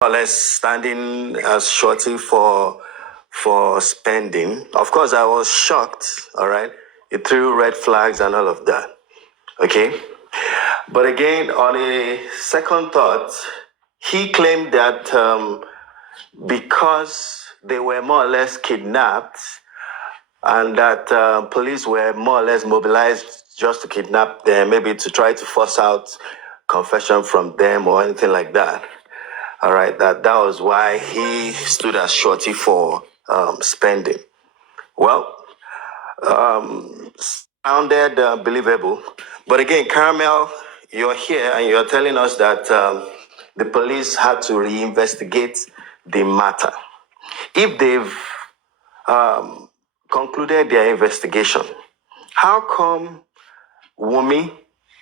or less standing as Shorty for spending. Of course, I was shocked. All right, he threw red flags and all of that. Okay, but again, on a second thought, he claimed that because they were more or less kidnapped, and that police were more or less mobilized just to kidnap them, maybe to try to force out confession from them or anything like that. All right, that was why he stood as Shorty for spending. Well, sounded believable. But again, Caramel, you're here and you're telling us that the police had to reinvestigate the matter. If they've concluded their investigation, how come Wumi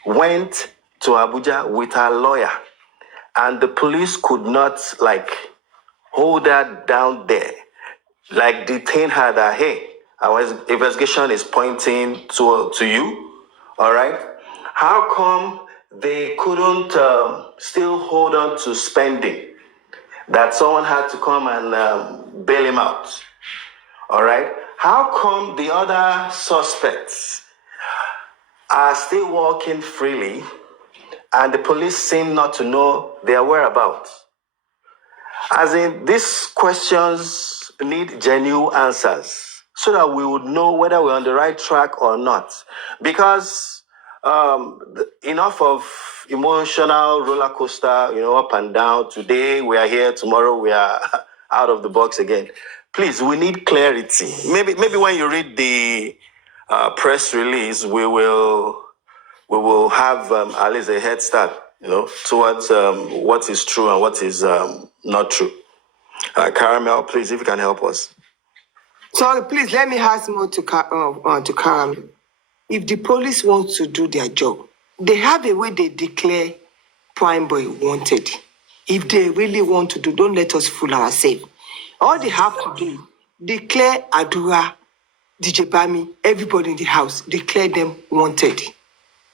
went to Abuja with her lawyer and the police could not hold her down there, detain her that, hey, our investigation is pointing to you, all right? How come they couldn't still hold on to spending, that someone had to come and bail him out, all right? How come the other suspects are still walking freely and the police seem not to know their whereabouts? As in, these questions need genuine answers so that we would know whether we're on the right track or not. Because enough of emotional roller coaster, up and down. Today we are here, tomorrow we are out of the box again. Please, we need clarity. Maybe when you read the press release, we will have at least a head start, towards what is true and what is not true. Caramel, please, if you can help us. Sorry, please let me ask more to Caramel. If the police want to do their job, they have a way they declare Prime Boy wanted. If they really want to do, don't let us fool ourselves. All they have to do, declare Adura, DJ Bami, everybody in the house, declare them wanted.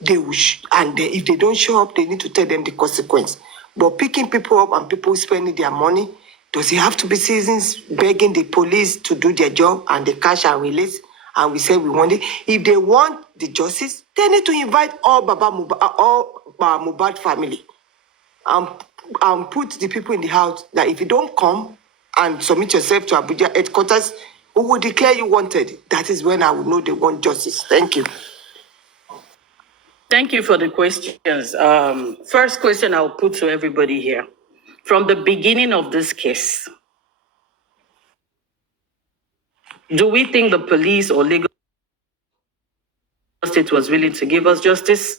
They will, if they don't show up, they need to tell them the consequence. But picking people up and people spending their money, does it have to be citizens begging the police to do their job and the cash and release? And we say we want it. If they want the justice, they need to invite all Mubad family and put the people in the house that if you don't come and submit yourself to Abuja headquarters, we will declare you wanted. That is when I will know they want justice. Thank you. Thank you for the questions. First question I'll put to everybody here. From the beginning of this case, do we think the police or legal state was willing to give us justice?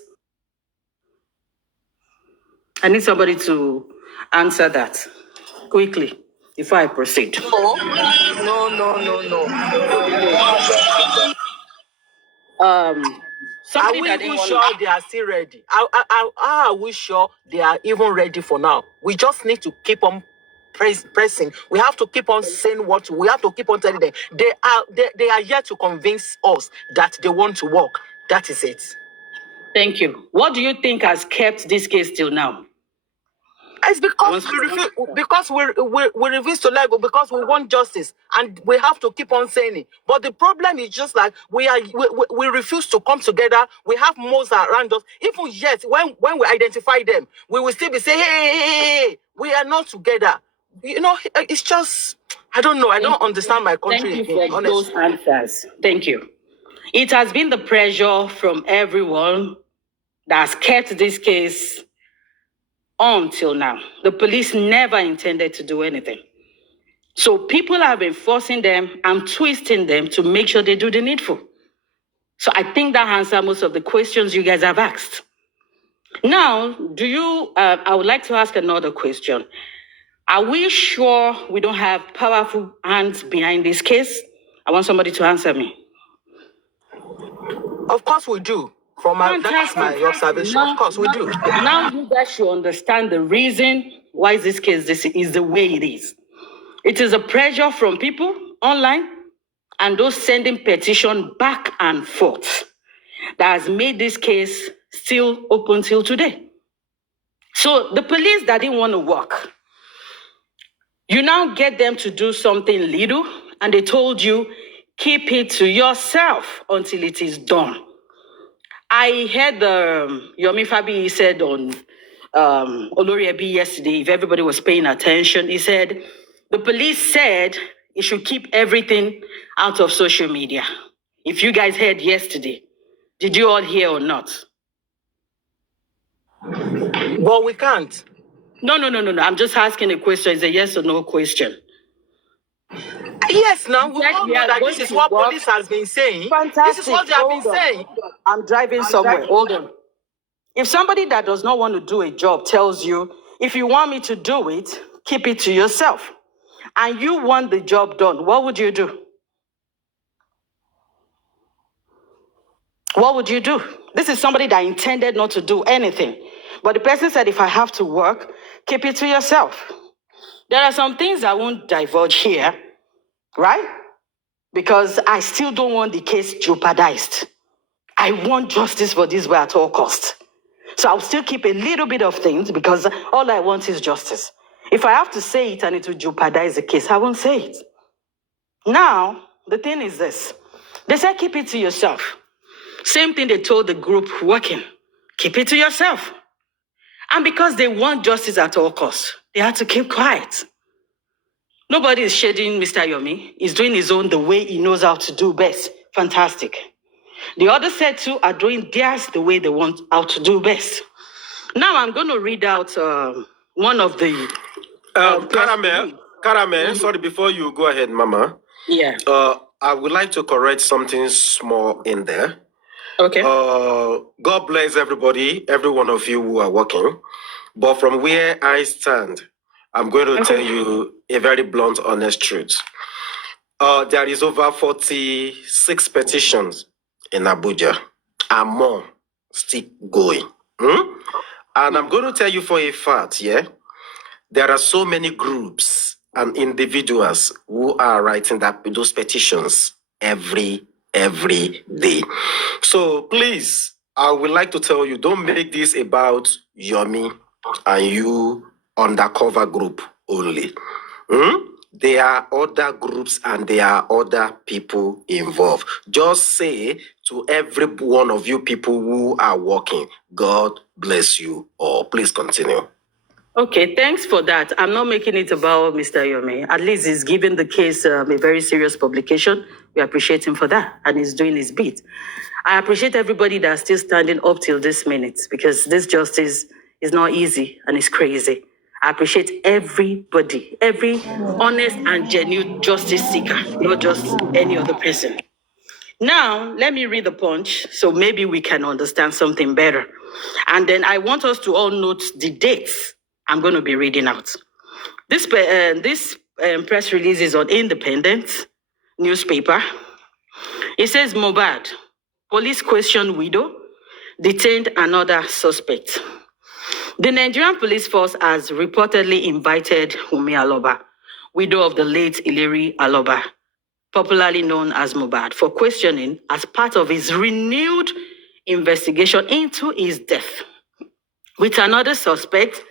I need somebody to answer that quickly before I proceed. No. Are we even sure they are still ready? Are we sure they are even ready for now? We just need to keep on pressing. We have to keep on saying what we have to keep on telling them. They are yet to convince us that they want to work. That is it. Thank you. What do you think has kept this case till now? It's because we refuse to let go because we want justice and we have to keep on saying it. But the problem is just like we refuse to come together. We have most around us. Even yet, when we identify them, we will still be saying, hey, we are not together. It's just, I don't know. I don't understand my country. Thank you for those answers. Thank you. It has been the pressure from everyone that has kept this case until now. The police never intended to do anything. So people have been forcing them and twisting them to make sure they do the needful. So I think that answers most of the questions you guys have asked. Now, I would like to ask another question. Are we sure we don't have powerful hands behind this case? I want somebody to answer me. Of course we do. That's my observation. Of course we do. Now you guys should understand the reason why this case is the way it is. It is a pressure from people online and those sending petition back and forth that has made this case still open till today. So the police that didn't want to work, You now get them to do something little, and they told you, keep it to yourself until it is done. I heard Yomi Fabi said on Olori Ebi yesterday, if everybody was paying attention, he said, the police said it should keep everything out of social media. If you guys heard yesterday, did you all hear or not? But we can't. No. I'm just asking a question. It's a yes or no question. Yes, now we Yes, all we know are that going this is to what work. police has been saying. Fantastic. This is what they have been Hold on. saying. I'm driving somewhere. Hold on. If somebody that does not want to do a job tells you, if you want me to do it, keep it to yourself, and you want the job done, what would you do? What would you do? This is somebody that intended not to do anything. But the person said, if I have to work, keep it to yourself. There are some things I won't divulge here, right? Because I still don't want the case jeopardized. I want justice for this boy at all costs. So I'll still keep a little bit of things because all I want is justice. If I have to say it and it will jeopardize the case, I won't say it. Now, the thing is this. They said keep it to yourself. Same thing they told the group working. Keep it to yourself. And because they want justice at all costs, they had to keep quiet. Nobody is shading Mr. Yomi. He's doing his own the way he knows how to do best. Fantastic. The other set too are doing theirs the way they want how to do best. Now I'm going to read out one of the... Caramel, sorry, before you go ahead, Mama. Yeah. I would like to correct something small in there. Okay. God bless everybody, every one of you who are working. But from where I stand, I'm going to tell you a very blunt, honest truth. There is over 46 petitions in Abuja, and more still going. And I'm going to tell you for a fact, there are so many groups and individuals who are writing those petitions every day. So please, I would like to tell you, don't make this about Yomi and you undercover group only. There are other groups and there are other people involved. Just say to every one of you people who are working, God bless you all. Please continue. Okay, thanks for that. I'm not making it about Mr. Yomi. At least he's given the case a very serious publication. We appreciate him for that, and he's doing his bit. I appreciate everybody that's still standing up till this minute, because this justice is not easy and it's crazy. I appreciate everybody, every honest and genuine justice seeker, not just any other person. Now, let me read the punch so maybe we can understand something better. And then I want us to all note the dates I'm going to be reading out. This press release is on Independent newspaper. It says, Mohbad, police question widow, detained another suspect. The Nigerian police force has reportedly invited Wunmi Aloba, widow of the late Ileri Aloba, popularly known as Mohbad, for questioning as part of his renewed investigation into his death. With another suspect...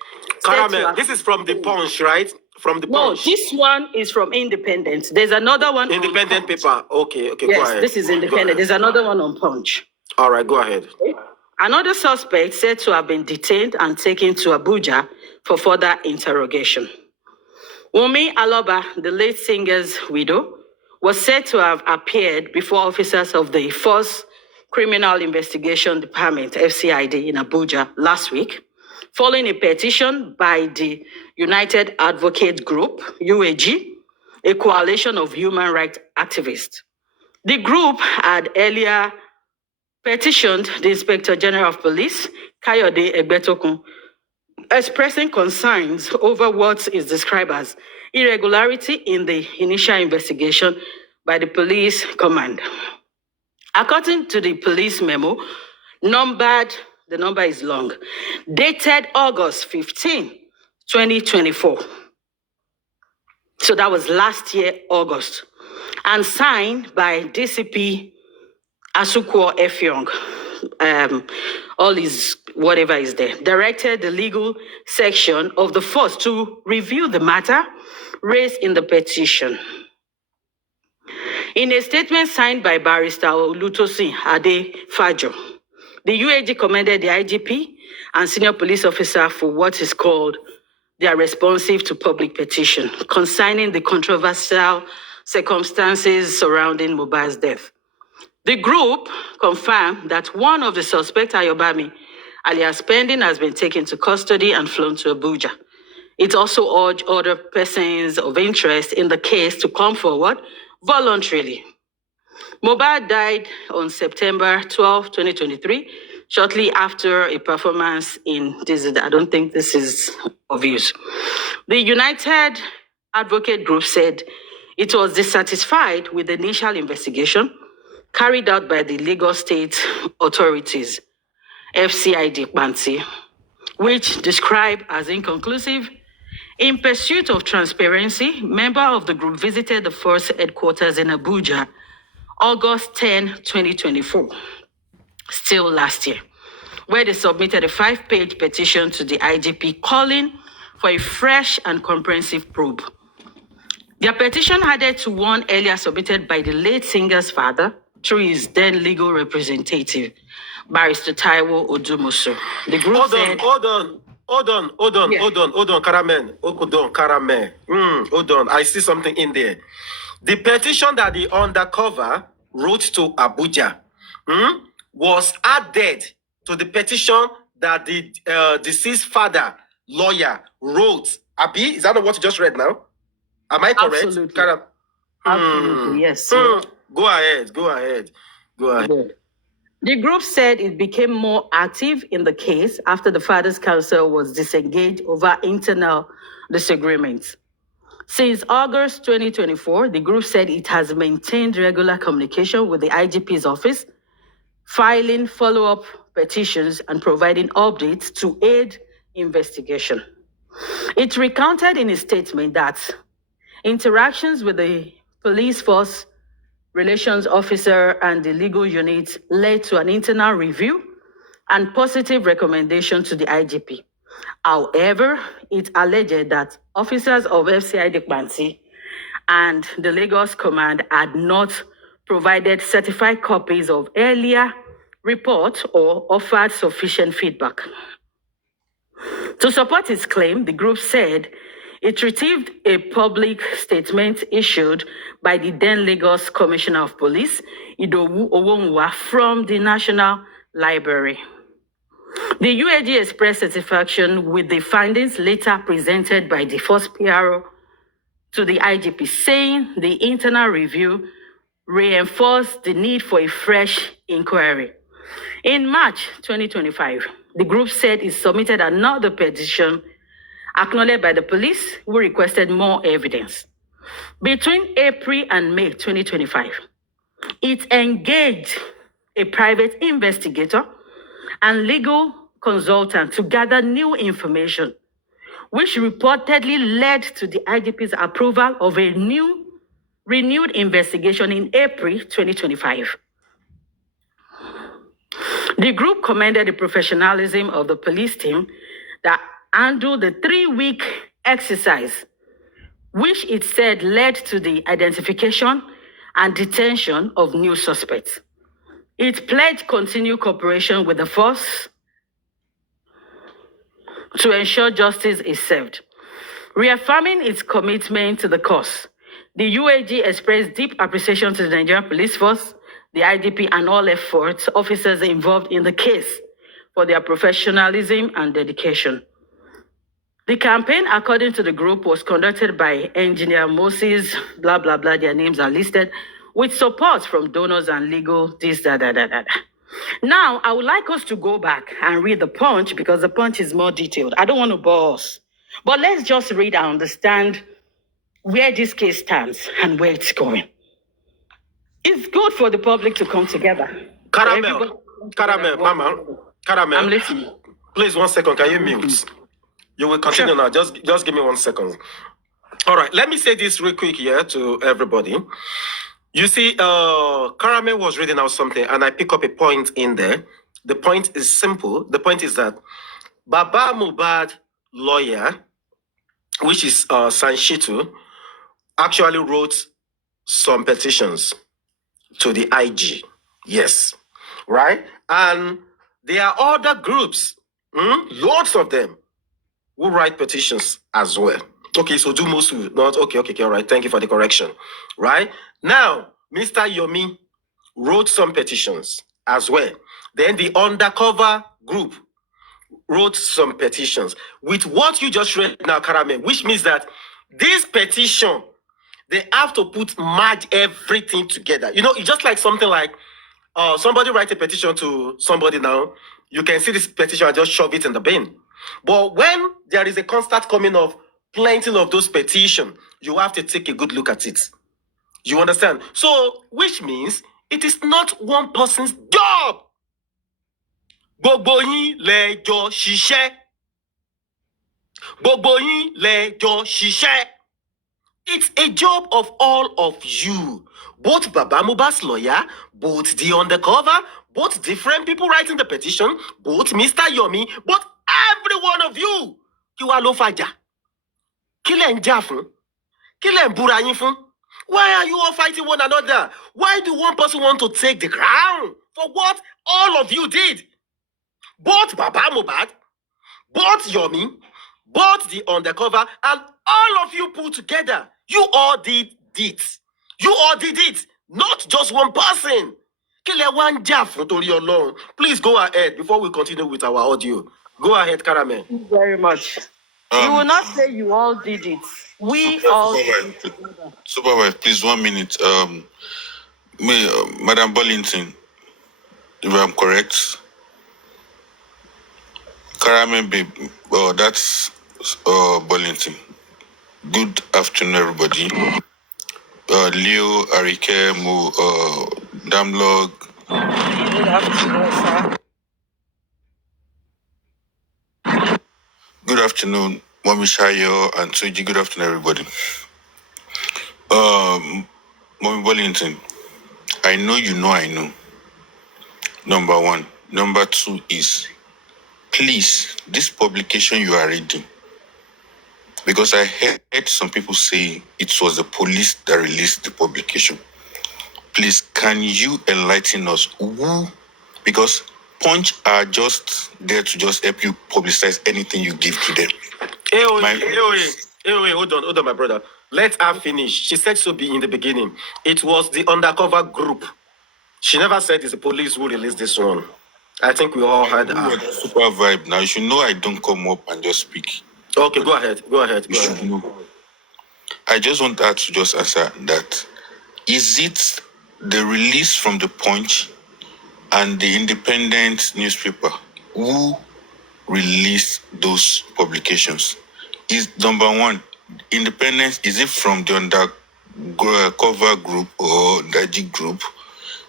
Caramel, this is from the Punch, right? From the Punch. No, this one is from Independent. There's another one. Independent paper. Okay, Yes, go ahead. This is Independent. There's another one on Punch. All right, go ahead. Another suspect said to have been detained and taken to Abuja for further interrogation. Wunmi Aloba, the late singer's widow, was said to have appeared before officers of the Force Criminal Investigation Department, FCID, in Abuja last week, following a petition by the United Advocate Group, UAG, a coalition of human rights activists. The group had earlier petitioned the Inspector General of Police, Kayode Egbetokun, expressing concerns over what is described as irregularity in the initial investigation by the police command. According to the police memo, the number is long, dated August 15, 2024. So that was last year, August, and signed by DCP Asukwo Effiong, all his whatever is there, directed the legal section of the force to review the matter raised in the petition. In a statement signed by Barrister Olutosin Ade-Fajo, the UAG commended the IGP and senior police officer for what is called their responsive to public petition concerning the controversial circumstances surrounding Mohbad's death. The group confirmed that one of the suspects, Ayobami, alias Pending, has been taken to custody and flown to Abuja. It also urged other persons of interest in the case to come forward voluntarily. Mohbad died on September 12, 2023, shortly after a performance in this. I don't think this is obvious. The United Advocate Group said it was dissatisfied with the initial investigation carried out by the Lagos State authorities, FCID Bansi, which described as inconclusive. In pursuit of transparency, members of the group visited the force headquarters in Abuja, August 10, 2024, still last year, where they submitted a 5-page petition to the IGP calling for a fresh and comprehensive probe. Their petition added to one earlier submitted by the late singer's father through his then legal representative, Barrister Taiwo Odumosu. The group Hold on, Karamen. Hold on. I see something in there. The petition that the undercover wrote to Abuja was added to the petition that the deceased father lawyer wrote. Abi, is that not what you just read now? Am I correct? Absolutely. Absolutely, yes. Go ahead. Good. The group said it became more active in the case after the father's counsel was disengaged over internal disagreements. Since August 2024, the group said it has maintained regular communication with the IGP's office, filing follow-up petitions and providing updates to aid investigation. It recounted in a statement that interactions with the police force relations officer and the legal unit led to an internal review and positive recommendation to the IGP. However, it alleged that officers of FCID Bansi and the Lagos Command had not provided certified copies of earlier reports or offered sufficient feedback. To support its claim, the group said it received a public statement issued by the then Lagos Commissioner of Police, Idowu Owonwa, from the National Library. The UAG expressed satisfaction with the findings later presented by the first PRO to the IGP, saying the internal review reinforced the need for a fresh inquiry. In March 2025, the group said it submitted another petition acknowledged by the police, who requested more evidence. Between April and May 2025, it engaged a private investigator and legal consultant to gather new information, which reportedly led to the IGP's approval of a renewed investigation in April 2025. The group commended the professionalism of the police team that handled the 3-week exercise, which it said led to the identification and detention of new suspects. It pledged continued cooperation with the force to ensure justice is served. Reaffirming its commitment to the cause, the UAG expressed deep appreciation to the Nigerian Police Force, the IGP, and all efforts officers involved in the case for their professionalism and dedication. The campaign, according to the group, was conducted by Engineer Moses, blah, blah, blah, their names are listed, with support from donors and legal, this, da. Now, I would like us to go back and read the Punch, because the Punch is more detailed. I don't want to bore us, but let's just read and understand where this case stands and where it's going. It's good for the public to come together. Caramel, Mama, Caramel. I'm listening. Please, 1 second. Can you mute? You will continue now. Just give me 1 second. All right. Let me say this real quick here to everybody. You see, Caramel was reading out something, and I pick up a point in there The point is simple. The point is that Baba Mubad lawyer, which is Sanshitu, actually wrote some petitions to the IG. Yes. Right? And there are other groups, lots of them, who write petitions as well. Okay, so do most not okay, all right. Thank you for the correction. Right? Now, Mr. Yomi wrote some petitions as well. Then the undercover group wrote some petitions with what you just read now, Karamen, which means that this petition, they have to merge everything together. You know, it's just like something like somebody write a petition to somebody now, you can see this petition and just shove it in the bin. But when there is a constant coming of plenty of those petitions, you have to take a good look at it. You understand? So, which means it is not one person's job. Gbogbo yín lẹ jọ ṣiṣẹ́. Gbogbo yín lẹ jọ ṣiṣẹ́. It's a job of all of you. Both Baba Mohbad's lawyer, both the undercover, both different people writing the petition, both Mr. Yomi, both every one of you. Kí wá ló fàjà? Kí lẹ̀ ń jà fún? Kí lẹ̀ ń búra yín fún? Why are you all fighting one another? Why do one person want to take the crown for what all of you did? Both Baba Mohbad, both Yomi, both the undercover, and all of you put together, you all did it. You all did it, not just one person. Kí lẹ wá ń jà fún torí Ọlọ́run? Please go ahead before we continue with our audio. Go ahead, Karamen. Thank you very much. You will not say you all did it. We all did it together. Supervisor, please 1 minute. Madam Burlington, if I'm correct, Karamen, that's Burlington. Good afternoon, everybody. Leo, Arike, Mo, Damlog. Good afternoon, sir. Good afternoon, Mommy Shayo and Suji. Good afternoon, everybody. Mommy Burlington, I know you know I know. Number one. Number two is, please, this publication you are reading, because I heard some people say it was the police that released the publication. Please, can you enlighten us who? Because Punch are just there to just help you publicize anything you give to them. Hey, hold on, my brother. Let her finish. She said so in the beginning. It was the undercover group. She never said it's the police who released this one. I think we all heard her. Super vibe. Now you should know I don't come up and just speak. Okay, go ahead. You should know. I just want her to just answer that. Is it the release from the Punch and the independent newspaper who released those publications? Is number one, independence, is it from the undercover group or the IG group?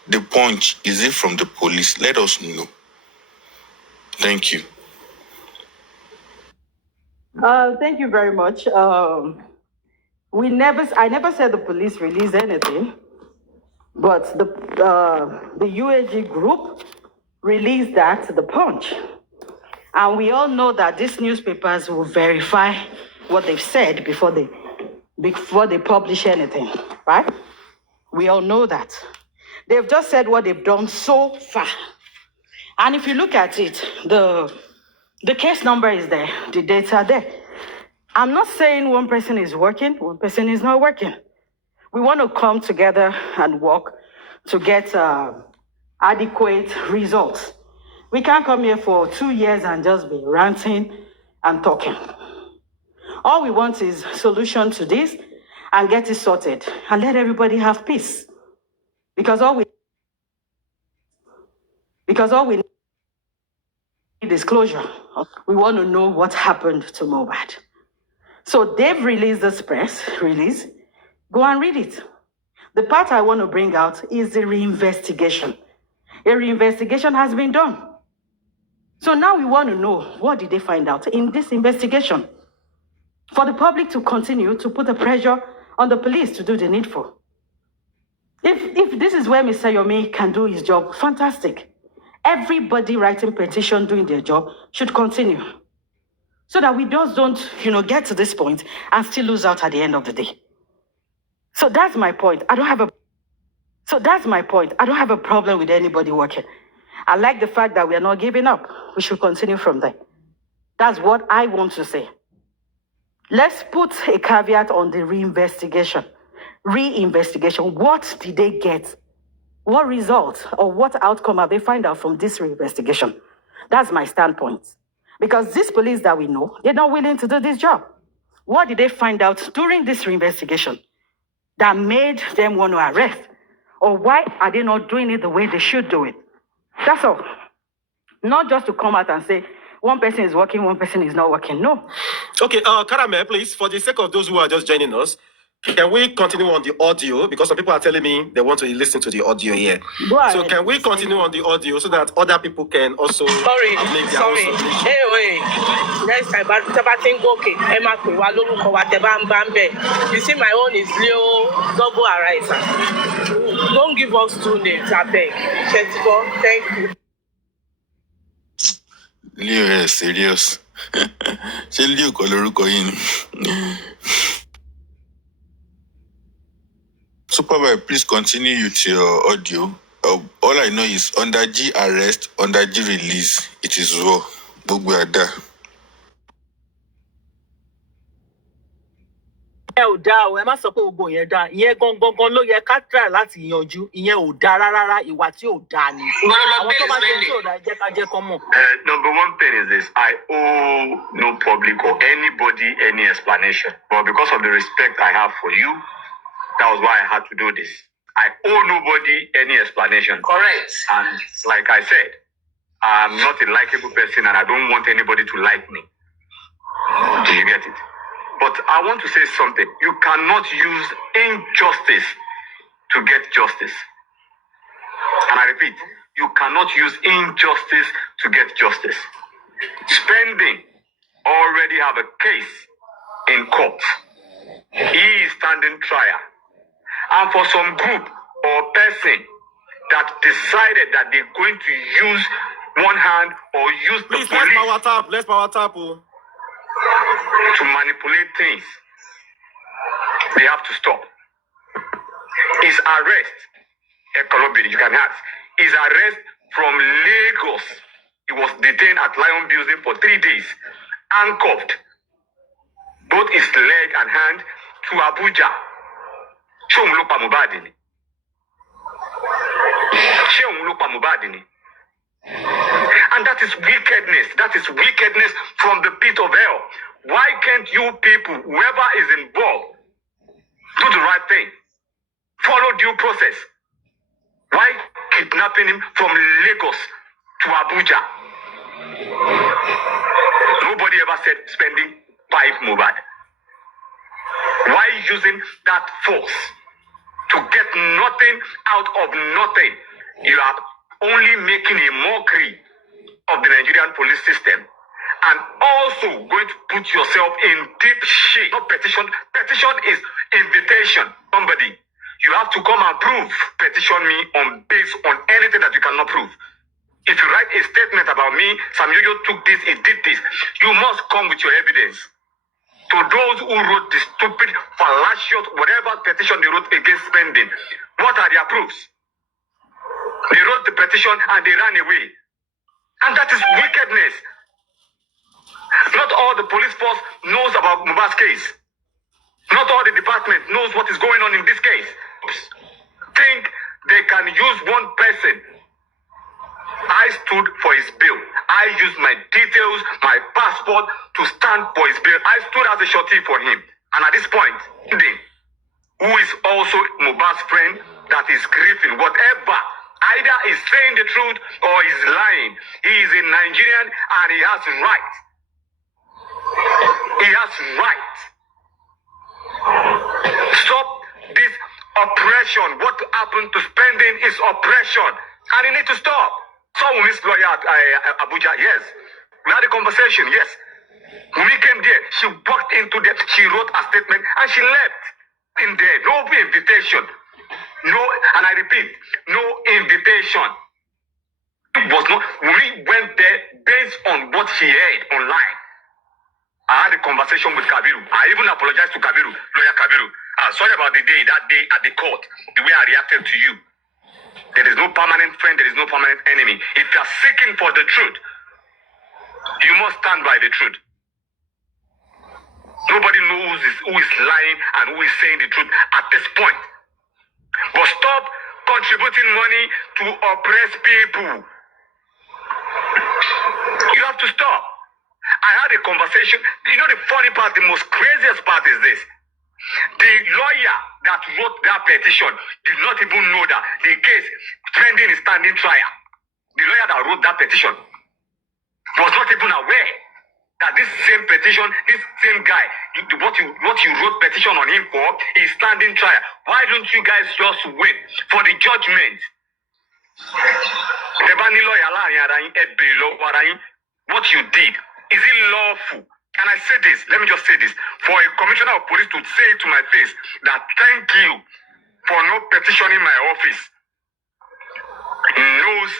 The Punch, is it from the police? Let us know. Thank you. Thank you very much. I never said the police released anything, but the UAG group released that to the Punch. And we all know that these newspapers will verify what they've said before they publish anything, right? We all know that. They've just said what they've done so far. And if you look at it, the case number is there, the dates are there. I'm not saying one person is working, one person is not working. We want to come together and work to get adequate results. We can't come here for 2 years and just be ranting and talking. All we want is solution to this and get it sorted and let everybody have peace. Because all we need is disclosure. We want to know what happened to Mohbad. So they've released this press release. Go and read it. The part I want to bring out is the reinvestigation. A reinvestigation has been done. So now we want to know, what did they find out in this investigation? For the public to continue to put the pressure on the police to do the needful. If this is where Mr. Yomi can do his job, fantastic. everybody writing petition, doing their job, should continue. So that we just don't, get to this point and still lose out at the end of the day. So that's my point. I don't have a problem with anybody working. I like the fact that we are not giving up. We should continue from there. That's what I want to say. Let's put a caveat on the reinvestigation. What did they get? What result or what outcome have they found out from this reinvestigation? That's my standpoint. Because these police that we know, they're not willing to do this job. What did they find out during this reinvestigation that made them want to arrest? Or why are they not doing it the way they should do it? That's all. Not just to come out and say, one person is working, one person is not working. No. Okay, Karame, please, for the sake of those who are just joining us, can we continue on the audio? Because some people are telling me they want to listen to the audio here. Go ahead. So can we continue on the audio so that other people can also make their own submission? Hey, next time, but okay. Emma, you see, my own is Leo Double Ariser. Don't give us two names, I beg. Thank you. Leo is serious. Ṣé Leo kọ́ lórúkọ yín ni? Supervisor, please continue with your audio. All I know is under G arrest, under G release, it is raw. Gbogbo ada. Ìyẹn ò dáa o, ẹ má sọ pé gbogbo yẹn dáa. Ìyẹn gangan ló yẹ ká try láti yanjú. Ìyẹn ò dáa rárá, ìwà tí ò dáa ni. Àwọn tó bá ṣe tí ò dáa jẹ́ ká jẹ́ kán mọ̀. Number one thing is this: I owe no public or anybody any explanation. But because of the respect I have for you, that was why I had to do this. I owe nobody any explanation. Correct. And like I said, I'm not a likable person and I don't want anybody to like me. Do you get it? But I want to say something. You cannot use injustice to get justice. And I repeat, you cannot use injustice to get justice. Spending already have a case in court. He is standing trial. And for some group or person that decided that they're going to use one hand or use the Please, police let's power tap. to manipulate things, they have to stop. His arrest, you can ask, his arrest from Lagos. He was detained at Lion Building for 3 days, handcuffed, both his leg and hand, to Abuja. And that is wickedness. That is wickedness from the pit of hell. Why can't you people, whoever is involved, do the right thing? Follow due process. Why kidnapping him from Lagos to Abuja? Nobody ever said spending 5 Mubad. Why using that force to get nothing out of nothing? You are only making a mockery of the Nigerian police system and also going to put yourself in deep shit. Not petition. Petition is invitation. Somebody, you have to come and prove. Petition me based on anything that you cannot prove. If you write a statement about me, Sam Yoyo took this, he did this, you must come with your evidence. To those who wrote the stupid, fallacious, whatever petition they wrote against spending, what are their proofs? They wrote the petition and they ran away. And that is wickedness. Not all the police force knows about Mubarak's case. Not all the department knows what is going on in this case. Think they can use one person. I stood for his bail. I used my details, my passport to stand for his bail. I stood as a shorty for him. And at this point, who is also Mubarak's friend that is grieving, whatever, either is saying the truth or is lying. He is a Nigerian and he has right. He has right. Stop this oppression. What happened to spending is oppression. And it needs to stop. So Miss Lawyer at Abuja, yes. We had a conversation, yes. When we came there, she walked into there, she wrote a statement and she left. In there, no invitation. No, and I repeat, no invitation. was not. We went there based on what she heard online. I had a conversation with Kabiru. I even apologized to Kabiru, lawyer Kabiru. Sorry about that day at the court, the way I reacted to you. There is no permanent friend, there is no permanent enemy. If you are seeking for the truth, you must stand by the truth. Nobody knows who is lying and who is saying the truth at this point. But stop contributing money to oppress people. You have to stop. I had a conversation. You know the funny part, the most craziest part is this. The lawyer that wrote that petition did not even know that the case pending is standing trial. The lawyer that wrote that petition was not even aware that this same petition, this same guy, what you wrote petition on him for is standing trial. Why don't you guys just wait for the judgment? What you did, is it lawful? And I say this, let me just say this. For a commissioner of police to say to my face that thank you for not petitioning my office, he knows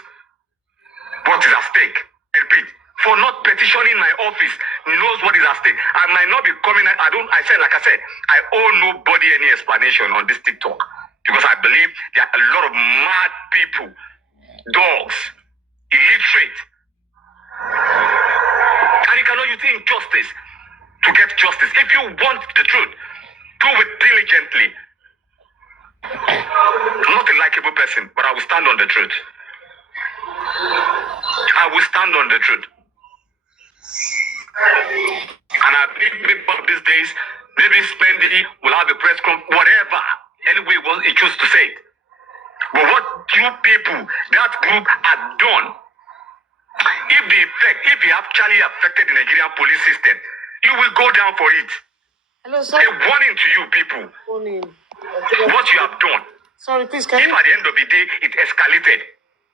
what is at stake. I repeat, for not petitioning my office, knows what is at stake. I might not be coming, like I said, I owe nobody any explanation on this TikTok. Because I believe there are a lot of mad people, dogs, illiterate. And you cannot use injustice to get justice. If you want the truth, do it diligently. I'm not a likable person, but I will stand on the truth. I will stand on the truth. And I believe maybe one of these days, maybe Spendy will have a press conference, whatever, anyway he chooses to say it. But what you people, that group, had done, if you actually affected the Nigerian police system, you will go down for it. Hello, sir. A warning to you people. Morning. What you have done. Sorry, please, can If you... at the end of the day it escalated,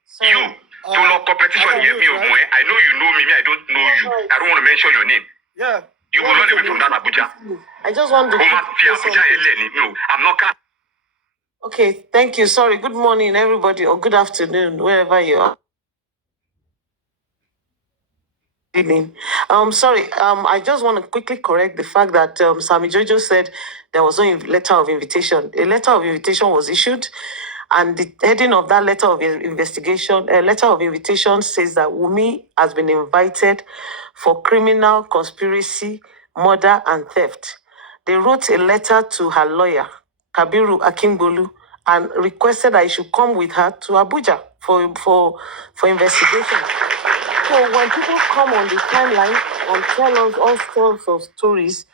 Sorry. you to law competition, I know you know me, I don't know you. I don't want to mention your name. Yeah. You will run away from that Abuja. I just want to... No, I'm not. Okay, thank you. Sorry. Good morning, everybody, or good afternoon, wherever you are. Evening. Sorry. I just want to quickly correct the fact that Sammy Jojo said there was no letter of invitation. A letter of invitation was issued, and the heading of that letter of invitation says that Wumi has been invited for criminal conspiracy, murder, and theft. They wrote a letter to her lawyer, Kabiru Akingbolu, and requested that he should come with her to Abuja for investigation. So when people come on the timeline and tell us all sorts of stories,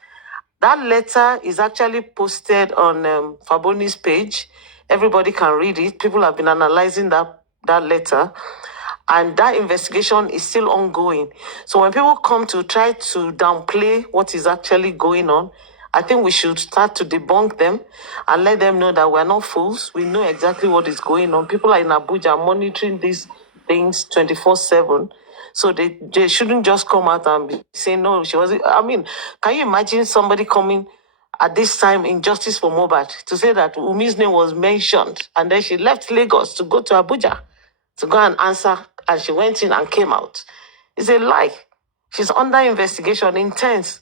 that letter is actually posted on Faboni's page. Everybody can read it. People have been analyzing that letter. And that investigation is still ongoing. So when people come to try to downplay what is actually going on, I think we should start to debunk them and let them know that we're not fools. We know exactly what is going on. People are in Abuja monitoring these things 24/7. So they shouldn't just come out and be saying, no, she wasn't. I mean, can you imagine somebody coming at this time in Justice for Mohbad to say that Umi's name was mentioned and then she left Lagos to go to Abuja to go and answer, and she went in and came out? It's a lie. She's under investigation, intense.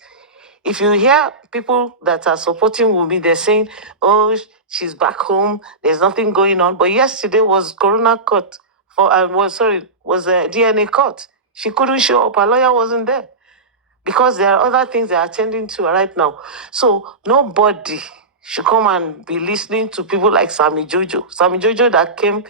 If you hear people that are supporting Wumi, they're saying, oh, she's back home, there's nothing going on. But yesterday was Corona court, was a DNA court. She couldn't show up. Her lawyer wasn't there because there are other things they're attending to right now. So nobody should come and be listening to people like Sammy Jojo. Sammy Jojo that came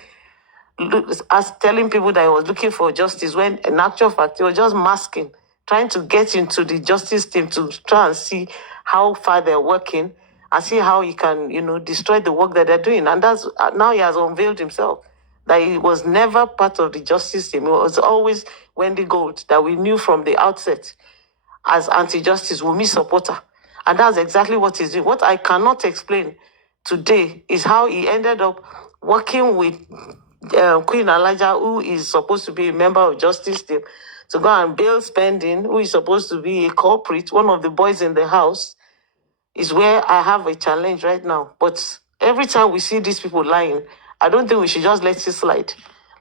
as telling people that he was looking for justice when in actual fact he was just masking, trying to get into the justice team to try and see how far they're working and see how he can, destroy the work that they're doing. And that's now he has unveiled himself that he was never part of the justice team. It was always Wendy Gold that we knew from the outset as anti-justice, Wumi supporter. And that's exactly what he's doing. What I cannot explain today is how he ended up working with Queen Elijah, who is supposed to be a member of justice team, to go and bail Spending, who is supposed to be a culprit, one of the boys in the house, is where I have a challenge right now. But every time we see these people lying, I don't think we should just let it slide.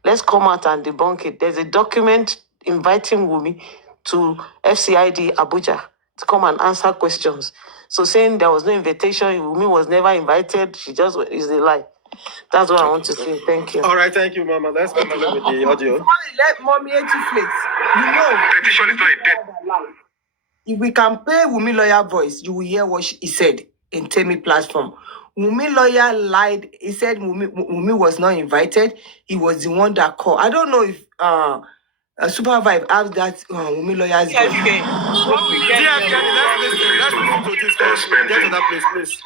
Let's come out and debunk it. There's a document inviting Wumi to FCID Abuja to come and answer questions. So saying there was no invitation, Wumi was never invited, she just is a lie. That's what I want to say. Thank you. All right, thank you, Mama. Let's continue with the audio. Let mommy flex. You know, Petition is not a debt. if we can pay Wumi lawyer voice, you will hear what he said in Temi platform. Wumi lawyer lied. He said Wumi was not invited. He was the one that called. I don't know if Super Vibe asked that Wumi lawyer's voice. Let's listen to this first. Get to that place, please.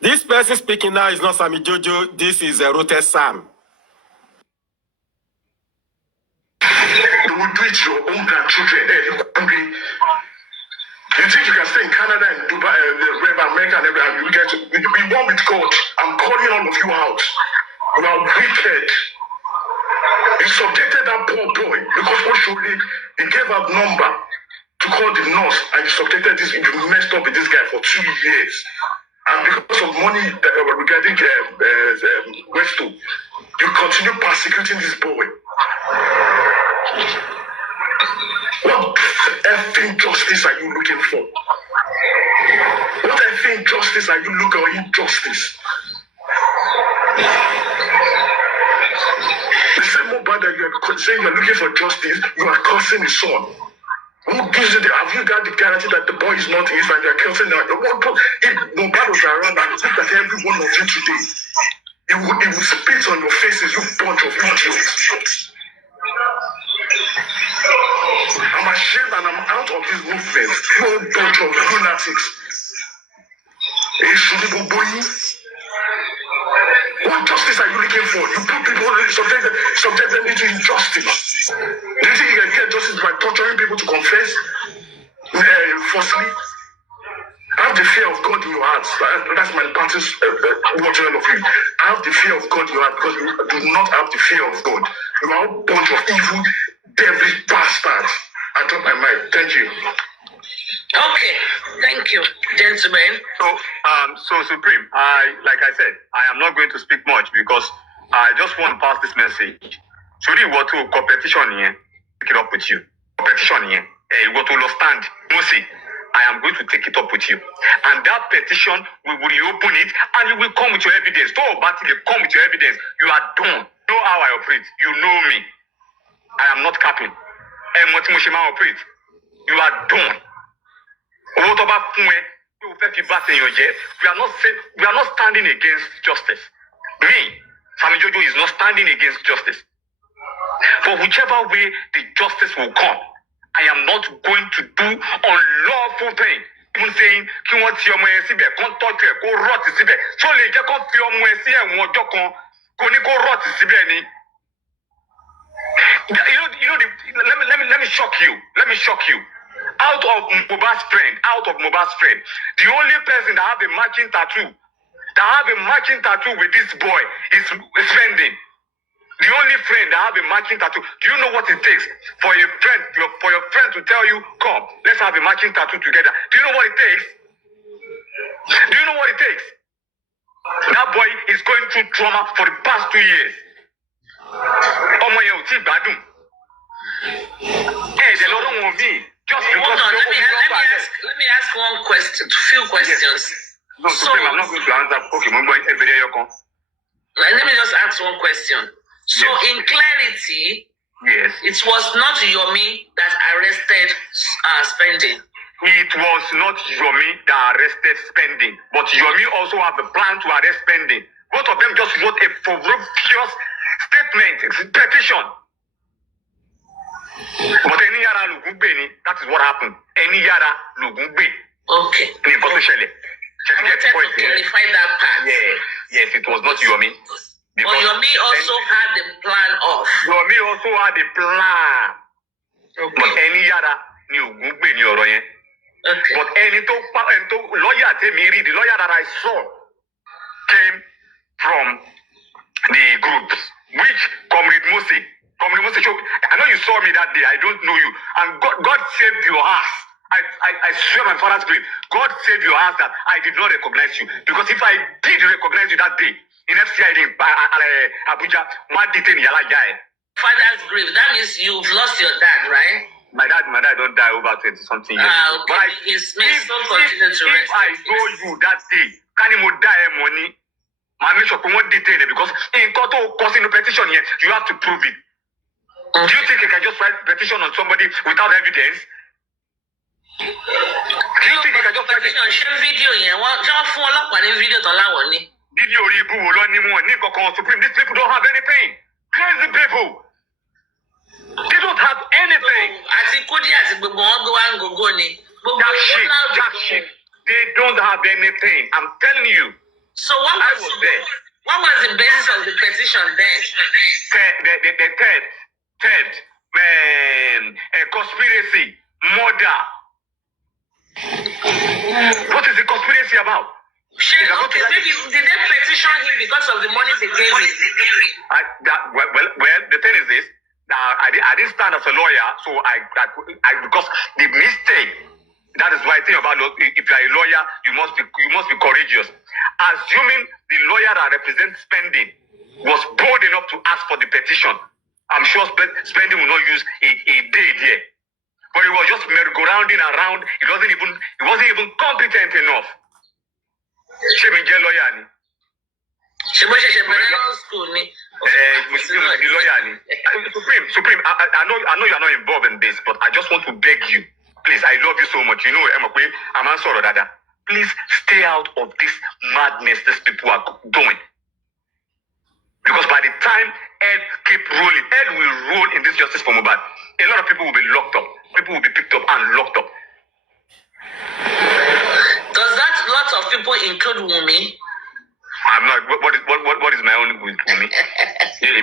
This person speaking now is not Sammy Jojo. This is Rote Sam. They will do it to your own grandchildren. You think you can stay in Canada and Dubai, America, and everywhere? You get to be one with God. I'm calling all of you out. You are wicked. You subjected that poor boy because what surely he gave out number to call the nurse, and you subjected this. You messed up with this guy for 2 years, and because of money regarding Westo, you continue persecuting this boy. What effing justice are you looking for? What effing justice are you looking for? Injustice. The same mobile that you are saying you're looking for justice, you are cursing his son. Who gives you have you got the guarantee that the boy is not his and you're cursing him? If Mobile was around and look at every one of you today, he will spit on your faces, you bunch of idiots. I'm ashamed and I'm out of this movement. You bunch of lunatics. What justice are you looking for? You put people, subject them into injustice. Do you think you can get justice by torturing people to confess falsely? Have the fear of God in your hearts. That's my party's watching all of you. Have the fear of God in your heart because you do not have the fear of God. You are a bunch of evil, devilish bastards. I drop my mic. Thank you. Okay, thank you, gentlemen. So Supreme, like I said, I am not going to speak much because I just want to pass this message. Should you want to competition here, pick it up with you. Competition here, you want to stand. Jossy, I am going to take it up with you. And that petition, we will reopen it and you will come with your evidence. Don't battle it, come with your evidence. You are done. You know how I operate. You know me. I am not capping. Operate. You are done. We are not standing against justice. Me, Sammy Jojo is not standing against justice. For whichever way the justice will come, I am not going to do unlawful thing. Even saying, you know, let me shock you. Let me shock you. Out of Moba's friend, the only person that have a matching tattoo with this boy is spending. The only friend that have a matching tattoo. Do you know what it takes for your friend to tell you, come, let's have a matching tattoo together? Do you know what it takes? That boy is going through trauma for the past 2 years. Just because let me ask one question, few questions. Yes. No, Supreme, I'm not going to answer. Okay, every day you come. Let me just ask one question. So, yes. In clarity, yes, it was not Yomi that arrested Spending. It was not Yomi that arrested Spending, but Yomi also had the plan to arrest Spending. Both of them just wrote a ferocious statement, petition. But any yara lugugbe ni, that is what happened. Any yara lugugbe. Okay. Ní nǹkan tó ṣẹlẹ̀. I wanted to clarify that part. Yeah, yes, it was not Yomi. But Yomi also had the plan of. Yomi also had a plan. Okay. But ẹni yára ni ògùn gbè ní ọ̀rọ̀ yẹn. Okay. But ẹni tó lawyer tèmi rí, the lawyer that I saw came from the groups, which Comrade Mose, I know you saw me that day, I don't know you. And God saved your ass. I swear my father's grave. God saved your ass that I did not recognize you. Because if I did recognize you that day, in FCI in Abuja, what detain yala guy? Father's grave, that means you've lost your dad, right? My dad don't die over 20-something years. Okay. But his still continue to rest. If I told you that day, can you die money? My make sure won't detain it because in court causing a petition here, you have to prove it. Do you think you can just write petition on somebody without evidence? Do you think you can just write petition? Share video here. Just phone up on video to allow one. Video ribu oloni mo ni kokon supreme. These people don't have anything. Crazy people. They don't have anything. Jack shit. They don't have anything. I'm telling you. So what was there? What was the basis of the petition then? The third, man, a conspiracy, murder. What is the conspiracy about? Okay, maybe did they petition him because of the money they gave him? Well, the thing is this. I didn't stand as a lawyer, so I because the mistake. That is why I think about if you are a lawyer, you must be courageous. Assuming the lawyer that represents spending was bold enough to ask for the petition, I'm sure spending will not use a day there. But it was just merry-go-rounding around. It wasn't even competent enough. She mean lawyer ni. She was school ni. The lawyer ni. Supreme. I know you are not involved in this, but I just want to beg you. Please, I love you so much. You know, I'm answering Dada. Please stay out of this madness these people are doing. Because by the time Ed keep rolling, Ed will roll in this justice for Mohbad. A lot of people will be locked up. People will be picked up and locked up. Does that lot of people include Wumi? I'm not. What is my own with Wumi? Wumi,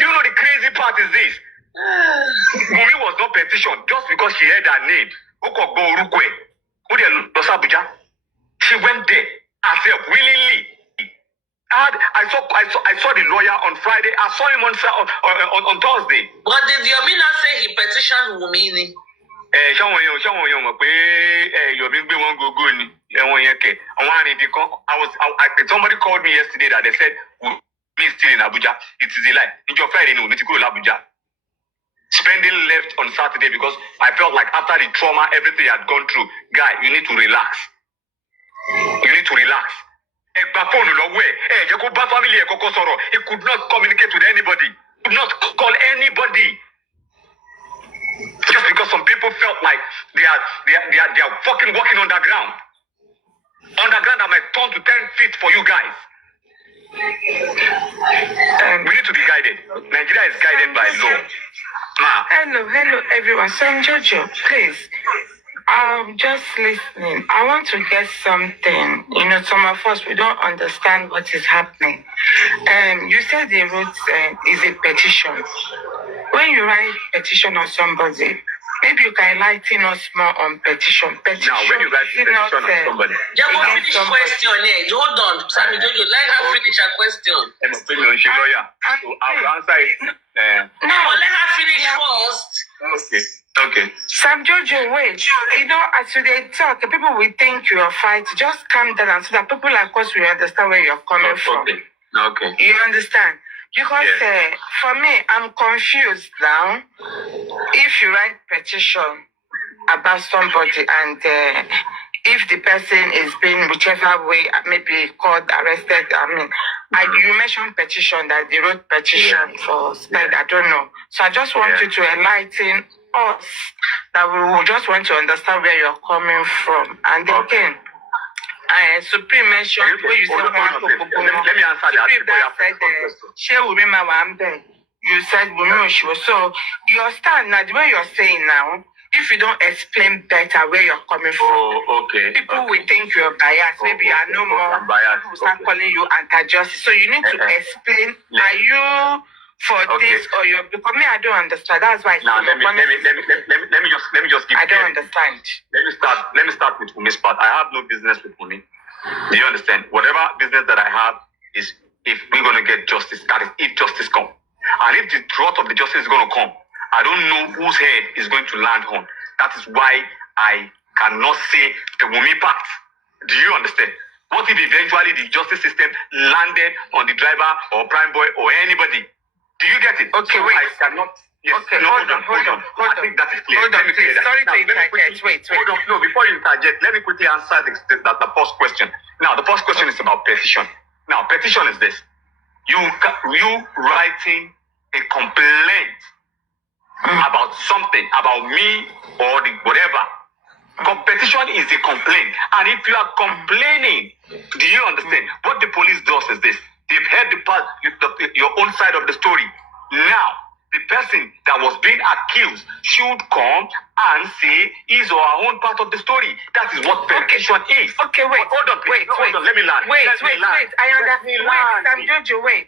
you know the crazy part is this. Wumi was not petitioned just because she heard her name. She went there herself willingly. I saw the lawyer on Friday. I saw him on Thursday. But did Yomi not say he petitioned Wumi? Somebody called me yesterday that they said Wumi is still in Abuja. It is a lie. In your Friday, no, Abuja. Spending left on Saturday because I felt like after the trauma, everything had gone through. Guy, you need to relax. You need to relax. He could not communicate with anybody. He could not call anybody. Just because some people felt like they are fucking walking underground. Underground that might turn to 10 feet for you guys. We need to be guided. Nigeria is guided by law. Hello, everyone. So, Jojo, please. I'm just listening. I want to get something. You know, some of us, we don't understand what is happening. You said they wrote is a petition. When you write petition on somebody, maybe you can enlighten us more on petition. Now, when you write petition on somebody, finish question. Hold on, Sammy. Don't you let her finish her question? I will answer it. No, let her finish first. Okay. Sam Jojo, wait. You know, as they talk, people will think you are fighting. Just calm down so that people like us will understand where you're coming from. Okay. You understand? Because for me, I'm confused now. If you write petition about somebody and if the person is being whichever way, maybe caught, arrested, you mentioned petition that they wrote petition for spend, I don't know. So I just want you to enlighten us that we will just want to understand where you're coming from. And again, Supreme mentioned where you said, let me answer that. You said, so your stand now, the way you're saying now, if you don't explain better where you're coming from, people will think you're biased. Maybe you are no more. People will start calling you anti-justice. So you need to explain. Are you for this or you're? Because me, I don't understand. That's why. Now let me just give. I don't understand. Let me start with Umi's part. I have no business with Umi. Do you understand? Whatever business that I have is if we're gonna get justice. That is if justice comes. And if the wrath of the justice is going to come, I don't know whose head is going to land on. That is why I cannot say the Wumi part. Do you understand? What if eventually the justice system landed on the driver or prime boy or anybody? Do you get it? Okay, so wait. I cannot. Yes, okay, no, hold on. I think that is clear. Hold on, please. Sorry to interject. Wait. Hold on. No, before you interject, let me quickly answer the first question. Now, the first question is about petition. Now, petition is this. You writing a complaint about something, about me or the whatever. Competition is a complaint. And if you are complaining, do you understand? What the police does is this. They've heard your own side of the story. Now, the person that was being accused should come and say his or her own part of the story. That is what petition is. Okay, wait. Hold on, please. Hold on. Let me land. Wait. I understand. Wait, Sam Jojo, wait.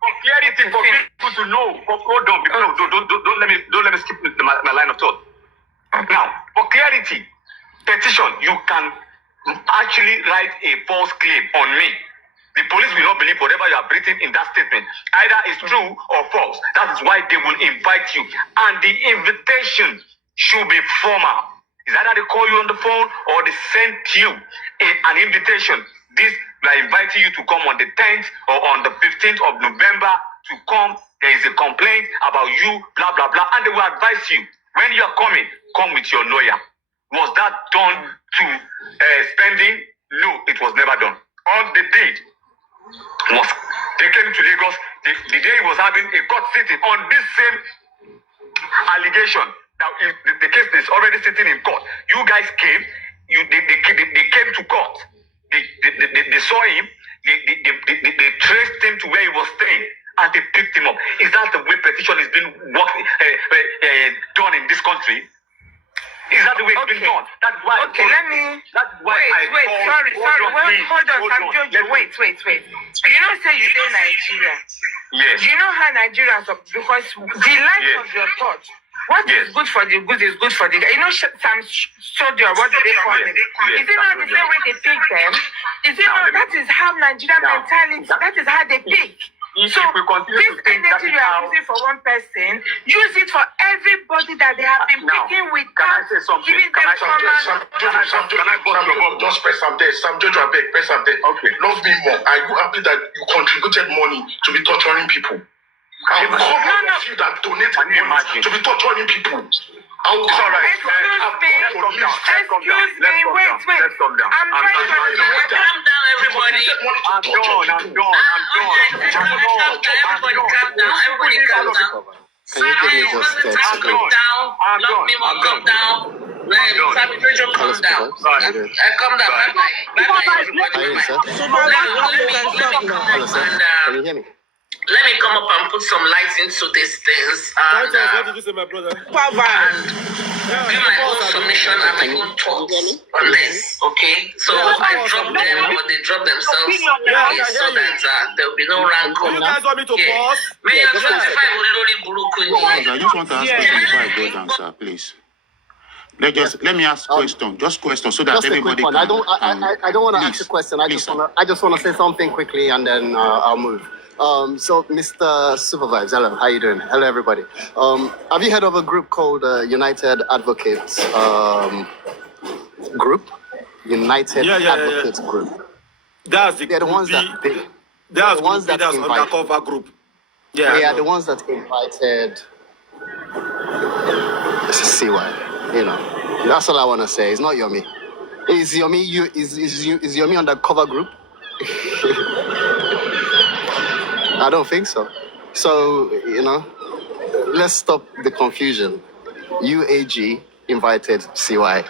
For clarity, for people to know. Hold on. Don't let me skip my line of thought. Now, for clarity, petition, you can actually write a false claim on me. The police will not believe whatever you have written in that statement. Either it's true or false. That is why they will invite you. And the invitation should be formal. Is either they call you on the phone or they send you an invitation. They are inviting you to come on the 10th or on the 15th of November to come. There is a complaint about you, blah, blah, blah. And they will advise you. When you are coming, come with your lawyer. Was that done to spending? No, it was never done. All they did was they came to Lagos the day he was having a court sitting on this same allegation. Now the case is already sitting in court. You guys came, they came to court. They saw him, they traced him to where he was staying, and they picked him up. Is that the way petition is being done in this country? Is that the way it's been done? That's why. Okay, let me. That's why. Sorry. Hold on, Sam Jojo. Wait. You know, say you say Nigeria. Yes. You know how Nigerians are, because the line of your thought. What is good for the good is good for the. You know, Sam Soldier. What do they call it? Is it not the same way they pick them? Is it not? That is how Nigerian mentality. That is how they pick. So this energy you are using for one person, use it for everybody that they have been picking with. Can I say something? Giving them command. Just press something. Sam Jojo, I beg, press something. Okay. Love me more. Are you happy that you contributed money to be torturing people? I will come up with you that donated money to be torturing people. I will come right. Excuse me. Wait. Let's calm down. I'm trying to Calm down, everybody. I'm done. Everybody calm down. Can you give me just 30 seconds? Love me more, calm down. Calm down. Calm down. Bye-bye. How are you, sir? Hello, sir. Can you hear me? Let me come up and put some light into these things. And, what did you say, my brother? give my own submission and my own thoughts on this. Okay? So I drop them, but they drop themselves. So that there will be no rancor. You guys want me to pause? May your 25 Olori Buruku. I just want to ask question before I go down, sir, please. Let me ask question. Just question so that Just a quick everybody one. can. I don't want to ask please. a question. I Please, just want to say something quickly, and then I'll move. So, Mr. Supervisor, hello. How you doing? Hello, everybody. Have you heard of a group called United Advocates Group? United Advocates Group. That's the They're the ones that that's the ones that that's invite- undercover group. They are the ones that invited CY. You know, that's all I want to say. It's not Yomi. Is Yomi is Yomi undercover group? I don't think so. So, you know, let's stop the confusion. UAG invited CY,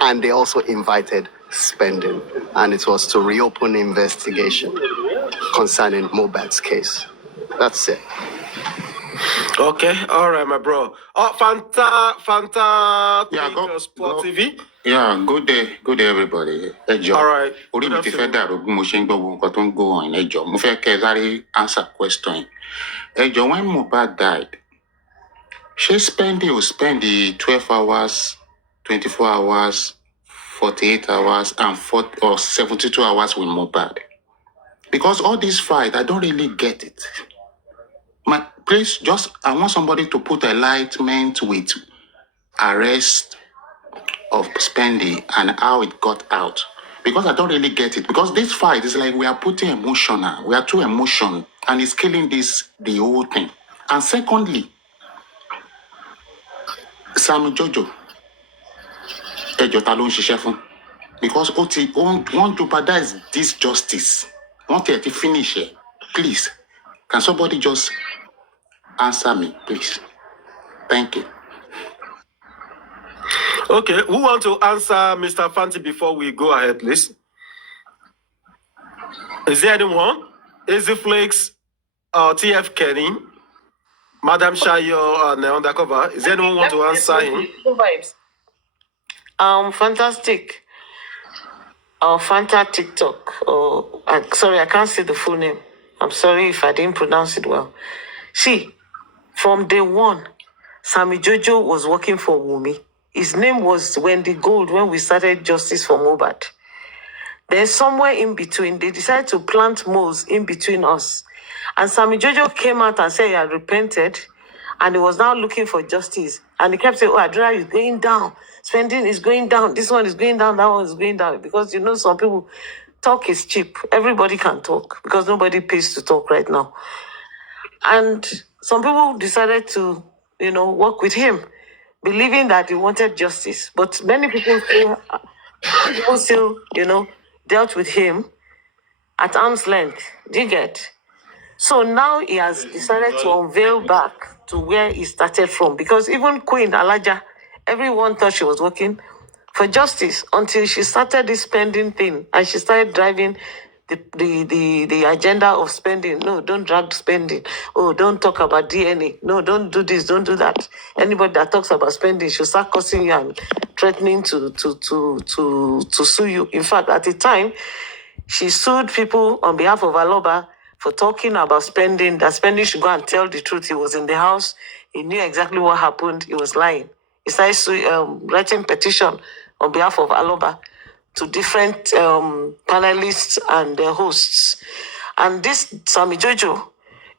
and they also invited spending, and it was to reopen investigation concerning Mohbad's case. That's it. Okay, all right, my bro. Oh, Fanta, Yeah, Sport TV. Yeah, good day, everybody. All right. Orí mi ti fẹ́ afternoon. dàrú bí mo ṣe ń gbọ́ gbogbo nǹkan tó ń go on. Ẹ jọ̀ọ́, mo fẹ́ kẹ́ ẹ sáré answer question. Ẹ jọ̀ọ́, when Mohbad died, she spend the 12 hours, 24 hours, 48 hours, and 72 hours with Mohbad. Because all this fight, I don't really get it. Please, I want somebody to put enlightenment with arrest of spending and how it got out. Because I don't really get it. Because this fight is like we are putting emotional. We are too emotional. And it's killing the whole thing. And secondly, Sam Jojo, ẹjọ́ ta ló ń ṣiṣẹ́ fún? Because want to jeopardize this justice. Want to finish it. Please, can somebody just answer me, please? Thank you. Okay, who want to answer Mr. Fanti before we go ahead, please? Is there anyone? Easy Flakes, TF Kenny, Madam Shayo, and Undercover. Is there anyone want to answer him? Fantastic. Fanta TikTok. Sorry, I can't see the full name. I'm sorry if I didn't pronounce it well. See, from day one, Sammy Jojo was working for Wumi. His name was Wendy Gold when we started Justice for Mohbad. Then somewhere in between, they decided to plant moles in between us. And Sammy Jojo came out and said he had repented and he was now looking for justice. And he kept saying, oh, Adura is going down. Spending is going down. This one is going down. That one is going down. Because, some people, talk is cheap. Everybody can talk because nobody pays to talk right now. And some people decided to, work with him, believing that he wanted justice. But many people still, dealt with him at arm's length. Do you get? So now he has decided to unveil back to where he started from. Because even Queen Alaja, everyone thought she was working for justice until she started this spending thing and she started driving the agenda of spending. No, don't drag spending. Oh, don't talk about DNA. No, don't do this, don't do that. Anybody that talks about spending should start cursing you and threatening to sue you. In fact, at the time, she sued people on behalf of aloba for talking about spending, that spending should go and tell the truth. He was in the house. He knew exactly what happened. He was lying. He started writing petition on behalf of aloba to different panelists and hosts. And this Sammy Jojo,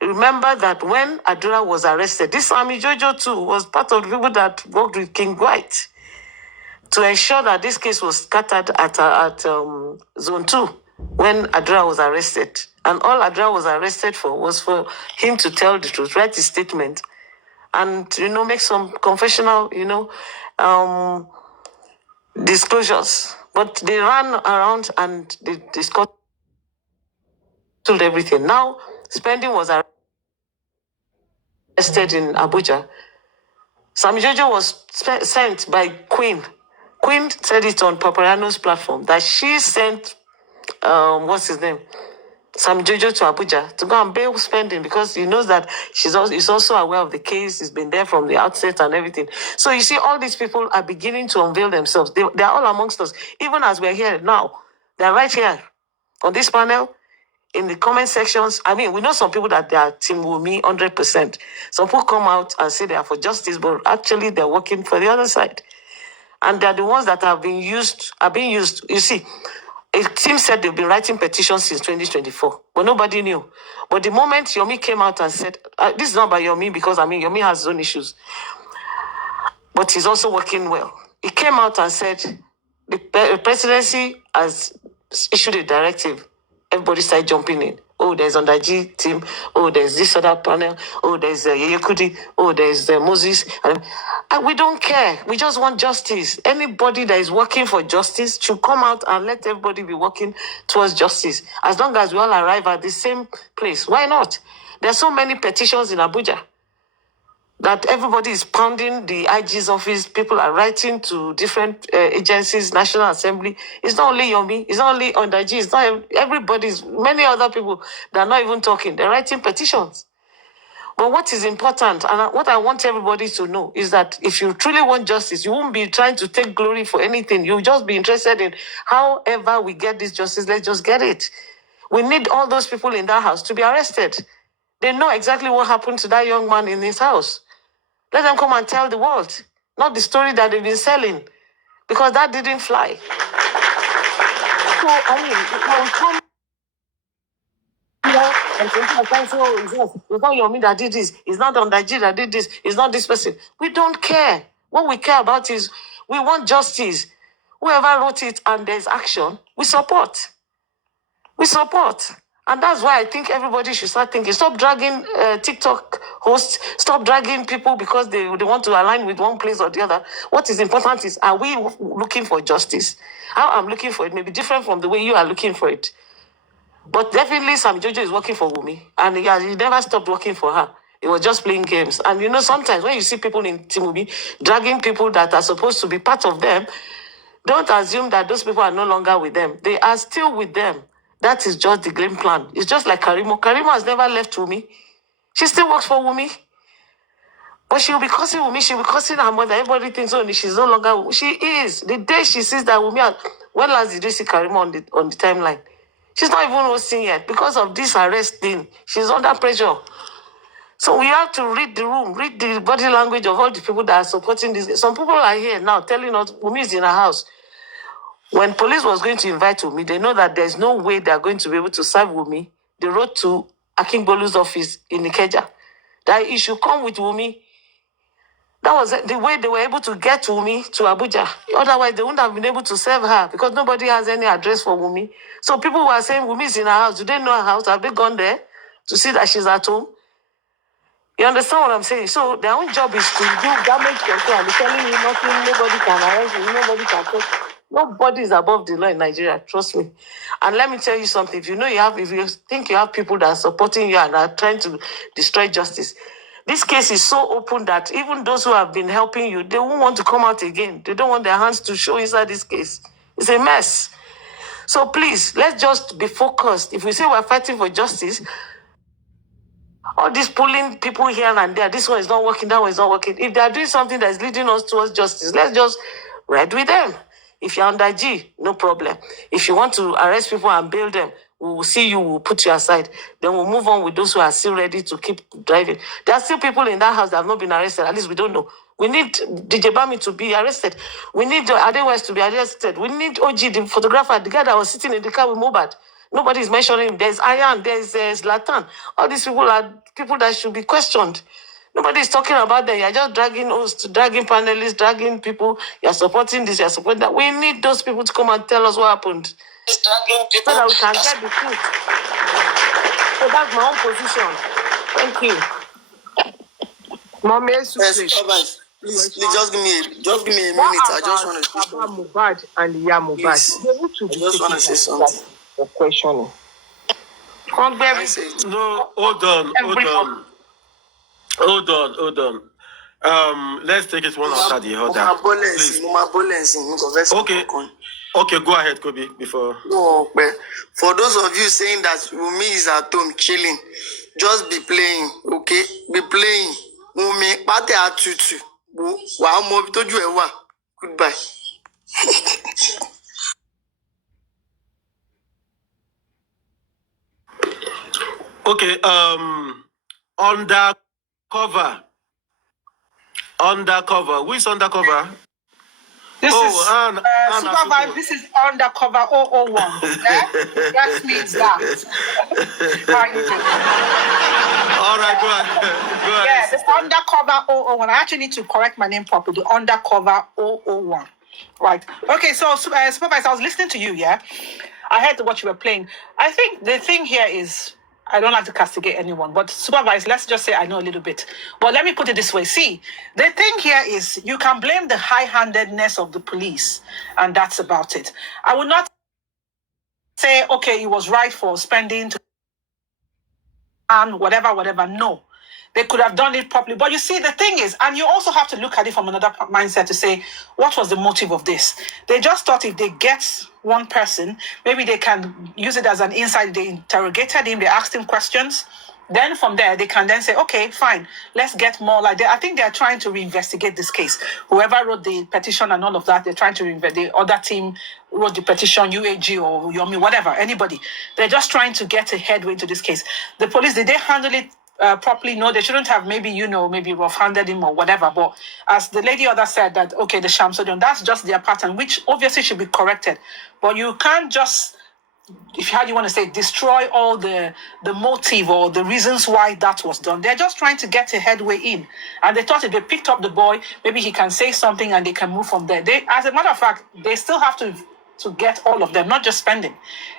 remember that when Adura was arrested, this Sammy Jojo too was part of the people that worked with King White to ensure that this case was scattered at Zone 2 when Adura was arrested. And all Adura was arrested for was for him to tell the truth, write his statement, and, make some confessional, disclosures. But they ran around and they discussed everything. Now, spending was arrested in Abuja. Sammy Jojo was sent by Queen. Queen said it on Paparano's platform that she sent, what's his name? Sammy Jojo to Abuja to go and bail spending because he knows that he's also aware of the case. He's been there from the outset and everything. So you see, all these people are beginning to unveil themselves. They are all amongst us. Even as we're here now, they're right here on this panel, in the comment sections. I mean, we know some people that they are Team Wumi 100%. Some people come out and say they are for justice, but actually they're working for the other side. And they're the ones that are being used. You see, a team said they've been writing petitions since 2024, but nobody knew. But the moment Yomi came out and said, this is not by Yomi because, Yomi has his own issues, but he's also working well. He came out and said, the presidency has issued a directive. Everybody started jumping in. Oh, there's Ondaji team. Oh, there's this other panel. Oh, there's Yeyekudi. Oh, there's Moses. And we don't care. We just want justice. Anybody that is working for justice should come out and let everybody be working towards justice. As long as we all arrive at the same place. Why not? There are so many petitions in Abuja that everybody is pounding the IG's office. People are writing to different agencies, National Assembly. It's not only Yomi. It's not only Ondaji. It's not everybody's. Many other people that are not even talking. They're writing petitions. But what is important, and what I want everybody to know, is that if you truly want justice, you won't be trying to take glory for anything. You'll just be interested in however we get this justice, let's just get it. We need all those people in that house to be arrested. They know exactly what happened to that young man in his house. Let them come and tell the world, not the story that they've been selling, because that didn't fly. So, I mean, when we come here and sometimes say, oh, it's not Yomi that did this, it's not Ondaji that did this, it's not this person. We don't care. What we care about is we want justice. Whoever wrote it and there's action, we support. We support. And that's why I think everybody should start thinking. Stop dragging TikTok hosts. Stop dragging people because they want to align with one place or the other. What is important is, are we looking for justice? How I'm looking for it may be different from the way you are looking for it. But definitely Sam Jojo is working for Wumi. And he never stopped working for her. He was just playing games. And sometimes when you see people in Timumi dragging people that are supposed to be part of them, don't assume that those people are no longer with them. They are still with them. That is just the game plan. It's just like Karimo. Karimo has never left Wumi. She still works for Wumi. But she'll be cursing Wumi. She'll be cursing her mother. Everybody thinks, she's no longer Wumi. She is. The day she sees that Wumi, when last did you see Karimo on the timeline? She's not even hosting yet. Because of this arrest thing, she's under pressure. So we have to read the room, read the body language of all the people that are supporting this. Some people are here now telling us Wumi is in her house. When police was going to invite Wumi, they know that there's no way they're going to be able to serve Wumi. They wrote to Akingbolu's office in Ikeja that he should come with Wumi. That was the way they were able to get Wumi to Abuja. Otherwise, they wouldn't have been able to serve her because nobody has any address for Wumi. So people were saying Wumi is in her house. Do they know her house? Have they gone there to see that she's at home? You understand what I'm saying? So their own job is to do damage control and be telling you nothing, nobody can arrest you, nobody can take. Nobody is above the law in Nigeria, trust me. And let me tell you something. If you think you have people that are supporting you and are trying to destroy justice, this case is so open that even those who have been helping you, they won't want to come out again. They don't want their hands to show inside this case. It's a mess. So please, let's just be focused. If we say we're fighting for justice, all this pulling people here and there, this one is not working, that one is not working. If they are doing something that is leading us towards justice, let's just ride with them. If you're under G, no problem. If you want to arrest people and bail them, we will see you, we'll put you aside. Then we'll move on with those who are still ready to keep driving. There are still people in that house that have not been arrested. At least we don't know. We need DJ Bami to be arrested. We need Adewise to be arrested. We need OG, the photographer, the guy that was sitting in the car with Mobad. Nobody is mentioning him. There's Ayan, there's Zlatan. All these people are people that should be questioned. Nobody is talking about them. You're just dragging hosts, dragging panelists, dragging people. You're supporting this, you're supporting that. We need those people to come and tell us what happened. So that we can get the truth. So that's my own position. Thank you. Mommy, Yes, please, just give me a minute. I just want to say something. Mubad and Yamubad. Please, I just want to say something. For questioning. No, hold on. Let's take it one after the other. Please. Okay, go ahead, Kobe, before. No, but for those of you saying that Wumi is at home chilling, just be playing, okay? Be playing. Wumi, pate atutu. Wa mo bi toju e wa. Goodbye. Okay, undercover. Who is undercover? This is Anna Supervisor, this is undercover 001. Yeah? That means that. How you doing? All right, go ahead. Yeah, this undercover 001. I actually need to correct my name properly. Undercover 001. Right. Okay, so Supervisor, I was listening to you, yeah? I heard what you were playing. I think the thing here is, I don't like to castigate anyone, but Supervisor, let's just say I know a little bit. But let me put it this way. See, the thing here is you can blame the high-handedness of the police, and that's about it. I would not say, okay, he was right for spending and whatever. No. They could have done it properly. But you see, the thing is, and you also have to look at it from another mindset to say, what was the motive of this? They just thought if they get one person, maybe they can use it as an insight. They interrogated him, they asked him questions. Then from there, they can then say, okay, fine, let's get more like that. I think they're trying to reinvestigate this case. Whoever wrote the petition and all of that, they're trying to the other team wrote the petition, UAG or Yomi, whatever, anybody. They're just trying to get a headway into this case. The police, did they handle it properly? No, they shouldn't have maybe rough-handed him or whatever. But as the lady other said that, okay, the Shamsodium, that's just their pattern, which obviously should be corrected. But you can't just, if how you want to say, destroy all the motive or the reasons why that was done. They're just trying to get a headway in. And they thought if they picked up the boy, maybe he can say something and they can move from there. They, as a matter of fact, they still have to get all of them, not just spending,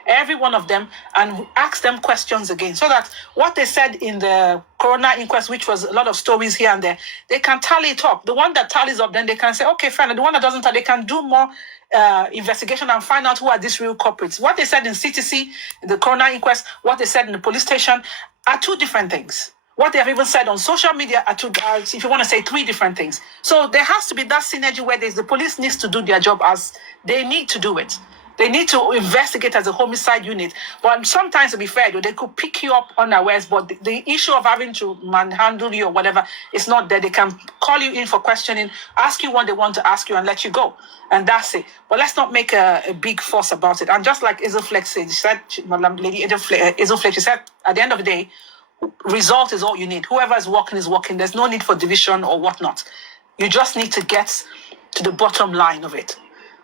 every one of them, and ask them questions again, so that what they said in the coroner inquest, which was a lot of stories here and there, they can tally it up. The one that tallies up, then they can say, okay, fine. And the one that doesn't tally, they can do more investigation and find out who are these real culprits. What they said in CTC, the coroner inquest, what they said in the police station are two different things. What they have even said on social media are two, if you want to say, three different things. So there has to be that synergy where the police needs to do their job as they need to do it. They need to investigate as a homicide unit. But sometimes, to be fair, they could pick you up unawares, but the issue of having to manhandle you or whatever is not there. They can call you in for questioning, ask you what they want to ask you, and let you go. And that's it. But let's not make a big fuss about it. And just like Isoflex said, Lady Isoflex, she said, at the end of the day, result is all you need. Whoever is working is working. There's no need for division or whatnot. You just need to get to the bottom line of it.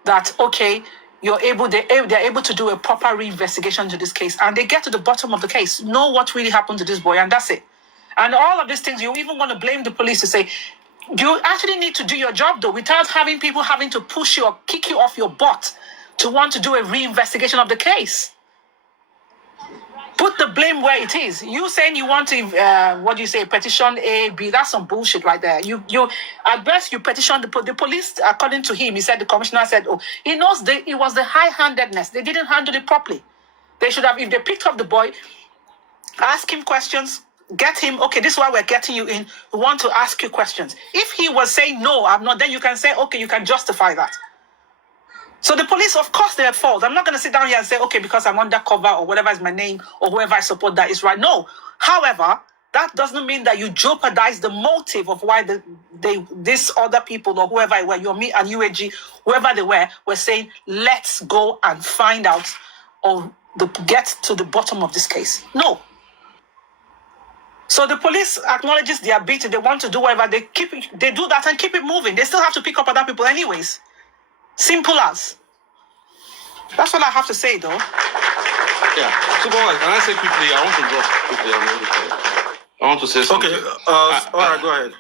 That, okay, they're able to do a proper reinvestigation into this case, and they get to the bottom of the case, know what really happened to this boy, and that's it. And all of these things, you even want to blame the police to say, you actually need to do your job, though, without having people having to push you or kick you off your butt to want to do a reinvestigation of the case. Put the blame where it is. You saying you want to, petition A, B, that's some bullshit right there. You at best, you petition the police, according to him, he said, the commissioner said, oh, he knows it was the high-handedness. They didn't handle it properly. They should have, if they picked up the boy, ask him questions, get him, okay, this is why we're getting you in. We want to ask you questions. If he was saying, no, I'm not, then you can say, okay, you can justify that. So the police, of course, they're at fault. I'm not going to sit down here and say, okay, because I'm undercover or whatever is my name or whoever I support that is right. No. However, that doesn't mean that you jeopardize the motive of why these other people or whoever it were, you, me and UAG, whoever they were saying, let's go and find out or get to the bottom of this case. No. So the police acknowledges their beat. They want to do whatever. They do that and keep it moving. They still have to pick up other people anyways. Simple as. That's all I have to say, though. Yeah. Supervisor, can I say quickly? I want to drop quickly. I want to say something. Okay. All right, go ahead.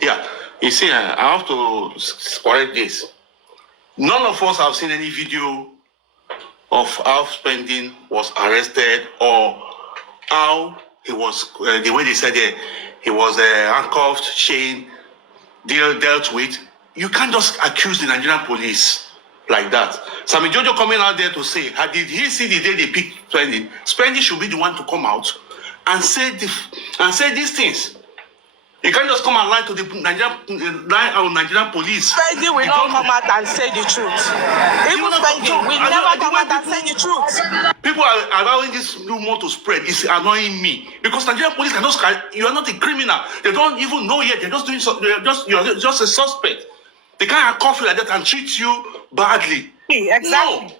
Yeah. You see, I have to correct this. None of us have seen any video of how Spending was arrested or how he was, the way they said he was handcuffed, chained, dealt with. You can't just accuse the Nigerian police like that. Sammy Jojo coming out there to say, did he see the day they picked Spending? Spending should be the one to come out and say these things. You can't just come and lie to the Nigerian police. Spending will not come out and say the truth. Even Spending will never come out and say the truth. People are allowing this rumor to spread. It's annoying me because Nigerian police can just, you are not a criminal. They don't even know yet. They're just doing so. You're just a suspect. They can't handcuff you like that and treat you badly. Exactly. No.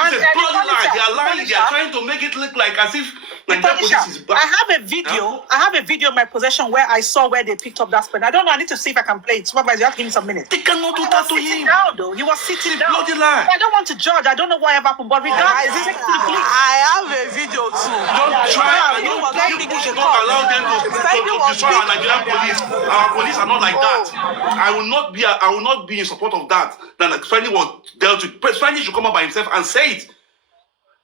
It's a bloody lie. They are lying. They are trying to make it look like as if Nigerian police is bad. I have a video. I have a video in my possession where I saw where they picked up that pen. I don't know. I need to see if I can play it. Supervisor, you have to give me some minutes. They cannot do that to him. Down, though. He was sitting down. Bloody lie. I don't want to judge. I don't know what happened, but regardless, I have a video too. Don't try. You should not allow them to destroy our Nigerian police. Our police are not like that. I will not be in support of that. That Spending was dealt with. Spending should come up by himself and say it.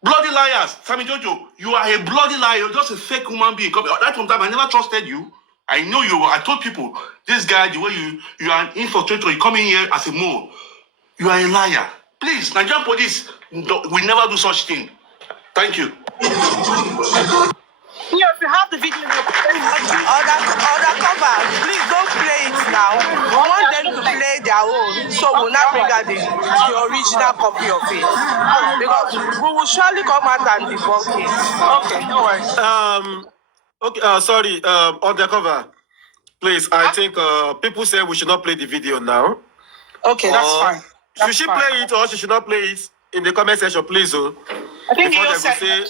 Bloody liars. Sammy Jojo, you are a bloody liar. You're just a fake human being. That one time I never trusted you. I know you were. I told people, this guy, the way you are an infiltrator, you come in here as a mole. You are a liar. Please, Nigerian police will never do such thing. Thank you. Yeah, if you have the video in your undercover, please don't play it now. We want them to play their own, so we'll not bring out the original copy of it. Because we will surely come out and debunk it. Okay, no worries. Okay, sorry, undercover. Please, I think people say we should not play the video now. Okay, that's fine. Should she play it or she should not play it? In the comment section, please. I think before you they said say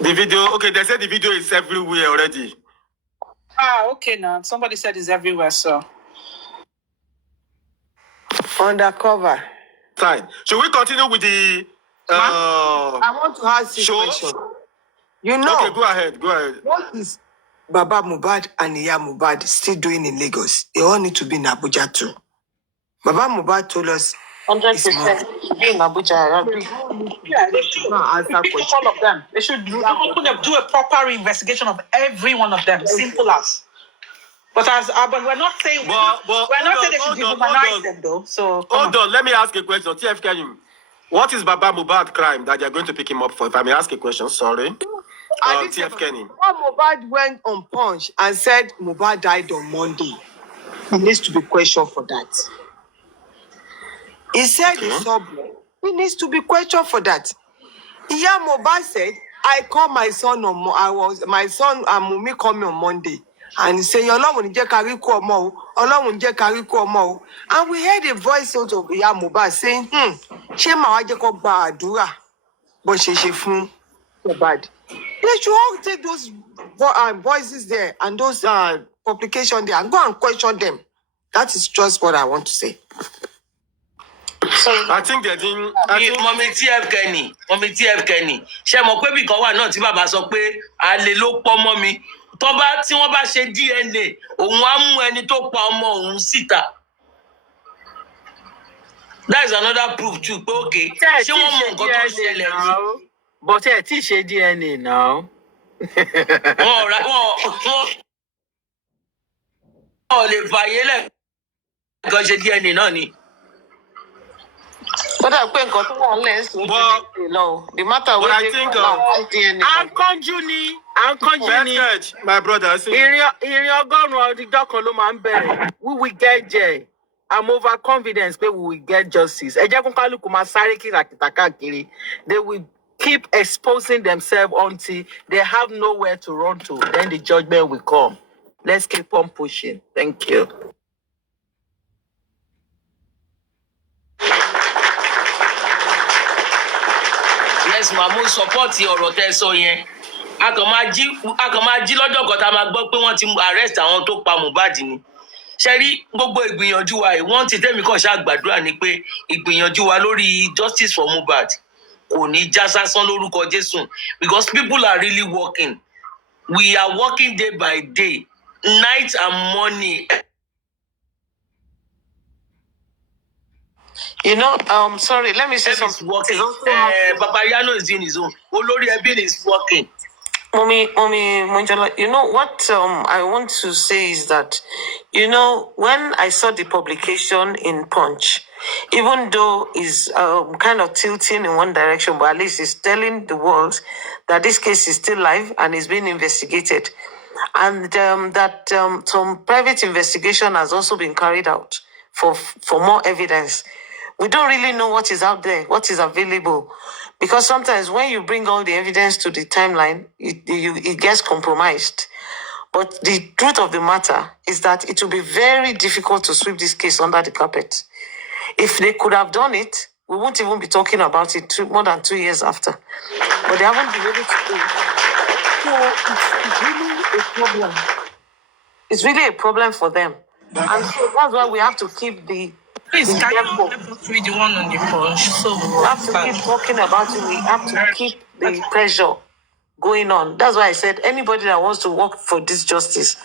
the video. Okay, they said the video is everywhere already. Okay now. Somebody said it's everywhere, so. Undercover. Fine. Should we continue with the I want to ask you a question. You know, okay, go ahead. what is Baba Mubad and Iya Mubad still doing in Lagos? They all need to be in Abuja too. Baba Mubad told us 100% be in Abuja. I agree. Yeah, they should. All of them. They should do a proper investigation of every one of them. Simple as. But we're not saying we're not saying they should dehumanize them though. So hold on, let me ask a question. TFK, what is Baba Mubad crime that they are going to pick him up for? If I may ask a question, sorry. TF Kenny. Mubad went on Punch and said Mubad died on Monday. He needs to be questioned for that. He said he needs to be questioned for that. Iya Mubad said, I called my son my son Mumi called me on Monday. And he said, and we heard a voice out of Iya Mubad saying, but she fun bad. They should all take those voices there and those publications there and go and question them. That is just what I want to say. I think they're doing. Mommy TF Kenny. Ṣé mo pé bí kan wà náà tí bàbá sọ pé àlè ló pọ̀ mọ́ mi. Tí wọ́n bá ṣe DNA, òun á mú ẹni tó pa ọmọ òun síta. That is another proof too. Okay. Ṣé wọ́n mọ nǹkan tó ṣẹlẹ̀ rí? But ẹ ti ṣe DNA now. Wọ́n lè fàyè lẹ̀ nǹkan ṣe DNA náà ni. But I think the matter but I think I'm conjuring. My brother. We will get there. I'm overconfident that we will get justice. They will keep exposing themselves until they have nowhere to run to. Then the judgment will come. Let's keep on pushing. Thank you. Yes, Mamu support ọ̀rọ̀ tẹ́ sọ yẹn. A kàn máa jí lọ́jọ́ kan tá a máa gbọ́ pé wọ́n ti arrest àwọn tó pa Mohbad ni. Ṣé rí gbogbo ìgbìyànjú wa yìí wọ́n ti tẹ́mi kàn ṣàgbàdúrà ni pé ìgbìyànjú wa lórí justice for Mohbad kò ní já sásán lórúkọ Jésù because people are really working. We are working day by day, night and morning. You know, sorry, let me say something. Papa Yano is doing his own. Olori Ebin is working. Mommy, Monjola, you know what I want to say is that, you know, when I saw the publication in Punch, even though it's kind of tilting in one direction, but at least it's telling the world that this case is still live and is being investigated. And that some private investigation has also been carried out for more evidence. We don't really know what is out there, what is available. Because sometimes when you bring all the evidence to the timeline, it gets compromised. But the truth of the matter is that it will be very difficult to sweep this case under the carpet. If they could have done it, we won't even be talking about it more than 2 years after. But they haven't been able to do it. So it's really a problem. It's really a problem for them. And so that's why we have to keep the... Please, can you read the one on the Punch? So we have to keep talking about it. We have to keep the pressure going on. That's why I said anybody that wants to work for this justice,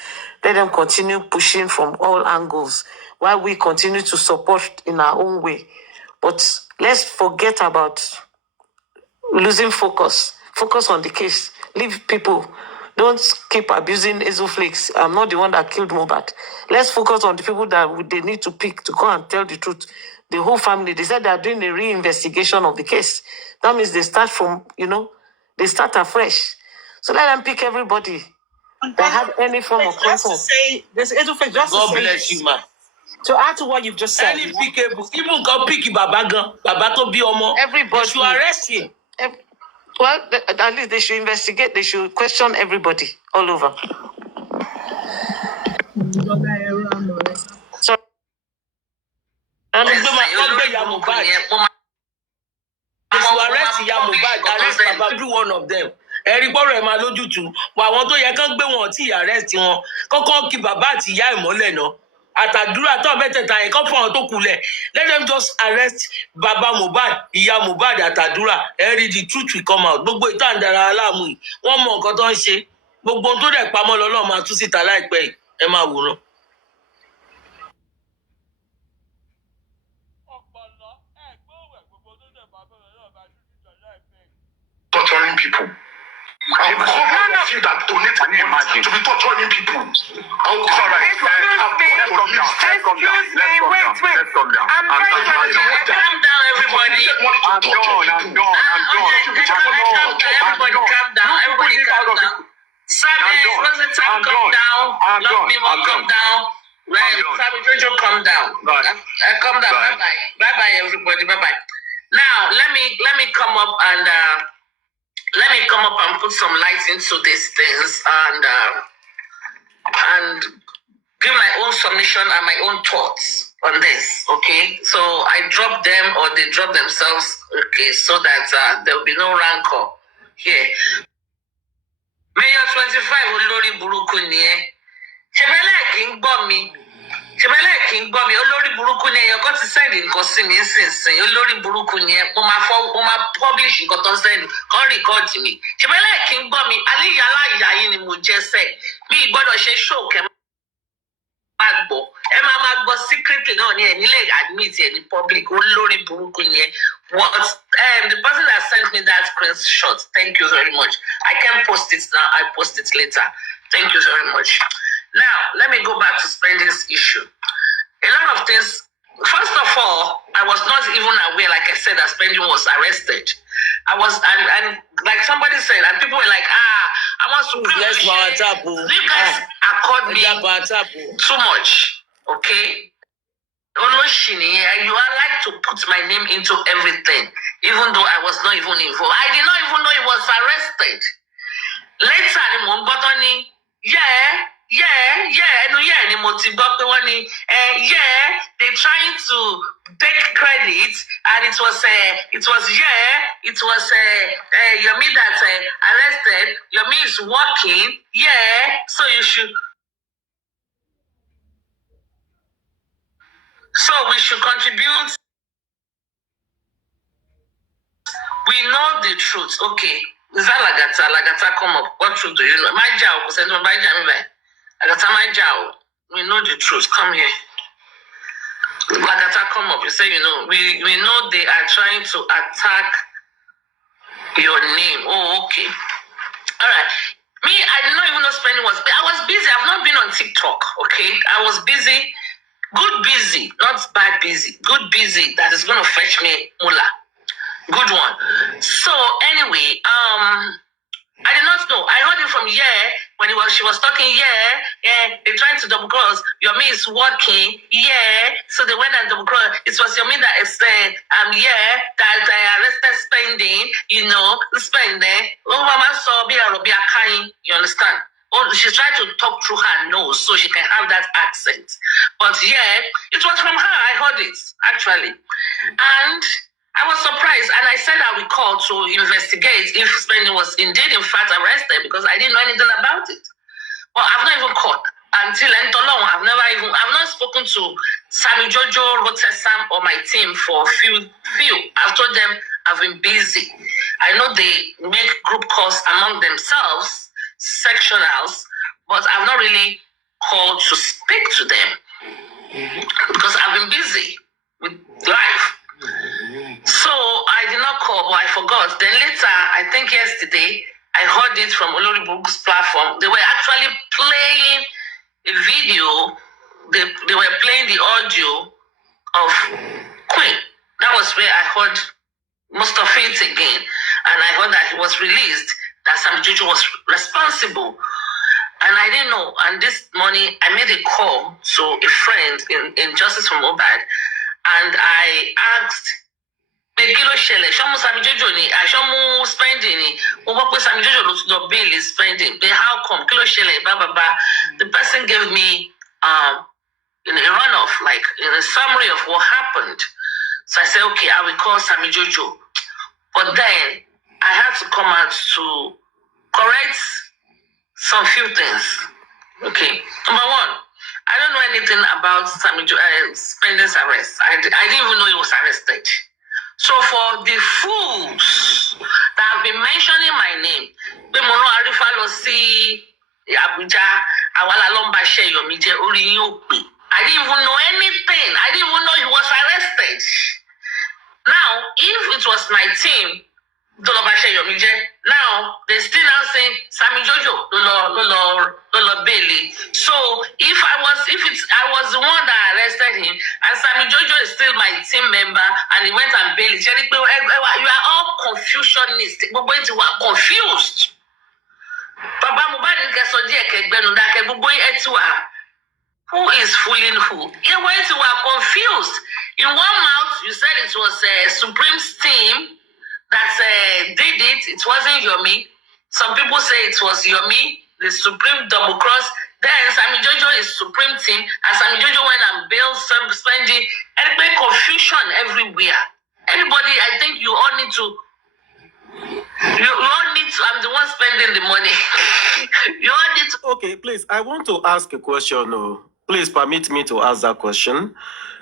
let them continue pushing from all angles while we continue to support in our own way. But let's forget about losing focus. Focus on the case. Leave people. Don't keep abusing Ezoflakes. I'm not the one that killed Mohbad. Let's focus on the people that they need to pick to go and tell the truth. The whole family, they said they are doing a re-investigation of the case. That means they start from, they start afresh. So let them pick everybody that had any form of contact. Just to say, there's Ezoflakes, just God to say, bless you, man. To add to what you've just said. Any pickable, even go pick Baba gan, Baba to be omo. Everybody. You should arrest him. Well, at least they should investigate. They should question everybody all over. So, They should arrest ìyá Mohbad, arrest every one of them. Ẹ̀rí gbọ́dọ̀ ẹ̀ máa lójútùú. Wọ àwọn tó yẹ kán gbé wọn tí arrest wọn. Kọ́kọ́ kí bàbá àti ìyá ẹ̀ mọ́lẹ̀ náà. Àtàdúrà tó mẹ́tẹ̀ẹ̀ta yẹn kọ́ fún àwọn tó kulẹ̀. Let them just arrest bàbá Mohbad, ìyá Mohbad àtàdúrà. Ẹ̀rí the truth will come out. Gbogbo ìtàn àdàrà aláàmú yìí. Wọ́n mọ nǹkan tó ń ṣe. Gbogbo ohun tó dẹ̀ pamọ́ lọ́lọ́ máa tú síta láìpẹ́ yìí. Ẹ máa wòran. Torturing people. I will cover all of you that donate money to be torturing people. I will cover it. Let's calm down. Calm down, everybody. I'm done. Everybody calm down. Sammy, President, calm down. Love me more, calm down. Right, Sammy, calm down. Calm down. Bye-bye, everybody. Bye-bye. Now, let me come up and put some light into these things and give my own submission and my own thoughts on this. Okay, so I drop them or they drop themselves. Okay, so that there will be no rancor here. Mayor 25 olórí burúkú ni ẹ́. Ṣebẹ́lẹ̀ kì í gbọ́ mi olórí burúkú ni èèyàn kan ti send nǹkan sí mi nísinsìnyí olórí burúkú ni ẹ́. Mo máa publish nǹkan tó ń send kan record mi. Ṣebẹ́lẹ̀ kì í gbọ́ mi alíyá aláìyá yìí ni mo jẹ́ sẹ́. Mi gbọ́dọ̀ ṣe show kẹ́ máa gbọ́. Ẹ máa gbọ́ secretly náà ni ẹ̀ nílé admit ẹ̀ ní public olórí burúkú ni ẹ́. What the person that sent me that screenshot, thank you very much. I can post it now, I'll post it later. Thank you very much. Now, let me go back to Spending's issue. A lot of things, first of all, I was not even aware, like I said, that Spending was arrested. And like somebody said, and people were like, I want to you guys accord me too much, okay? And you are like to put my name into everything, even though I was not even involved. I did not even know he was arrested. Later, they're trying to take credit, and it was Yomi that arrested. Yomi is working, so you should. So we should contribute. We know the truth. Okay. Is that Lagata come up? What truth do you know? My job, we know the truth. Come here. Lagata come up. You say, we know they are trying to attack your name. Oh, okay. All right. Me, I did not even know Spending was. I was busy. I've not been on TikTok. Okay. I was busy. Good busy, not bad busy. Good busy that is going to fetch me Mula. Good one. So anyway, I did not know. I heard it from when she was talking. They're trying to double cross. Yomi is working. So they went and double cross. It was Yomi that said, that I arrested Spending. Spending. Oh, Mama saw you understand? Oh, she's trying to talk through her nose so she can have that accent. But it was from her. I heard it, actually. And I was surprised. And I said I would call to investigate if Spending was indeed, in fact, arrested because I didn't know anything about it. But I've not even called. Until I've not spoken to Sammy Jojo, Rotesam, or my team for a few. I've told them I've been busy. I know they make group calls among themselves, sectionals, but I've not really called to speak to them because I've been busy with life. So I did not call, but I forgot. Then later, I think yesterday, I heard it from Olori Buruku's platform. They were actually playing a video. They were playing the audio of Queen. That was where I heard most of it again. And I heard that it was released, that Sam Jojo was responsible. And I didn't know. And this morning, I made a call to a friend in Justice from Mobad. And I asked pé kí ló ṣẹlẹ̀ ṣọ́mú Sammy Jojo ni àṣọ́mú spending ni mo gbọ́ pé Sammy Jojo lọ bail is spending pé how come kí ló ṣẹlẹ̀ bá the person gave me in a run-off, like in a summary of what happened. So I said, okay, I will call Sammy Jojo. But then I had to come out to correct some few things. Okay. Number one, I don't know anything about Sammy Spenden's arrest. I didn't even know he was arrested. So for the fools that have been mentioning my name, Bemono Arifa lo si Abuja, Awala Lomba She Yomije Ori Yope. I didn't even know anything. I didn't even know he was arrested. Now, if it was my team, now they still now saying Sammy Jojo, Lolo Bailey. So if I was the one that arrested him, and Sammy Jojo is still my team member, and he went and bailed. You are all confusionists. You are confused. Baba Mubadi who is fooling who? You were confused. In one mouth, you said it was Supreme's team that did it. It wasn't Yomi. Some people say it was Yomi, the Supreme double cross. Then Sammy Jojo is Supreme team, and Sammy Jojo went and bailed some spending, and confusion everywhere. Anybody, I think you all need to. I'm the one spending the money. You all need to. Okay, please, I want to ask a question. Please permit me to ask that question.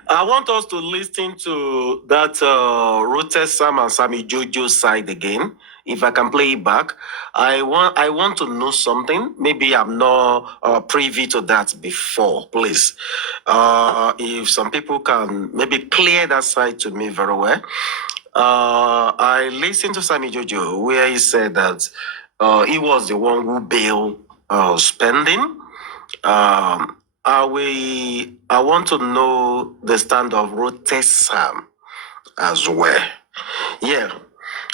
I want us to listen to that Rote Sam and Sammy Jojo side again. If I can play it back, I want to know something. Maybe I'm not privy to that before. Please, if some people can maybe clear that side to me very well. I listened to Sammy Jojo where he said that he was the one who bailed spending. I want to know the stand of Rote Sam as well. Yeah.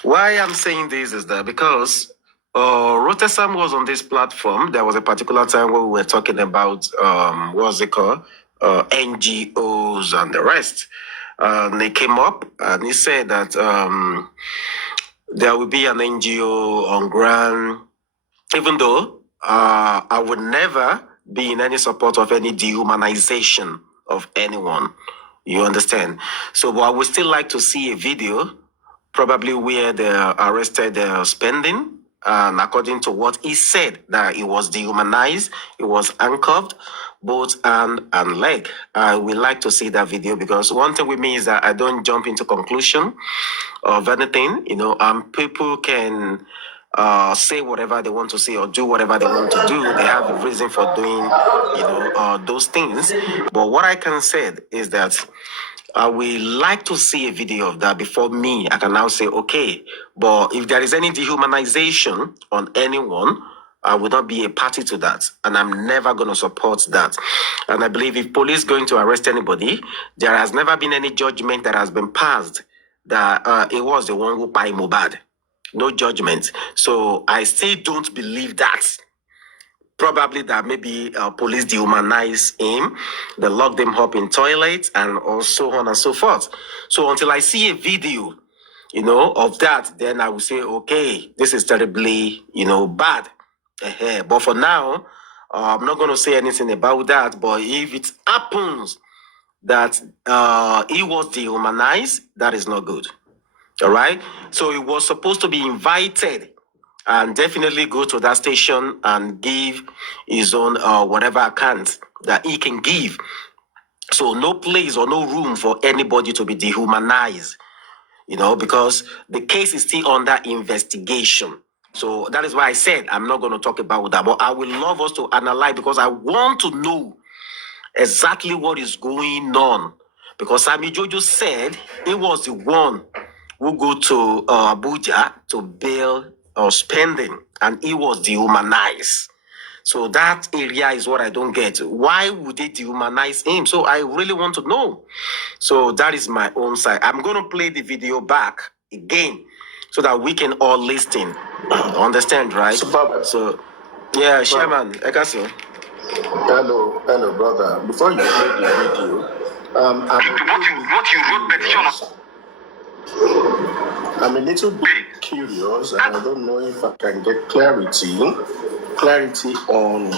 Why I'm saying this is that because Rote Sam was on this platform. There was a particular time where we were talking about what's it called? NGOs and the rest. And they came up and he said that there will be an NGO on ground, even though I would never be in any support of any dehumanization of anyone. You understand? So, but I would still like to see a video, probably where they arrested spending. And according to what he said, that it was dehumanized, it was handcuffed, both hand and leg. I would like to see that video because one thing with me is that I don't jump into conclusion of anything, and people can say whatever they want to say or do whatever they want to do. They have a reason for doing, those things. But what I can say is that I will like to see a video of that before me. I can now say, okay, but if there is any dehumanization on anyone, I will not be a party to that. And I'm never going to support that. And I believe if police going to arrest anybody, there has never been any judgment that has been passed that it was the one who buy Mubad. No judgment. So I still don't believe that. Probably that maybe police dehumanize him, they lock them up in toilets and so on and so forth. So until I see a video, of that, then I will say, okay, this is terribly, bad. But for now, I'm not going to say anything about that. But if it happens that he was dehumanized, that is not good. All right. So he was supposed to be invited and definitely go to that station and give his own whatever account that he can give. So no place or no room for anybody to be dehumanized, because the case is still under investigation. So that is why I said I'm not going to talk about that, but I would love us to analyze because I want to know exactly what is going on. Because Sammy Jojo said he was the one who go to Abuja to bail spending, and he was dehumanized. So that area is what I don't get. Why would they dehumanize him? So I really want to know. So that is my own side. I'm going to play the video back again so that we can all listen. Understand, right? So, yeah, Chairman, I guess so. Hello, brother. Before you play the video, what you wrote petition on. I'm a little bit curious, and I don't know if I can get clarity on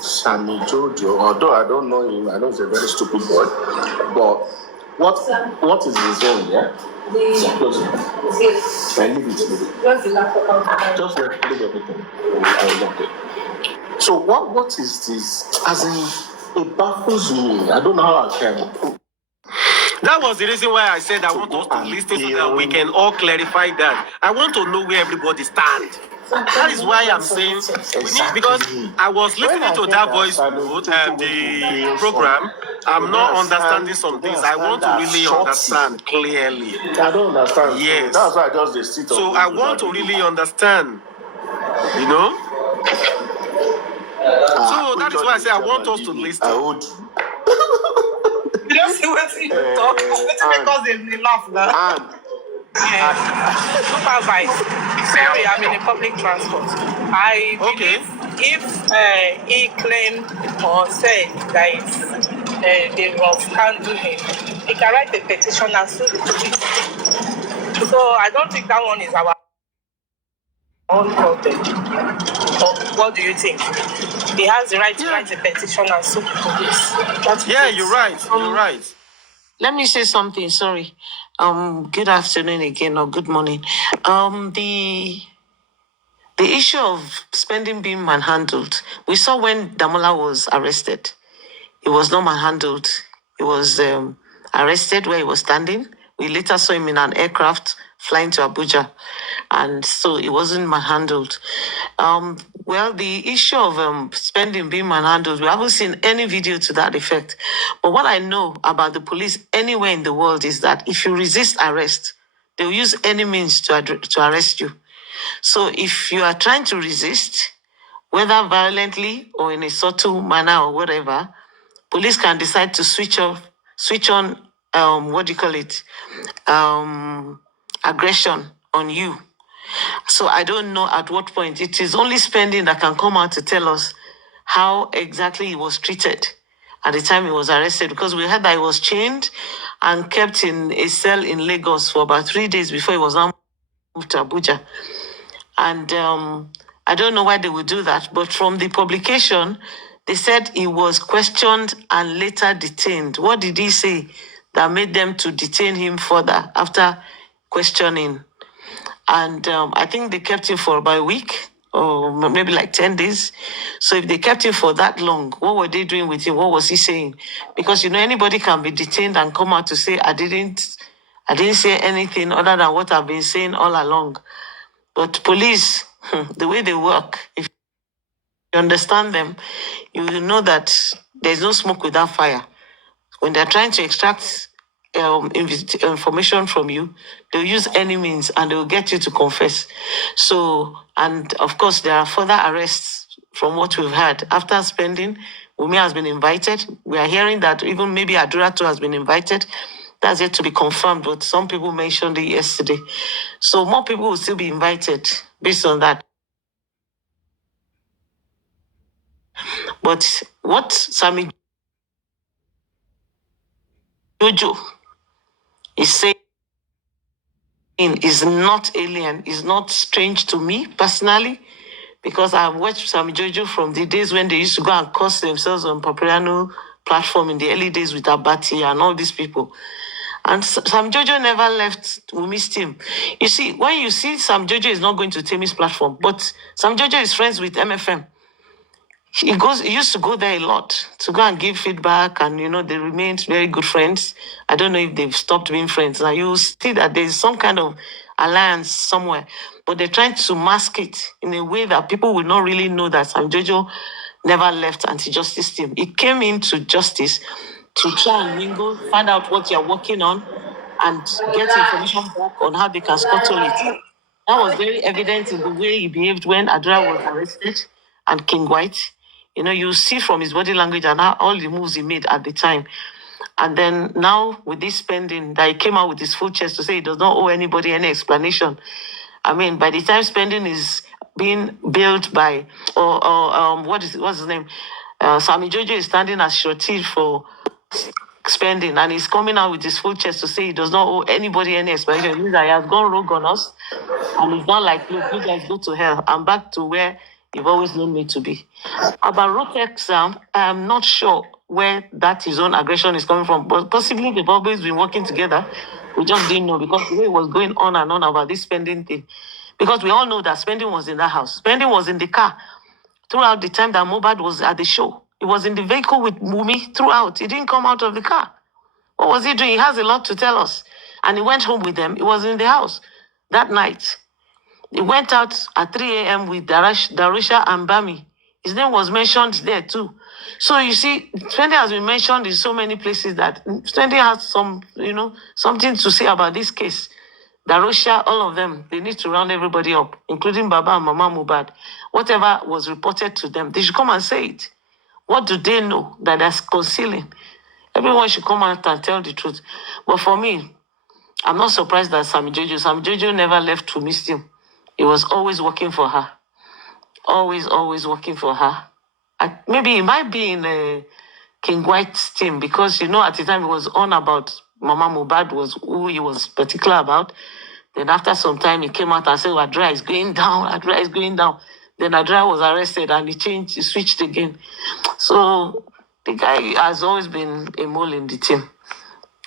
Sammy Jojo. Although I don't know him, I know he's a very stupid boy. But what is his own? Yeah. Close it. I leave it. Just leave everything. I will lock it. So what is this? As in, it baffles me. I don't know how I can. That was the reason why I said I want us to listen so that we can all clarify that. I want to know where everybody stands. That is why I'm saying we need, because I was listening to that voice note and the program. I'm not understanding some things. I want to really understand clearly. I don't understand. Yes. That's why I just sit. So I want to really understand. You know. So that is why I say I want us to listen. I would. You don't see what you talk. Because they laugh now. Supervise. Sorry, I'm in a public transport. I believe if he claimed or said that they rough handle him, he can write a petition and sue the police. So I don't think that one is our own problem. Or what do you think? He has the right to write a petition and sue the police. You're right. You're right. Let me say something. Sorry. Good afternoon again, or good morning. The issue of spending being manhandled. We saw when Damola was arrested. He was not manhandled. He was arrested where he was standing. We later saw him in an aircraft flying to Abuja, and so it wasn't manhandled. Well, the issue of spending being manhandled, we haven't seen any video to that effect. But what I know about the police anywhere in the world is that if you resist arrest, they'll use any means to arrest you. So if you are trying to resist, whether violently or in a subtle manner or whatever, police can decide to switch on, aggression on you. So I don't know at what point. It is only spending that can come out to tell us how exactly he was treated at the time he was arrested, because we heard that he was chained and kept in a cell in Lagos for about 3 days before he was now moved to Abuja. And I don't know why they would do that, but from the publication, they said he was questioned and later detained. What did he say that made them to detain him further after questioning? And I think they kept him for about a week or maybe like 10 days. So if they kept him for that long, what were they doing with him? What was he saying? Because, anybody can be detained and come out to say, I didn't say anything other than what I've been saying all along. But police, the way they work, if you understand them, you will know that there's no smoke without fire. When they're trying to extract information from you, they'll use any means and they'll get you to confess. So, and of course, there are further arrests from what we've heard. After spending, Wunmi has been invited. We are hearing that even maybe Adura too has been invited. That's yet to be confirmed, but some people mentioned it yesterday. So more people will still be invited based on that. But what Sammy Jojo is saying is not alien, is not strange to me personally, because I've watched Sammy Jojo from the days when they used to go and curse themselves on Papriano platform in the early days with Abati and all these people. And Sam Jojo never left Wumi's team. You see, when you see Sam Jojo is not going to Temi's platform, but Sam Jojo is friends with MFM. He used to go there a lot to go and give feedback, and they remained very good friends. I don't know if they've stopped being friends. Now you see that there's some kind of alliance somewhere, but they're trying to mask it in a way that people will not really know that Sam Jojo never left anti-justice team. It came into justice to try and mingle, find out what you're working on, and get information back on how they can scuttle it. That was very evident in the way he behaved when Adra was arrested and King White. You see from his body language and all the moves he made at the time. And then now with this spending, that he came out with his full chest to say he does not owe anybody any explanation. I mean, by the time spending is being built by, what's his name? Sammy Jojo is standing as surety for spending, and he's coming out with his full chest to say he does not owe anybody any explanation. It means that he has gone rogue on us, and he's not like, look, you guys go to hell. I'm back to where you've always known me to be. About Rotex, I'm not sure where that his own aggression is coming from, but possibly they've always been working together. We just didn't know because the way it was going on and on about this spending thing. Because we all know that spending was in that house. Spending was in the car throughout the time that Mohbad was at the show. He was in the vehicle with Wumi throughout. He didn't come out of the car. What was he doing? He has a lot to tell us. And he went home with them. He was in the house that night. He went out at 3 a.m. with Darusha and Bami. His name was mentioned there too. So you see, Spending has been mentioned in so many places that Spending has something to say about this case. Darusha, all of them, they need to round everybody up, including Baba and Mama Mohbad. Whatever was reported to them, they should come and say it. What do they know that they're concealing? Everyone should come out and tell the truth. But for me, I'm not surprised that Sammy Jojo never left to miss him. He was always working for her. Always working for her. Maybe he might be in King White's team because, at the time he was on about Mama Mohbad was who he was particular about. Then after some time, he came out and said, Adra is going down. Adra is going down. Then Adra was arrested and he switched again. So the guy has always been a mole in the team.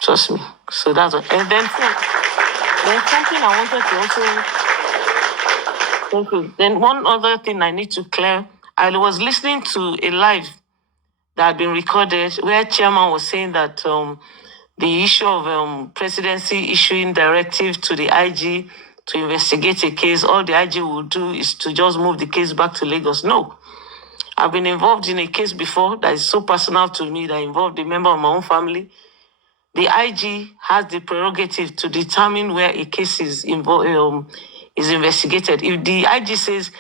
Trust me. So that's what. And then something I wanted to also... Okay. Then one other thing I need to clear. I was listening to a live that had been recorded where chairman was saying that the issue of presidency issuing directive to the IG to investigate a case, all the IG will do is to just move the case back to Lagos. No. I've been involved in a case before that is so personal to me that involved a member of my own family. The IG has the prerogative to determine where a case is investigated. If the IG says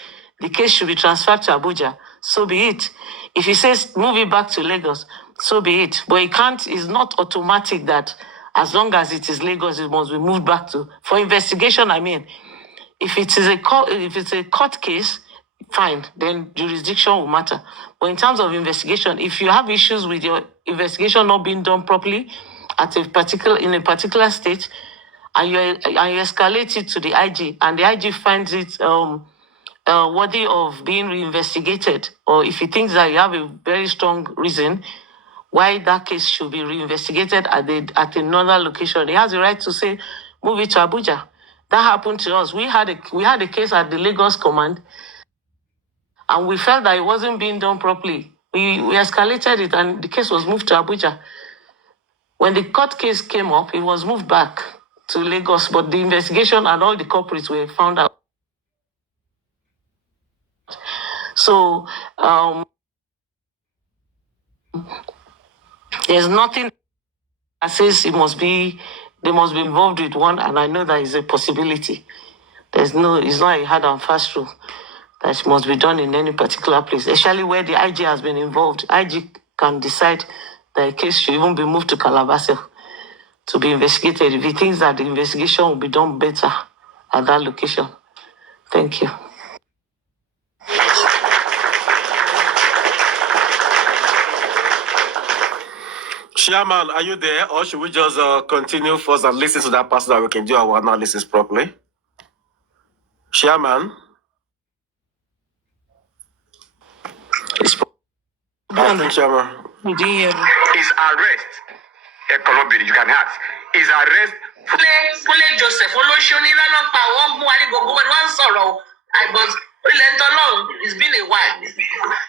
the case should be transferred to Abuja, so be it. If he says move it back to Lagos, so be it. But it's not automatic that as long as it is Lagos, it must be moved back to. For investigation, I mean, if it's a court case, fine, then jurisdiction will matter. But in terms of investigation, if you have issues with your investigation not being done properly in a particular state, and you escalate it to the IG, and the IG finds it worthy of being reinvestigated, or if he thinks that you have a very strong reason why that case should be reinvestigated at another location, he has the right to say, move it to Abuja. That happened to us. We had a case at the Lagos Command, and we felt that it wasn't being done properly. We escalated it, and the case was moved to Abuja. When the court case came up, it was moved back to Lagos, but the investigation and all the culprits were found out. So there's nothing that says they must be involved with one, and I know that is a possibility. It's not a hard and fast rule that it must be done in any particular place, especially where the IG has been involved. IG can decide that a case should even be moved to Calabar to be investigated if he thinks that the investigation will be done better at that location. Thank you. Chairman, are you there, or should we just continue first and listen to that person that we can do our analysis properly? Chairman? Chairman. His arrest, you can ask, his arrest. Kúnlé Joseph olóṣèlú lọ́nà pa wọ́n mú wa ní gbogbo wọn wọ́n ń sọ̀rọ̀ àìgbọ́n ilẹ̀ ń tọ́lọ́run. It's been a while.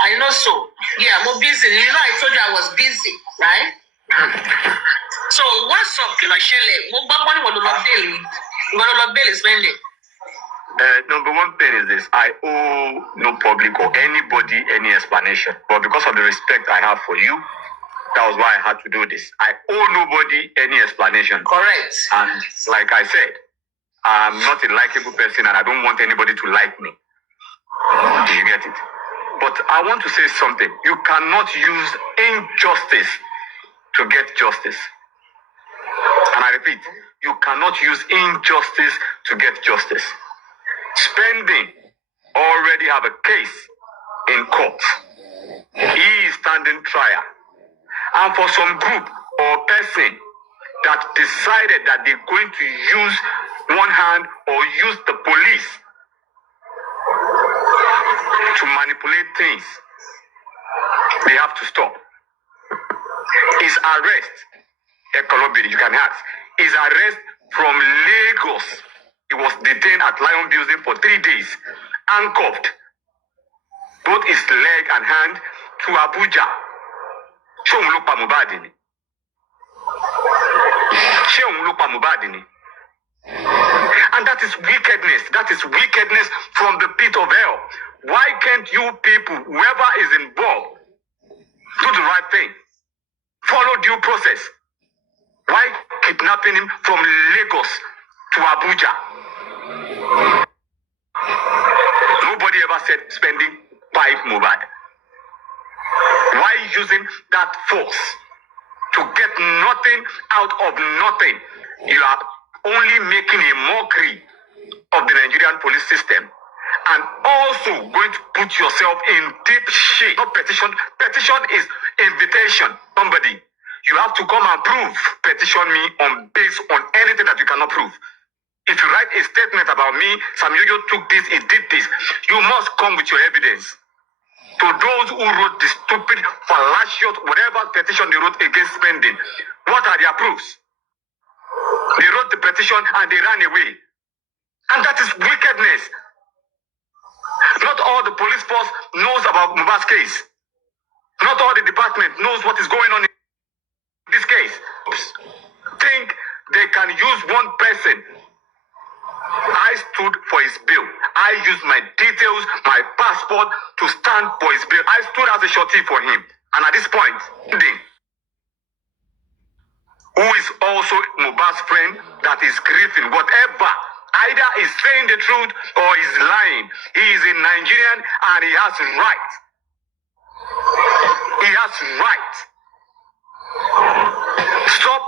I know so. Yeah, I'm busy. I told you I was busy, right? So what's up, kí ló ṣẹlẹ̀? Mo gbọ́ pé wọ́n lọ bail spending. Number one thing is this: I owe no public or anybody any explanation. But because of the respect I have for you, that was why I had to do this. I owe nobody any explanation. Correct. And like I said, I'm not a likable person and I don't want anybody to like me. Do you get it? But I want to say something. You cannot use injustice to get justice. And I repeat, you cannot use injustice to get justice. Spending already have a case in court. He is standing trial. And for some group or person that decided that they're going to use one hand or use the police to manipulate things, they have to stop. His arrest, you can ask, his arrest from Lagos. He was detained at Lion Building for 3 days, handcuffed, both his leg and hand, to Abuja. Ṣé òun ló pa Mohbad ni? Ṣé òun ló pa Mohbad ni? And that is wickedness. That is wickedness from the pit of hell. Why can't you people, whoever is involved, do the right thing? Follow due process. Why kidnapping him from Lagos to Abuja? Nobody ever said spending 5 Mohbad. Why using that force to get nothing out of nothing? You are only making a mockery of the Nigerian police system and also going to put yourself in deep shit. Not petition. Petition is invitation. Somebody, you have to come and prove. Petition me based on anything that you cannot prove. If you write a statement about me, Samuel took this, he did this, you must come with your evidence. To those who wrote the stupid, fallacious, whatever petition they wrote against spending, what are their proofs? They wrote the petition and they ran away. And that is wickedness. Not all the police force knows about Mohbad's case. Not all the department knows what is going on in this case. Think they can use one person. I stood for his bill. I used my details, my passport to stand for his bill. I stood as a shorty for him. And at this point, who is also Mohbad's friend that is grieving, whatever, either is saying the truth or is lying. He is a Nigerian and he has right. He has right. Stop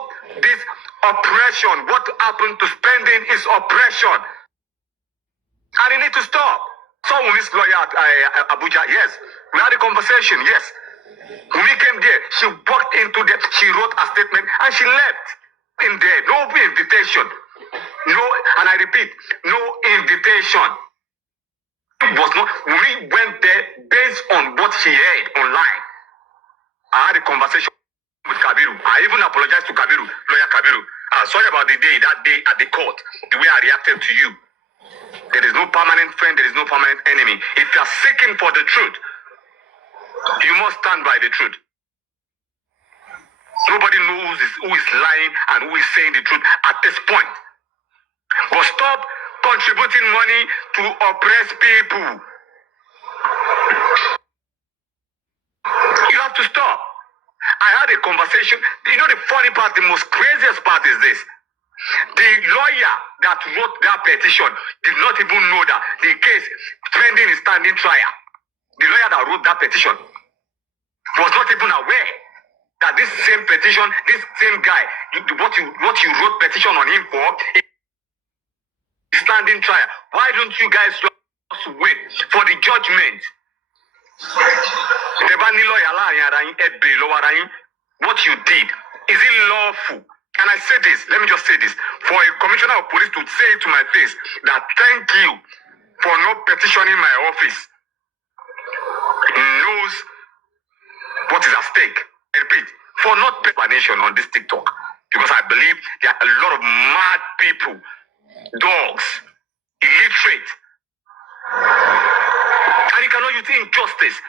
this oppression. What happened to spending is oppression. And they need to stop. Someone is lawyer at Abuja, yes. We had a conversation, yes. When we came there, she walked into there, she wrote a statement, and she left in there. No invitation. No, and I repeat, no invitation. It was not, we went there based on what she heard online. I had a conversation with Kabiru. I even apologized to Kabiru, lawyer Kabiru. Sorry about that day at the court, the way I reacted to you. There is no permanent friend, there is no permanent enemy. If you are seeking for the truth, you must stand by the truth. Nobody knows who is lying and who is saying the truth at this point. But stop contributing money to oppress people. You have to stop. I had a conversation. You know the funny part, the most craziest part is this. The lawyer that wrote that petition did not even know that the case pending is standing trial. The lawyer that wrote that petition was not even aware that this same petition, this same guy, what you wrote petition on him for, is standing trial. Why don't you guys just wait for the judgment? What you did, is it lawful? And I say this, let me just say this, for a commissioner of police to say to my face that thank you for not petitioning my office, he knows what is at stake. I repeat, for not explanation on this TikTok, because I believe there are a lot of mad people, dogs, illiterate, and you cannot use injustice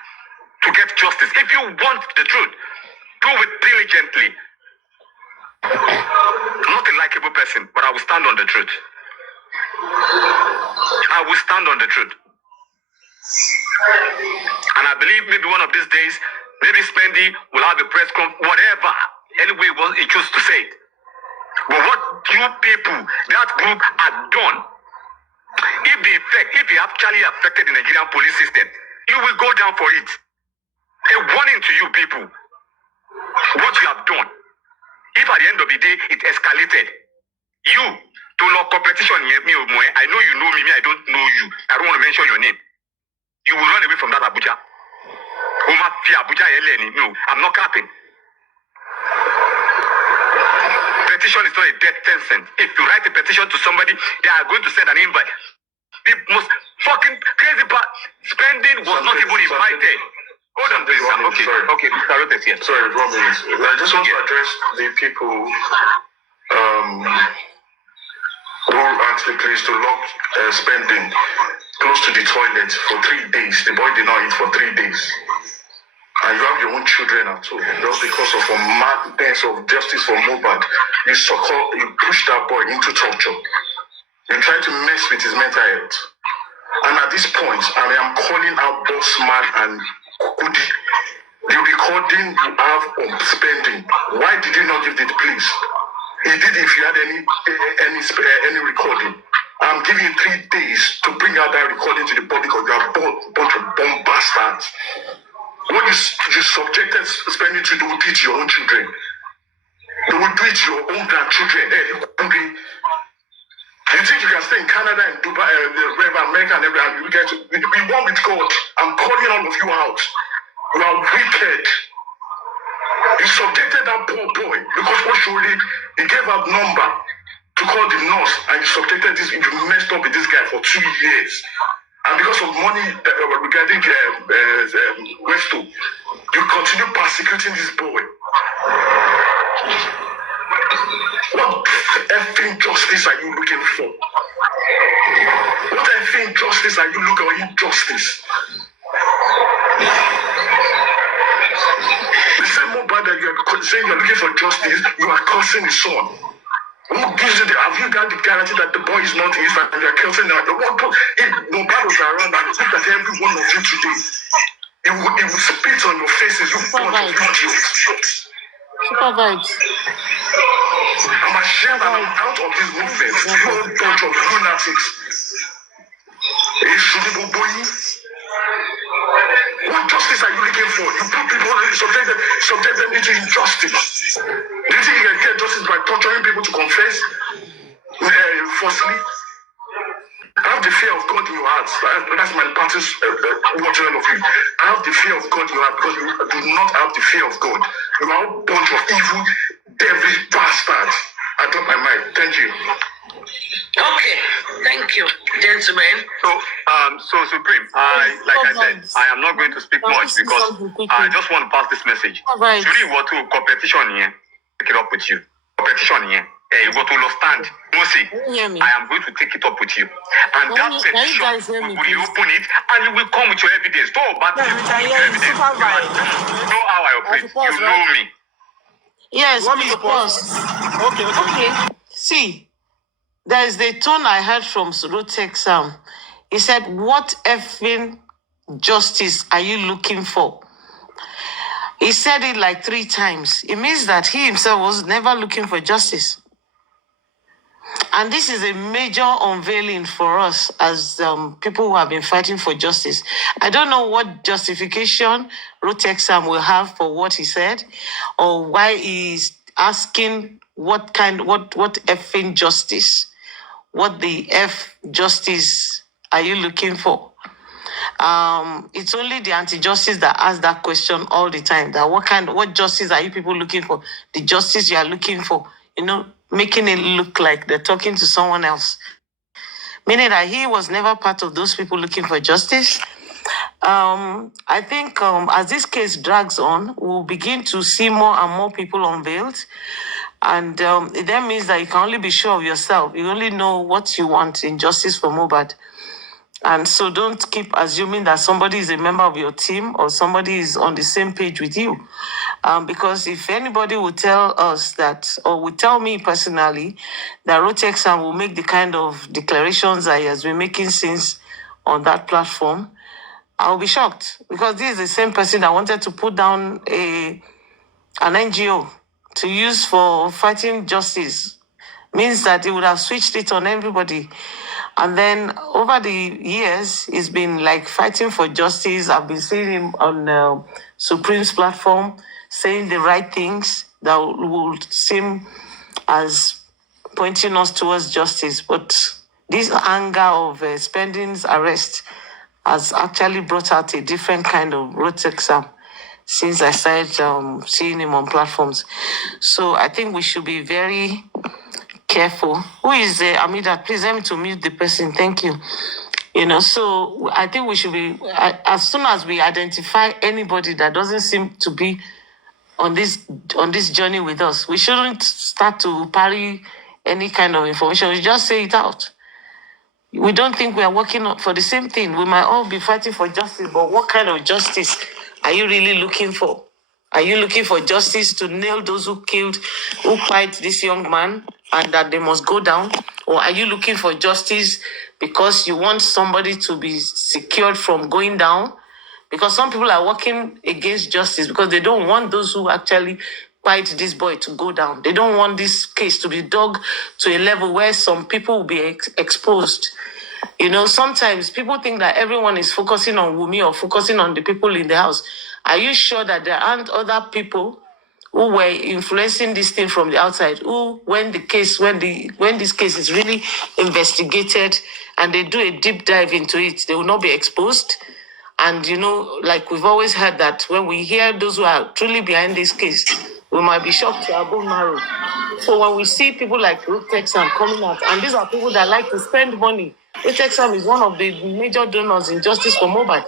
to get justice. If you want the truth, do it diligently. I'm not a likable person, but I will stand on the truth. I will stand on the truth. And I believe maybe one of these days, maybe Spendy will have a press conference, whatever, anyway he chooses to say it. But what you people, that group had done, if it actually affected the Nigerian police system, you will go down for it. A warning to you people, what you have done. If at the end of the day it escalated, you to law competition, I know you know me, I don't know you. I don't want to mention your name. You will run away from that Abuja. No, I'm not capping. petition is not a death sentence. If you write a petition to somebody, they are going to send an invite. The most fucking crazy part, spending was not even invited. Hold on, please. Okay, Mr. Rotes here. Sorry, 1 minute. I just want to address the people who asked the police to lock spending close to the toilet for 3 days. The boy did not eat for 3 days. And you have your own children at home. Just because of a madness of justice for Mohbad, you push that boy into torture. You try to mess with his mental health. And at this point, I am calling out Bossman and Kudi. The recording you have on spending, why did you not give it, please? He did if you had any recording. I'm giving you 3 days to bring out that recording to the public, because you are a bunch of bomb bastards. What you subjected spending to, they will do it to your own children. They will do it to your own grandchildren. You think you can stay in Canada and Dubai, America and everywhere? We won with God. I'm calling all of you out. You are wicked. You subjected that poor boy because what surely he gave out number to call the nurse, and you subjected this. You messed up with this guy for 2 years, and because of money regarding Westo, you continue persecuting this boy. What effing justice are you looking for? What effing justice are you looking for? Injustice. The same Mohbad that you're saying you're looking for justice, you are cursing his son. Who gives you have you got the guarantee that the boy is not innocent and you're cursing him? If Mohbad was around and looked at every one of you today, it would spit on your faces, you bunch of idiots. Super vibes. I'm ashamed and I'm out of this movement. You a bunch of lunatics. What justice are you looking for? You put people, subject them into injustice. Do you think you can get justice by torturing people to confess falsely? Have the fear of God in your hearts. That's my party's watching all of you. Have the fear of God in your heart, because you do not have the fear of God. You are a bunch of evil, devilish bastards. I drop my mic. Thank you. Okay, thank you, gentlemen. So Supreme, I said, I am not going to speak much because I just want to pass this message. Right. Should you want to competition here, take it up with you. Competition here. You go to stand. Jossy, I am going to take it up with you. And that petition, will you open it and you will come with your evidence. But you know how I operate. You know me. Yes, of course. Okay. See, there is the tone I heard from Rotex Sam. He said, what effing justice are you looking for? He said it like 3 times. It means that he himself was never looking for justice. And this is a major unveiling for us as people who have been fighting for justice. I don't know what justification Rotex Sam will have for what he said, or why he's asking what effing justice. What the F justice are you looking for? It's only the anti-justice that asks that question all the time. That what justice are you people looking for? The justice you are looking for, making it look like they're talking to someone else. Meaning that he was never part of those people looking for justice. I think as this case drags on, we'll begin to see more and more people unveiled. And it then means that you can only be sure of yourself. You only know what you want in justice for Mohbad. And so don't keep assuming that somebody is a member of your team or somebody is on the same page with you. Because if anybody will tell us that, or will tell me personally, that Rotexan will make the kind of declarations that he has been making since on that platform, I'll be shocked. Because this is the same person that wanted to put down an NGO to use for fighting justice. Means that he would have switched it on everybody. And then over the years, he's been like fighting for justice. I've been seeing him on Supreme's platform saying the right things that will seem as pointing us towards justice. But this anger of Spending's arrest has actually brought out a different kind of Rotexam. since I started seeing him on platforms. So I think we should be very careful. Who is Amida? Please let me to mute the person. Thank you. So I think we should be, as soon as we identify anybody that doesn't seem to be on this journey with us, we shouldn't start to parry any kind of information. We just say it out. We don't think we are working for the same thing. We might all be fighting for justice, but what kind of justice are you really looking for? Are you looking for justice to nail those who fight this young man and that they must go down? Or are you looking for justice because you want somebody to be secured from going down? Because some people are working against justice because they don't want those who actually fight this boy to go down. They don't want this case to be dug to a level where some people will be exposed. Sometimes people think that everyone is focusing on Wumi or focusing on the people in the house. Are you sure that there aren't other people who were influencing this thing from the outside, who, when this case is really investigated and they do a deep dive into it, they will not be exposed? And, like we've always heard that when we hear those who are truly behind this case, we might be shocked to our bone marrow. So when we see people like Ruth Texam coming out, and these are people that like to spend money. Ruth Texam is one of the major donors in Justice for Mobile.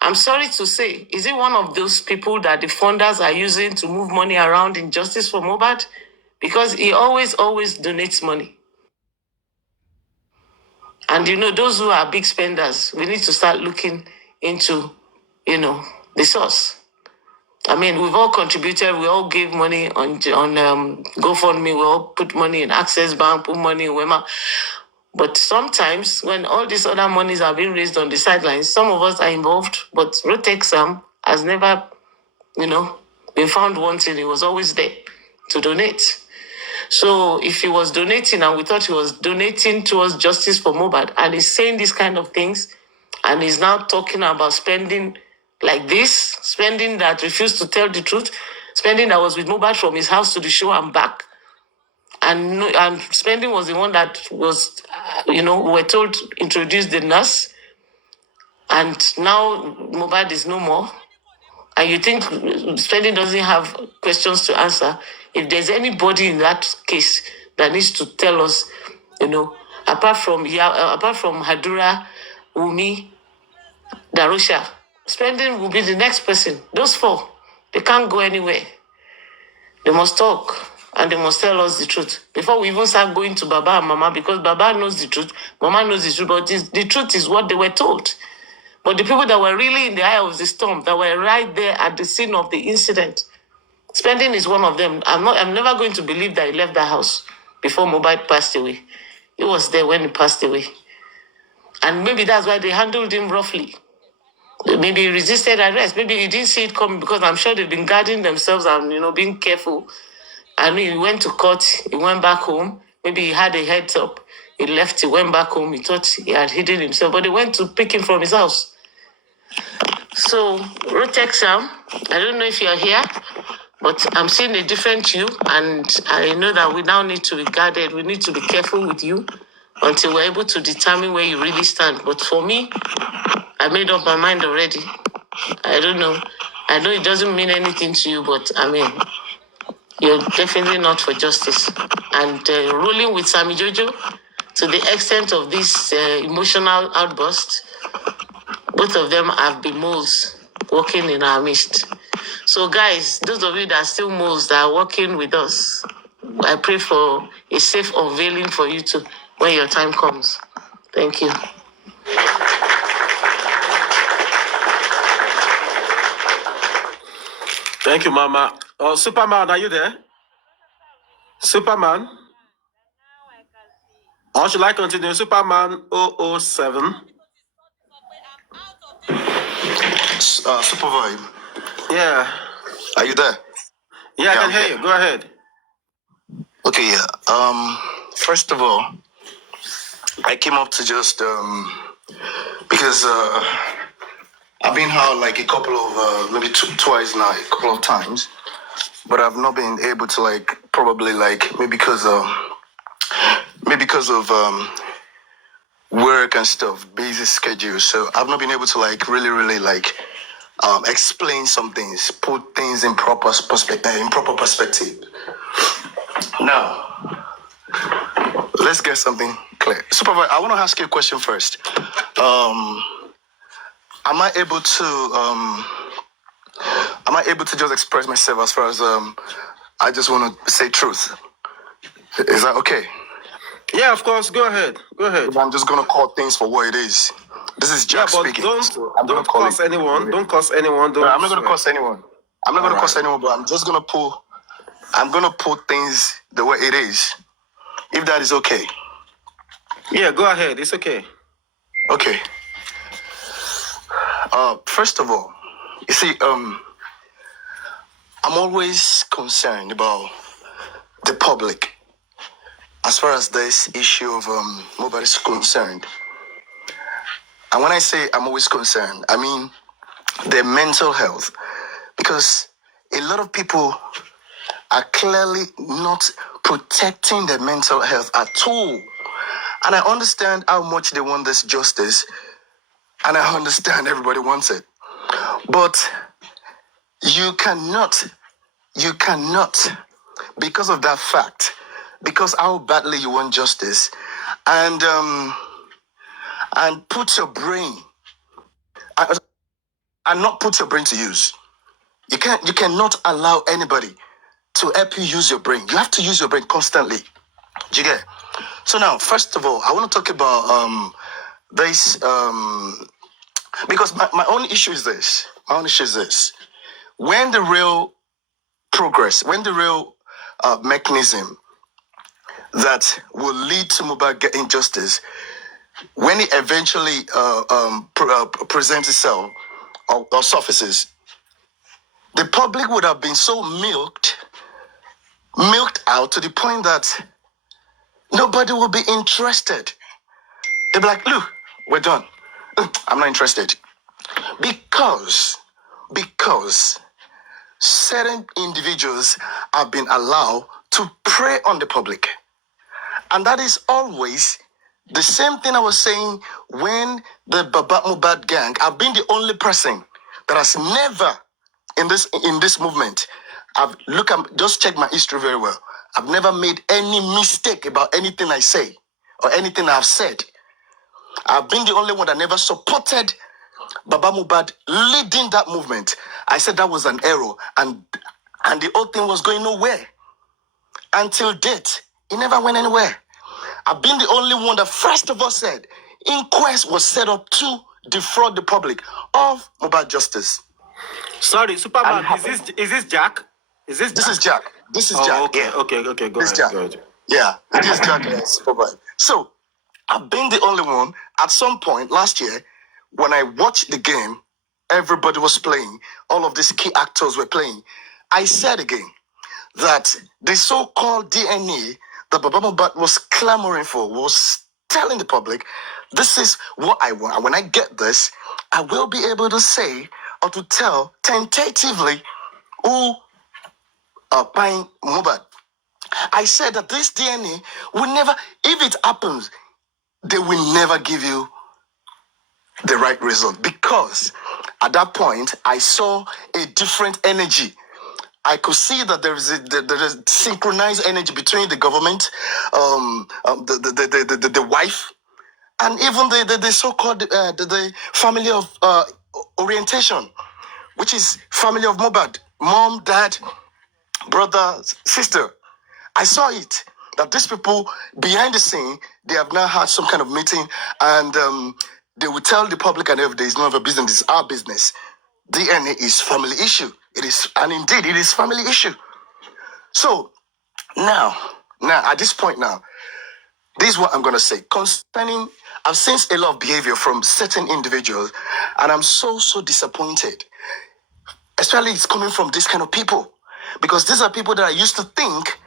I'm sorry to say, is it one of those people that the funders are using to move money around in Justice for Mobile? Because he always donates money. And those who are big spenders, we need to start looking into, the source. I mean, we've all contributed. We all gave money on GoFundMe. We all put money in Access Bank, put money in Wema. But sometimes when all these other monies are being raised on the sidelines, some of us are involved. But Rotexam has never, been found wanting. He was always there to donate. So if he was donating and we thought he was donating towards Justice for Mohbad and he's saying these kind of things and he's now talking about spending like this, spending that refused to tell the truth, spending that was with Mohbad from his house to the show and back, and spending was the one that was, we were told introduced the nurse, and now Mohbad is no more. And you think spending doesn't have questions to answer? If there's anybody in that case that needs to tell us, apart from Hadura, Wumi, Darusha, spending will be the next person. Those four, they can't go anywhere. They must talk and they must tell us the truth before we even start going to Baba and Mama, because Baba knows the truth, Mama knows the truth, but the truth is what they were told. But the people that were really in the eye of the storm, that were right there at the scene of the incident, spending is one of them. I'm never going to believe that he left the house before Mohbad passed away. He was there when he passed away. And maybe that's why they handled him roughly. Maybe he resisted arrest. Maybe he didn't see it coming, because I'm sure they've been guarding themselves and, being careful. And he went to court, he went back home. Maybe he had a heads up. He left, he went back home. He thought he had hidden himself, but they went to pick him from his house. So, Rotexam, I don't know if you're here, but I'm seeing a different you, and I know that we now need to be guarded. We need to be careful with you until we're able to determine where you really stand. But for me, I made up my mind already. I don't know. I know it doesn't mean anything to you, but you're definitely not for justice. And ruling with Sammy Jojo, to the extent of this emotional outburst, both of them have been moles working in our midst. So guys, those of you that are still moles that are working with us, I pray for a safe unveiling for you too when your time comes. Thank you. Thank you, Mama. Superman, are you there? Superman? Or should I continue? Superman 007. Super Vibe. Yeah. Are you there? Yeah, I can hear you. Go ahead. Okay, yeah. First of all, I came up to just because I've been out like a couple of maybe twice now, a couple of times, but I've not been able to probably maybe because of work and stuff, busy schedule. So I've not been able to really explain some things, put things in proper perspective. Now, let's get something clear. Supervisor, I want to ask you a question first. Am I able to just express myself as far as I just want to say truth? Is that okay? Yeah, of course. Go ahead. Go ahead. I'm just gonna call things for what it is. This is Jack speaking. Don't curse anyone. Don't curse anyone. No, I'm not gonna curse anyone. I'm not gonna curse anyone, but I'm just gonna put things the way it is. If that is okay. Yeah, go ahead. It's okay. Okay. First of all, you see, I'm always concerned about the public as far as this issue of mobile is concerned. And when I say I'm always concerned, I mean their mental health, because a lot of people are clearly not protecting their mental health at all. And I understand how much they want this justice, and I understand everybody wants it. But you cannot, because of that fact, because how badly you want justice, and put your brain, and not put your brain to use. You cannot allow anybody to help you use your brain. You have to use your brain constantly. Do you get? So now, first of all, I want to talk about this because my own issue is this. When the real progress, when the real mechanism that will lead to mobile getting justice, when it eventually presents itself or surfaces, the public would have been so milked out to the point that nobody will be interested. They'll be like, look, we're done. I'm not interested. Because certain individuals have been allowed to prey on the public. And that is always the same thing I was saying when the Baba Mubad gang, I've been the only person that has never in this movement, just check my history very well. I've never made any mistake about anything I say or anything I've said. I've been the only one that never supported Baba Mubad leading that movement. I said that was an error, and the whole thing was going nowhere. Until date, it never went anywhere. I've been the only one that first of all said inquest was set up to defraud the public of mobile justice. Sorry, Superman, is this Jack? This is Jack. This is Jack. Okay, yeah. okay, go ahead. Go ahead. Yeah, it is Jack. Superman. So, I've been the only one. At some point last year, when I watched the game, everybody was playing. All of these key actors were playing. I said again that the so-called DNA that Baba Mubad was clamoring for, was telling the public, this is what I want. And when I get this, I will be able to say or to tell tentatively who are buying Mubad. I said that this DNA will never, if it happens, they will never give you the right result, because at that point I saw a different energy. I could see that there is a synchronized energy between the government, the wife, and even the so-called the family of orientation, which is family of Mubad, mom, dad, brother, sister. I saw it, that these people behind the scene, they have now had some kind of meeting, and they will tell the public and everything, it's none of our business, it's our business. DNA is family issue. It is, and indeed, it is family issue. So now at this point now, this is what I'm going to say concerning. I've seen a lot of behavior from certain individuals, and I'm so disappointed. Especially it's coming from this kind of people, because these are people that I used to think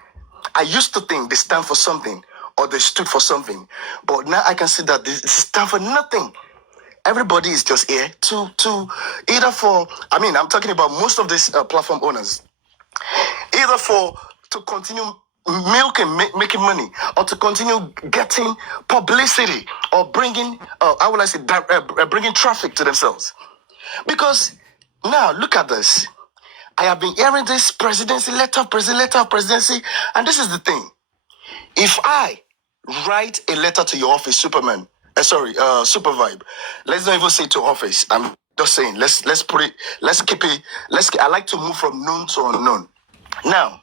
they stand for something or they stood for something, but now I can see that they stand for nothing. Everybody is just here to either for, I mean, I'm talking about most of these platform owners, either to continue milking, making money, or to continue getting publicity, or bringing, bringing traffic to themselves. Because Now, look at this. I have been hearing this letter of presidency, and this is the thing. If I write a letter to your office, Super Vibe, let's not even say to office. I'm just saying, let's keep it, I like to move from known to unknown. Now,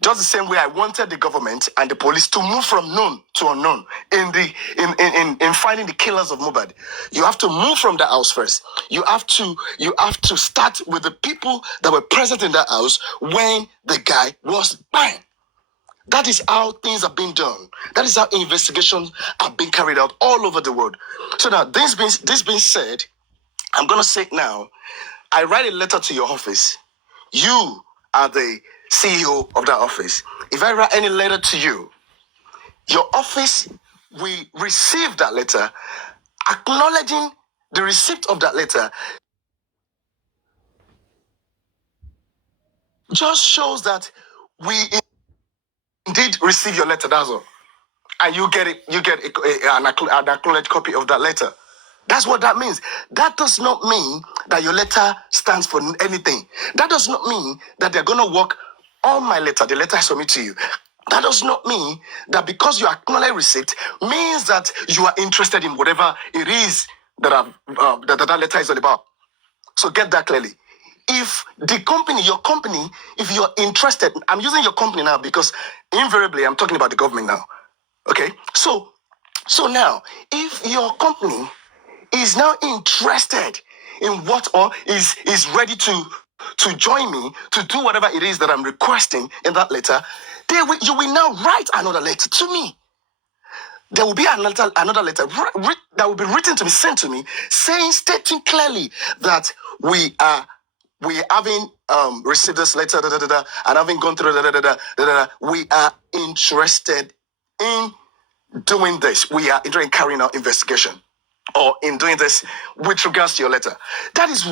just the same way I wanted the government and the police to move from known to unknown in finding the killers of Mohbad. You have to move from the house first. You have to start with the people that were present in that house when the guy was banned. That is how things are being done. That is how investigations are being carried out all over the world. So now, this being said, I'm gonna say it now. I write a letter to your office. You are the CEO of that office. If I write any letter to you, your office will receive that letter, acknowledging the receipt of that letter. Just shows that we indeed receive your letter. That's all, and you get it. You get an acknowledged copy of that letter. That's what that means. That does not mean that your letter stands for anything. That does not mean that they're going to work on my letter, the letter I submit to you. That does not mean that because you acknowledge receipt means that you are interested in whatever it is that that letter is all about. So get that clearly. If the company, your company, if you're interested, I'm using your company now because invariably I'm talking about the government now. Okay? So now, if your company is now interested in what, or is ready to join me to do whatever it is that I'm requesting in that letter, you will now write another letter to me. There will be another letter that will be written to me, sent to me, stating clearly that we having received this letter, and having gone through we are interested in doing this. We are interested in carrying out investigation, or in doing this with regards to your letter. That is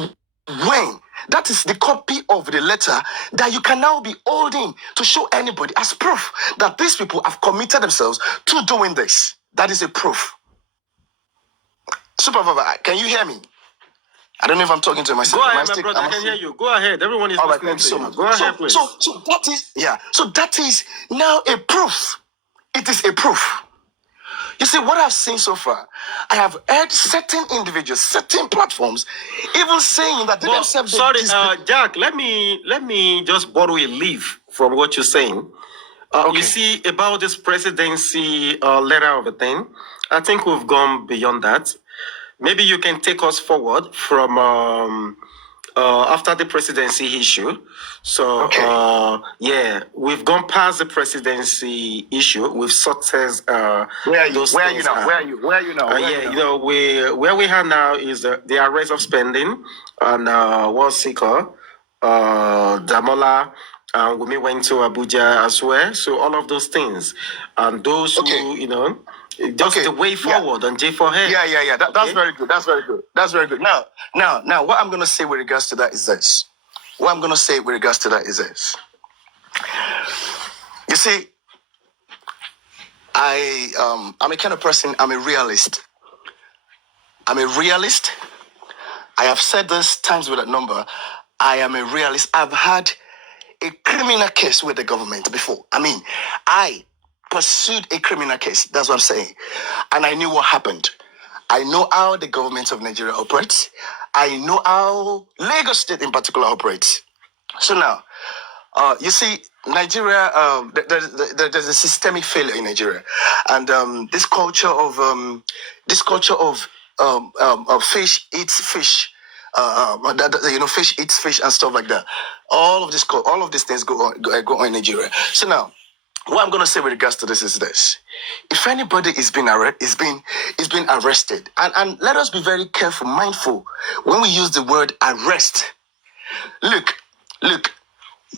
the copy of the letter that you can now be holding to show anybody as proof that these people have committed themselves to doing this. That is a proof. Supervisor, can you hear me? I don't know if I'm talking to myself. Go ahead, my brother. I can hear you. Go ahead. Everyone is listening to you. Go ahead, please. So that is now a proof. It is a proof. You see, what I've seen so far, I have heard certain individuals, certain platforms, even saying that they themselves. Sorry, Jack. Let me just borrow a leaf from what you're saying. Okay. You see, about this presidency letter of a thing, I think we've gone beyond that. Maybe you can take us forward from after the presidency issue. So, we've gone past the presidency issue. We've sorted Where are you now? Where we are now is the arrest of spending and what's seeker, Damola. We went to Abuja as well. So all of those things, and those who just the way forward on J4Head. Yeah. That's very good. That's very good. Now, what I'm gonna say with regards to that is this. You see, I'm a kind of person. I'm a realist. I have said this times without number. I am a realist. I've had a criminal case with the government before. I pursued a criminal case. That's what I'm saying. And I knew what happened. I know how the government of Nigeria operates. I know how Lagos State in particular operates. So now, you see, Nigeria, there's a systemic failure in Nigeria. And this culture of fish eats fish. Fish eats fish and stuff like that. All of these things go on in Nigeria. So now, what I'm gonna say with regards to this is this: if anybody is being arrested, and let us be very careful, mindful when we use the word arrest. Look,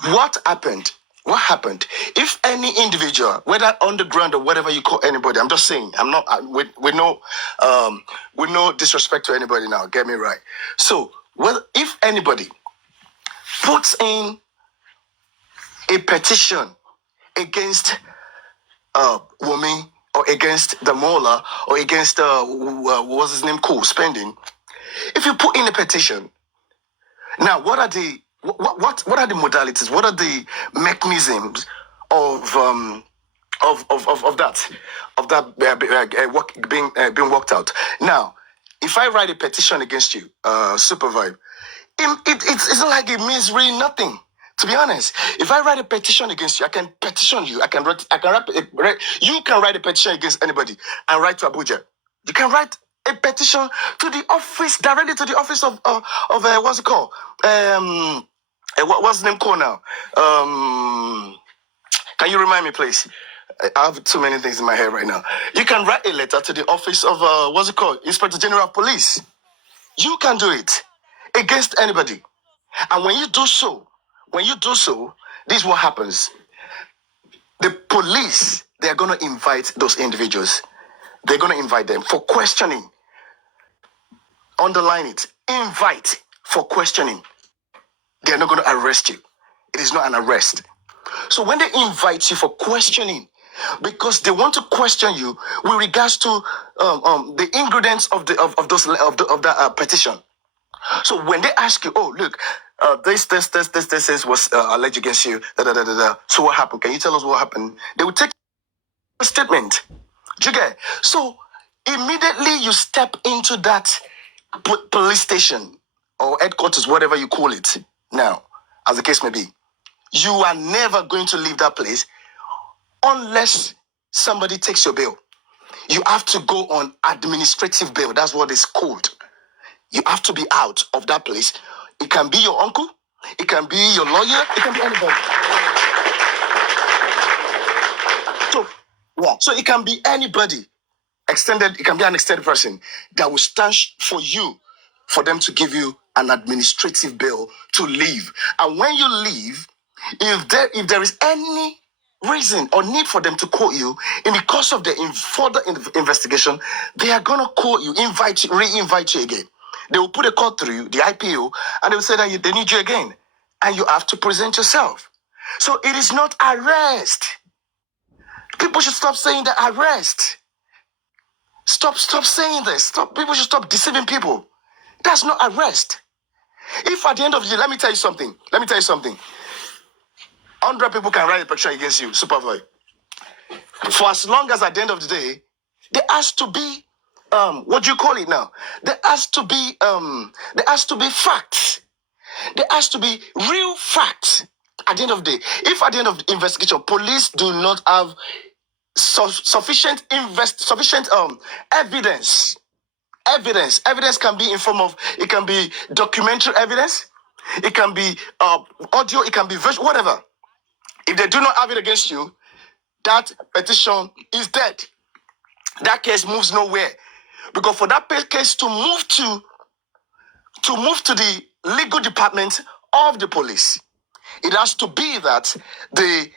what happened? If any individual, whether underground or whatever you call anybody, I'm just saying, I'm not with no disrespect to anybody now, get me right. So, if anybody puts in a petition against Wumi, or against the Mola, or against what's his name, spending, if you put in a petition, Now, what are the modalities? What are the mechanisms of that being worked out? Now, if I write a petition against you, Supervibe, it's like it means really nothing. To be honest, if I write a petition against you, I can petition you. You can write a petition against anybody and write to Abuja. You can write a petition to the office, directly to the office of what's it called? What's the name called now? Can you remind me, please? I have too many things in my head right now. You can write a letter to the office of what's it called? Inspector General of Police. You can do it against anybody. And when you do so, this is what happens. The police, they're going to invite those individuals. They're going to invite them for questioning. Underline it. Invite for questioning. They're not going to arrest you. It is not an arrest. So when they invite you for questioning, because they want to question you with regards to the ingredients of that petition. So when they ask you, oh, look, this was alleged against you, So what happened? Can you tell us what happened? They will take a statement. Do you get? So immediately you step into that police station or headquarters, whatever you call it now, as the case may be. You are never going to leave that place unless somebody takes your bail. You have to go on administrative bail. That's what it's called. You have to be out of that place. It can be your uncle. It can be your lawyer. It can be anybody. So it can be anybody. It can be an extended person that will stand for you, for them to give you an administrative bail to leave. And when you leave, if there is any reason or need for them to call you in the course of the further investigation, they are going to call you, re-invite you again. They will put a call through you, the IPO, and they will say that they need you again. And you have to present yourself. So it is not arrest. People should stop saying that arrest. Stop saying this. People should stop deceiving people. That's not arrest. If at the end of the day, let me tell you something. 100 people can write a petition against you, Superboy. For as long as at the end of the day, there has to be, what do you call it now? There has to be facts. There has to be real facts at the end of the day. If at the end of the investigation, police do not have sufficient evidence. Evidence can be in form of, it can be documentary evidence, it can be audio, it can be visual, whatever. If they do not have it against you, that petition is dead. That case moves nowhere. Because for that case to move to the legal department of the police, it has to be that the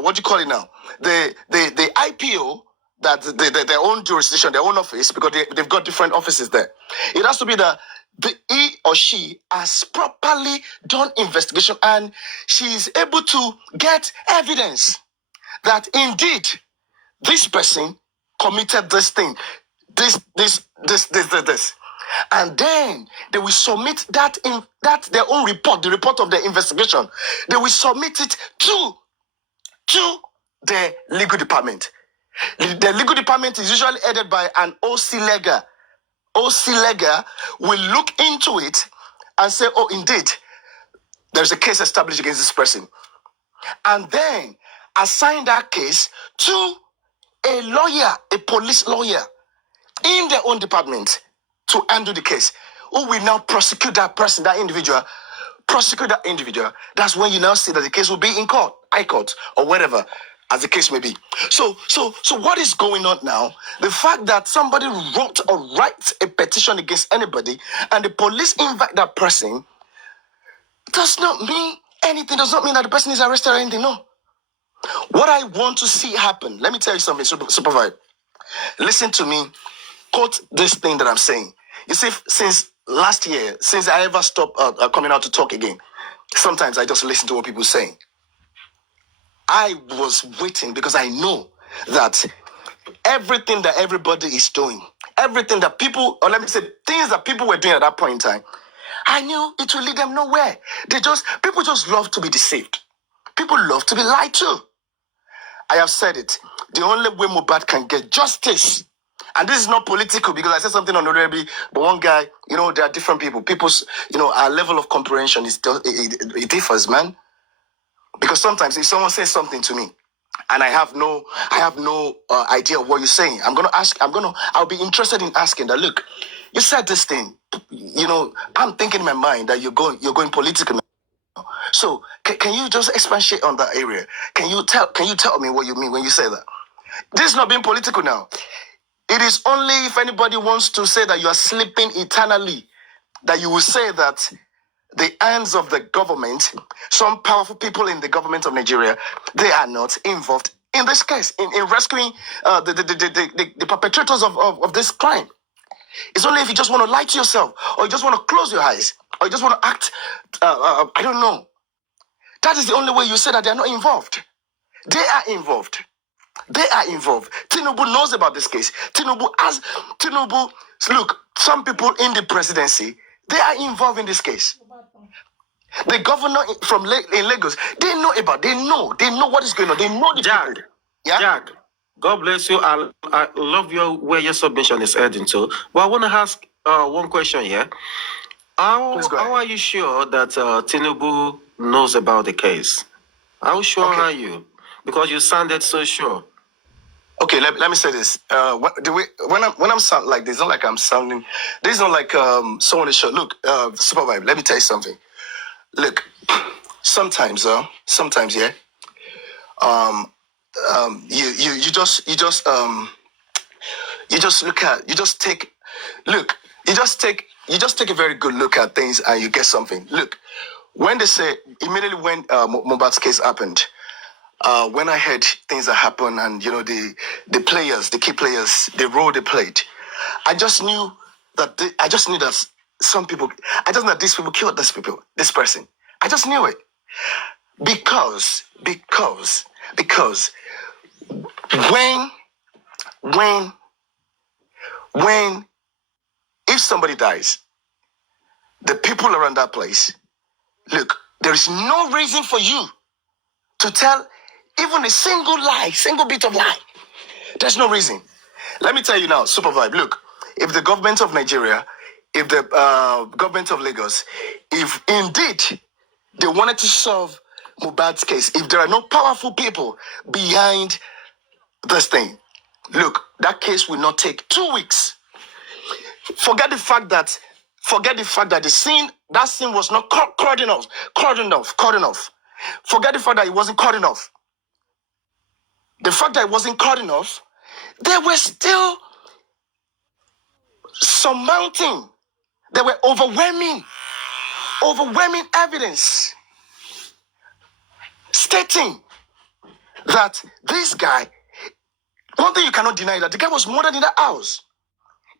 what do you call it now? The IPO, that their own jurisdiction, their own office, because they've got different offices there. It has to be that he or she has properly done investigation and she is able to get evidence that indeed this person committed this thing, this. And then they will submit that their own report, the report of the investigation. They will submit it to the legal department. The legal department is usually headed by an OC Lega. OC Lega will look into it and say, oh, indeed, there's a case established against this person. And then assign that case to a lawyer, a police lawyer in their own department to handle the case, who will now prosecute that person, that individual. That's when you now see that the case will be in court, high court, or whatever, as the case may be. So what is going on now? The fact that somebody wrote or writes a petition against anybody and the police invite that person does not mean anything, does not mean that the person is arrested or anything, no. What I want to see happen, let me tell you something, Supervisor. Listen to me, quote this thing that I'm saying. You see, since last year, since I ever stopped coming out to talk again, sometimes I just listen to what people are saying. I was waiting because I know that everything that everybody is doing, everything that people, or let me say, things that people were doing at that point in time, I knew it will lead them nowhere. People just love to be deceived. People love to be lied to. I have said it. The only way Mohbad can get justice, and this is not political because I said something on the radio, but one guy, there are different people. People's, our level of comprehension it differs, man. Because sometimes if someone says something to me, and I have no idea of what you're saying, I'll be interested in asking that. Look, you said this thing. I'm thinking in my mind that you're going political. So can you just expatiate on that area? Can you tell me what you mean when you say that? This is not being political now. It is only if anybody wants to say that you are sleeping eternally that you will say that the hands of the government, some powerful people in the government of Nigeria, they are not involved in this case, in rescuing the perpetrators of this crime. It's only if you just want to lie to yourself, or you just want to close your eyes, or you just want to act, I don't know. That is the only way you say that they are not involved. They are involved. They are involved. Tinubu knows about this case. Look, some people in the presidency, they are involved in this case. The governor in Lagos, they know what is going on. They know the Jack, people. Yeah? Jack, God bless you. I love where your submission is heading to. But I want to ask one question here. How are you sure that Tinubu knows about the case? How sure are you? Because you sounded so sure. Okay, let me say this. When I'm sounding like this, it's not like I'm sounding. This is not like someone is sure. Look, Super Vibe. Let me tell you something. Look, sometimes, yeah. You just take a very good look at things and you get something. Look, when they say immediately when Mohbad's case happened, when I heard things that happened and the players, the key players, the role they played, I just knew that some people, I just knew that these people killed this person. I just knew it because when if somebody dies, the people around that place, look, there is no reason for you to tell even a single bit of lie. There's no reason. Let me tell you now, Super Vibe, look, if the government of Nigeria, if the government of Lagos, if indeed they wanted to solve Mohbad's case, if there are no powerful people behind this thing, look, that case will not take 2 weeks. Forget the fact that that scene was not caught enough. Forget the fact that it wasn't caught enough. The fact that it wasn't caught enough, they were still surmounting. There were overwhelming evidence stating that this guy, one thing you cannot deny, that the guy was murdered in the house.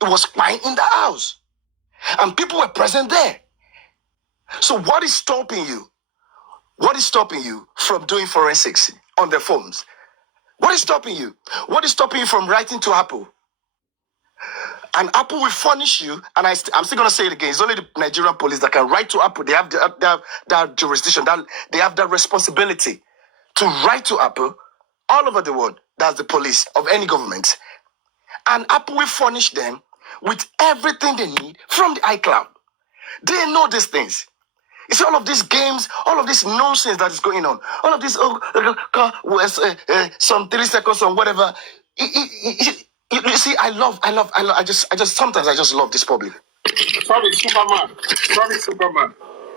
It was fine in the house. And people were present there. So what is stopping you? What is stopping you from doing forensics on their phones? What is stopping you? What is stopping you from writing to Apple? And Apple will furnish you, and I'm still going to say it again, it's only the Nigerian police that can write to Apple. They have that jurisdiction, they have that responsibility to write to Apple all over the world. That's the police of any government. And Apple will furnish them with everything they need from the iCloud. They know these things. You see, all of these games, all of this nonsense that is going on, all of this, some 3 seconds or whatever. You see, I just sometimes I just love this public. Sorry, Superman.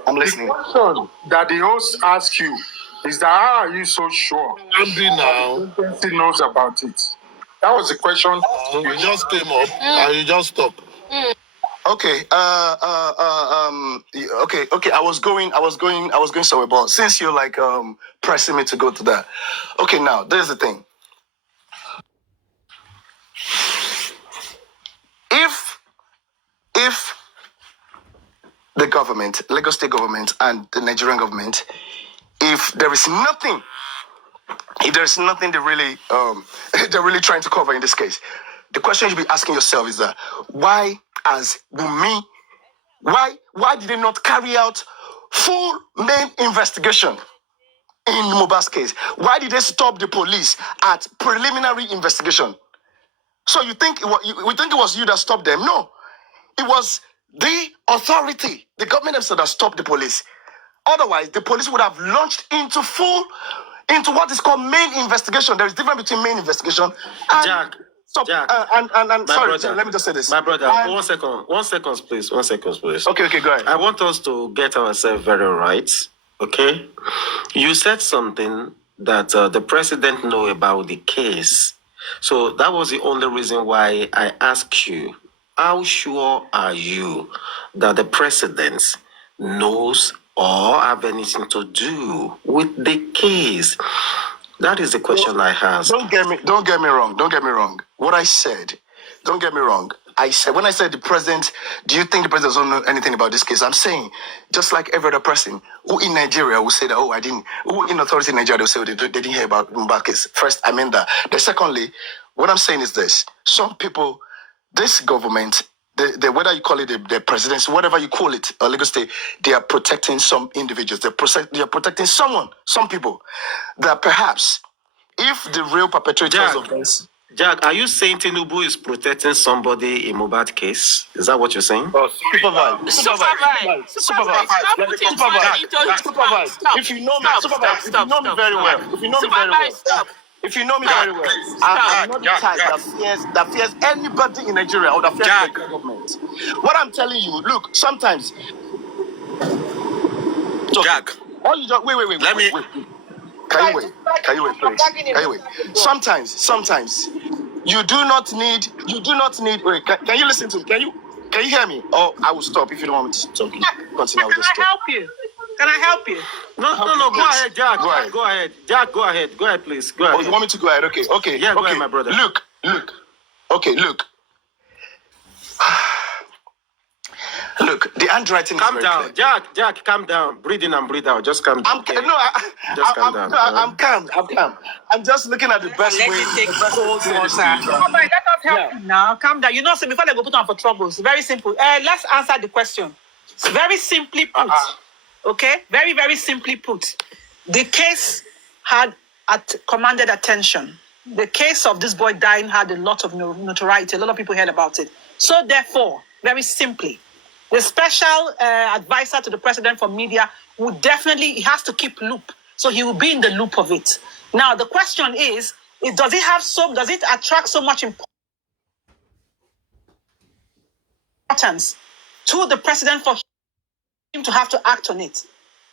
I'm listening. The question that the host asks you is that how are you so sure? Angry now. The agency knows about it. That was the question. You just came up and you just stopped. Okay. Okay. I was going somewhere, but since you're like pressing me to go to that, okay. Now there's the thing. If the government, Lagos State government, and the Nigerian government, if there is nothing they're really trying to cover in this case, the question you should be asking yourself is that why has Wunmi Why did they not carry out full main investigation in Mohbad's case? Why did they stop the police at preliminary investigation? So we think it was you that stopped them? No, it was the authority, the government themselves that stopped the police. Otherwise, the police would have launched into what is called main investigation. There is difference between main investigation and Jack. and My sorry, brother, let me just say this. My brother, 1 second. 1 second, please. 1 second, please. Okay, go ahead. I want us to get ourselves very right. Okay? You said something that the president know about the case. So that was the only reason why I asked you, how sure are you that the president knows or have anything to do with the case? That is the question I asked. Don't get me wrong. What I said, don't get me wrong. When I said the president, do you think the president doesn't know anything about this case? I'm saying, just like every other person who in Nigeria will say that, I didn't, who in authority in Nigeria, they'll say they didn't hear about Mohbad case. First, I mean that. Then secondly, what I'm saying is this. Some people, this government, the whether you call it the presidency, whatever you call it, or legal state, they are protecting some individuals. They are protecting some people that perhaps, if the real perpetrators of this. Jack, are you saying Tinubu is protecting somebody in Mohbad case? Is that what you're saying? Supervise. If you know me very well, I'm not the type that fears anybody in Nigeria or that fears the government. What I'm telling you, look, sometimes. Jack. Wait. Can you wait, please? Can you wait? Sometimes you do not need. Wait, can you listen to me? Can you hear me? Or I will stop if you don't want me to talk. Continue. I will just stop. Can I help you? No. Go ahead, Jack. Go ahead. Jack, go ahead. Go ahead, please. Go ahead. Oh, you want me to go ahead? Okay. Yeah, go ahead, my brother. Look. Okay, look. Look, the handwriting is very down. clear. Jack, calm down. Breathe in and breathe out. Just calm down. Calm down. I'm calm. I'm just looking at the best way. Let me take cold water. Let us help you now. Calm down. So before they go put on for troubles, very simple. Let's answer the question. Very simply put. Okay? Very, very simply put. The case had commanded attention. The case of this boy dying had a lot of notoriety. A lot of people heard about it. So therefore, very simply, the special advisor to the president for media would definitely, he has to keep loop. So he will be in the loop of it. Now, the question is does it attract so much importance to the president for him to have to act on it?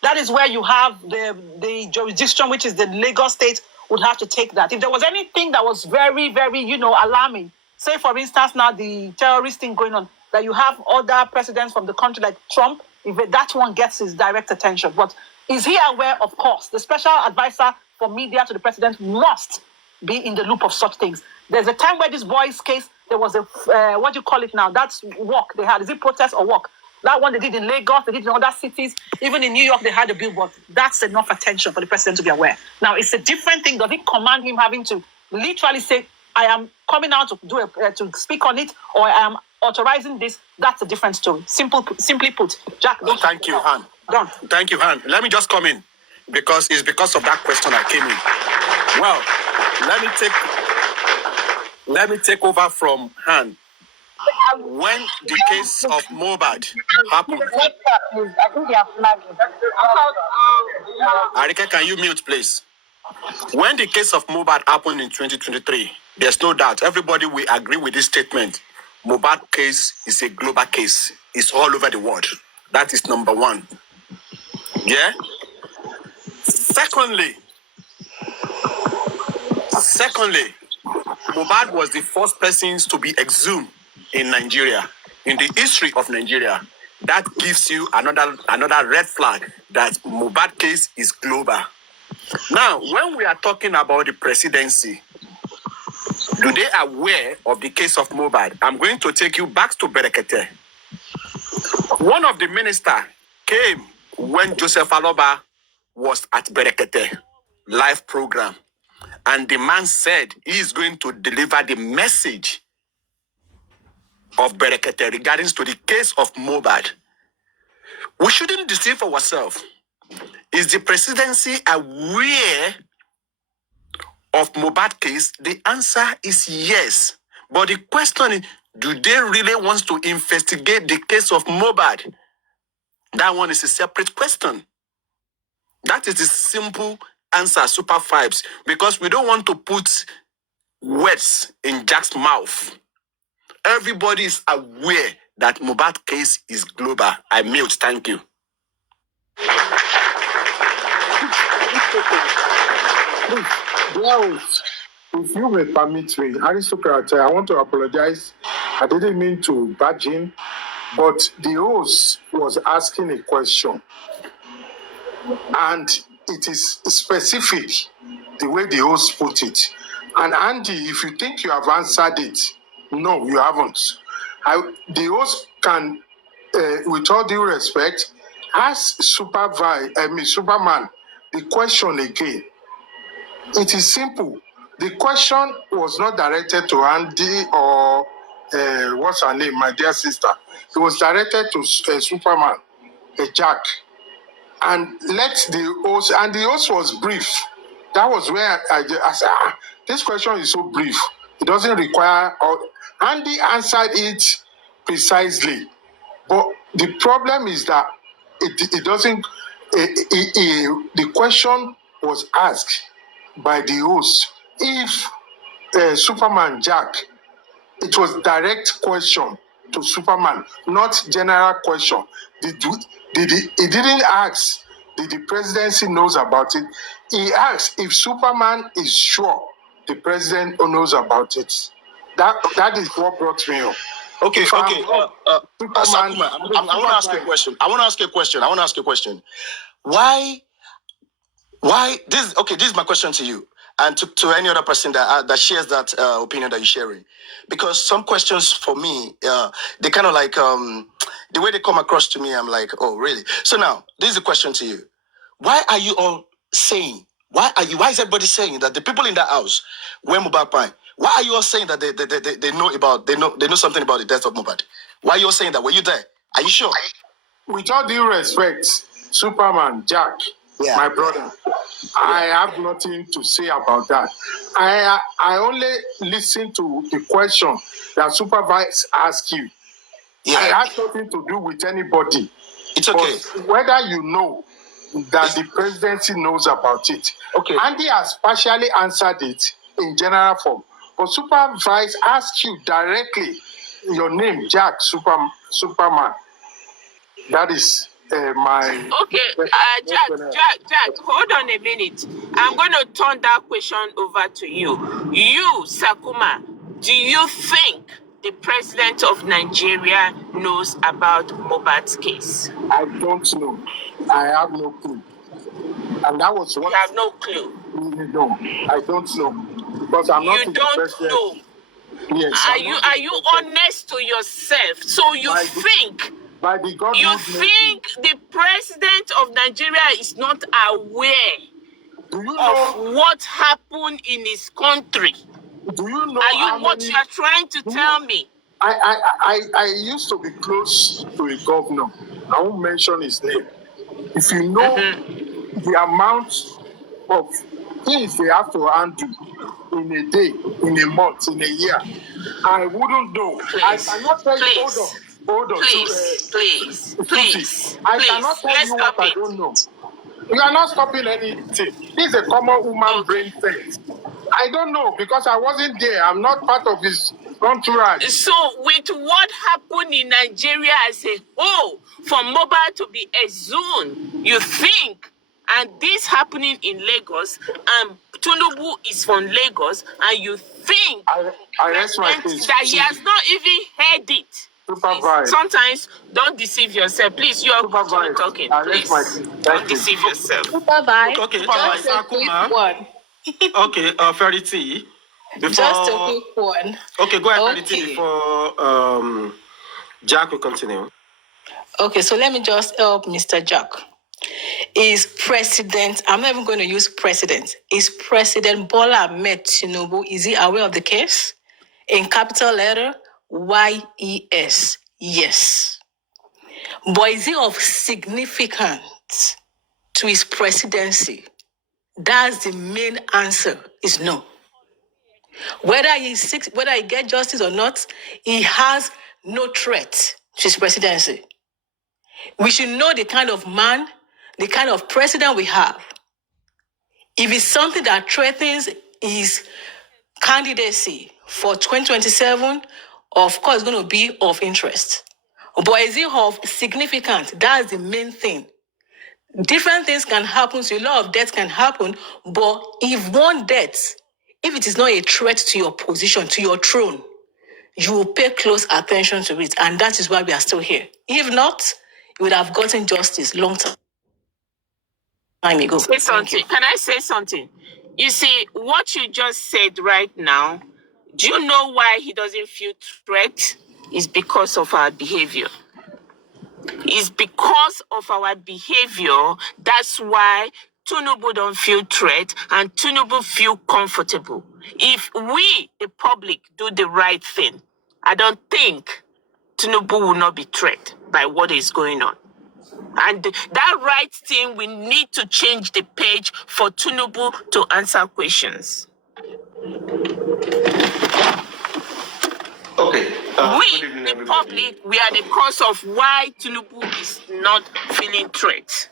That is where you have the jurisdiction, which is the Lagos state, would have to take that. If there was anything that was very, very, alarming, say, for instance, now the terrorist thing going on, that you have other presidents from the country like Trump, if that one gets his direct attention. But is he aware? Of course. The special advisor for media to the president must be in the loop of such things. There's a time where this boy's case, there was a, what do you call it now? That's walk they had. Is it protest or walk? That one they did in Lagos, they did in other cities. Even in New York, they had a billboard. That's enough attention for the president to be aware. Now, it's a different thing. Does it command him having to literally say, I am coming out to to speak on it, or I am authorizing this? That's a different story. Simply put, Jack. Thank you, Han. Done. Thank you, Han. Let me just come in because it's because of that question I came in. Well, let me take over from Han. When the case of Mohbad happened, Arika, can you mute, please? When the case of Mohbad happened in 2023, there's no doubt. Everybody will agree with this statement. Mohbad case is a global case. It's all over the world. That is number one. Yeah? Secondly, Mohbad was the first person to be exhumed in Nigeria, in the history of Nigeria. That gives you another red flag that Mohbad case is global. Now, when we are talking about the presidency, do they aware of the case of Mohbad? I'm going to take you back to Berekete. One of the ministers came when Joseph Aloba was at Berekete live program, and the man said he is going to deliver the message of Berekete regarding to the case of Mohbad. We shouldn't deceive ourselves. Is the presidency aware of Mohbad case? The answer is yes. But the question is, do they really want to investigate the case of Mohbad? That one is a separate question. That is the simple answer, Super Vibes, because we don't want to put words in Jack's mouth. Everybody is aware that Mohbad case is global. I mute. Thank you. Well, if you may permit me, Aristocrat, I want to apologize. I didn't mean to barge in, but the host was asking a question, and it is specific the way the host put it. And Andy, if you think you have answered it, no, you haven't. The host can, with all due respect, ask Superman the question again. It is simple. The question was not directed to Andy or what's her name, my dear sister. It was directed to Superman, Jack. And let the host, and the host was brief. That was where I said, this question is so brief. It doesn't require, Andy answered it precisely. But the problem is that it doesn't, the question was asked by the host. If Superman Jack, it was direct question to Superman, not general question. He didn't ask, did the presidency knows about it? He asked if Superman is sure the president knows about it. That is what brought me up. Okay. Superman, Sakuma, I want to ask you a question. I want to ask you a question. Why this? Okay, this is my question to you, and to any other person that shares that opinion that you're sharing, because some questions for me, they kind of like the way they come across to me. I'm like, oh, really? So now, this is a question to you. Why are you all saying? Why is everybody saying that the people in that house were Mohbad Pine? Why are you all saying that they know something about the death of Mohbad? Why are you all saying that? Were you there? Are you sure? With all due respect, Superman, Jack, my brother, I have nothing to say about that. I only listen to the question that supervisor asked you. Yeah. It has nothing to do with anybody. It's okay. But whether you know that the presidency knows about it. Okay. Andy has partially answered it in general form. But supervisor asked you directly your name, Jack Superman. That is my... Okay, Jack, hold on a minute. I'm going to turn that question over to you. You, Sakuma, do you think the president of Nigeria knows about Mohbad's case? I don't know. I have no clue. And that was what... You have no clue? No, I don't know. Because I'm not... You don't know? Yes. Are you honest to yourself? So you think... By the God you think the president of Nigeria is not aware of what happened in his country? Do you know? Are you what you are trying to tell me? I used to be close to a governor. I won't mention his name. If you know the amount of things they have to handle in a day, in a month, in a year, I wouldn't know. Please, I cannot tell you. Hold on. Please. I cannot tell you what I don't know. You are not stopping anything. This is a common human brain thing. I don't know because I wasn't there. I'm not part of his entourage. So, with what happened in Nigeria as a whole, for Mohbad to be exhumed, you think, and this happening in Lagos, and Tinubu is from Lagos, and you think that he has not even heard it. Please, sometimes don't deceive yourself. Please, you are talking. Please, don't deceive yourself. Okay, just a quick one. Okay, Ferity. Just a quick one. Okay, go ahead, Ferity, before Jack will continue. Okay, so let me just help Mr. Jack. Is President, I'm not even going to use president, is President Bola Ahmed Tinubu, is he aware of the case? In capital letter, YES, yes. But is it of significance to his presidency? That's the main answer, is no. Whether he gets justice or not, he has no threat to his presidency. We should know the kind of man, the kind of president we have. If it's something that threatens his candidacy for 2027, of course, it's going to be of interest. But is it of significance? That's the main thing. Different things can happen, so a lot of deaths can happen, but if one death, if it is not a threat to your position, to your throne, you will pay close attention to it, and that is why we are still here. If not, you would have gotten justice long time ago. Say something. Can I say something? You see, what you just said right now, do you know why he doesn't feel threat? It's because of our behavior. It's because of our behavior. That's why Tinubu don't feel threat and Tinubu feel comfortable. If we, the public, do the right thing, I don't think Tinubu will not be threatened by what is going on. And that right thing, we need to change the page for Tinubu to answer questions. Okay. We, the public, we are the cause of why Tinubu is not feeling threat.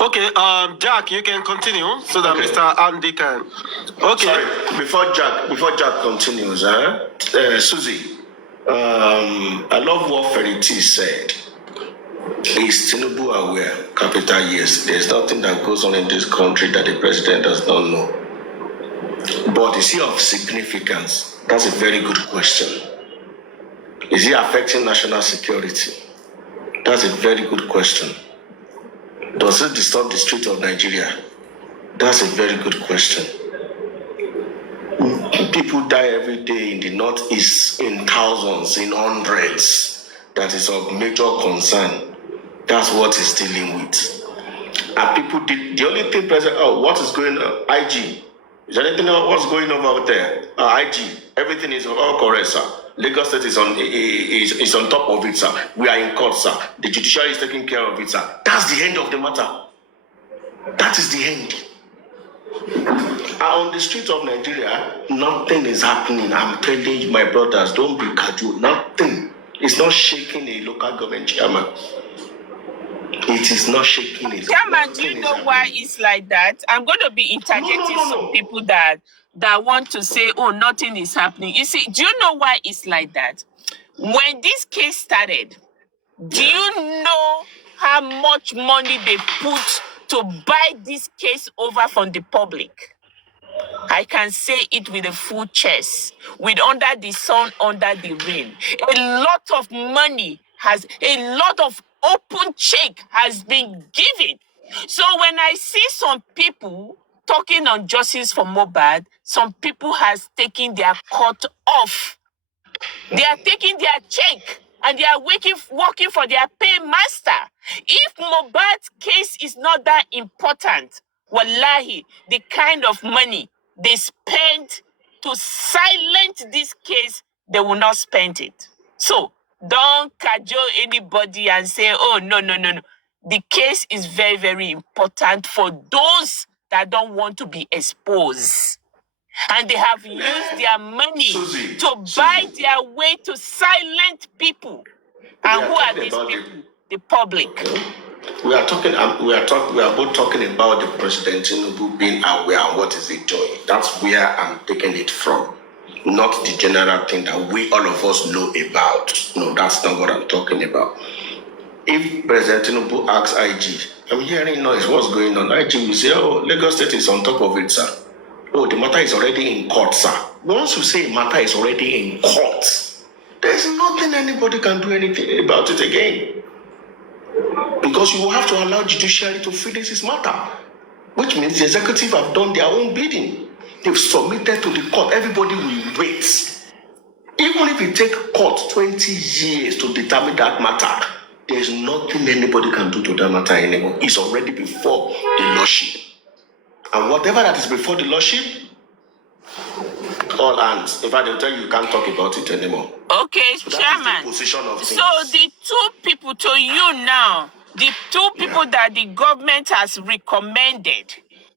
Okay, Jack, you can continue so that Mr. Andy can. Okay. Sorry, before Jack continues, Susie, I love what Ferity said. Is Tinubu aware? Capital yes. There's nothing that goes on in this country that the president does not know. But is he of significance? That's a very good question. Is he affecting national security? That's a very good question. Does it disturb the street of Nigeria? That's a very good question. People die every day in the northeast in thousands, in hundreds. That is of major concern. That's what he's dealing with. And people did the only thing present. Oh, what is going on? IG. Is there anything else? What's going on out there? IG. Everything is all correct, sir. Lagos State is on top of it, sir. We are in court, sir. The judiciary is taking care of it, sir. That's the end of the matter. That is the end. On the streets of Nigeria, nothing is happening. I'm telling you, my brothers, don't be casual. Nothing. It's not shaking a local government chairman. It is not shaking it. Chairman, do you know why it's like that? I'm going to be interjecting some people that want to say, oh, nothing is happening. You see, do you know why it's like that? When this case started, do you know how much money they put to buy this case over from the public? I can say it with a full chest, with under the sun, under the rain. A lot of money a lot of open check has been given. So when I see some people talking on justice for Mohbad, some people has taken their cut off. They are taking their check and they are working for their paymaster. If Mohbad's case is not that important, wallahi, the kind of money they spent to silence this case, they will not spend it. So don't cajole anybody and say, oh, no. The case is very, very important for those that don't want to be exposed. And they have used their money to buy their way to silent people. And who are these people? The public. We are both talking about the president Tinubu being aware of what is he doing. That's where I'm taking it from. Not the general thing that we all of us know about. No, that's not what I'm talking about. If President Tinubu asks IG, I'm hearing noise, what's going on? IG will say, oh, Lagos State is on top of it, sir. Oh, the matter is already in court, sir. Once you say matter is already in court, there's nothing anybody can do anything about it again. Because you will have to allow judiciary to finish this matter, which means the executive have done their own bidding. They've submitted to the court. Everybody will wait. Even if it takes court 20 years to determine that matter, there's nothing anybody can do to that matter anymore. It's already before the lordship. And whatever that is before the Lordship, all hands. In fact, they'll tell you can't talk about it anymore. Okay, So Chairman. that is the position of things. So the two people to you now, the two people that the government has recommended,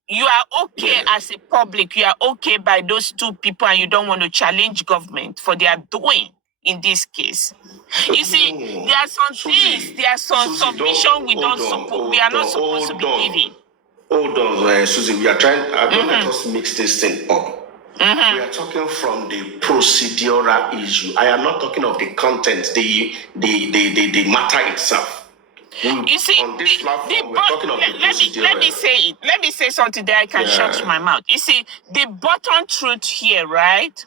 you are okay as a public, you are okay by those two people and you don't want to challenge government for their doing in this case. You see, there are some things, there are some submission we don't support, we are not supposed to be giving. Hold on, Susie, we are trying, don't let us mix this thing up. We are talking from the procedural issue. I am not talking of the content, the matter itself. You see, on this platform, we're talking of the procedure. Let me say it. Let me say something that I can shut my mouth. You see, the bottom truth here, right?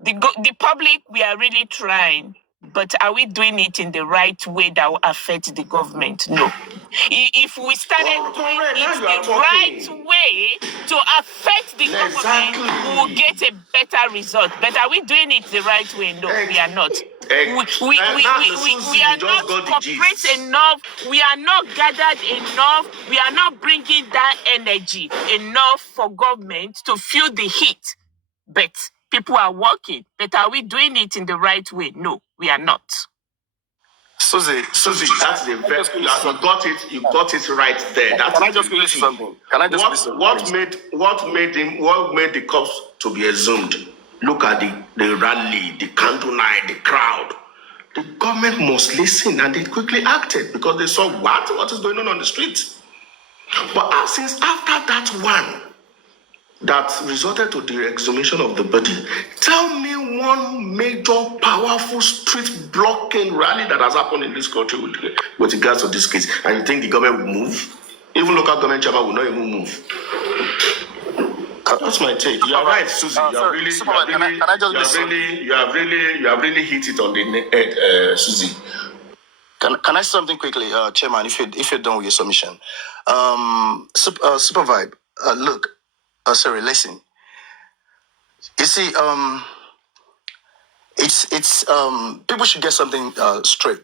The public, we are really trying, but are we doing it in the right way that will affect the government? No. If we started doing it the right way to affect the government, we will get a better result. But are we doing it the right way? No, we are not. We are not corporate enough. We are not gathered enough. We are not bringing that energy enough for government to feel the heat. But people are working. But are we doing it in the right way? No, we are not. Susie, that's the best. You got it right there. Can I just finish something? What made the cops to be exhumed? Look at the rally, the candle night, the crowd. The government must listen, and they quickly acted because they saw what is going on the street. But since after that one that resulted to the exhumation of the body, tell me one major, powerful street blocking rally that has happened in this country with regards to this case, and you think the government will move? Even local government chairman will not even move. That's my take. You are right, Susie. You have really hit it on the head, Susie. Can I say something quickly, Chairman? If you're done with your submission, Super Vibe. Look, listen. You see, it's people should get something straight.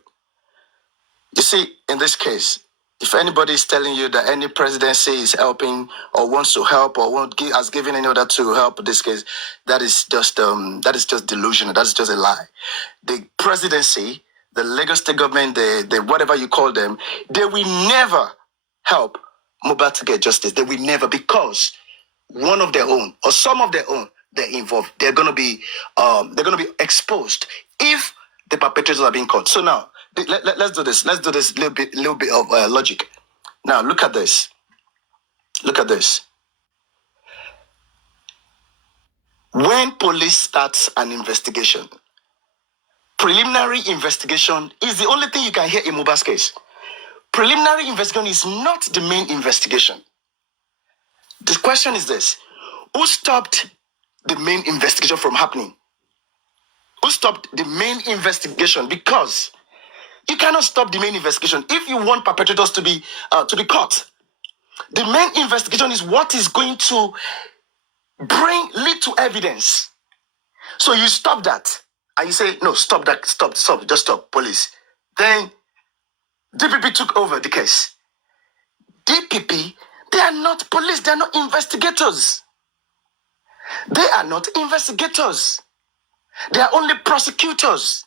You see, in this case, if anybody is telling you that any presidency is helping or wants to help or has given any order to help this case, that is just delusional. That is just a lie. The presidency, the Lagos State government, the whatever you call them, they will never help Mohbad to get justice. They will never, because one of their own or some of their own, they're involved. They're gonna be exposed if the perpetrators are being caught. So now let's do this. Let's do this little bit of logic. Now look at this. Look at this. When police starts an investigation, preliminary investigation is the only thing you can hear in Mohbad's case. Preliminary investigation is not the main investigation. The question is this: who stopped the main investigation from happening? Who stopped the main investigation? Because you cannot stop the main investigation if you want perpetrators to be caught. The main investigation is what is going to lead to evidence. So you stop that and you say, no, stop that, stop, just stop, police. Then DPP took over the case. DPP, they are not police, they are not investigators. They are not investigators. They are only prosecutors.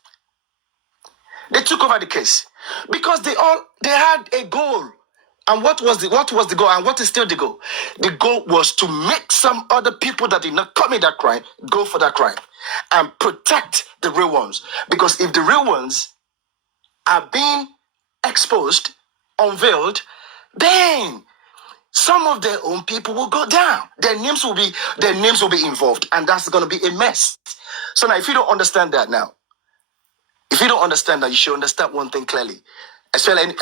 They took over the case because they had a goal. And what was the goal, and what is still the goal? The goal was to make some other people that did not commit that crime go for that crime and protect the real ones. Because if the real ones are being exposed, unveiled, then some of their own people will go down. Their names will be involved, and that's going to be a mess. So now, if you don't understand that now, you should understand one thing clearly. Especially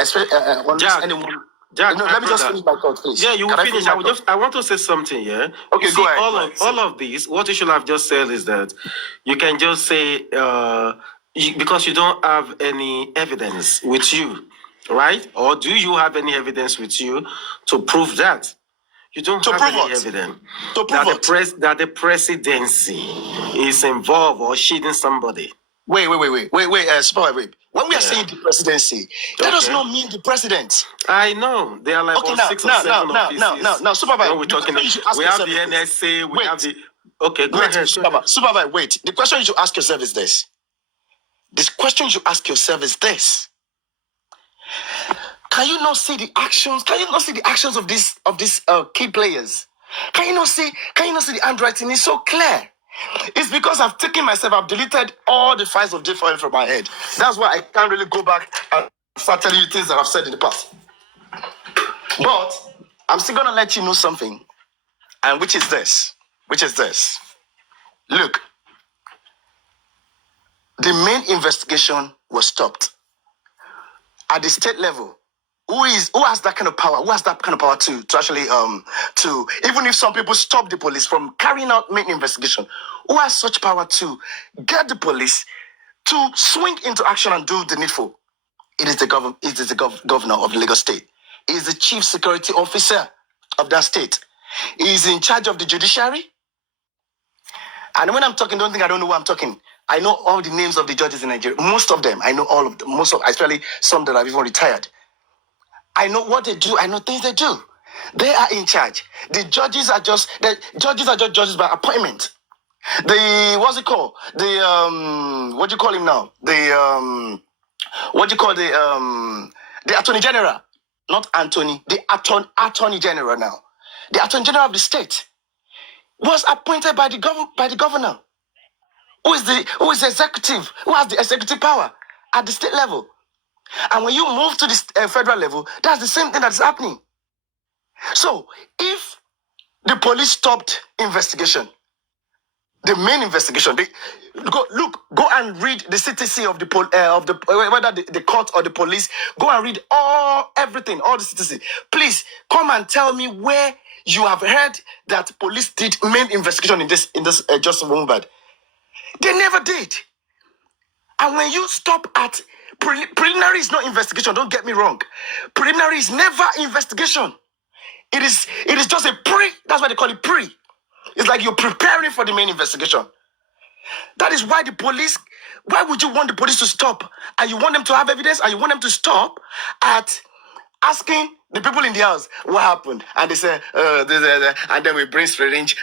anyone. Jack, let me just finish my thought, please. Yeah, you will finish. I want to say something here. Okay, go ahead. All of this, what you should have just said is that you can just say because you don't have any evidence with you, right? Or do you have any evidence with you to prove that? You don't have any evidence that the presidency is involved or shielding somebody. Wait. Wait. When we are saying the presidency, that does not mean the president. I know. They are like Okay, on now, 6 or 7 offices. now, Supervisor. When we're talking, we have the NSA, we have the... Okay, go ahead. Supervisor, wait. The question you should ask yourself is this. Can you not see the actions? Can you not see the actions of these key players? Can you not see the handwriting? It's so clear. It's because I've deleted all the files of J4M from my head. That's why I can't really go back and start telling you things that I've said in the past. But I'm still gonna let you know something, and which is this. Look, the main investigation was stopped at the state level. Who has that kind of power? Who has that kind of power to actually to even if some people stop the police from carrying out main investigation, who has such power to get the police to swing into action and do the needful? It is the governor of Lagos State. He is the chief security officer of that state. He is in charge of the judiciary. And when I'm talking, don't think I don't know what I'm talking. I know all the names of the judges in Nigeria. Most of them, I know all of them. Especially some that have even retired. I know what they do. I know things they do. They are in charge. The judges are just judges by appointment. The what do you call him now? The attorney general, not Anthony. The attorney general now. The attorney general of the state was appointed by the governor. Who is the executive? Who has the executive power at the state level? And when you move to the federal level, that's the same thing that's happening. So, if the police stopped investigation, the main investigation, go and read the CTC of the whether the court or the police. Go and read everything, all the CTC. Please come and tell me where you have heard that police did main investigation in this Justice Mohbad. They never did. And when you stop at preliminary is not investigation, don't get me wrong. Preliminary is never investigation. It is just a pre. That's why they call it pre. It's like you're preparing for the main investigation. That is why why would you want the police to stop? And you want them to have evidence, and you want them to stop at asking the people in the house what happened. And they say, and then we bring syringe.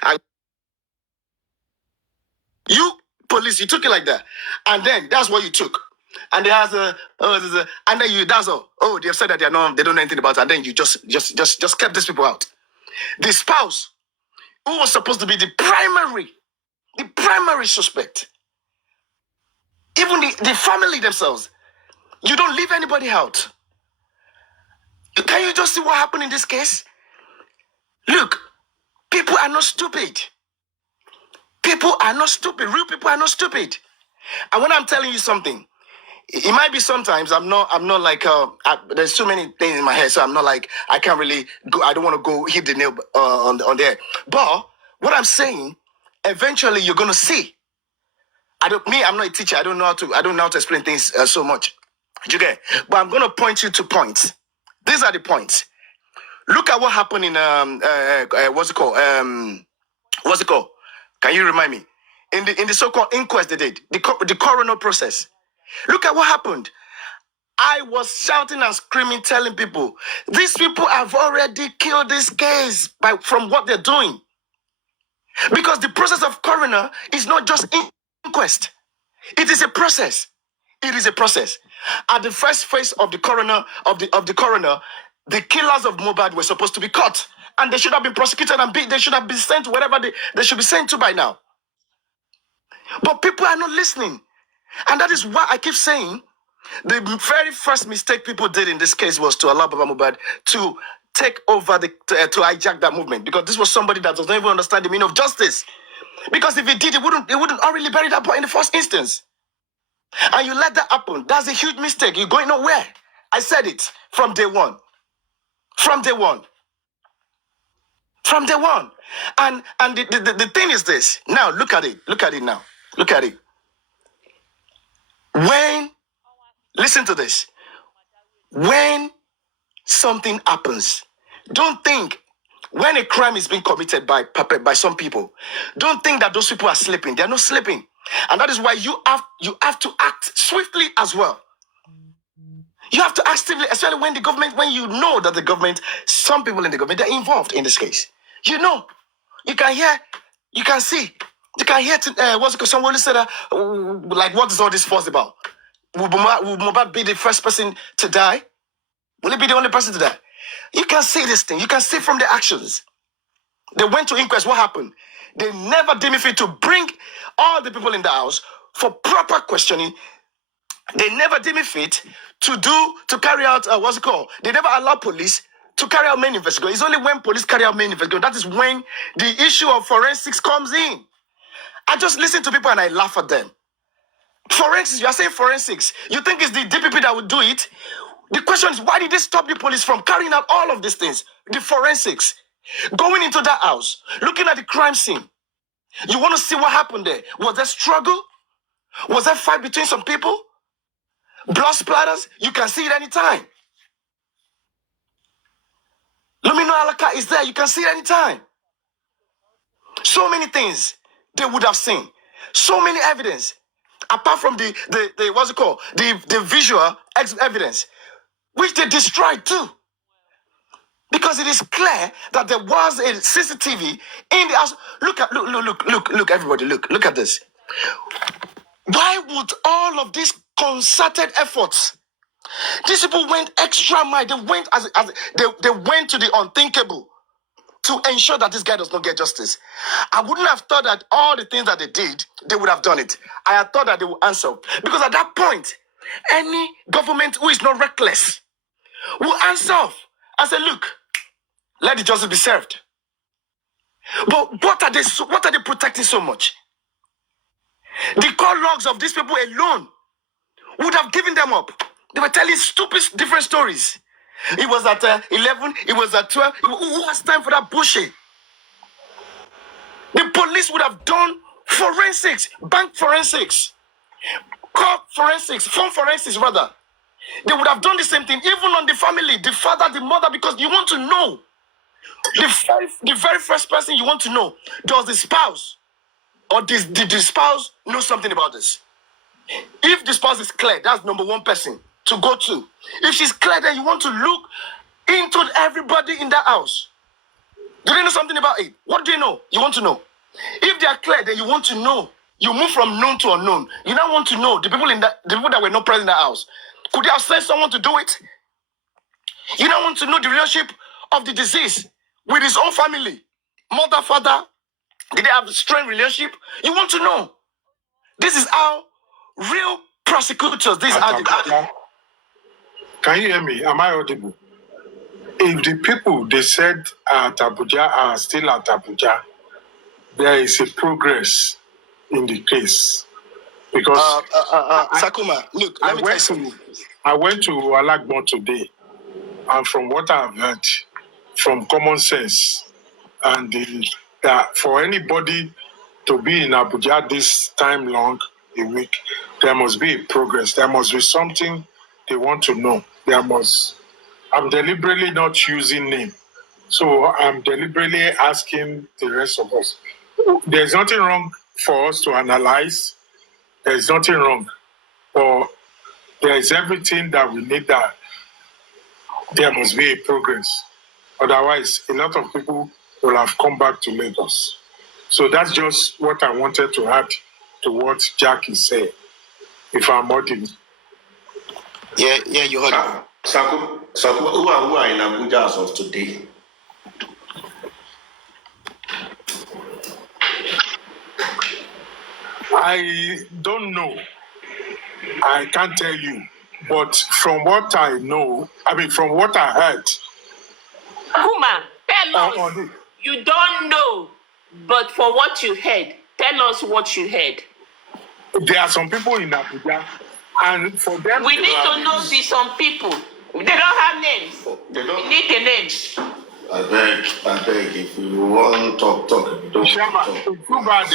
You police, you took it like that, and then that's what you took, and they ask, and then that's all. Oh, they have said that they don't know anything about it, and then you just kept these people out. The spouse, who was supposed to be the primary suspect, even the family themselves, you don't leave anybody out. Can you just see what happened in this case? Look, people are not stupid. People are not stupid. Real people are not stupid. And when I'm telling you something, it might be sometimes I'm not like there's too many things in my head, so I'm not like I can't really go. I don't want to go hit the nail on there. But what I'm saying, eventually you're gonna see. I'm not a teacher. I don't know how to explain things so much. You get? But I'm gonna point you to points. These are the points. Look at what happened in what's it called? Can you remind me? In the so-called inquest they did, the coroner process. Look at what happened. I was shouting and screaming, telling people, these people have already killed this case from what they're doing. Because the process of coroner is not just inquest. It is a process. It is a process. At the first phase of the coroner, the killers of Mohbad were supposed to be caught. And they should have been prosecuted and they should have been sent to wherever they should be sent to by now. But people are not listening. And that is why I keep saying the very first mistake people did in this case was to allow Baba Mohbad to take over to hijack that movement, because this was somebody that does not even understand the meaning of justice. Because if he did, it wouldn't already bury that boy in the first instance. And you let that happen. That's a huge mistake. You're going nowhere. I said it from day one. From day one. And the thing is this. Now look at it. Look at it now. Look at it. Listen to this. When something happens, don't think, when a crime is being committed by some people, don't think that those people are sleeping. They're not sleeping. And that is why you have to act swiftly as well. You have to act swiftly, especially when you know that the government, some people in the government, they're involved in this case. You know, you can hear, you can see, you can hear, what's it called? Someone said, like, what is all this fuss about? Will Mohbad be the first person to die? Will it be the only person to die? You can see this thing. You can see from the actions. They went to inquest. What happened? They never deemed fit to bring all the people in the house for proper questioning. They never deemed fit to carry out what's it called? They never allow police to carry out main investigation. It's only when police carry out main investigation that is when the issue of forensics comes in. I just listen to people and I laugh at them. Forensics, you are saying forensics. You think it's the DPP that would do it? The question is, why did they stop the police from carrying out all of these things? The forensics. Going into that house, looking at the crime scene. You want to see what happened there? Was there struggle? Was there fight between some people? Blood splatters? You can see it anytime. Lumino Alaka is there. You can see it anytime. So many things they would have seen. So many evidence. Apart from the what's it called? The visual evidence, which they destroyed too. Because it is clear that there was a CCTV in the house. Look, everybody, look at this. Why would all of these concerted efforts? These people went extra mile. They went they went to the unthinkable to ensure that this guy does not get justice. I wouldn't have thought that all the things that they did, they would have done it. I had thought that they would answer. Because at that point, any government who is not reckless will answer and say, look, let the justice be served. But what are they protecting so much? The call logs of these people alone would have given them up. They were telling stupid, different stories. It was at 11, it was at 12. Who has time for that bullshit? The police would have done forensics, bank forensics, car forensics, phone forensics rather. They would have done the same thing, even on the family, the father, the mother, because you want to know. The very first person you want to know, does the spouse or did the spouse know something about this? If the spouse is clear, that's number one person to go to. If she's clear, then you want to look into everybody in that house. Do they know something about it? What do you know? You want to know. If they are clear, then you want to know. You move from known to unknown. You now want to know the people that were not present in that house. Could they have sent someone to do it? You now want to know the relationship of the deceased with his own family. Mother, father, did they have a strained relationship? You want to know. This is how real prosecutors, these are the... Can you hear me? Am I audible? If the people they said at Abuja are still at Abuja, there is a progress in the case. Because Sakuma, look, let me tell you something. I went to Alagbon today, and from what I've heard, from common sense, and that for anybody to be in Abuja this time long, a week, there must be a progress. There must be something they want to know. I'm deliberately not using name. So I'm deliberately asking the rest of us. There's nothing wrong for us to analyze. There's nothing wrong. But there is everything that we need that there must be a progress. Otherwise, a lot of people will have come back to Lagos. So that's just what I wanted to add to what Jack is saying. If I'm audible. Yeah, you heard it. Saku, who are in Abuja as of today? I don't know. I can't tell you. But from what I know, from what I heard. Kuma, tell us. You don't know, but for what you heard, tell us what you heard. There are some people in Abuja, and for them... We need to know these some people. They don't have names. We need the names. I beg, if you want talk. Don't Shama, talk. it's too bad.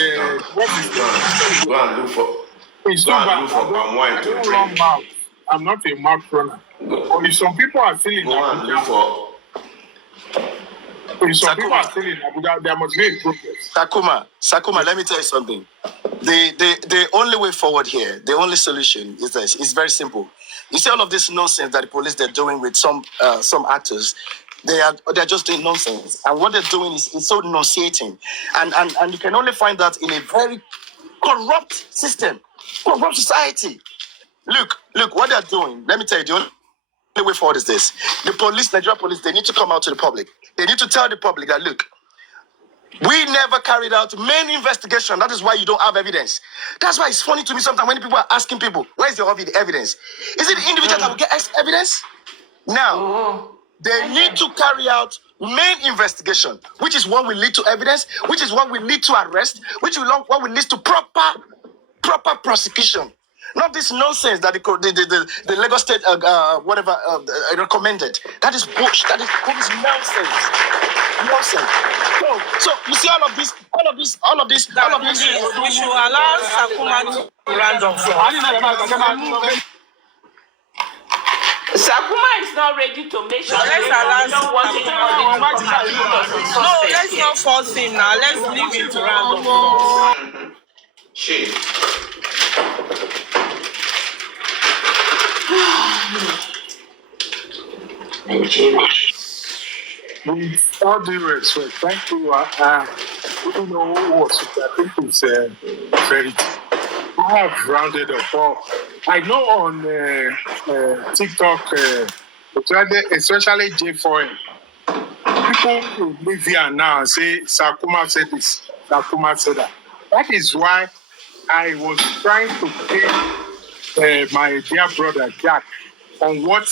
Go and look for... It's too bad. I don't run mouth. I'm not a mouth runner. But if some people are still in Abuja... If some people are still in Abuja, there must be a progress. Sakuma, let me tell you something. The only way forward here, the only solution is this. It's very simple. You see all of this nonsense that the police they're doing with some actors, they're just doing nonsense. And what they're doing is so nauseating. And you can only find that in a very corrupt system, corrupt society. Look, what they're doing, let me tell you, the only way forward is this. The police, Nigeria police, they need to come out to the public. They need to tell the public that, look, we never carried out main investigation. That is why you don't have evidence. That's why it's funny to me sometimes when people are asking people, where's your evidence? Is it the individual that will get evidence? Now, they need to carry out main investigation, which is what will lead to evidence, which is what will lead to arrest, which will what will lead to proper prosecution. Not this nonsense that the Lagos State recommended. That is bullshit. That is nonsense. So you see all of this. We should allow Sakuma to round up. Sakuma is not ready to make sure. Let's allow No, let's not force him now. Let's leave him to round up. With all due respect, thank you. I don't know what I think it's very. I have rounded up. Well, I know on TikTok, especially J4M, people will live here now and say Sakuma said this, Sakuma said that. That is why I was trying to pay my dear brother Jack on what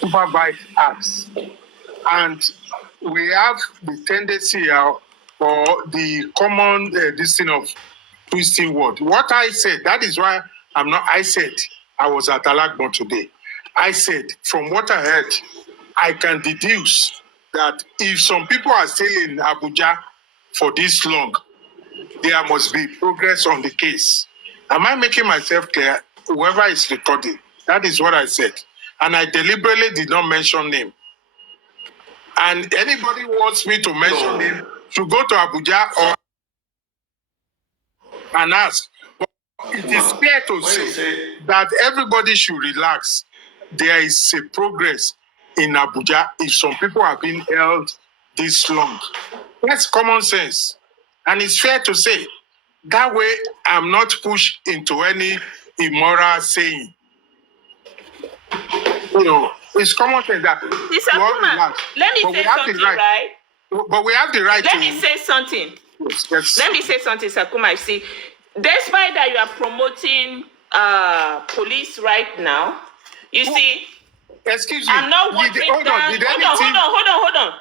Supervise acts. And we have the tendency or the common this thing of twisting word. What I said, that is why I said I was at Alagbon today. I said, from what I heard, I can deduce that if some people are still in Abuja for this long, there must be progress on the case. Am I making myself clear? Whoever is recording, that is what I said. And I deliberately did not mention name. And anybody who wants me to mention him should go to Abuja and ask. But it is fair to say that everybody should relax. There is a progress in Abuja if some people have been held this long. That's common sense. And it's fair to say. That way, I'm not pushed into any immoral saying. You know, it's common sense that let me say something, right? But we have the right Let me say something. Yes. Let me say something, Sakuma. See, despite that you are promoting police right now, you see, excuse me. I'm not watching hold on. Hold on.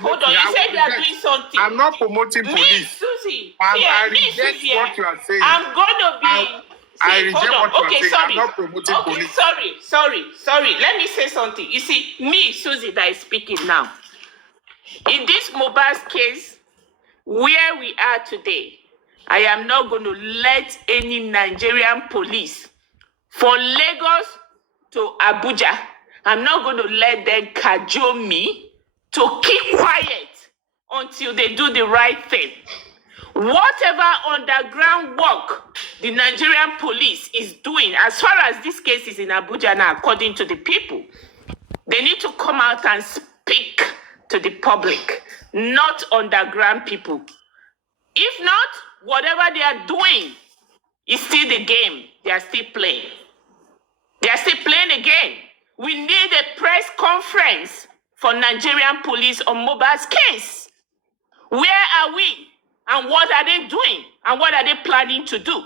Hold on. You said you are doing something. I'm not promoting police. Susie, I reject what you are saying. I'm gonna be. I reject what you are saying. Sorry. I'm not promoting police. Sorry. Let me say something. You see, me, Susie, that is speaking now. In this mobile case, where we are today, I am not going to let any Nigerian police from Lagos to Abuja, I'm not going to let them cajole me to keep quiet until they do the right thing. Whatever underground work the Nigerian police is doing, as far as this case is in Abuja now, according to the people, they need to come out and speak to the public, not underground people. If not, whatever they are doing is still the game. They are still playing. They are still playing the game. We need a press conference for Nigerian police on Mobile's case. Where are we? And what are they doing? And what are they planning to do?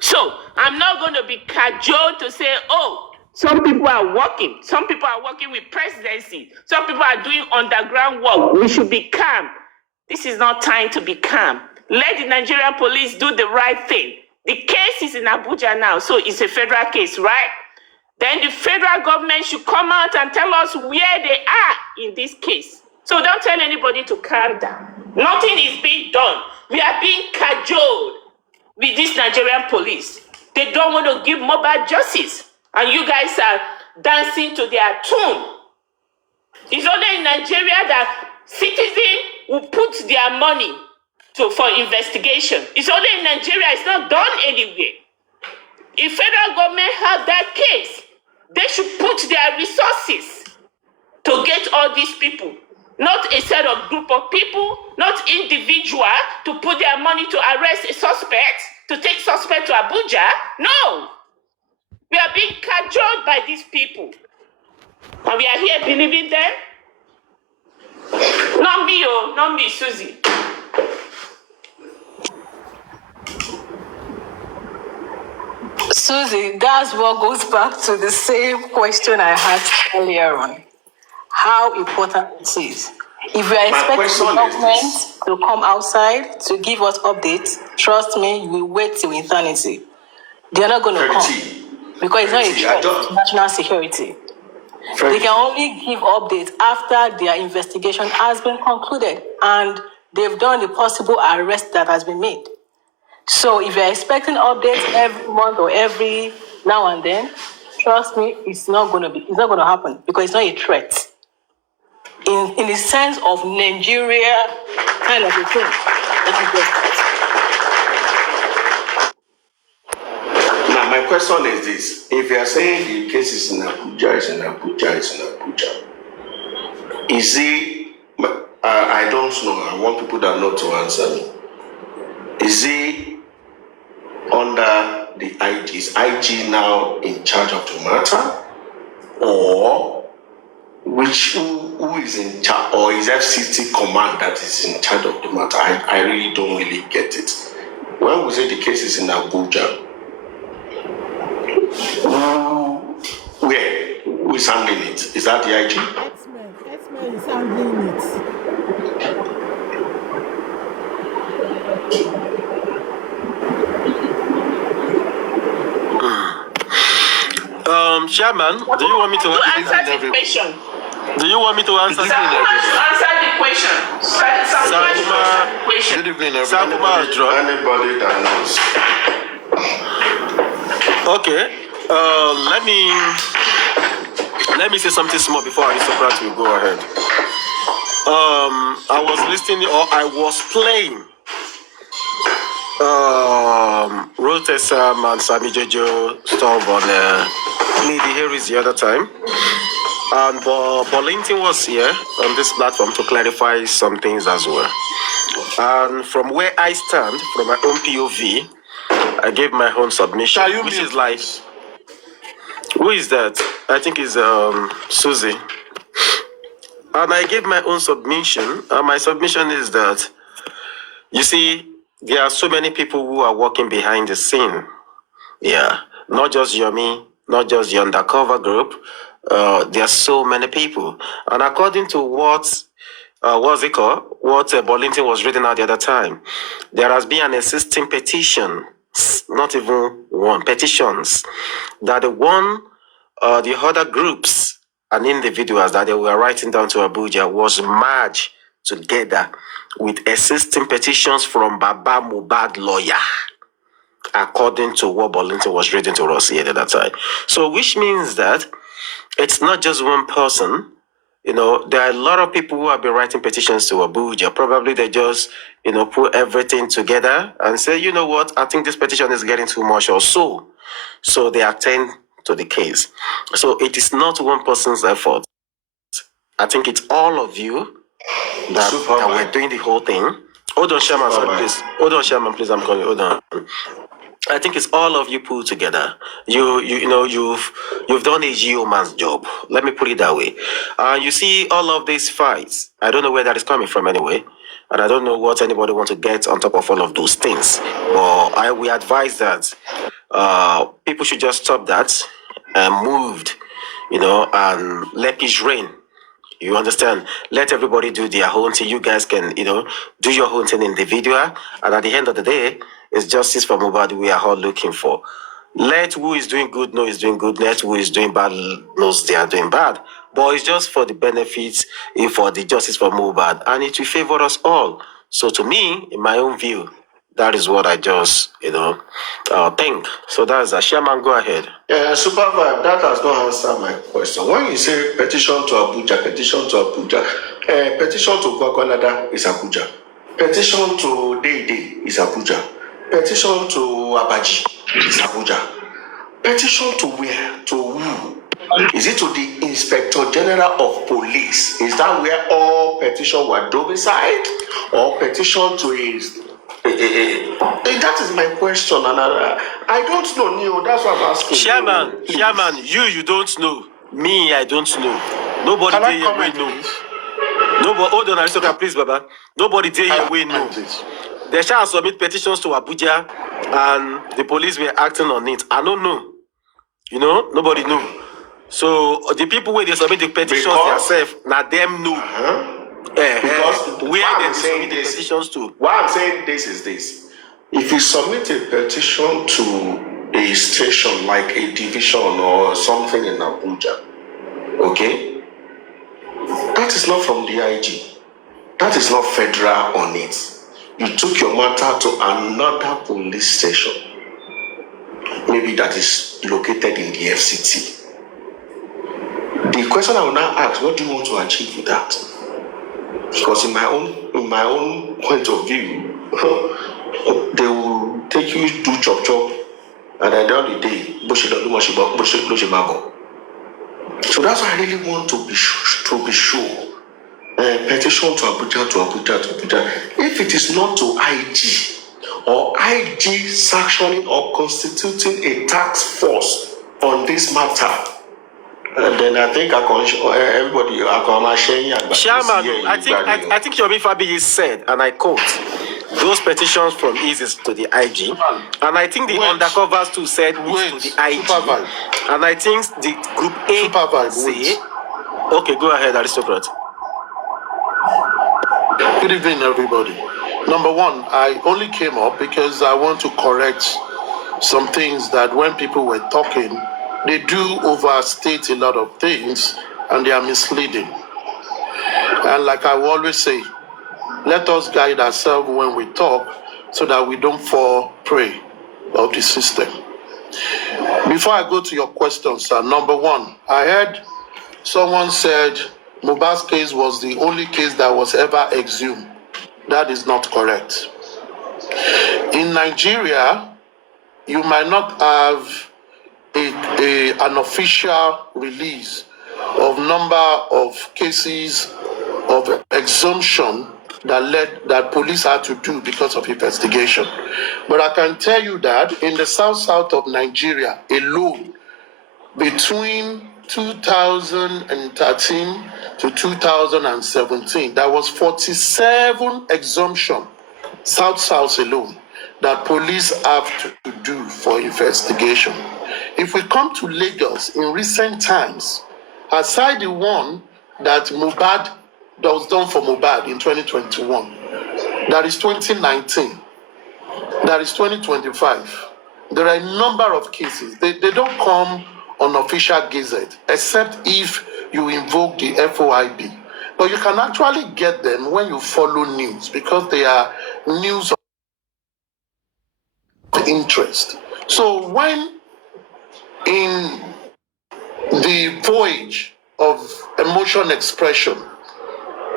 So, I'm not going to be cajoled to say, oh, some people are working. Some people are working with presidency. Some people are doing underground work. We should be calm. This is not time to be calm. Let the Nigerian police do the right thing. The case is in Abuja now, so it's a federal case, right? Then the federal government should come out and tell us where they are in this case. So don't tell anybody to calm down. Nothing is being done. We are being cajoled with this Nigerian police. They don't want to give mobile justice. And you guys are dancing to their tune. It's only in Nigeria that citizens will put their money for investigation. It's only in Nigeria, it's not done anywhere. If federal government have that case, they should put their resources to get all these people. Not a set of group of people, not individual to put their money to arrest a suspect, to take suspect to Abuja. No. We are being cajoled by these people. And we are here believing them. Not me, oh, not me, Susie. Susie, that's what goes back to the same question I asked earlier on. How important it is. If we are expecting the government to come outside to give us updates, trust me, we will wait till eternity. They are not going to come because it's not a threat to national security. They can only give updates after their investigation has been concluded and they've done the possible arrest that has been made. So if you're expecting updates every month or every now and then, trust me, it's not going to happen because it's not a threat. In the sense of Nigeria kind of a thing. Now, my question is this. If you are saying the case is in Abuja, is it, I don't know, I want people that know to answer me. Is it under the IG? Is IG now in charge of the matter? Or who is in charge? Or is FCT command that is in charge of the matter? I really don't really get it. When we say the case is in Abuja, who is handling it? Is that the IG? X-Men is handling it. Chairman, do you want me to answer the question? Do you want me to answer the question? Good evening, everybody. Anybody that knows. Okay. Let me say something small before Aristocrat will go ahead. I was listening or I was playing Rotesam and Sammy Jojo stuff on Lady Harris the other time. And Bolinton was here on this platform to clarify some things as well. And from where I stand, from my own POV, I gave my own submission, which is like, who is that? I think it's Susie. And I gave my own submission. And my submission is that, you see, there are so many people who are working behind the scene. Yeah, not just Yomi, not just the undercover group. There are so many people. And according to what's it called? What Bolinton was reading out the other time, there has been an existing petition, not even one, petitions, that the other groups and individuals that they were writing down to Abuja was merged together with existing petitions from Baba Mubad lawyer, according to what Bolinton was reading to us here at that time. So, which means that it's not just one person. You know, there are a lot of people who have been writing petitions to Abuja. Probably they just, put everything together and say, you know what, I think this petition is getting too much or so. So they attend to the case. So it is not one person's effort. I think it's all of you that were doing the whole thing. Hold on, Sherman, sorry, please. Hold on, Sherman, please. I'm calling. Hold on. I think it's all of you pulled together. You've done a geoman's job. Let me put it that way. You see all of these fights. I don't know where that is coming from anyway, and I don't know what anybody wants to get on top of all of those things. But we advise that people should just stop that and moved, and let peace reign. You understand? Let everybody do their own thing. You guys can, do your own thing individual. And at the end of the day, it's justice for Mubad we are all looking for. Let who is doing good know is doing good. Let who is doing bad knows they are doing bad. But it's just for the benefits, for the justice for Mubad. And it will favor us all. So to me, in my own view, That is what I just, think. So that's a Chairman, go ahead. Yeah, Supervisor, that has not answered my question. When you say petition to Abuja, petition to Gwagwalada is Abuja. Petition to Deide is Abuja. Petition to Abaji is Abuja. Petition to where? To who? Is it to the Inspector General of Police? Is that where all petitions were domiciled? Or petition to that is my question, and I don't know, Neil. That's what I'm asking. Chairman, you don't know. Me, I don't know. Nobody there here will know. Nobody, hold on, Aristocrat, please, Baba. Nobody there here will know. They shall submit petitions to Abuja, and the police were acting on it. I don't know. Nobody know. So the people where they submit the petitions themselves, now them know. Because where they submit the petitions to. Why I'm saying this is this. If you submit a petition to a station like a division or something in Abuja, okay, that is not from the IG. That is not federal on it. You took your matter to another police station. Maybe that is located in the FCT. The question I will now ask, what do you want to achieve with that? Because in my own point of view, they will take you do chop, and at the end of the day, so that's why I really want to be sure. Petition to Abuja. If it is not to IG or IG sanctioning or constituting a task force on this matter, then I think everybody Chairman, I think Yomi Fabi said, and I quote, those petitions from ISIS to the IG, and I think the undercovers too said it's to the IG, and I think the group A say, okay, go ahead, Aristocrat. Good evening, everybody. Number one, I only came up because I want to correct some things that when people were talking, they do overstate a lot of things and they are misleading. And like I will always say, let us guide ourselves when we talk so that we don't fall prey of the system. Before I go to your question, sir, number one, I heard someone said Mohbad's case was the only case that was ever exhumed. That is not correct. In Nigeria, you might not have an official release of number of cases of exemption that police had to do because of investigation. But I can tell you that in the south of Nigeria alone, between 2013 to 2017, there was 47 exemption, south alone, that police have to do for investigation. If we come to Lagos in recent times, aside the one that was done for Mohbad in 2021, that is 2019, that is 2025, there are a number of cases. They don't come on official gazette, except if you invoke the FOIB. But you can actually get them when you follow news, because they are news of interest. So when in the voyage of emotion expression,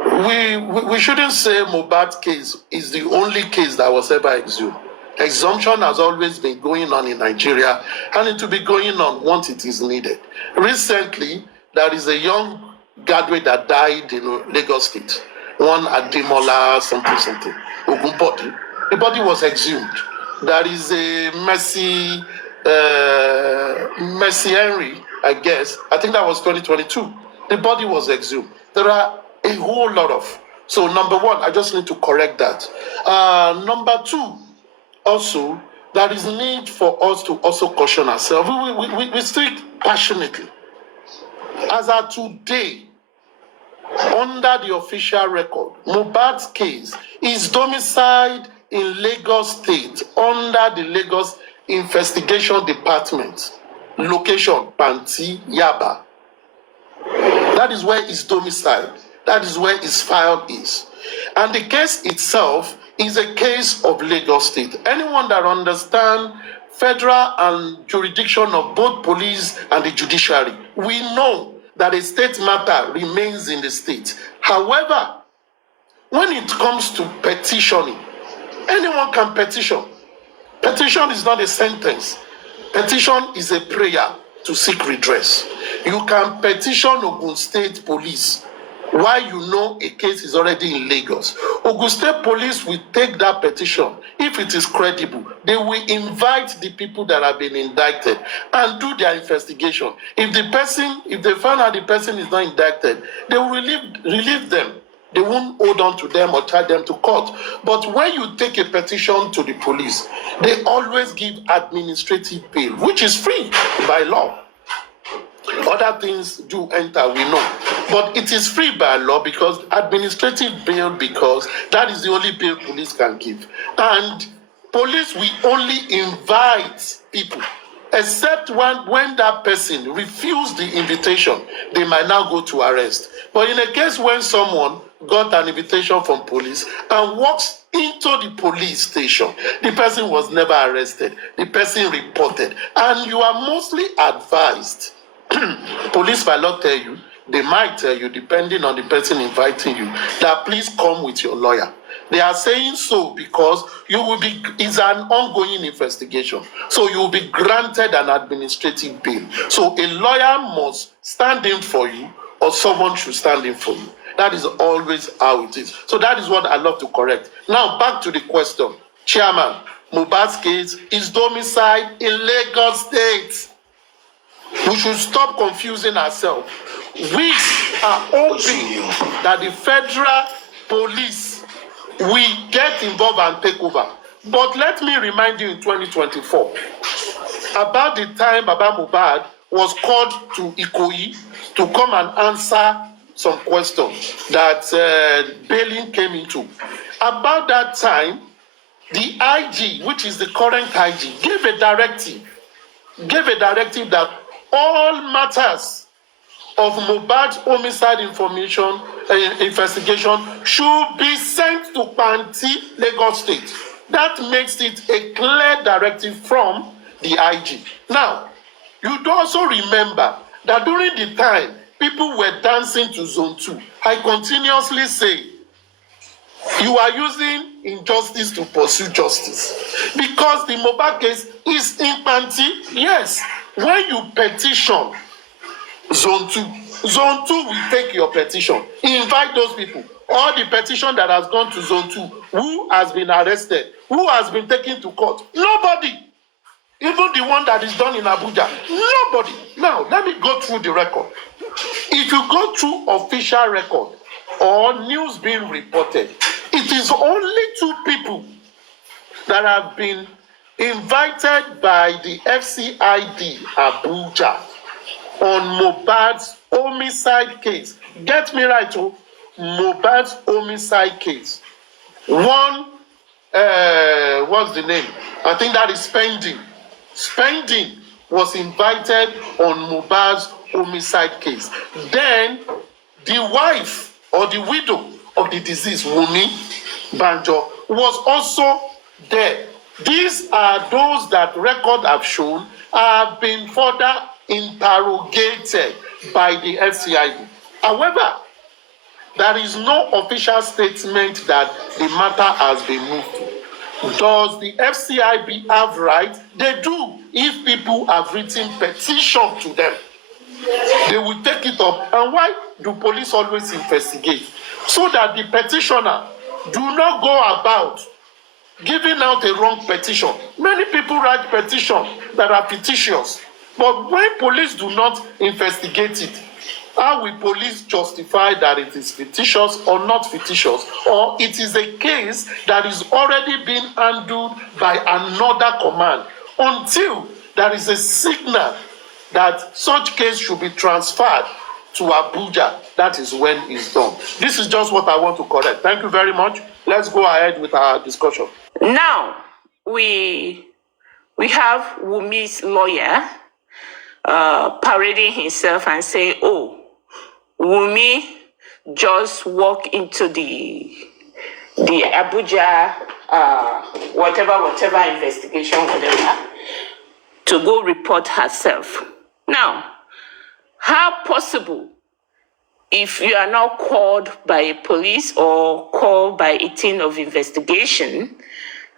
we shouldn't say Mohbad's case is the only case that was ever exhumed. Exemption has always been going on in Nigeria, and it will be going on once it is needed. Recently, there is a young graduate that died in Lagos State, one Ademola something, Ogunbodi. The body was exhumed. There is a Mercy Henry, I guess. I think that was 2022. The body was exhumed. There are a whole lot of. So number one, I just need to correct that. Number two, also, there is need for us to also caution ourselves. We speak passionately. As of today, under the official record, Mohbad's case is domiciled in Lagos State under the Lagos Investigation Department. Location, Panti, Yaba. That is where his domicile, that is where his file is. And the case itself is a case of Lagos State. Anyone that understands federal and jurisdiction of both police and the judiciary, we know that a state matter remains in the state. However, when it comes to petitioning, anyone can petition. Petition is not a sentence. Petition is a prayer to seek redress. You can petition Ogun State Police while you know a case is already in Lagos. Ogun State Police will take that petition. If it is credible, they will invite the people that have been indicted and do their investigation. If they find out the person is not indicted, they will relieve them. They won't hold on to them or charge them to court. But when you take a petition to the police, they always give administrative bail, which is free by law. Other things do enter, we know. But it is free by law because administrative bail, because that is the only bail police can give. And police will only invite people, except when that person refused the invitation, they might now go to arrest. But in a case when someone got an invitation from police and walks into the police station, the person was never arrested, the person reported, and you are mostly advised. Police might not tell you, they might tell you, depending on the person inviting you, that please come with your lawyer. They are saying so because it's an ongoing investigation. So you will be granted an administrative bail. So a lawyer must stand in for you, or someone should stand in for you. That is always how it is. So that is what I love to correct. Now back to the question. Chairman, Mohbad's case is domiciled in Lagos State. We should stop confusing ourselves. We are hoping that the federal police will get involved and take over. But let me remind you in 2024, about the time Baba Mohbad was called to Ikoyi to come and answer some questions that Bailey came into. About that time, the IG, which is the current IG, gave a directive that all matters of Mohbad's homicide investigation should be sent to Panti, Lagos State. That makes it a clear directive from the IG. Now, you'd also remember that during the time people were dancing to Zone 2, I continuously say, you are using injustice to pursue justice. Because the Mohbad case is in Panti, yes. When you petition Zone 2 will take your petition. Invite those people. All the petition that has gone to Zone 2, who has been arrested, who has been taken to court? Nobody. Even the one that is done in Abuja, nobody. Now, let me go through the record. If you go through official record or news being reported, it is only 2 people that have been invited by the FCID Abuja on Mohbad's homicide case. Get me right, Mohbad's homicide case. One, what's the name? I think that is Spending. Spending was invited on Mohbad's homicide case. Then the wife or the widow of the deceased, Wunmi Banjo, was also there. These are those that record have shown have been further interrogated by the FCID. However, there is no official statement that the matter has been moved to. Does the FCIB have right? They do. If people have written petition to them, they will take it up. And why do police always investigate? So that the petitioner do not go about giving out a wrong petition. Many people write petitions that are fictitious. But when police do not investigate it, how will police justify that it is fictitious or not fictitious? Or it is a case that is already being handled by another command until there is a signal that such case should be transferred to Abuja. That is when it's done. This is just what I want to correct. Thank you very much. Let's go ahead with our discussion. Now, we have Wumi's lawyer parading himself and say, oh, Wumi just walked into the the Abuja, whatever investigation, whatever, to go report herself. Now, how possible if you are not called by a police or called by a team of investigation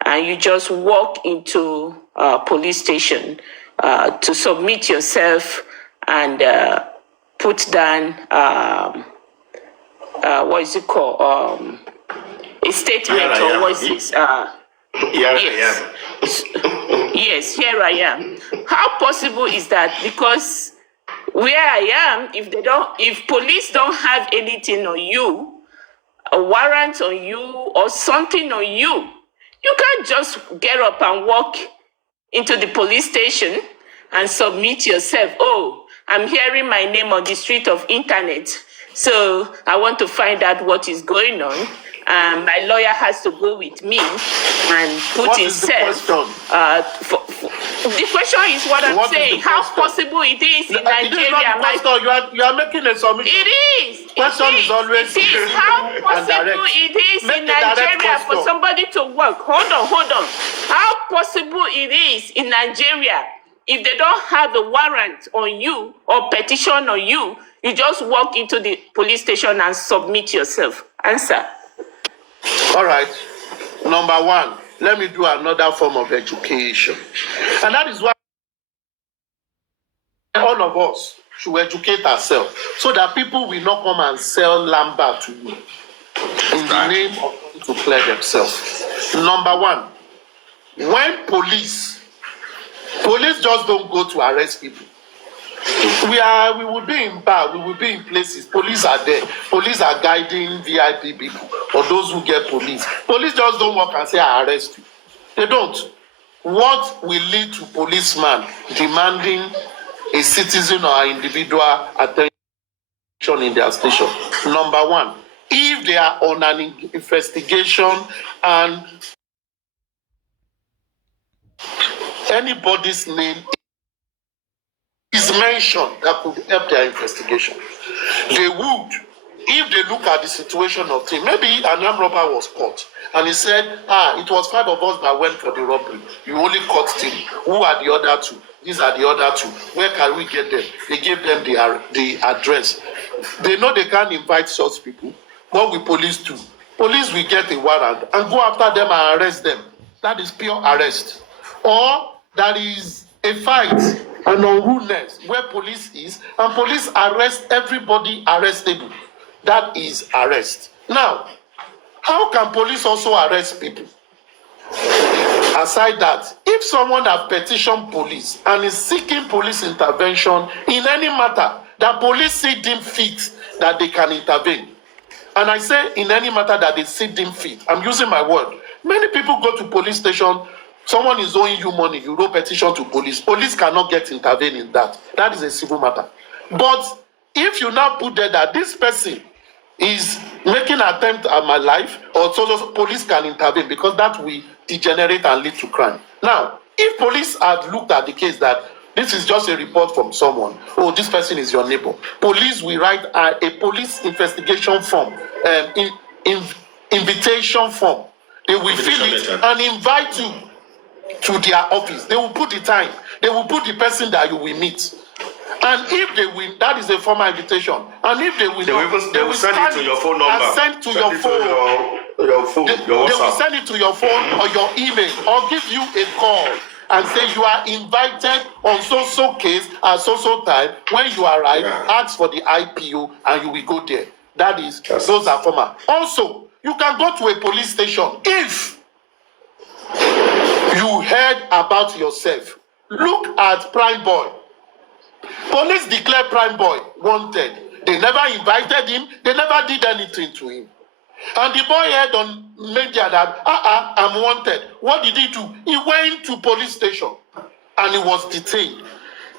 and you just walk into a police station to submit yourself and put down, what is it called? A statement or what is this? Yes, here I am. How possible is that? Because where I am, if police don't have anything on you, a warrant on you or something on you, you can't just get up and walk into the police station and submit yourself. Oh, I'm hearing my name on the street of internet, so I want to find out what is going on. My lawyer has to go with me and put himself. The question is what I'm saying. How possible it is in Nigeria? You are making a submission. It is. Question is always it is. How possible it is in Nigeria for somebody to work? Hold on. How possible it is in Nigeria if they don't have a warrant on you or petition on you, you just walk into the police station and submit yourself? Answer. All right. Number one, let me do another form of education. And that is why all of us should educate ourselves so that people will not come and sell lamba to you in the name of to clear themselves. Number one, when police just don't go to arrest people. We will be in bar, we will be in places. Police are there. Police are guiding VIP people or those who get police. Police just don't walk and say, I arrest you. They don't. What will lead to policeman demanding a citizen or an individual attention in their station? Number one, if they are on an investigation and anybody's name is mentioned that could help their investigation, they would, if they look at the situation of things, maybe an armed robber was caught and he said, it was 5 of us that went for the robbery. You only caught 3. Who are the other 2? These are the other 2. Where can we get them? They gave them the address. They know they can't invite such people. What will police do? Police will get a warrant and go after them and arrest them. That is pure arrest. Or that is a fight, an unruliness where police is, and police arrest everybody arrestable. That is arrest. Now, how can police also arrest people? Aside that, if someone has petitioned police and is seeking police intervention in any matter that police see deem fit that they can intervene, and I say in any matter that they see deem fit, I'm using my word. Many people go to police station, someone is owing you money, you wrote petition to police. Police cannot get intervened in that. That is a civil matter. But if you now put there that this person is making an attempt at my life, or so police can intervene because that will degenerate and lead to crime. Now, if police had looked at the case that this is just a report from someone, oh, this person is your neighbor, police will write a police investigation form, invitation form. They will fill it and invite you to their office. They will put the time. They will put the person that you will meet. And if they win, that is a formal invitation. And if they win, they will send it to your phone number. Send to your phone. They will send it to your phone or your email or give you a call and say you are invited on so case at so time. When you arrive, ask for the IPO and you will go there. That is, those are formal. Also, you can go to a police station if you heard about yourself. Look at Prime Boy. Police declare Prime Boy wanted. They never invited him. They never did anything to him. And the boy heard on media that, I'm wanted. What did he do? He went to police station and he was detained.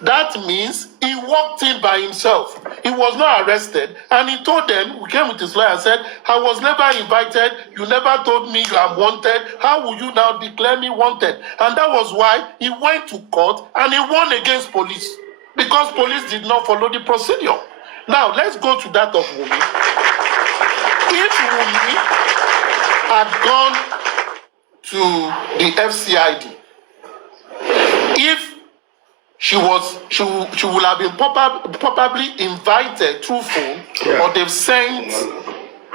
That means he walked in by himself. He was not arrested. And he told them, we came with his lawyer and said, I was never invited. You never told me you are wanted. How will you now declare me wanted? And that was why he went to court and he won against police. Because police did not follow the procedure. Now, let's go to that of Wumi. had gone to the FCID, if she would have been probably invited through phone, or they've sent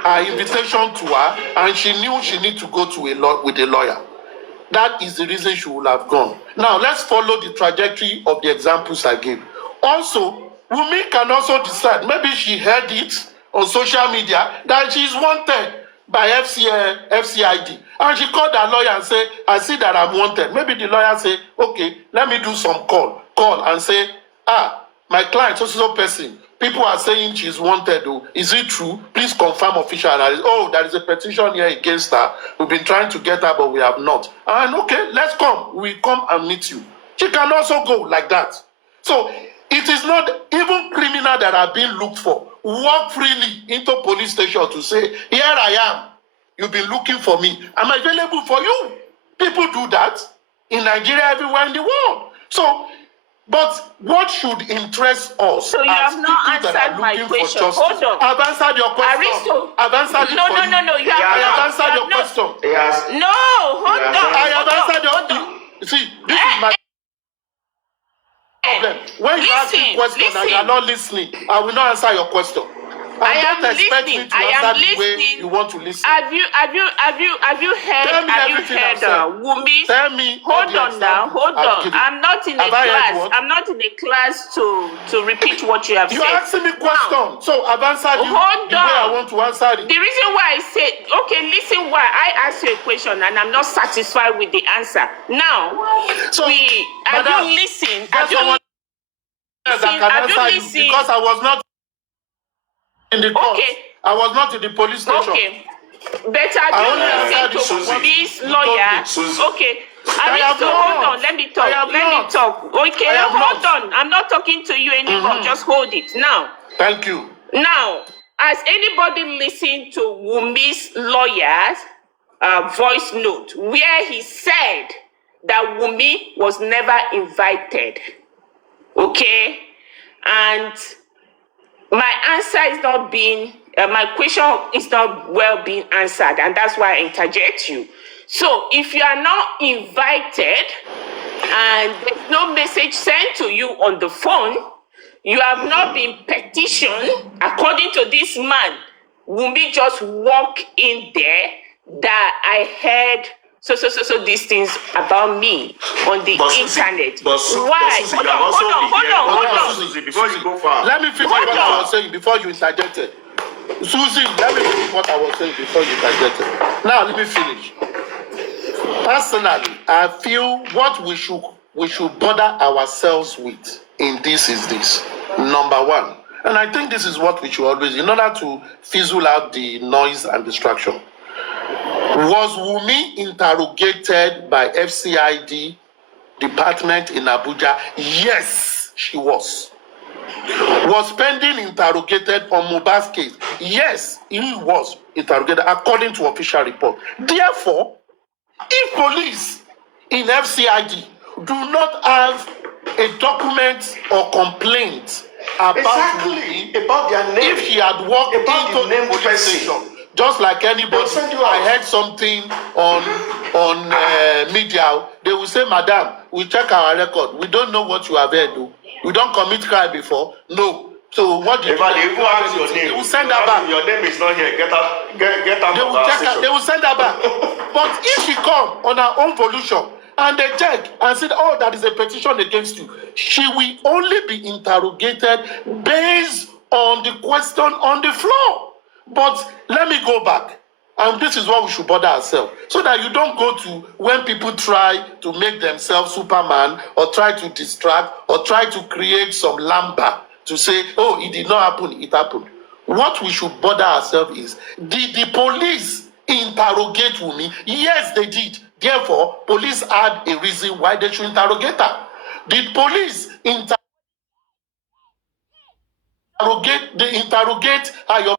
an invitation to her, and she knew she need to go to with a lawyer. That is the reason she would have gone. Now, let's follow the trajectory of the examples I gave. Also, Wunmi can also decide, maybe she heard it on social media, that she is wanted by FCID. And she called her lawyer and said, I see that I'm wanted. Maybe the lawyer say, okay, let me do some call and say, my client, so person, people are saying she's wanted. Oh, is it true? Please confirm official analysis. Oh, there is a petition here against her. We've been trying to get her, but we have not. And okay, let's come. We come and meet you. She can also go like that. So it is not even criminal that are being looked for. Walk freely into police station to say, here I am. You've been looking for me. I'm available for you. People do that in Nigeria, everywhere in the world. So, but what should interest us? So you have not answered my question. Hold on. I've answered your question. Aristo. I've answered it for you. No. You have answered your question. No, hold on. I have answered your question. See, this is my problem. When you ask me a question and you are not listening, I will not answer your question. I am listening. I am the way listening. You want to listen. Have you heard? Wunmi? Tell me. Hold on now. Hold on. I'm not in a class. I'm not in a class to repeat what you have said. You're asking me question, now, so I've answered you the way I want to answer it. The reason why I said, okay, listen why I asked you a question and I'm not satisfied with the answer. Now, so, have you listened? Have you listened? Because I was not in the court. Okay. I was not in the police station. Okay. Better you listen to this lawyer. Okay. Hold on. Let me talk. Okay, hold on. I'm not talking to you anymore. Just hold it. Now. Thank you. Now, has anybody listened to Wunmi's lawyer's voice note where he said that Wunmi was never invited? Okay? And my answer is not being, my question is not well being answered, and that's why I interject you. So if you are not invited and there's no message sent to you on the phone, you have not been petitioned, according to this man, Wunmi just walk in there that I heard so these things about me on the internet. Why? Hold on. Susie, before you go far. Let me finish what I was saying before you interjected. Susie, let me finish what I was saying before you interjected. Now let me finish. Personally, I feel what we should bother ourselves with in this is this. Number one, and I think this is what we should always, in order to fizzle out the noise and distraction. Was Wunmi interrogated by FCID department in Abuja? Yes, she was. Was pending interrogated on Mohbad's case? Yes, he was interrogated according to official report. Therefore, if police in FCID do not have a document or complaint about their name, if she had walked into the police station, just like anybody, I heard something on media. They will say, "Madam, we check our record. We don't know what you have heard. We don't commit crime before." No. So what do you do? They will send her back. Your name is not here. Get out. They will send her back. But if she come on her own volition and they check and say, "Oh, that is a petition against you," she will only be interrogated based on the question on the floor. But let me go back. And this is what we should bother ourselves. So that you don't go to when people try to make themselves Superman or try to distract or try to create some lamba to say, "Oh, it did not happen, it happened." What we should bother ourselves is, did the police interrogate Wunmi? Yes, they did. Therefore, police had a reason why they should interrogate her. Did police interrogate her?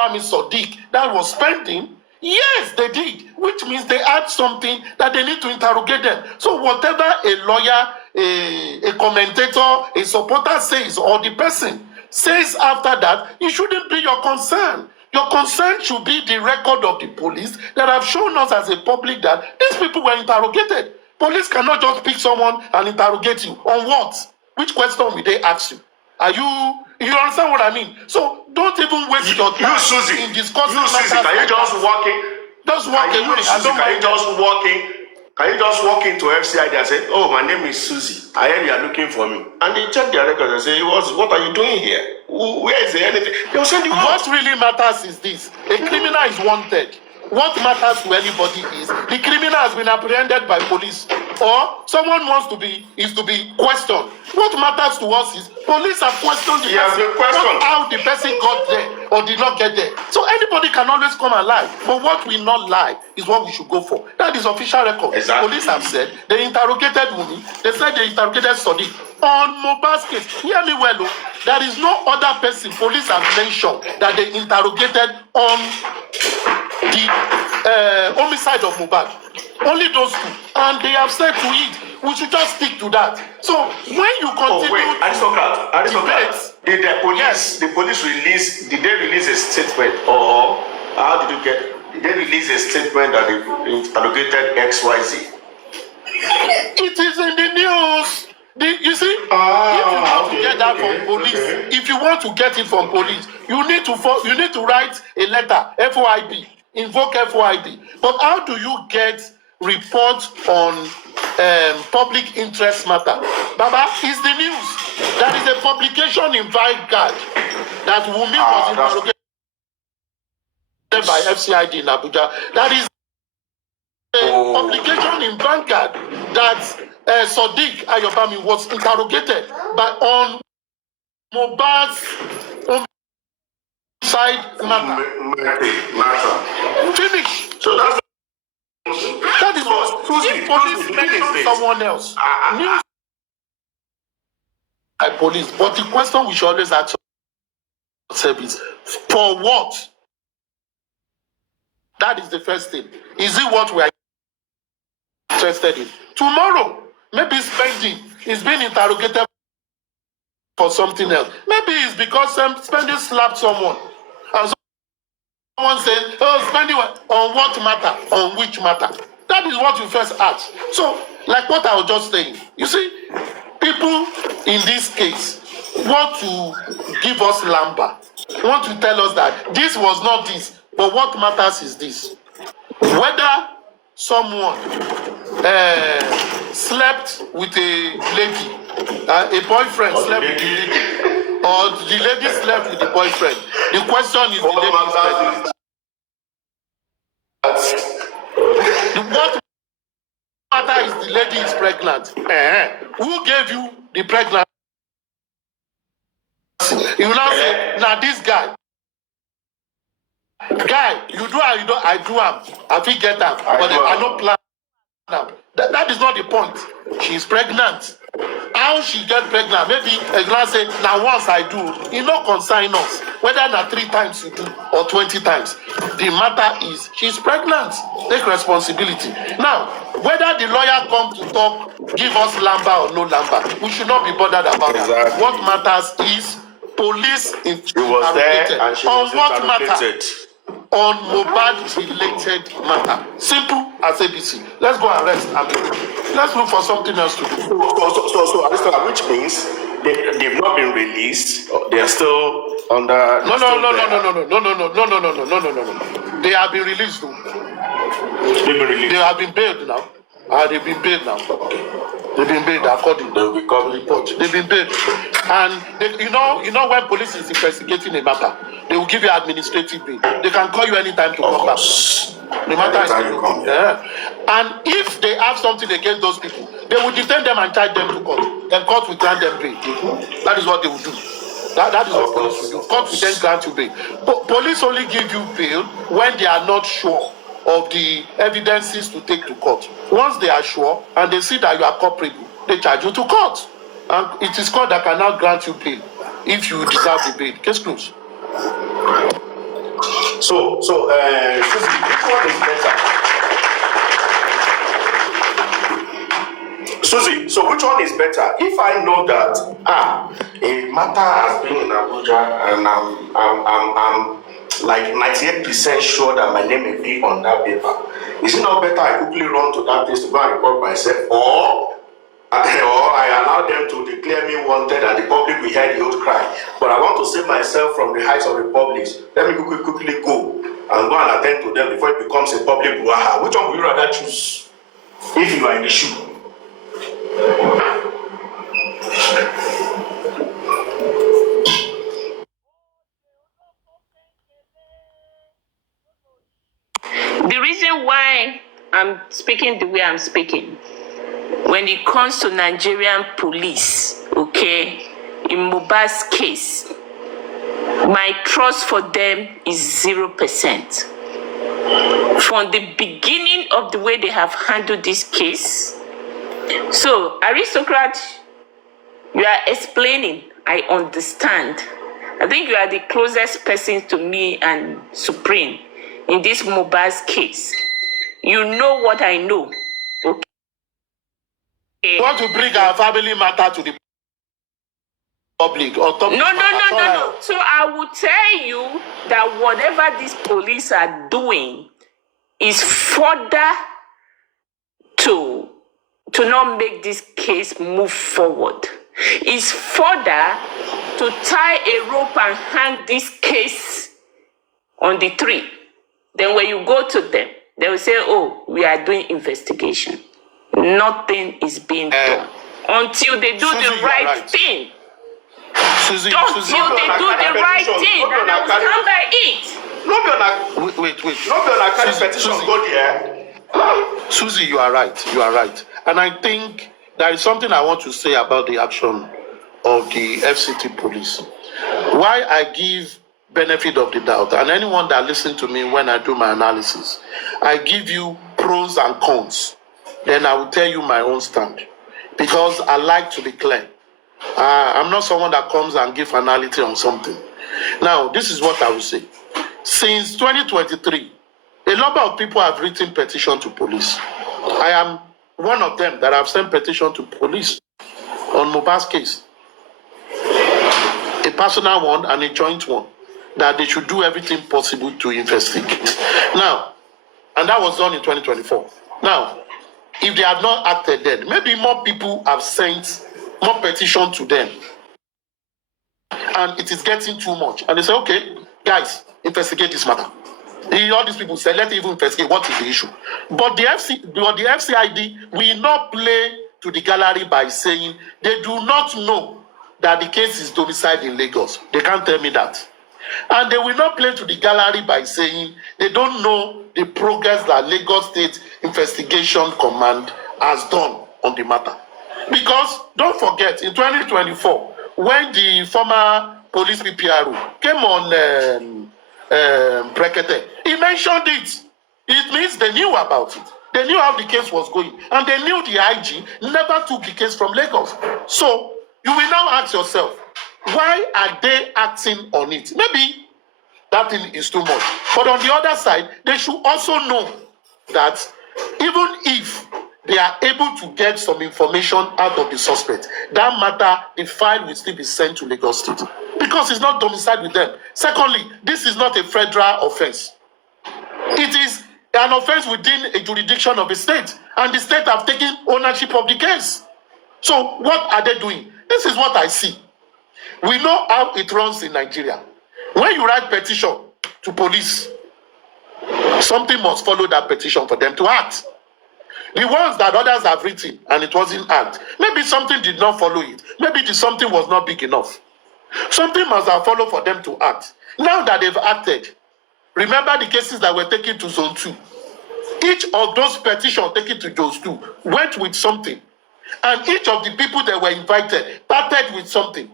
Sadiq that was pending? Yes, they did, which means they had something that they need to interrogate them. So whatever a lawyer, a commentator, a supporter says, or the person says after that, it shouldn't be your concern. Your concern should be the record of the police that have shown us as a public that these people were interrogated. Police cannot just pick someone and interrogate you. On what? Which question will they ask you? You understand what I mean? So don't even waste your time in discussing matters. Can you just walk in? Just walk away. Can you just walk in? Can you just walk into FCID and say, "Oh, my name is Susie. I heard you are looking for me," and they check their records and say, "What are you doing here? Where is the anything?" They'll send you out. What really matters is this: a criminal is wanted. What matters to anybody is the criminal has been apprehended by police, or someone is to be questioned. What matters to us is police have questioned the person, not how the person got there or did not get there. So anybody can always come and lie, but what will not lie is what we should go for. That is official record. Exactly. Police have said they interrogated Wumi. They said they interrogated Sadiq. On Mohbad's case, hear me well, there is no other person police have mentioned that they interrogated on the homicide of Mohbad. Only those two. And they have said to it, we should just stick to that. So when you continue did the police did they release a statement, or how did they release a statement that they interrogated XYZ? It is in the news. You see, if you want to get that from police, if you want to get it from police, you need to write a letter, FOIB, invoke FOIB. But how do you get reports on public interest matter? Baba, it's the news. There is a publication in Vanguard that Wumi was interrogated by FCID in Abuja. That is a publication in Vanguard that Sadiq Ayobami was interrogated on Mohbad's side matter. Finish. So that is what police mention someone else. News by police. But the question we should always ask ourselves is, for what? That is the first thing. Is it what we are interested in? Tomorrow, maybe spending is being interrogated for something else. Maybe it's because spending slapped someone. And someone says, "Oh, spending on what matter? On which matter?" That is what you first ask. So, like what I was just saying, you see, people in this case want to give us lamba, want to tell us that this was not this, but what matters is this. Whether someone slept with a lady, a boyfriend slept with a lady, or the lady slept with the boyfriend. The question is, the lady is pregnant. What matter is the lady is pregnant. Who gave you the pregnancy? You now say, now this guy, you do or you don't, I do am. I fit get am, but I no plan am. That is not the point. She is pregnant. How she get pregnant? Maybe a girl say, now once I do, it no concern us. Whether na 3 times you do or 20 times. The matter is, she's pregnant. Take responsibility. Now, whether the lawyer come to talk, give us lamba or no lamba, we should not be bothered about that. What matters is police interrogated. And she on was what interrogated. matter? On Mohbad-related matter. Simple as ABC. Let's go and rest. Let's look for something else to do. So Aristotle, which means they've not been released. They are still under. No. They have been released. They've been released. They have been bailed now. They've been paid now. They've been paid according to the report. They've been paid. And you know when police is investigating a matter, they will give you administrative bail. They can call you anytime to come back. The matter is, yeah. And if they have something against those people, they will detain them and charge them to court. Then court will grant them bail. That is what they will do. That is what police will do. Court will then grant you bail. Police only give you bail when they are not sure of the evidences to take to court. Once they are sure and they see that you are culpable, they charge you to court. And it is court that can now grant you bail if you deserve the bail. Case closed. So, Susie, which one is better? Susie, so which one is better? If I know that a matter has been in Abuja and like 98% sure that my name will be on that paper, is it not better I quickly run to that place to go and report myself, or I allow them to declare me wanted and the public will hear the old cry? But I want to save myself from the heights of the public. Let me quickly go and go and attend to them before it becomes a public brouhaha. Which one would you rather choose if you are in the shoe? The reason why I'm speaking the way I'm speaking, when it comes to Nigerian police, okay, in Mohbad's case, my trust for them is 0%. From the beginning of the way they have handled this case. So, aristocrat, you are explaining, I understand. I think you are the closest person to me and Supreme in this Mohbad's case. You know what I know. Okay. You want to bring our family matter to the public or top? No. So I will tell you that whatever these police are doing is further to not make this case move forward. Is further to tie a rope and hang this case on the tree. Then when you go to them, they will say, oh, we are doing investigation. Nothing is being done until they do Susie, the right thing. Susie, Until they do the right thing, and I will stand by it. Wait. Not be on a petition, go there. Susie, you are right. And I think there is something I want to say about the action of the FCT police. Why I give benefit of the doubt, and anyone that listens to me when I do my analysis, I give you pros and cons. Then I will tell you my own stand. Because I like to be clear. I'm not someone that comes and gives finality on something. Now, this is what I will say. Since 2023, a number of people have written petition to police. I am one of them that have sent petition to police on Mohbad's case. A personal one and a joint one, that they should do everything possible to investigate. Now, and that was done in 2024. Now, if they have not acted then, maybe more people have sent more petition to them. And it is getting too much. And they say, okay, guys, investigate this matter. All these people say, let's even investigate what is the issue. But the FCID will not play to the gallery by saying they do not know that the case is domiciled in Lagos. They can't tell me that. And they will not play to the gallery by saying they don't know the progress that Lagos State Investigation Command has done on the matter. Because, don't forget, in 2024, when the former police PPRO came on Brekete, he mentioned it. It means they knew about it. They knew how the case was going. And they knew the IG never took the case from Lagos. So, you will now ask yourself, why are they acting on it? Maybe that thing is too much. But on the other side, they should also know that even if they are able to get some information out of the suspect, that matter, the file will still be sent to Lagos State. Because it's not domiciled with them. Secondly, this is not a federal offense. It is an offense within a jurisdiction of a state. And the state have taken ownership of the case. So what are they doing? This is what I see. We know how it runs in Nigeria. When you write petition to police, something must follow that petition for them to act. The ones that others have written and it wasn't act, maybe something did not follow it. Maybe the something was not big enough. Something must have followed for them to act. Now that they've acted, remember the cases that were taken to Zone 2. Each of those petitions taken to Zone 2 went with something. And each of the people that were invited started with something.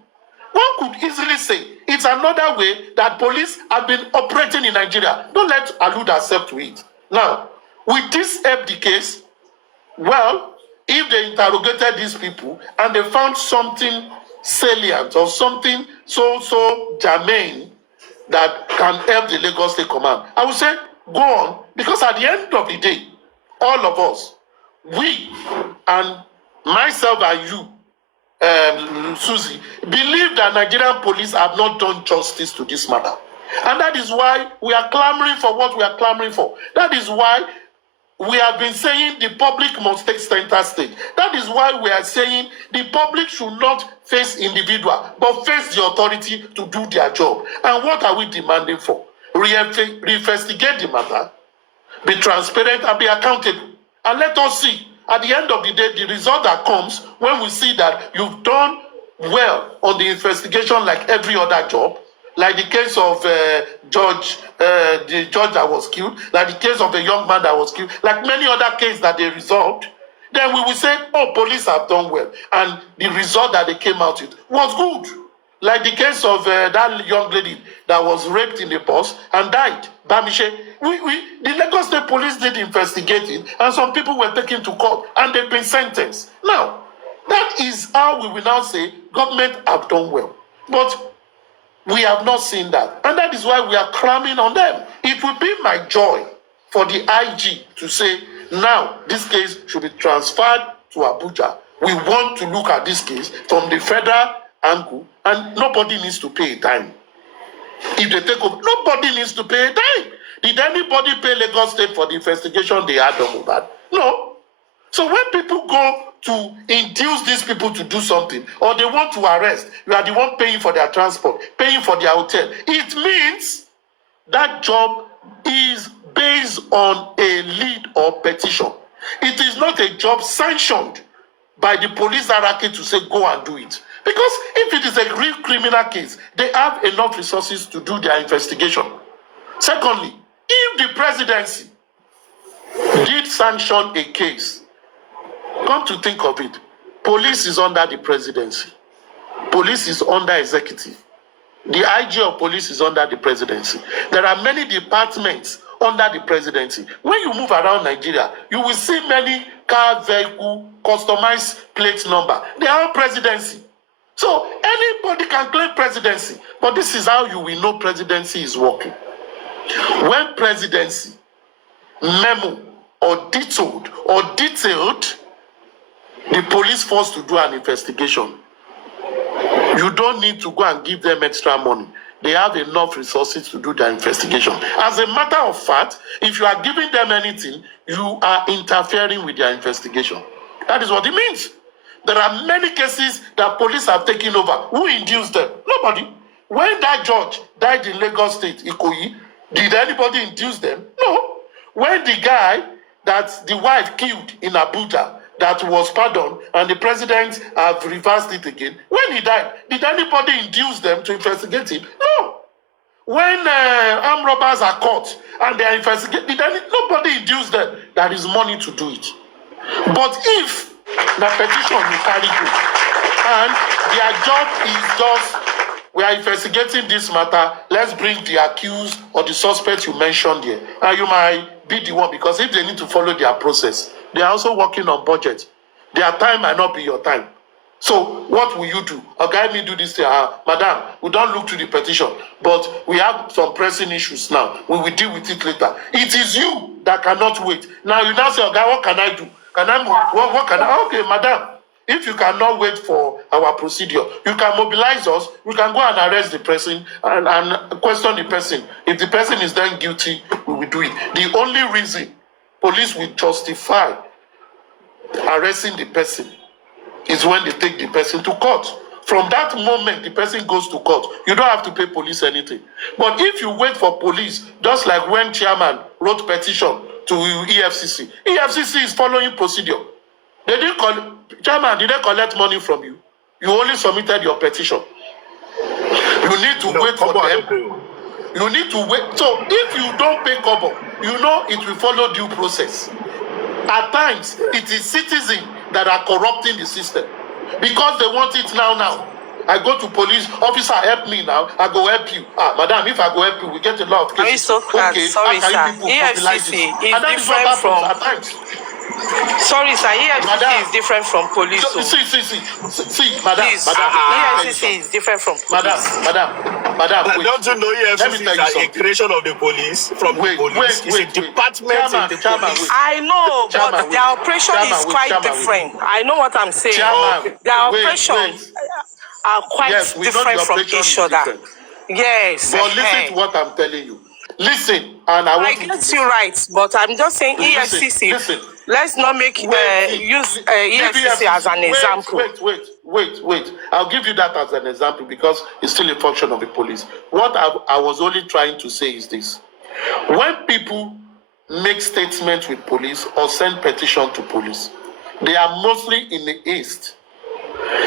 One could easily say it's another way that police have been operating in Nigeria. Don't let's allude ourselves to it. Now, will this help the case? Well, if they interrogated these people and they found something salient or something so germane that can help the Lagos State Command, I would say go on, because at the end of the day, all of us, we and myself and you, Susie, believe that Nigerian police have not done justice to this matter. And that is why we are clamoring for what we are clamoring for. That is why we have been saying the public must take center stage. That is why we are saying the public should not face individual, but face the authority to do their job. And what are we demanding for? Reinvestigate the matter, be transparent and be accountable. And let us see, at the end of the day, the result that comes when we see that you've done well on the investigation like every other job, like the case of the judge that was killed, like the case of the young man that was killed, like many other cases that they resolved, then we will say, oh, police have done well. And the result that they came out with was good. Like the case of that young lady that was raped in the bus and died, Bamishe. The Lagos State Police did investigate it, and some people were taken to court, and they've been sentenced. Now, that is how we will now say government have done well. But we have not seen that. And that is why we are cramming on them. It will be my joy for the IG to say, now this case should be transferred to Abuja. We want to look at this case from the federal angle, and nobody needs to pay a dime. If they take over, nobody needs to pay a dime. Did anybody pay Lagos State for the investigation they had on Mohbad? No. So when people go to induce these people to do something, or they want to arrest, you are the one paying for their transport, paying for their hotel. It means that job is based on a lead or petition. It is not a job sanctioned by the police hierarchy to say, go and do it. Because if it is a real criminal case, they have enough resources to do their investigation. Secondly, if the presidency did sanction a case, come to think of it, police is under the presidency. Police is under executive. The IG of police is under the presidency. There are many departments under the presidency. When you move around Nigeria, you will see many car, vehicle, customized plate number. They are all presidency. So anybody can claim presidency. But this is how you will know presidency is working. When presidency memo or detailed the police force to do an investigation, you don't need to go and give them extra money. They have enough resources to do their investigation. As a matter of fact, if you are giving them anything, you are interfering with their investigation. That is what it means. There are many cases that police have taken over. Who induced them? Nobody. When that judge died in Lagos State, Ikoyi, did anybody induce them? No. When the guy that the wife killed in Abuja, that was pardoned, and the president have reversed it again, when he died, did anybody induce them to investigate him? No. When armed robbers are caught and they are investigated, nobody induce them. There is money to do it. But if the petition you carry go, and their job is just, we are investigating this matter, let's bring the accused or the suspect you mentioned here. And you might be the one, because if they need to follow their process, they are also working on budget. Their time might not be your time. So what will you do? Okay, let me do this thing. Madam, we don't look to the petition, but we have some pressing issues now. We will deal with it later. It is you that cannot wait. Now you now say, okay, what can I do? Can I move? What can I? Okay, madam, if you cannot wait for our procedure, you can mobilize us. We can go and arrest the person and question the person. If the person is then guilty, we will do it. The only reason police will justify arresting the person is when they take the person to court. From that moment, the person goes to court. You don't have to pay police anything. But if you wait for police, just like when chairman wrote petition to EFCC, EFCC is following procedure. They didn't chairman, did they collect money from you? You only submitted your petition. You need to wait for them. You need to wait. So if you don't pay kobo, you know it will follow due process. At times, it is citizens that are corrupting the system because they want it now. I go to police officer, help me now. I go help you. Madam, if I go help you, we get a lot of cases. Okay, sorry, sir. EFCC is different from. At times. Sorry, sir. EFCC is different from police. See, madam. Please, EFCC is different from police. Madam. Don't you know EFCC is a creation of the police from the police? It's a department in the police. I know, but their operation is quite different. I know what I'm saying. Their operations are quite different from each other. Yes. But listen to what I'm telling you. Listen, and I want you to get you right, but I'm just saying EFCC. Listen. Let's not make use EFCC as an example. Wait. I'll give you that as an example because it's still a function of the police. What I was only trying to say is this. When people make statements with police or send petition to police, they are mostly in the East.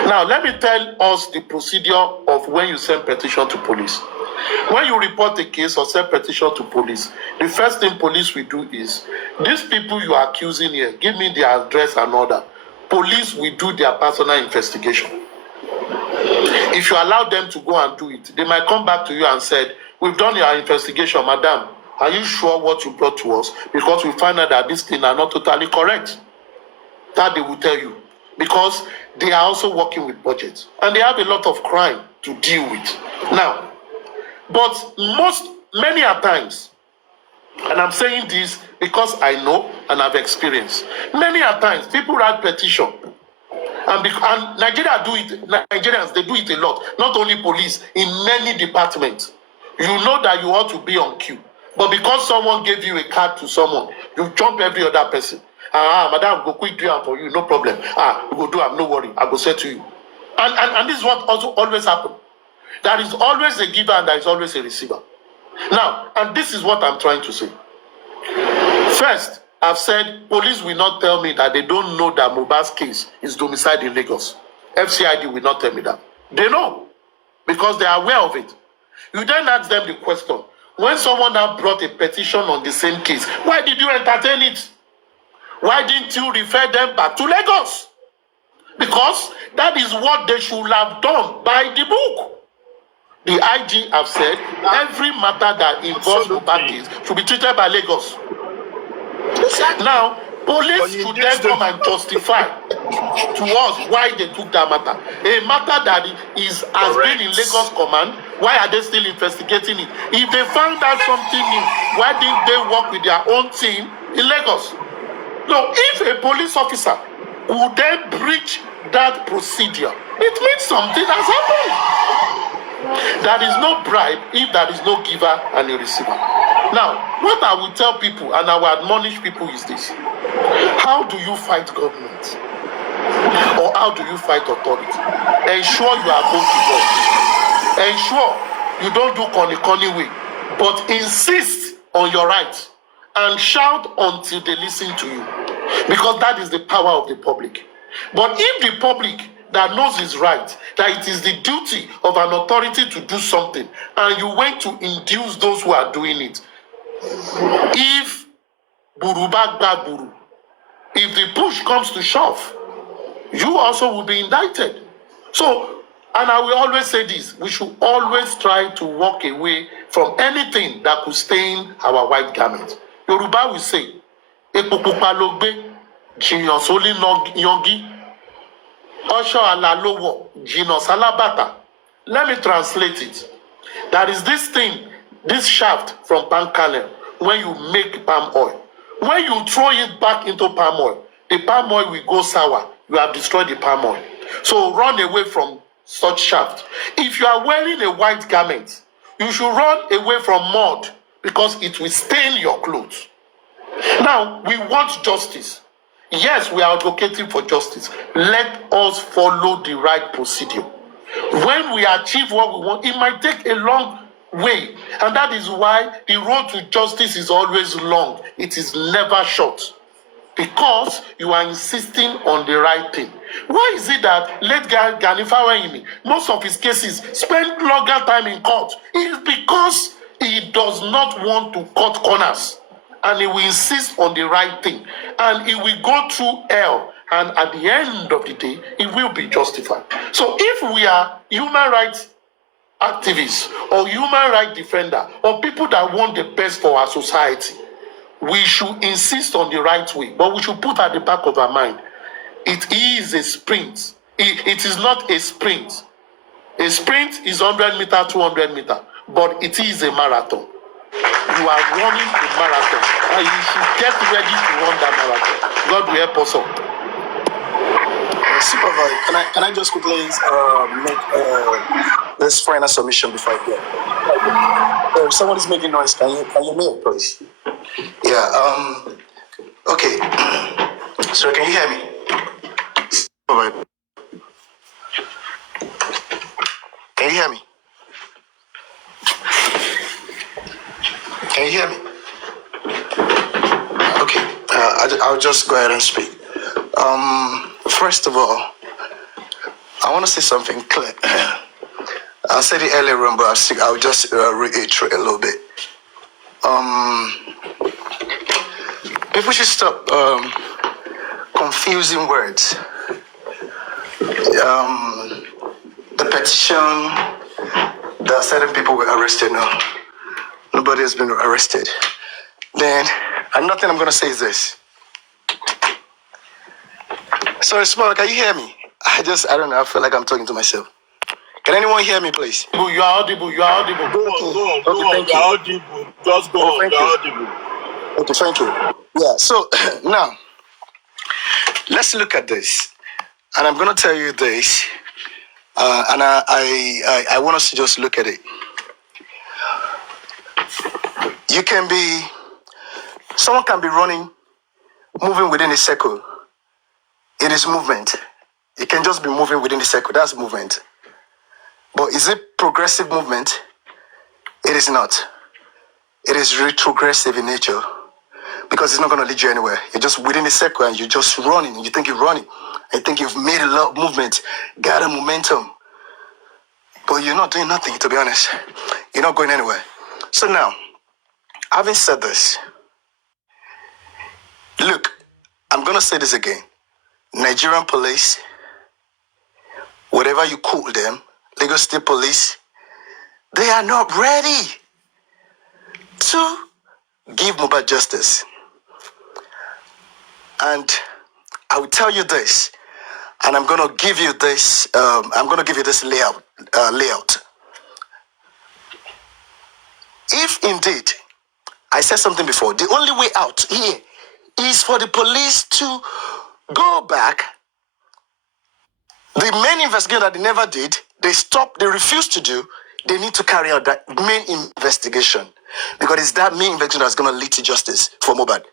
Now, let me tell us the procedure of when you send petition to police. When you report a case or send petition to police, the first thing police will do is, these people you are accusing here, give me their address and order. Police will do their personal investigation. If you allow them to go and do it, they might come back to you and say, we've done your investigation, madam. Are you sure what you brought to us? Because we find out that these things are not totally correct. That they will tell you. Because they are also working with budgets. And they have a lot of crime to deal with. Now, but many a times, and I'm saying this because I know and I've experienced, many a times people write petition. And Nigerians, they do it a lot. Not only police, in many departments. You know that you ought to be on queue. But because someone gave you a card to someone, you jump every other person. Madam, go quick do it for you, no problem. We go do it, no worry. I go say to you. And this is what also always happens. There is always a giver and there is always a receiver. Now, and this is what I'm trying to say. First, I've said police will not tell me that they don't know that Mohbad's case is domiciled in Lagos. FCID will not tell me that. They know because they are aware of it. You then ask them the question, when someone now brought a petition on the same case, why did you entertain it? Why didn't you refer them back to Lagos? Because that is what they should have done by the book. The IG have said every matter that involves Mohbad case should be treated by Lagos. Now, police should then come and justify to us why they took that matter. A matter that has been in Lagos command, why are they still investigating it? If they found out something new, why didn't they work with their own team in Lagos? No, if a police officer would then breach that procedure, it means something has happened. There is no bribe if there is no giver and a receiver. Now, what I will tell people and I will admonish people is this. How do you fight government? Or how do you fight authority? Ensure you are both involved. Ensure you don't do corny way, but insist on your rights and shout until they listen to you. Because that is the power of the public. But if the public that knows is right, that it is the duty of an authority to do something, and you went to induce those who are doing it, if Buruba Buru, if the push comes to shove, you also will be indicted. So, and I will always say this, we should always try to walk away from anything that could stain our white garment. Yoruba will say, Epupupa logbe, jiyan soli yongi, Osho alalowo, jino salabata. Let me translate it. There is this thing, this shaft from palm kernel, when you make palm oil. When you throw it back into palm oil, the palm oil will go sour. You have destroyed the palm oil. So run away from such shaft. If you are wearing a white garment, you should run away from mud because it will stain your clothes. Now, we want justice. Yes, we are advocating for justice. Let us follow the right procedure. When we achieve what we want, it might take a long way. And that is why the road to justice is always long. It is never short. Because you are insisting on the right thing. Why is it that late Gani Fawayimi, most of his cases, spend longer time in court? It is because he does not want to cut corners. And he will insist on the right thing. And he will go through hell. And at the end of the day, it will be justified. So if we are human rights activists or human rights defenders or people that want the best for our society, we should insist on the right way. But we should put at the back of our mind, it is a sprint. It is not a sprint. A sprint is 100 meter, 200 meter. But it is a marathon. You are running a marathon, and you should get ready to run that marathon. God will help us all. Supervisor, can I just quickly make this final submission before I go? If someone is making noise, can you mute, please? Yeah. Okay. So can you hear me? All right. Can you hear me? Can you hear me? Okay. I'll just go ahead and speak. First of all, I want to say something clear. I said it earlier on, but I'll just reiterate a little bit. People should stop confusing words. The petition that certain people were arrested. No, nobody has been arrested. Then, another thing I'm going to say is this. Sorry, Small, can you hear me? I don't know. I feel like I'm talking to myself. Can anyone hear me, please? You are audible. Go on. Thank you. You are audible. Just go on. You are audible. Okay, thank you. Yeah, so now, let's look at this. And I'm going to tell you this. And I want us to just look at it. Someone can be running, moving within a circle. It is movement. It can just be moving within the circle. That's movement. But is it progressive movement? It is not. It is retrogressive in nature because it's not going to lead you anywhere. You're just within a circle and you're just running. And you think you're running. You think you've made a lot of movement, got a momentum. But you're not doing nothing, to be honest. You're not going anywhere. So now, having said this, look, I'm going to say this again. Nigerian police, whatever you call them, Lagos State Police, they are not ready to give Mohbad justice. And I will tell you this, and I'm going to give you this. Layout. If indeed, I said something before, the only way out here is for the police to go back. The main investigation that they never did, they refused to do. They need to carry out that main investigation because it's that main investigation that's going to lead to justice for Mohbad.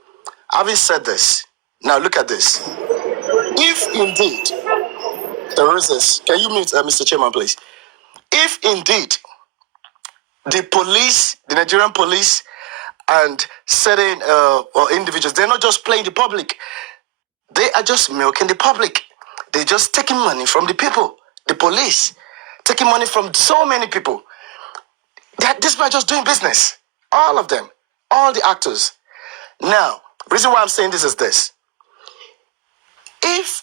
Having said this, now look at this. If indeed there is this, can you mute Mr. Chairman, please? If indeed the police, the Nigerian police, and certain individuals, they're not just playing the public, they are just milking the public. They're just taking money from the people, the police, taking money from so many people. These people are just doing business. All of them, all the actors. Now, the reason why I'm saying this is this. If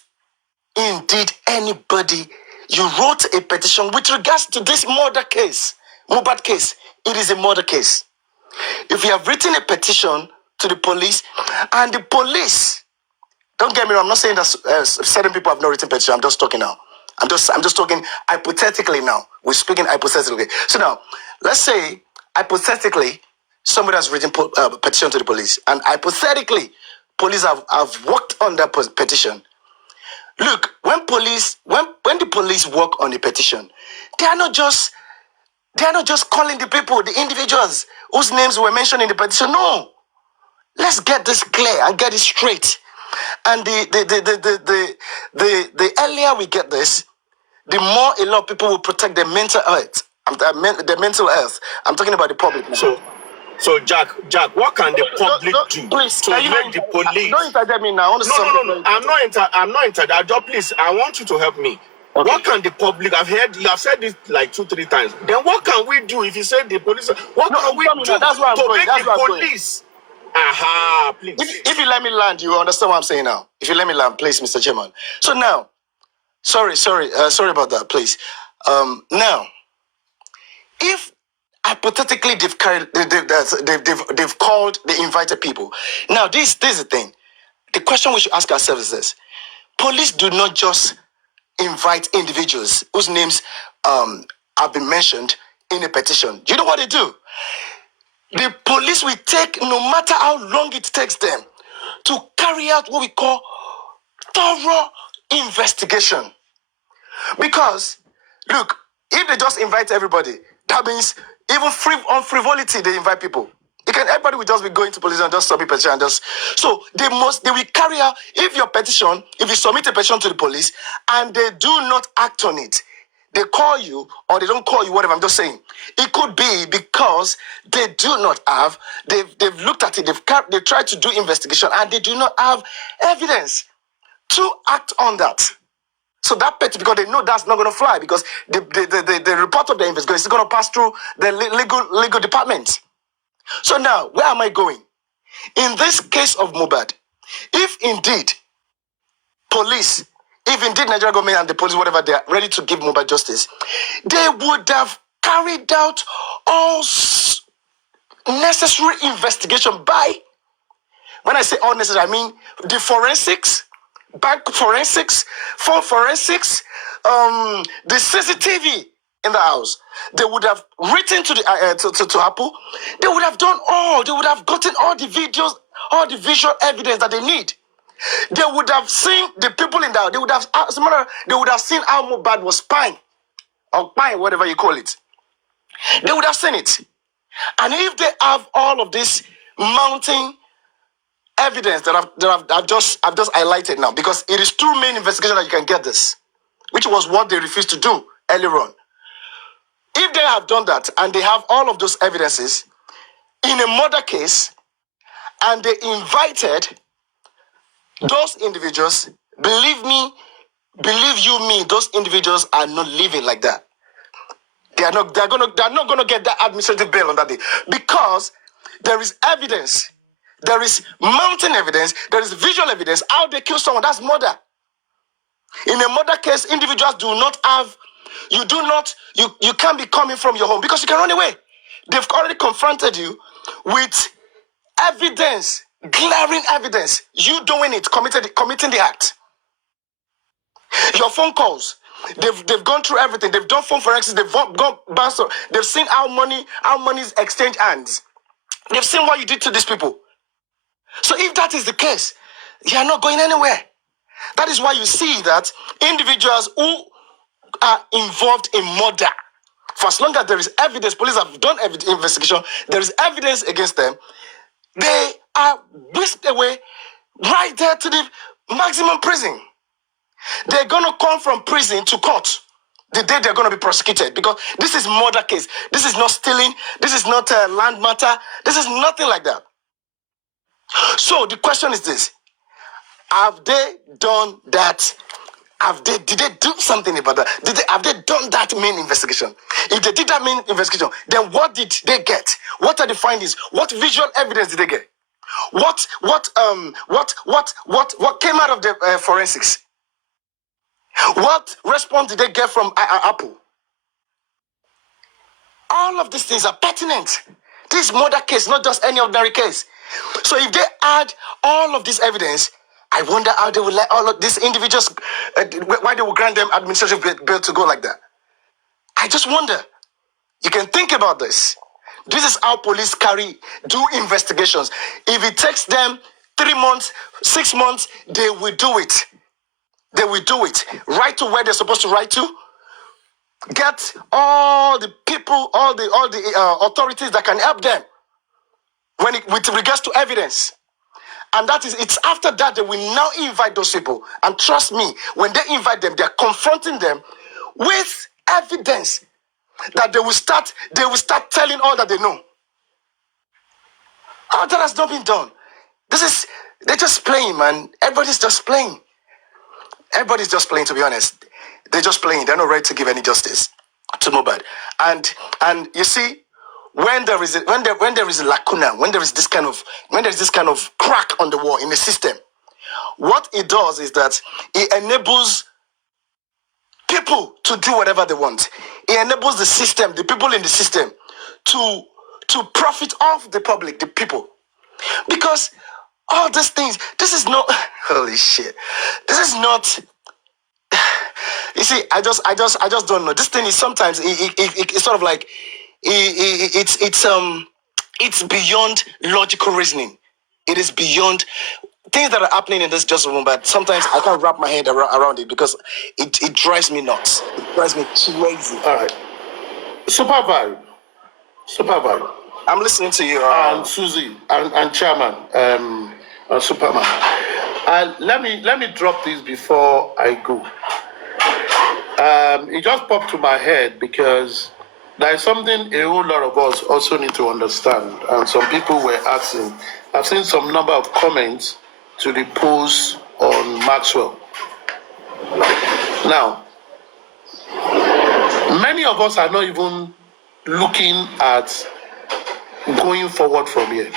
indeed anybody, you wrote a petition with regards to this murder case, Mohbad case, it is a murder case. If you have written a petition to the police, and the police, don't get me wrong, I'm not saying that certain people have not written petition, I'm just talking now. I'm just talking hypothetically now. We're speaking hypothetically. So now, let's say, hypothetically, somebody has written petition to the police, and hypothetically, police have worked on that petition. Look, when the police work on a petition, they are not just calling the people, the individuals whose names were mentioned in the petition. No. Let's get this clear and get it straight. And the earlier we get this, the more a lot of people will protect their mental health. Their mental health. I'm talking about the public. So Jack, what can the public do please, to make the police? Don't interrupt me now. No. I'm not interrupting. Please, I want you to help me. Okay. What can the public? You have said this like 2-3 times. Then what can we do if you say the police? What can we do to make the police? Aha, please. If you let me land, you understand what I'm saying now. If you let me land, please, Mr. Chairman. So now, sorry about that, please. Now, if hypothetically they've called the invited people. Now, this is the thing. The question we should ask ourselves is this: police do not just invite individuals whose names have been mentioned in a petition. Do you know what they do? The police will take, no matter how long it takes them, to carry out what we call thorough investigation. Because, look, if they just invite everybody, That means even on frivolity, they invite people. Everybody will just be going to police and just submit petition and just. So they will carry out, if you submit a petition to the police and they do not act on it, they call you or they don't call you, whatever, I'm just saying. It could be because they do not have, they've looked at it, they've tried to do investigation and they do not have evidence to act on that. So that petition, because they know that's not going to fly, because the report of the investigation is going to pass through the legal department. So now, where am I going? In this case of Mohbad, if indeed Nigeria government and the police, whatever, they are ready to give Mohbad justice, they would have carried out all necessary investigation by, when I say all necessary, I mean the forensics, bank forensics, phone forensics, the CCTV in the house. They would have written to the to Apple. They would have done all. They would have gotten all the videos, all the visual evidence that they need. They would have seen the people in the house. They would have seen how Mohbad was spying, or spying, whatever you call it. They would have seen it. And if they have all of this mounting evidence that I've just highlighted now, because it is through main investigation that you can get this, which was what they refused to do earlier on. If they have done that and they have all of those evidences in a murder case and they invited those individuals, believe you me, those individuals are not living like that. They're not gonna get that administrative bail on that day, because there is evidence, there is mounting evidence, there is visual evidence how they kill someone. That's murder. In a murder case, individuals do not have, you can't be coming from your home because you can run away. They've already confronted you with evidence, glaring evidence, you doing it, committing the act. Your phone calls, they've gone through everything. They've done phone forensics. They've gone bounced. They've seen how money's exchange hands. They've seen what you did to these people. So if that is the case, you are not going anywhere. That is why you see that individuals who are involved in murder, for as long as there is evidence, police have done investigation, there is evidence against them, they are whisked away right there to the maximum prison. They're going to come from prison to court the day they're going to be prosecuted, because this is murder case. This is not stealing. This is not a land matter. This is nothing like that. So the question is this: have they done that? Did they do something about that? Have they done that main investigation? If they did that main investigation, then what did they get? What are the findings? What visual evidence did they get? What came out of the forensics? What response did they get from Apple? All of these things are pertinent. This murder case, not just any ordinary case. So if they add all of this evidence, I wonder how they will let all of these individuals, why they will grant them administrative bail to go like that. I just wonder. You can think about this. This is how police do investigations. If it takes them 3 months, 6 months, they will do it. They will do it. Right to where they're supposed to write to. Get all the people, all the authorities that can help them with regards to evidence. And it's after that they will now invite those people. And trust me, when they invite them, they're confronting them with evidence that they will start telling all that they know. All that has not been done. They're just playing, man. Everybody's just playing. Everybody's just playing, to be honest. They're just playing. They're not ready to give any justice to Mohbad. And you see, when there is a lacuna, when there is this kind of crack on the wall in the system, what it does is that it enables people to do whatever they want. It enables the system, the people in the system, to profit off the public, the people. Because all these things, this is not, holy shit, this is not, you see, I just don't know. This thing is sometimes, it's sort of like, it's beyond logical reasoning. It is beyond things that are happening in this just room, but sometimes I can't wrap my head around it because it drives me nuts. It drives me crazy. All right. Super vibe. I'm listening to you. And Susie and Chairman, Superman. Let me drop this before I go. It just popped to my head because there is something a whole lot of us also need to understand, and some people were asking. I've seen some number of comments to the post on Maxwell. Now, many of us are not even looking at going forward from here.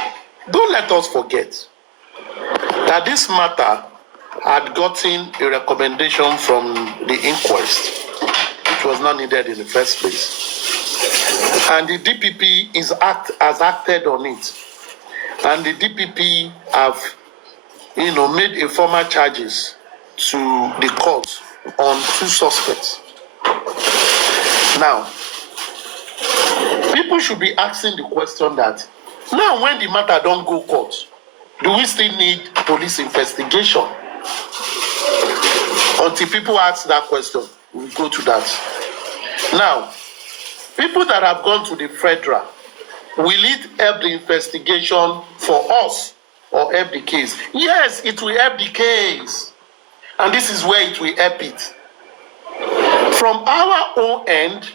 Don't let us forget that this matter had gotten a recommendation from the inquest, which was not needed in the first place. And the DPP has acted on it. And the DPP have, made a formal charges to the court on 2 suspects. Now, people should be asking the question that, now when the matter don't go court, do we still need police investigation? Until people ask that question, we'll go to that. Now, people that have gone to the federal, will it help the investigation for us or help the case? Yes, it will help the case. And this is where it will help it. From our own end,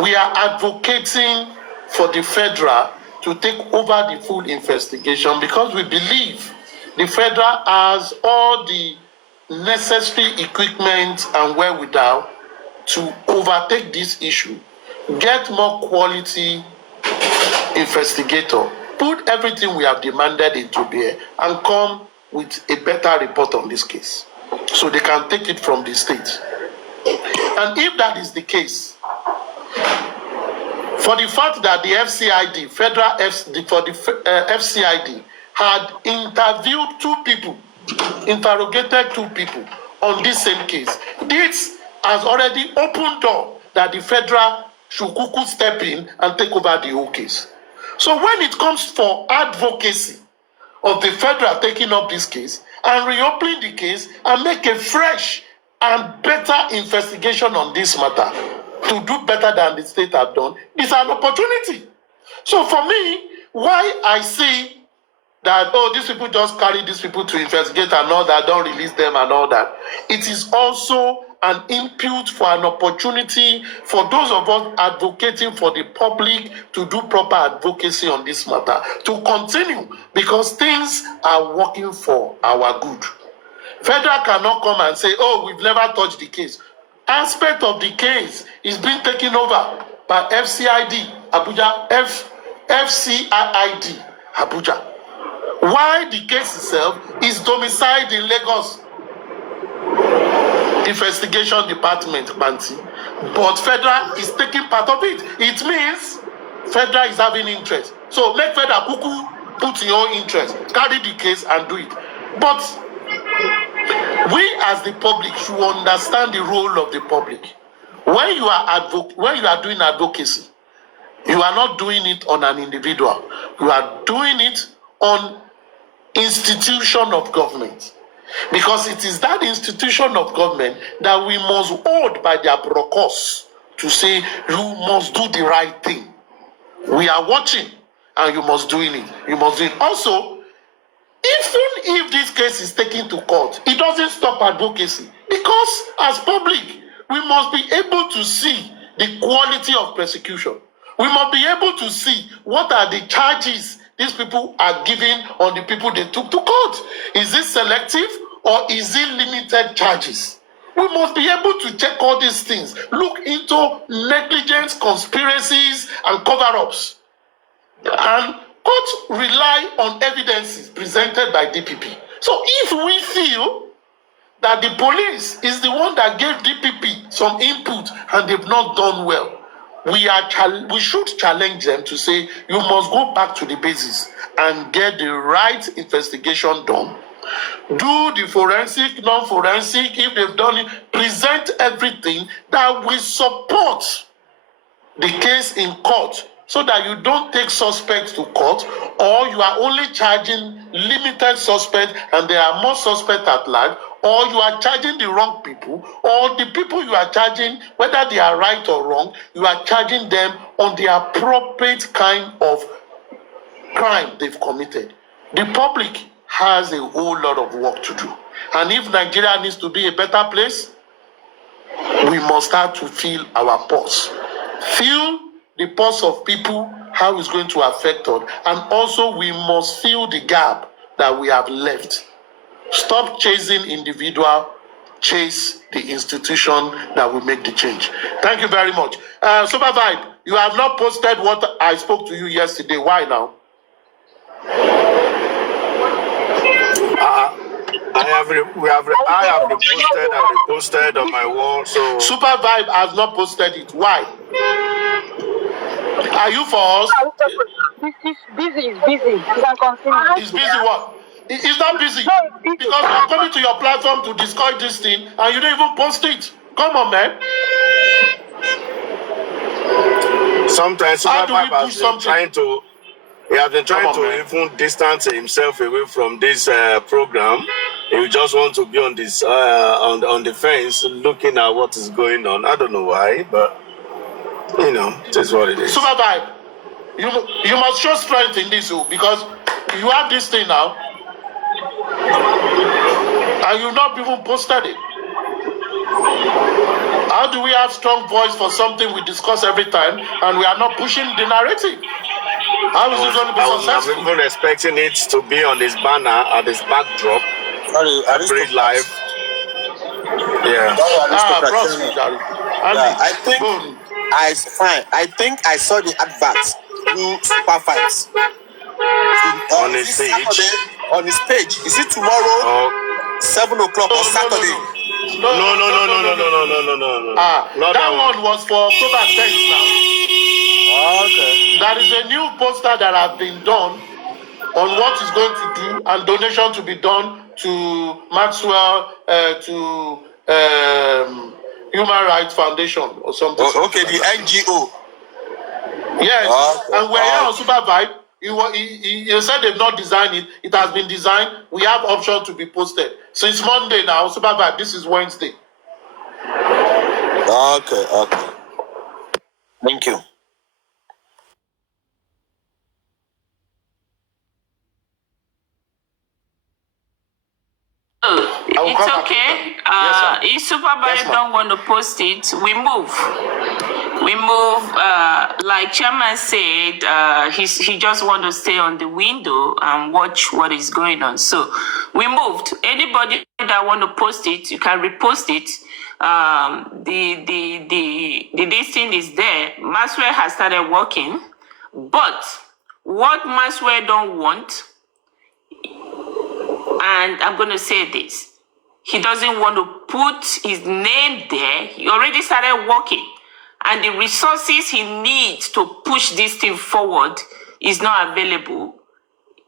we are advocating for the federal to take over the full investigation because we believe the federal has all the necessary equipment and wherewithal to overtake this issue, get more quality investigator, put everything we have demanded into bear, and come with a better report on this case so they can take it from the state. And if that is the case, for the fact that the FCID, FCID had interrogated 2 people on this same case, this has already opened door that the federal should step in and take over the whole case. So when it comes for advocacy of the federal taking up this case and reopening the case and make a fresh and better investigation on this matter to do better than the state have done, it's an opportunity. So for me, why I see that, these people just carry these people to investigate and all that, don't release them and all that, it is also an input for an opportunity for those of us advocating for the public to do proper advocacy on this matter, to continue, because things are working for our good. Federal cannot come and say, we've never touched the case. Aspect of the case is being taken over by FCID, Abuja, FCID, Abuja. Why the case itself is domiciled in Lagos Investigation Department, Banti, but federal is taking part of it. It means federal is having interest. So let federal kuku put in your interest, carry the case and do it. But we as the public should understand the role of the public. When you are doing advocacy, you are not doing it on an individual. You are doing it on institution of government. Because it is that institution of government that we must hold by their process to say, you must do the right thing. We are watching and you must do it. You must do it. Also, even if this case is taken to court, it doesn't stop advocacy. Because as public, we must be able to see the quality of prosecution. We must be able to see what are the charges these people are giving on the people they took to court. Is it selective or is it limited charges? We must be able to check all these things, look into negligence, conspiracies, and cover-ups. And courts rely on evidences presented by DPP. So if we feel that the police is the one that gave DPP some input and they've not done well, we should challenge them to say, you must go back to the basis and get the right investigation done. Do the forensic, non-forensic, if they've done it, present everything that will support the case in court, so that you don't take suspects to court, or you are only charging limited suspects and there are more suspects at large, or you are charging the wrong people, or the people you are charging, whether they are right or wrong, you are charging them on the appropriate kind of crime they've committed. The public has a whole lot of work to do. And if Nigeria needs to be a better place, we must start to feel our pulse. Feel the pulse of people, how it's going to affect us. And also we must fill the gap that we have left. Stop chasing individual, chase the institution that will make the change. Thank you very much. Super Vibe, you have not posted what I spoke to you yesterday. Why now? I have reposted on my wall. So Super Vibe has not posted it. Why? Are you for us? It's busy. You can continue. It's busy what? It's not busy. Because I'm coming to your platform to discuss this thing and you don't even post it. Come on, man. sometimes How Super do we Vibe has push been something? trying to. He has been trying Come on, to man. even distance himself away from this program. He just wants to be on this on the fence, looking at what is going on. I don't know why, but you know, it is what it is. Super Vibe, you must show strength in this because you have this thing now and you've not even posted it. How do we have strong voice for something we discuss every time and we are not pushing the narrative? How is it going to be successful? I'm even expecting it to be on this banner at this backdrop. Sorry, Every live. Yeah. Bros, Jerry. I think I saw the advert through Super Fights. On his page. On his page. Is it tomorrow? 7 o'clock or Saturday? No. That one was for October 10th now. Okay. There is a new poster that has been done on what is going to do and donation to be done to Maxwell, to Human Rights Foundation or something. Okay, the NGO. Yes, Okay. and we're here on Super Vibe. You said they've not designed it. It has been designed. We have option to be posted. Since Monday now, Super Vibe, this is Wednesday. Okay. Thank you. It's okay. If Supervisor don't want to post it, we move. Like Chairman said, he just want to stay on the window and watch what is going on. So we moved. Anybody that want to post it, you can repost it. This thing is there. Maxwell has started working, but what Maxwell don't want, and I'm going to say this, he doesn't want to put his name there. He already started working. And the resources he needs to push this thing forward is not available.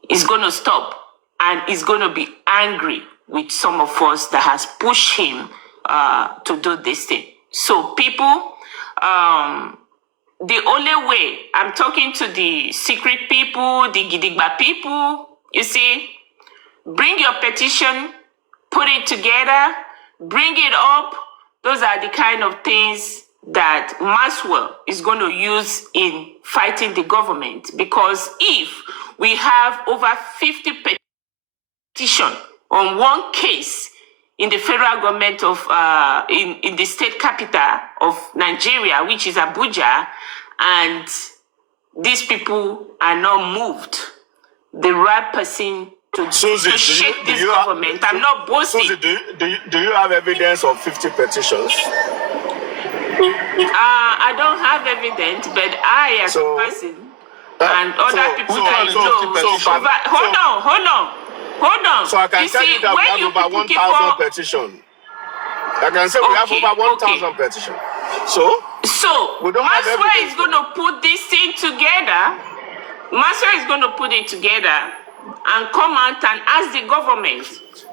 He's going to stop. And he's going to be angry with some of us that has pushed him to do this thing. So people, the only way, I'm talking to the secret people, the Gidigba people, you see, bring your petition, put it together, bring it up. Those are the kind of things that Maxwell is going to use in fighting the government. Because if we have over 50 petitions on one case in the federal government of, in the state capital of Nigeria, which is Abuja, and these people are not moved, the right person to shake this government. I'm not boasting. Susie, do you have evidence of 50 petitions? I don't have evidence, but I as a person and other people that I know. Hold on. So I can tell you that we have over 1,000 petitions. I can say we have over 1,000 petitions. So Maxwell is going to put this thing together. Maxwell is going to put it together and come out and ask the government,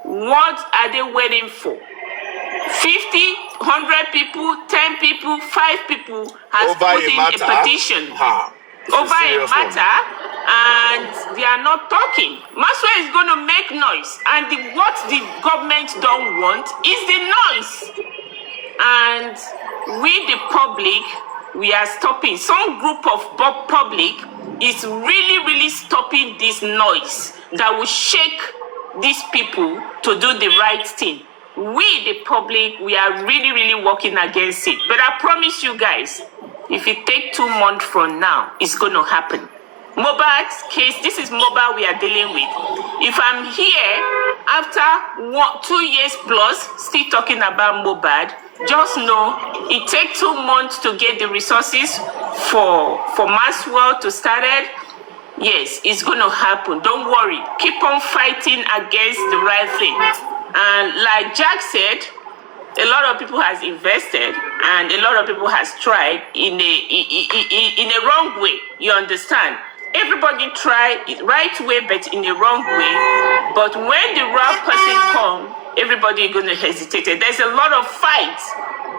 what are they waiting for? 50, 100 people, 10 people, 5 people has put in a petition over a matter. and they are not talking. Maxwell is going to make noise, and what the government don't want is the noise. And we, the public, we are stopping. Some group of public is really, really stopping this noise that will shake these people to do the right thing. We, the public, we are really, really working against it. But I promise you guys, if it takes 2 months from now, it's going to happen. Mobile's case, this is mobile we are dealing with. If I'm here after 2 years plus, still talking about mobile, just know it takes 2 months to get the resources for Maxwell to start it. Yes, it's going to happen. Don't worry. Keep on fighting against the right thing. And like Jack said, a lot of people has invested and a lot of people has tried in a wrong way. You understand? Everybody try it right way, but in a wrong way. But when the right person come, everybody is going to hesitate. There's a lot of fights,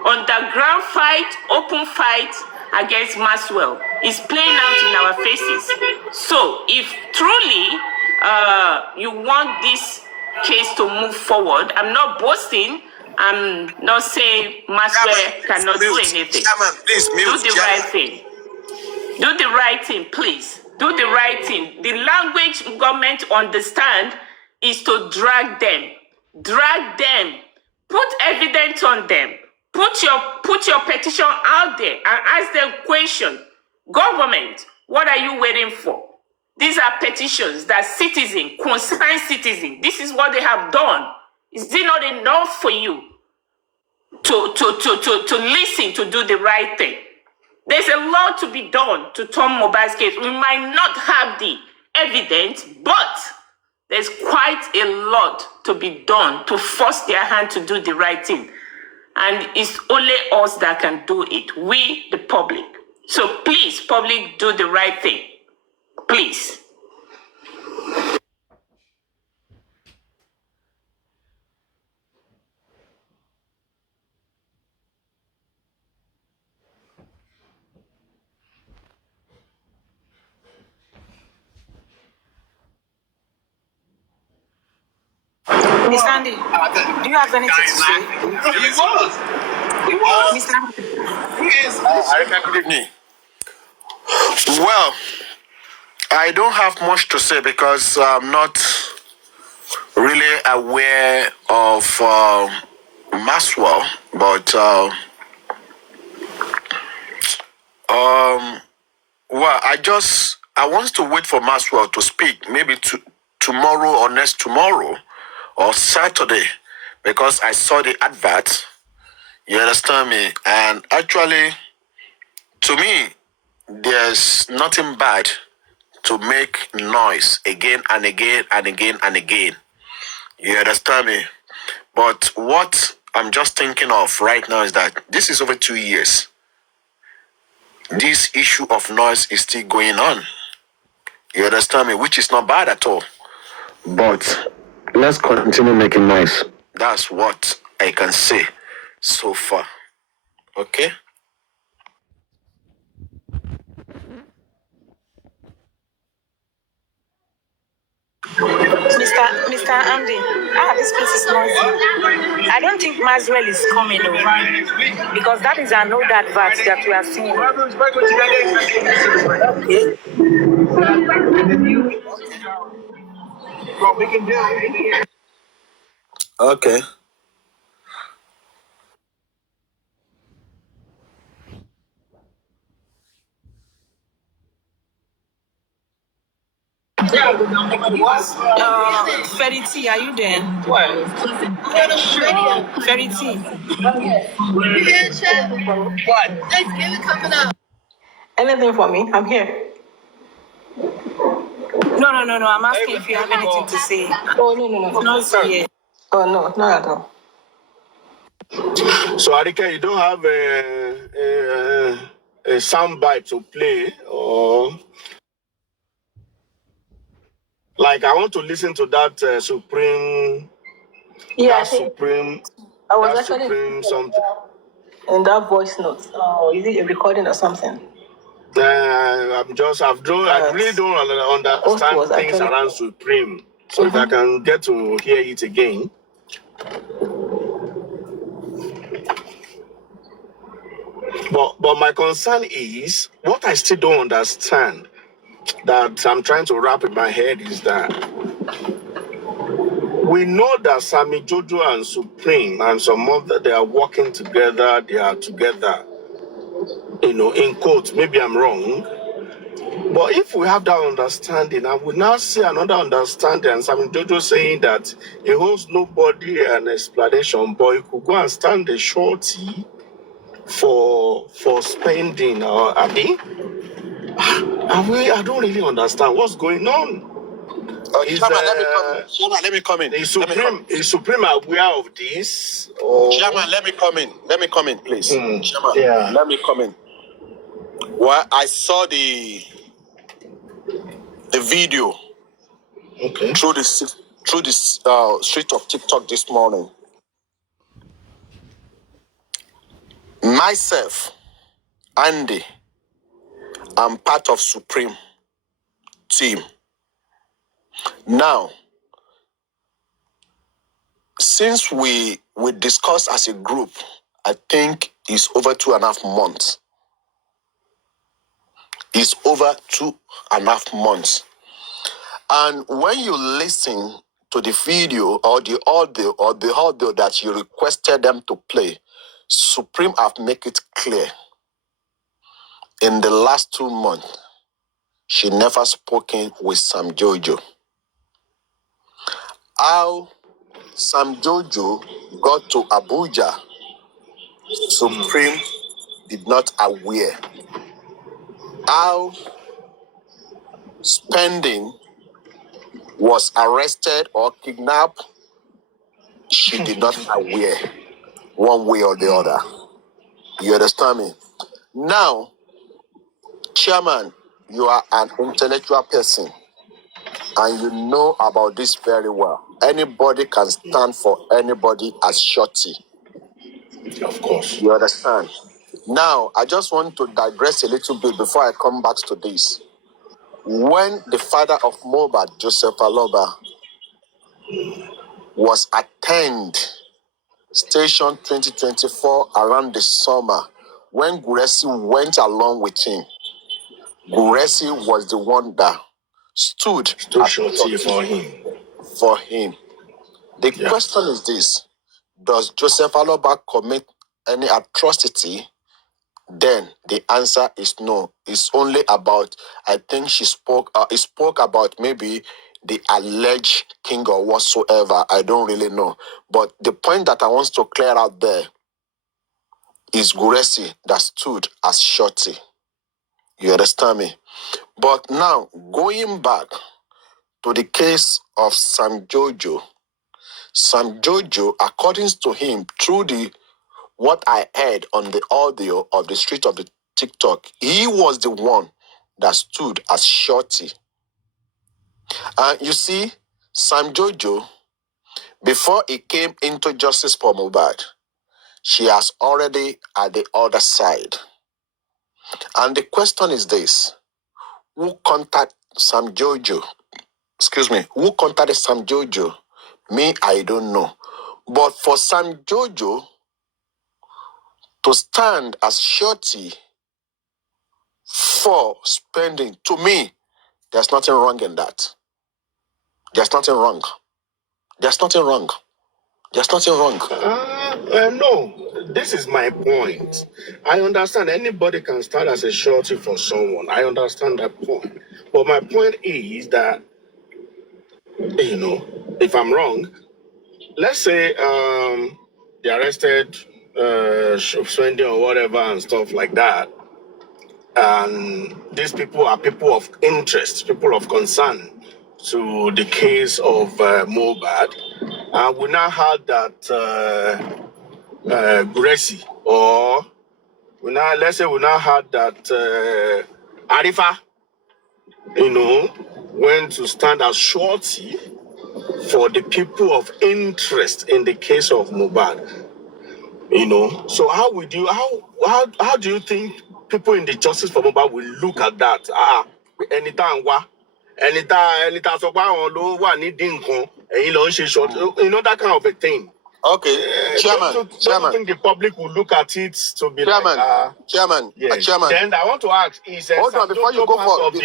underground fight, open fight against Maxwell. It's playing out in our faces. So if truly you want this case to move forward, I'm not boasting. I'm not saying Maxwell cannot do anything. Do the right thing. Do the right thing, please. Do the right thing. The language government understand is to drag them. Drag them. Put evidence on them. Put your petition out there and ask them question. Government, what are you waiting for? These are petitions that citizen, concerned citizen, this is what they have done. Is it not enough for you to listen, to do the right thing? There's a lot to be done to turn Mobile's case. We might not have the evidence, but there's quite a lot to be done to force their hand to do the right thing. And it's only us that can do it, we, the public. So please, public, do the right thing. Please. Miss Andy, do you have anything to say? He was. Miss Andy. He is. Good evening. Well, I don't have much to say because I'm not really aware of Maxwell, but well, I want to wait for Maxwell to speak, maybe tomorrow or next tomorrow or Saturday, because I saw the advert. You understand me? And actually, to me, there's nothing bad to make noise again and again and again and again. You understand me? But what I'm just thinking of right now is that this is over 2 years. This issue of noise is still going on. You understand me? Which is not bad at all. But let's continue making noise. That's what I can say so far. Okay? Mr. Andy, this place is noisy. I don't think Maxwell is coming over because that is an old advert that we are seeing. Okay. Ferry, are you there? What? Ferry. What? Thanksgiving coming up. Anything for me? I'm here. No. I'm asking if you have anything to say. Oh, no. No, sorry. Oh, no, not at all. So, Arike, you don't have a sound bite to play, or like I want to listen to that Supreme. Yeah, that Supreme. I was that actually Supreme something. in that voice note. Oh, is it a recording or something? I really don't understand things around Supreme. So if I can get to hear it again. But my concern is what I still don't understand that I'm trying to wrap in my head is that we know that Sammy Jojo and Supreme and some other they are working together, they are together, in quotes, maybe I'm wrong. But if we have that understanding, I would now see another understanding, and Sammy Jojo saying that he owes nobody an explanation, but he could go and stand a shorty for spending or Abi. I don't really understand what's going on. Chairman, let me come in. Chairman, let me come in. Is Supreme aware of this? Or... Chairman, let me come in. Let me come in, please. Chairman, yeah. let me come in. Well, I saw the video through the street of TikTok this morning. Myself, Andy, I'm part of Supreme team. Now, since we discussed as a group, I think it's over 2.5 months. It's over 2.5 months. And when you listen to the video or the audio that you requested them to play, Supreme have made it clear. In the last 2 months, she never spoken with Sam Jojo. How Sam Jojo got to Abuja, Supreme did not aware. How Spending was arrested or kidnapped, she did not aware one way or the other. You understand me? Now, Chairman, you are an intellectual person and you know about this very well. Anybody can stand for anybody as shorty. Of course. You understand? Now, I just want to digress a little bit before I come back to this. When the father of Mohbad, Joseph Aloba, was attended Station 2024 around the summer, when Guresi went along with him, Guresi was the one that stood shorty for him. The question is this: does Joseph Aloba commit any atrocity? Then the answer is no. It's only about, I think he spoke about maybe the alleged king or whatsoever. I don't really know. But the point that I want to clear out there is Guresi that stood as shorty. You understand me? But now, going back to the case of Sam Jojo, according to him, through what I heard on the audio of the street of the TikTok, he was the one that stood as shorty. And you see, Sam Jojo, before he came into Justice for Mohbad, she has already at the other side. And the question is this: who contacted Sam Jojo? Who contacted Sam Jojo? Me, I don't know. But for Sam Jojo to stand as shorty for spending, to me, there's nothing wrong in that. There's nothing wrong. No, this is my point. I understand anybody can start as a shorty for someone. I understand that point. But my point is that, if I'm wrong, let's say they arrested spending or whatever and stuff like that. And these people are people of interest, people of concern to the case of Mohbad. And we now had that Guresi, or let's say we now had that Arifa, went to stand as shorty for the people of interest in the case of Mohbad. So how do you think people in the justice for Mohbad will look at that. Anytime sọ pé àwọn ló wà nídìí nǹkan, ẹ̀yin ló ń ṣe short, that kind of a thing. Okay, Chairman. Don't you think the public will look at it to be Chairman, Chairman. Then I want to ask, is hold on before you go forward. the...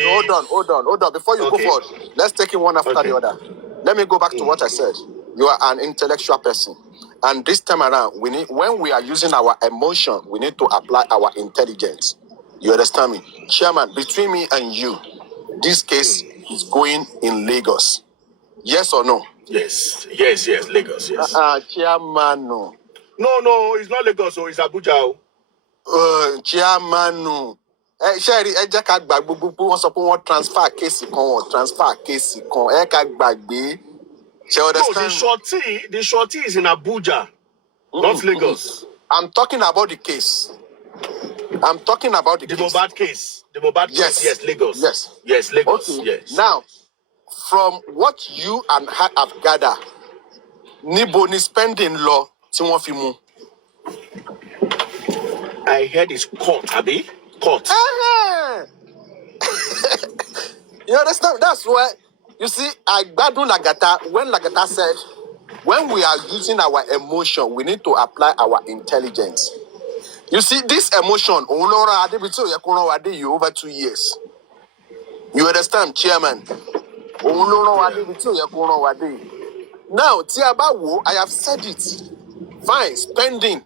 Hold on. Before you go forward, let's take it one after the other. Let me go back to what I said. You are an intellectual person, and this time around, when we are using our emotion, we need to apply our intelligence. You understand me, Chairman? Between me and you, this case is going in Lagos. Yes or no? Yes, Lagos, yes. Chairman, no. No, it's not Lagos, it's Abuja. Chairman, no. Sherry, ẹ jẹ́ ká gbàgbé gbogbo wọn sọ pé wọ́n transfer case kan, ẹ ká gbàgbé. No, the shorty is in Abuja, not Lagos. I'm talking about the case. The Mohbad case. The Mohbad case, yes, Lagos. Yes, Lagos, okay. Yes. Now, from what you and her have gathered, níbo ni spending law tí wọ́n fi mú? I heard it's court, Abi? Court. You understand? That's why, you see, I gbádùn Lagata, when Lagata said, when we are using our emotion, we need to apply our intelligence. You see, this emotion, over 2 years. You understand, Chairman? Now, Tiabawo, I have said it. Fine, spending.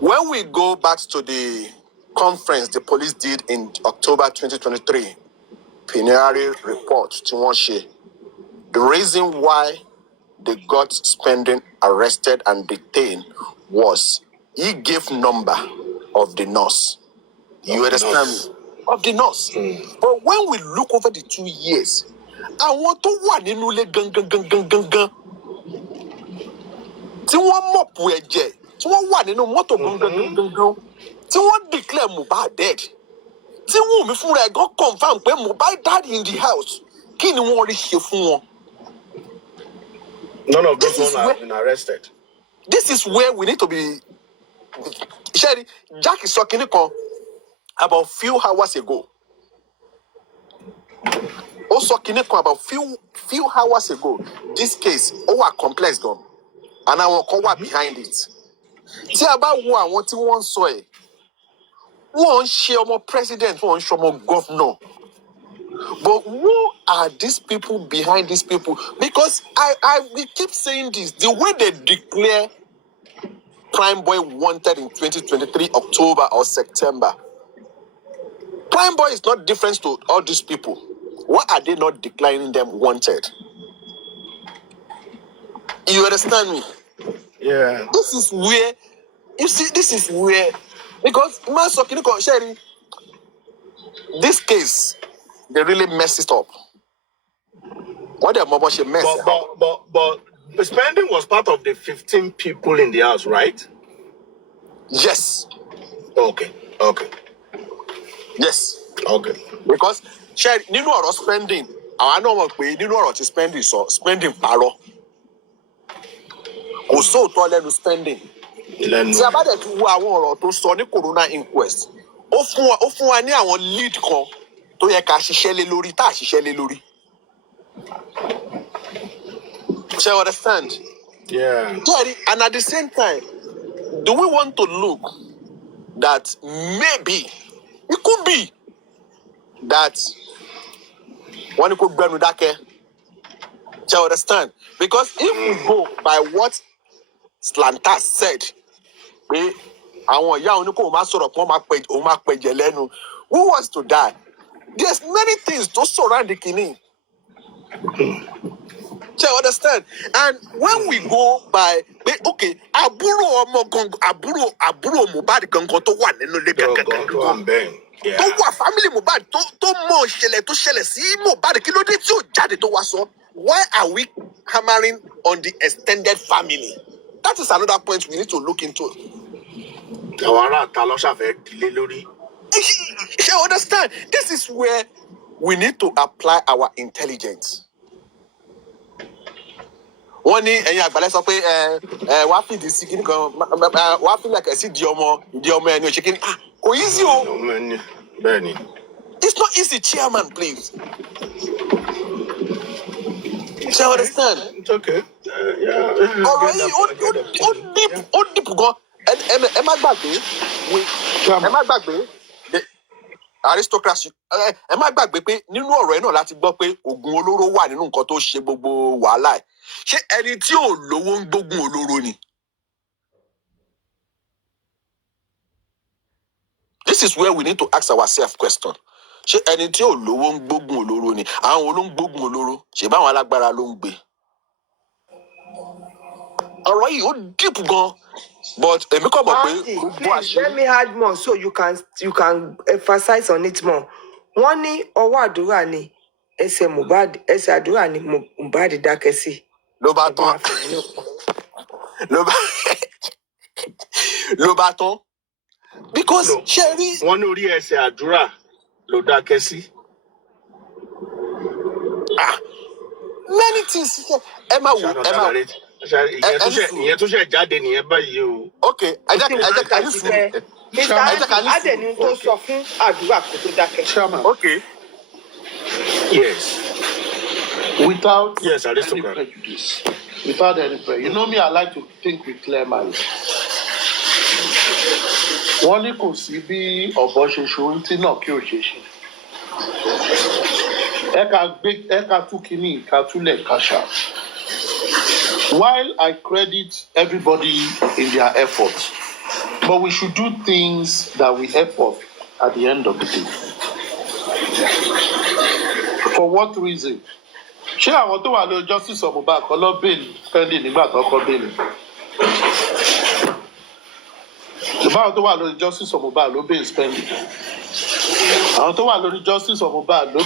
When we go back to the conference the police did in October 2023, plenary report to Wanshe, the reason why they got spending arrested and detained was he gave number of the nurse. You understand me? Of the nurse. But when we look over the 2 years, I want to one in ule gang. Tí wọ́n mọ̀ pu ẹ̀jẹ̀, tí wọ́n wà nínú mọ́tò gangan, tí wọ́n declare Mohbad dead. Tí Wunmi fúnra ẹ̀ gan confirm pé Mohbad died in the house. Kí ni wọ́n rí ṣe fún wọn? None of those ones have been arrested. This is where we need to be. Sherry, Jack is talking about few hours ago. Also, about few hours ago. This case, complex gone. And I will cover behind it. Tí a bá wo àwọn tí wọ́n sọ ẹ̀, wọ́n ṣe ọmọ president, wọ́n ṣe ọmọ governor. But who are these people behind these people? Because we keep saying this, the way they declare Prime Boy wanted in 2023, October or September. Prime Boy is not different to all these people. Why are they not declaring them wanted? You understand me? Yeah. This is where, you see, because Sherry, this case, they really messed it up. What the Moboshe messed up. But the spending was part of the 15 people in the house, right? Yes. Okay. Yes. Okay. Because Sherry, nínú ọ̀rọ̀ spending, àwọn náà mọ̀ pé nínú ọ̀rọ̀ tí spending parọ́. Kò sóòótọ́ lẹ́nu spending. Tí a bá dẹ̀ tún wo àwọn ọ̀rọ̀ tó sọ ní corona inquest, ó fún wa ní àwọn lead kan tó yẹ ká ṣiṣẹ́ lé lórí tá a ṣiṣẹ́ lé lórí. You understand? Yeah. And at the same time, do we want to look that maybe it could be that one could burn Udake? You understand? Because if we go by what Slanta said, who wants to die? There's many things to surround the kidney. You understand? And when we go by, okay, aburo Mohbad gangan tó wà nínú ilé gangan. Tó wà family Mohbad tó mọ ìṣẹ̀lẹ̀ tó ṣẹlẹ̀ sí Mohbad kí ló dé tí ò jáde tó wá sọ. Why are we hammering on the extended family? That is another point we need to look into. You understand? This is where we need to apply our intelligence. wọ́n ní ẹ̀yin àgbàlẹ̀ sọ pé wàá fìdí sí kíní kan wàá fi lẹ̀kẹ̀ sí ìdí ọmọ ẹni ò ṣe kíní kò easy o. Bẹ́ẹ̀ni. It's not easy, chairman, please. Ṣé you understand? It's okay. Ọ̀rọ̀ yìí ó deep gan. Ẹ má gbàgbé. Ẹ má gbàgbé. Aristocracy. Ẹ má gbàgbé pé nínú ọ̀rọ̀ yẹn náà láti gbọ́ pé oògùn olóró wà nínú nǹkan tó ṣe gbogbo wàhálà ẹ̀. Ṣé ẹni tí ò lówó ń gbógun olóró ni? This is where we need to ask ourselves question. Ṣé ẹni tí ò lówó ń gbógun olóró ni? Àwọn wo ló ń gbógun olóró? Ṣé báwọn alágbára ló ń gbé? Ọ̀rọ̀ yìí ó deep gan. But èmi kò mọ̀ pé please let me add more so you can emphasize on it more. Wọ́n ní ọwọ́ àdúrà ni ẹsẹ̀ àdúrà ni Mohbad dákẹ́ sí. Ló bá tán. Ló bá tán. Because Sherry. Wọ́n ní orí ẹsẹ̀ àdúrà ló dákẹ́ sí. Many things. Ẹ máa wò. Ìyẹn tó ṣe jáde nìyẹn báyìí o. Okay, ẹ jẹ́ ká ní sùúrù. Adẹ̀ni tó sọ fún àdúrà kó tó dákẹ́. Chairman. Okay. Yes. Without yes, any prejudice. Without any prejudice. You know me, I like to think with clear mind. Wọ́n ní kò sí bí ọ̀bọ ṣe ṣòro tí náà kí ò ṣe ṣe. Ẹ ká tú kínní ká túlẹ̀ ká ṣá. While I credit everybody in their efforts, but we should do things that will help us at the end of the day. For what reason? Ṣé àwọn tó wà lórí justice of Mohbad kọ́ lọ bẹ́ẹ̀lì spending nígbà tó kọ́ bẹ́ẹ̀lì? Àwọn tó wà lórí justice of Mohbad ló bẹ́ẹ̀lì spending. Àwọn tó wà lórí justice of Mohbad ló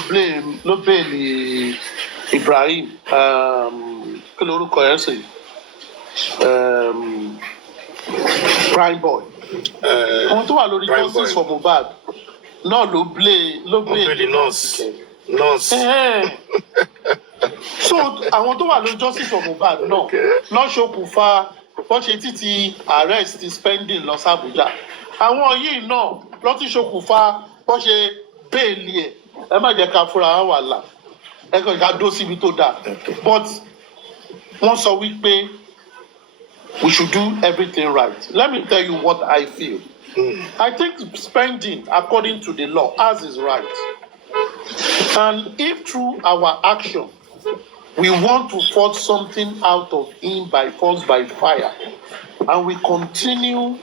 bẹ́ẹ̀lì Ibrahim kí lorúkọ ẹ̀ sì Prime Boy. Àwọn tó wà lórí justice for Mohbad náà ló bẹ́ẹ̀lì nọ́ọ̀sì. So àwọn tó wà lórí justice for Mohbad náà lọ́ ṣokùnfà wọ́n ṣe títí arrest spending lọ sí Abuja. Àwọn yìí náà lọ́ ti ṣokùnfà wọ́n ṣe bẹ́ẹ̀lì ẹ̀ ẹ má jẹ́ ká fúnra wọn wà là ẹ kàn ká dó síbi tó dáa. But wọ́n sọ wípé we should do everything right. Let me tell you what I feel. I think spending according to the law as is right. And if through our action we want to force something out of him by force, by fire, and we continue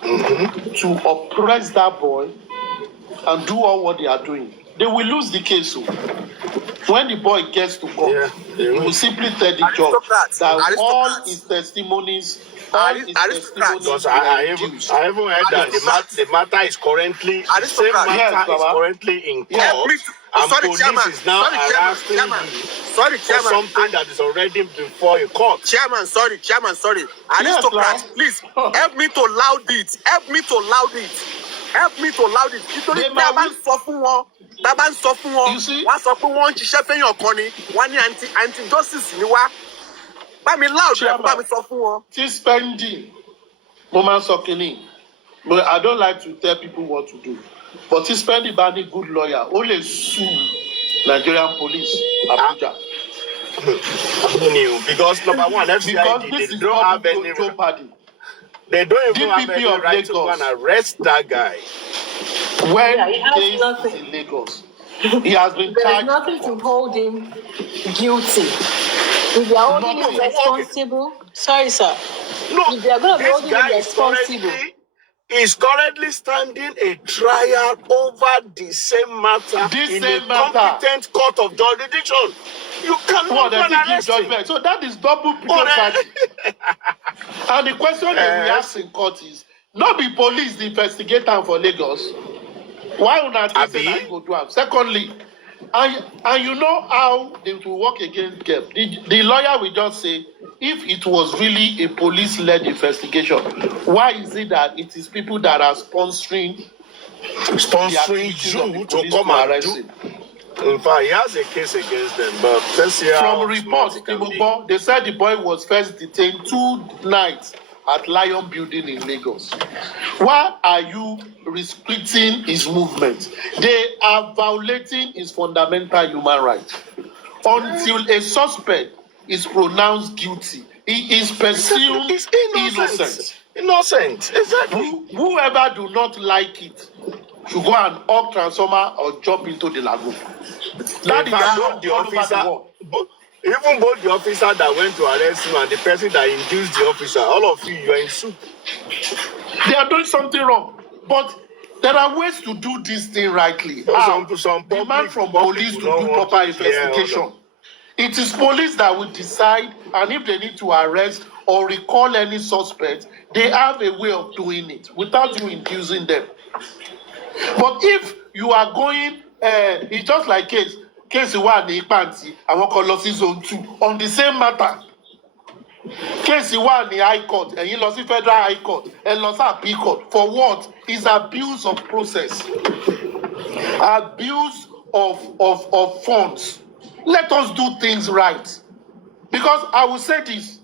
to oppress that boy and do all what they are doing, they will lose the case. When the boy gets to court, he will simply tell the judge that all his testimonies, I even heard that the matter is currently in court. And police is now arresting you for something that is already before a court. Chairman, sorry. Aristocrat, please help me to loud it. Nítorí tí a bá ń sọ fún wọn, wọ́n sọ pé wọ́n ń ṣiṣẹ́ fẹ́yàn kan ni, wọ́n ní anti-justice ni wá. Bá mi loud rẹ̀ bá mi sọ fún wọn. Tí spending, mo máa ń sọ kínní, but I don't like to tell people what to do. But tí spending bá ní good lawyer, ó lè sue Nigerian police Abuja. Because number one, FCID, they don't have any. They don't even have any right to go and arrest that guy. When he is in Lagos, he has been charged. There is nothing to hold him guilty. If they are holding him responsible, sorry, sir. No, if they are going to be holding him responsible. Is currently standing a trial over the same matter in a competent court of jurisdiction. You cannot arrest him. So that is double jeopardy. And the question that we ask in court is, not be police the investigator for Lagos. Why would not they go do it? Secondly, and you know how they will work against them. The lawyer will just say, if it was really a police-led investigation, why is it that it is people that are sponsoring you to come and arrest him? In fact, he has a case against them, but let's see how From reports, they said the boy was first detained 2 nights at Lion Building in Lagos. Why are you restricting his movement? They are violating his fundamental human rights. Until a suspect is pronounced guilty, he is presumed innocent. Innocent, exactly. Whoever do not like it should go and up transformer or jump into the lagoon. That is how both the all over officer, the world. even both the officer that went to arrest him and the person that induced the officer, all of you are in soup. They are doing something wrong. But there are ways to do this thing rightly. Some demand from police to do proper investigation. It is police that will decide, and if they need to arrest or recall any suspect, they have a way of doing it without you inducing them. But if you are going, it's just like case one ní Panti, àwọn kan lọ sí zone 2 on the same matter. Case one ní high court, ẹ̀yin lọ sí federal high court, ẹ lọ sí appeal court. For what? Is abuse of process. Abuse of funds. Let us do things right. Because I will say this,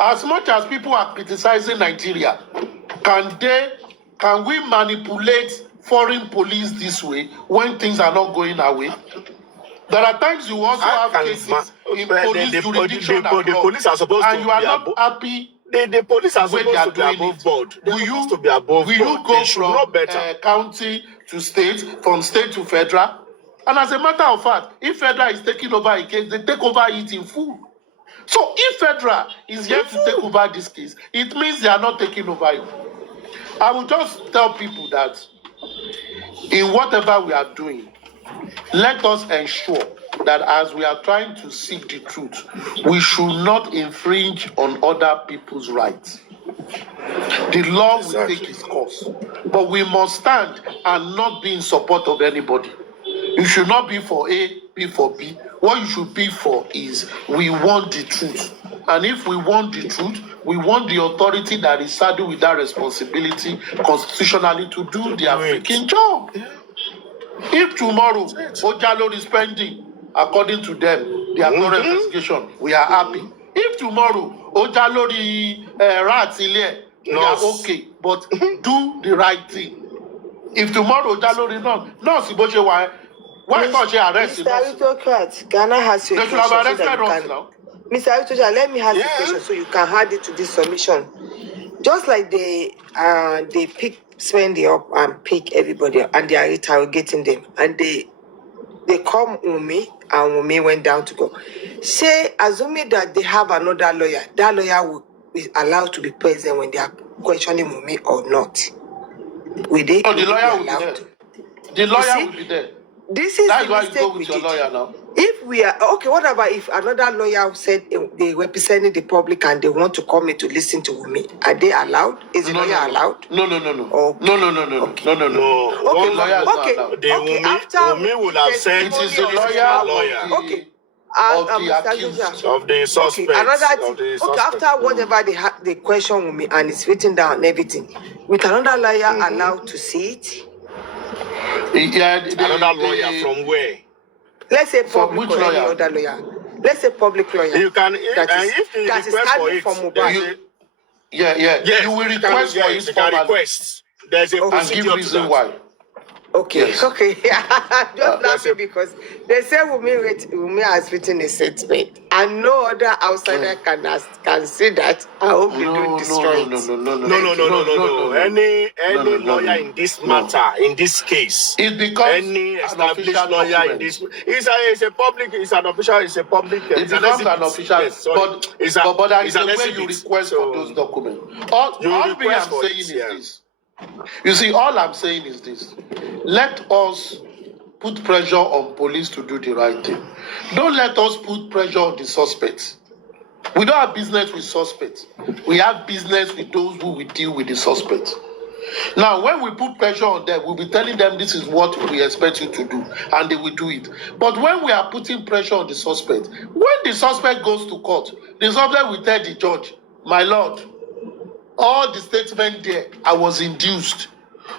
as much as people are criticizing Nigeria, can we manipulate foreign police this way when things are not going our way? There are times you also have cases in police jurisdiction abroad, the police are supposed and to you are be not happy. The police are when supposed they are to be doing above it. board. They're Will supposed to be above you board. go They should know from better. county to state, from state to federal? And as a matter of fact, if federal is taking over a case, they take over it in full. So if federal is yet to take over this case, it means they are not taking over it. I will just tell people that in whatever we are doing, let us ensure that as we are trying to seek the truth, we should not infringe on other people's rights. The law will take its course, but we must stand and not be in support of anybody. You should not be for A, be for B. What you should be for is we want the truth. And if we want the truth, we want the authority that is saddled with that responsibility constitutionally to do their freaking job. If tomorrow Ojalo is pending, according to them, their current investigation, we are happy. If tomorrow Ojalo rats we are okay, but do the right thing. If tomorrow Ojalo not, why can't she arrest him? Mr. Aristocrat, Ghana has your They should have question so arrested that you us can. now. Mr. Aristocrat, let me ask you a question so you can add it to this submission. Just like they pick Spendy up and pick everybody up, and they are interrogating them, and they come Umi, and Umi went down to go. Say, assuming that they have another lawyer, that lawyer will be allowed to be present when they are questioning Umi or not. Will they? Oh, the lawyer will be be there. allowed to? The lawyer will be there. This is That's the why you mistake go with we your did. lawyer now. If we are okay, what about if another lawyer said they representing the public and they want to come in to listen to me? Are they allowed? Is the lawyer allowed? No. Okay. No. Okay. The lawyer is not allowed. Okay. After Wunmi would have said it is the the lawyer Okay. of the Mr. accused. Joshua. of the suspect. Okay, another Of the okay, suspect. after whatever they question with me and it's written down and everything, with another lawyer allowed to see it? Another lawyer from where? Let's say From public which or any lawyer? other lawyer. Let's say public lawyer. You can, that and is, if you that is request for standing it, for mobile. You will request for his formal request. There's a and procedure give to reason that. why. Okay, Yes. okay. Just laughing because they say Wunmi has written a statement and no other outsider can see that. I hope you don't destroy it. No. Any lawyer in this matter, in this case, it becomes any an established official lawyer document. in this, it's a public, it's an official, it's a public. It becomes an official, but there is a way you request for those documents. All me I'm saying is this. You see, all I'm saying is this. Let us put pressure on police to do the right thing. Don't let us put pressure on the suspects. We don't have business with suspects. We have business with those who will deal with the suspects. Now, when we put pressure on them, we'll be telling them this is what we expect you to do, and they will do it. But when we are putting pressure on the suspect, when the suspect goes to court, the suspect will tell the judge, my lord, all the statement there, I was induced.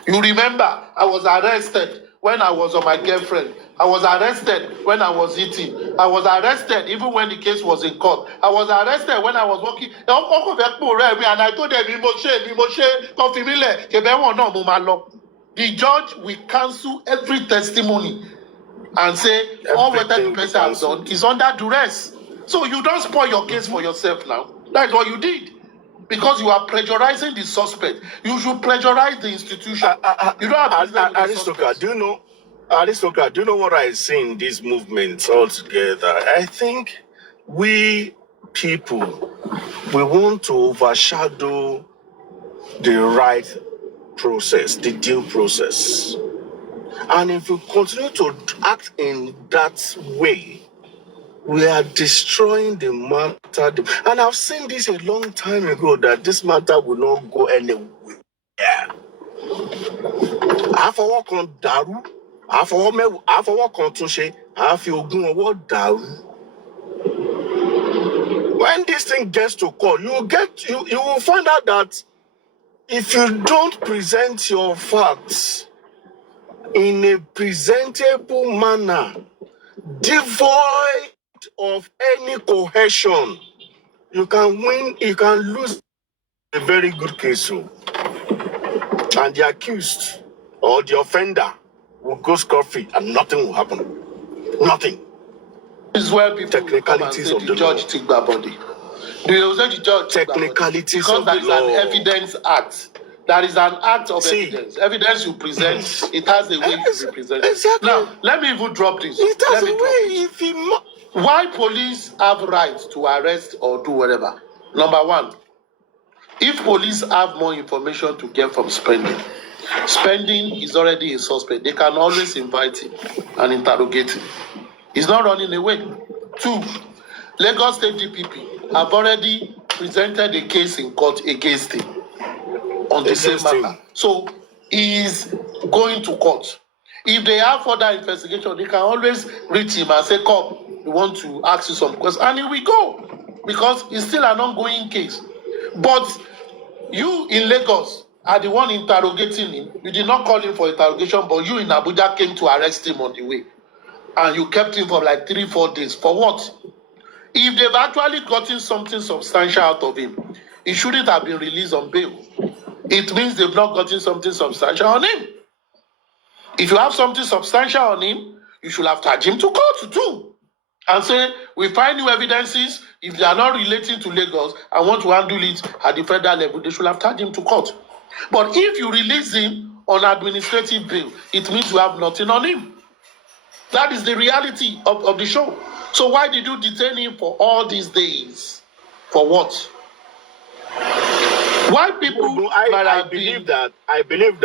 You remember, I was arrested when I was on my girlfriend. I was arrested when I was eating. I was arrested even when the case was in court. I was arrested when I was working. And I told them, the judge will cancel every testimony and say all what the person has done is under duress. So you don't spoil your case for yourself now. That's what you did. Because you are pressurizing the suspect. You should pressurize the institution. You don't have business with the Aristocrat, do you know what I see in these movements altogether? I think we people, we want to overshadow the right process, the due process. And if we continue to act in that way, we are destroying the matter. And I've seen this a long time ago that this matter will not go anywhere. Àfọwọ́ kan dàrú, àfọwọ́ kan túnṣe, àfi ogún ọwọ́ dàrú. When this thing gets to court, you will find out that if you don't present your facts in a presentable manner, devoid of any cohesion, you can win, you can lose a very good case. And the accused or the offender will go scot-free and nothing will happen. Nothing. This is where people technicalities come and say the judge take that body. They will say the judge technicalities because of there the is law. an evidence act. There is an act of evidence. Evidence you present, it has a way you represent. Exactly. Now, let me even drop this. It has Let me a drop way this. if you... Why police have rights to arrest or do whatever? Number one, if police have more information to get from spending is already a suspect. They can always invite him and interrogate him. He's not running away. Two, Lagos State DPP have already presented a case in court against him on the same matter. So he is going to court. If they have further investigation, they can always reach him and say, come, we want to ask you some questions. And he will go because it's still an ongoing case. But you in Lagos are the one interrogating him. You did not call him for interrogation, but you in Abuja came to arrest him on the way. And you kept him for like 3-4 days. For what? If they've actually gotten something substantial out of him, he shouldn't have been released on bail. It means they've not gotten something substantial on him. If you have something substantial on him, you should have charged him to court too. And say, we find new evidences. If they are not relating to Lagos and want to handle it at the federal level, they should have charged him to court. But if you release him on administrative bail, it means you have nothing on him. That is the reality of the show. So why did you detain him for all these days? For what? Why people I believe that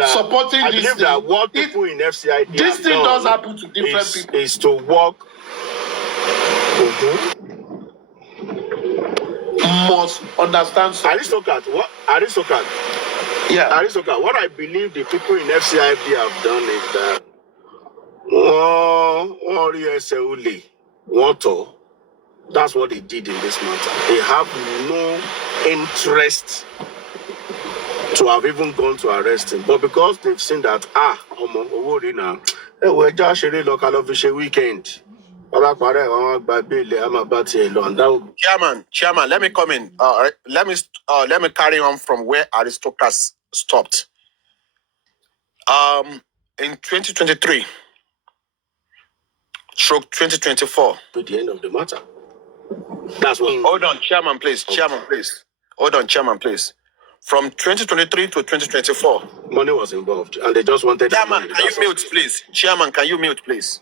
supporting I this believe thing? that what people in FCID This have thing done does happen to different people. is to work. Must understand something. Aristocrat. Yeah. Aristocrat, what I believe the people in FCID have done is that that's what they did in this matter. They have no interest to have even gone to arrest him. But because they've seen that, we're just a local official weekend. Chairman, let me come in. Let me carry on from where aristocrats stopped. In 2023, stroke 2024. To the end of the matter. That's what. Hold on, Chairman, please. Chairman, please. Hold on, Chairman, please. From 2023 to 2024. Money was involved, and they just wanted. Chairman, can you mute, please? Chairman, can you mute, please?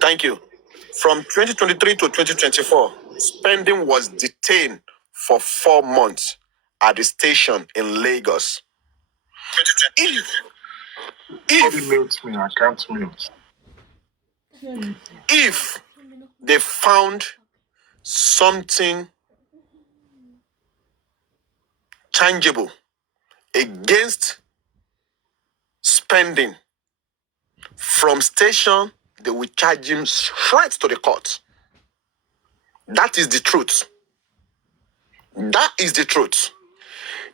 Thank you. From 2023 to 2024, spending was detained for 4 months at the station in Lagos. If they found something tangible against spending from station, they will charge him straight to the court. That is the truth. That is the truth.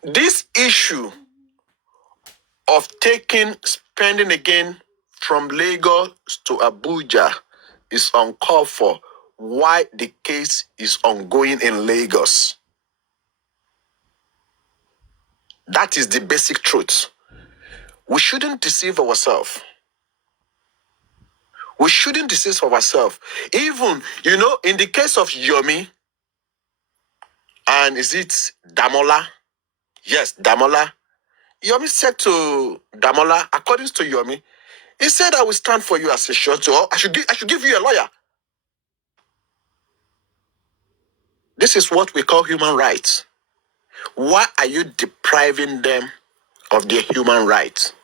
This issue of taking spending again from Lagos to Abuja is uncalled for. Why the case is ongoing in Lagos? That is the basic truth. We shouldn't deceive ourselves. We shouldn't deceive ourselves. Even, in the case of Yomi, and is it Damola? Yes, Damola. Yomi said to Damola, according to Yomi, he said, I will stand for you as a short, or I should give you a lawyer. This is what we call human rights. Why are you depriving them of their human rights?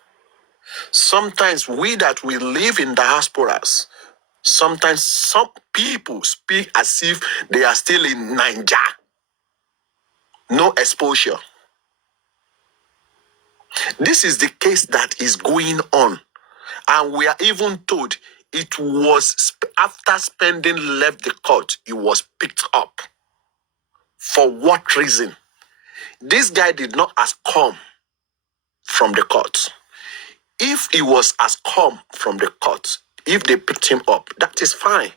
Sometimes we live in diasporas, sometimes some people speak as if they are still in Nigeria. No exposure. This is the case that is going on. And we are even told it was after spending left the court, it was picked up. For what reason? This guy did not as come from the court. If he was as come from the court, if they picked him up, that is fine.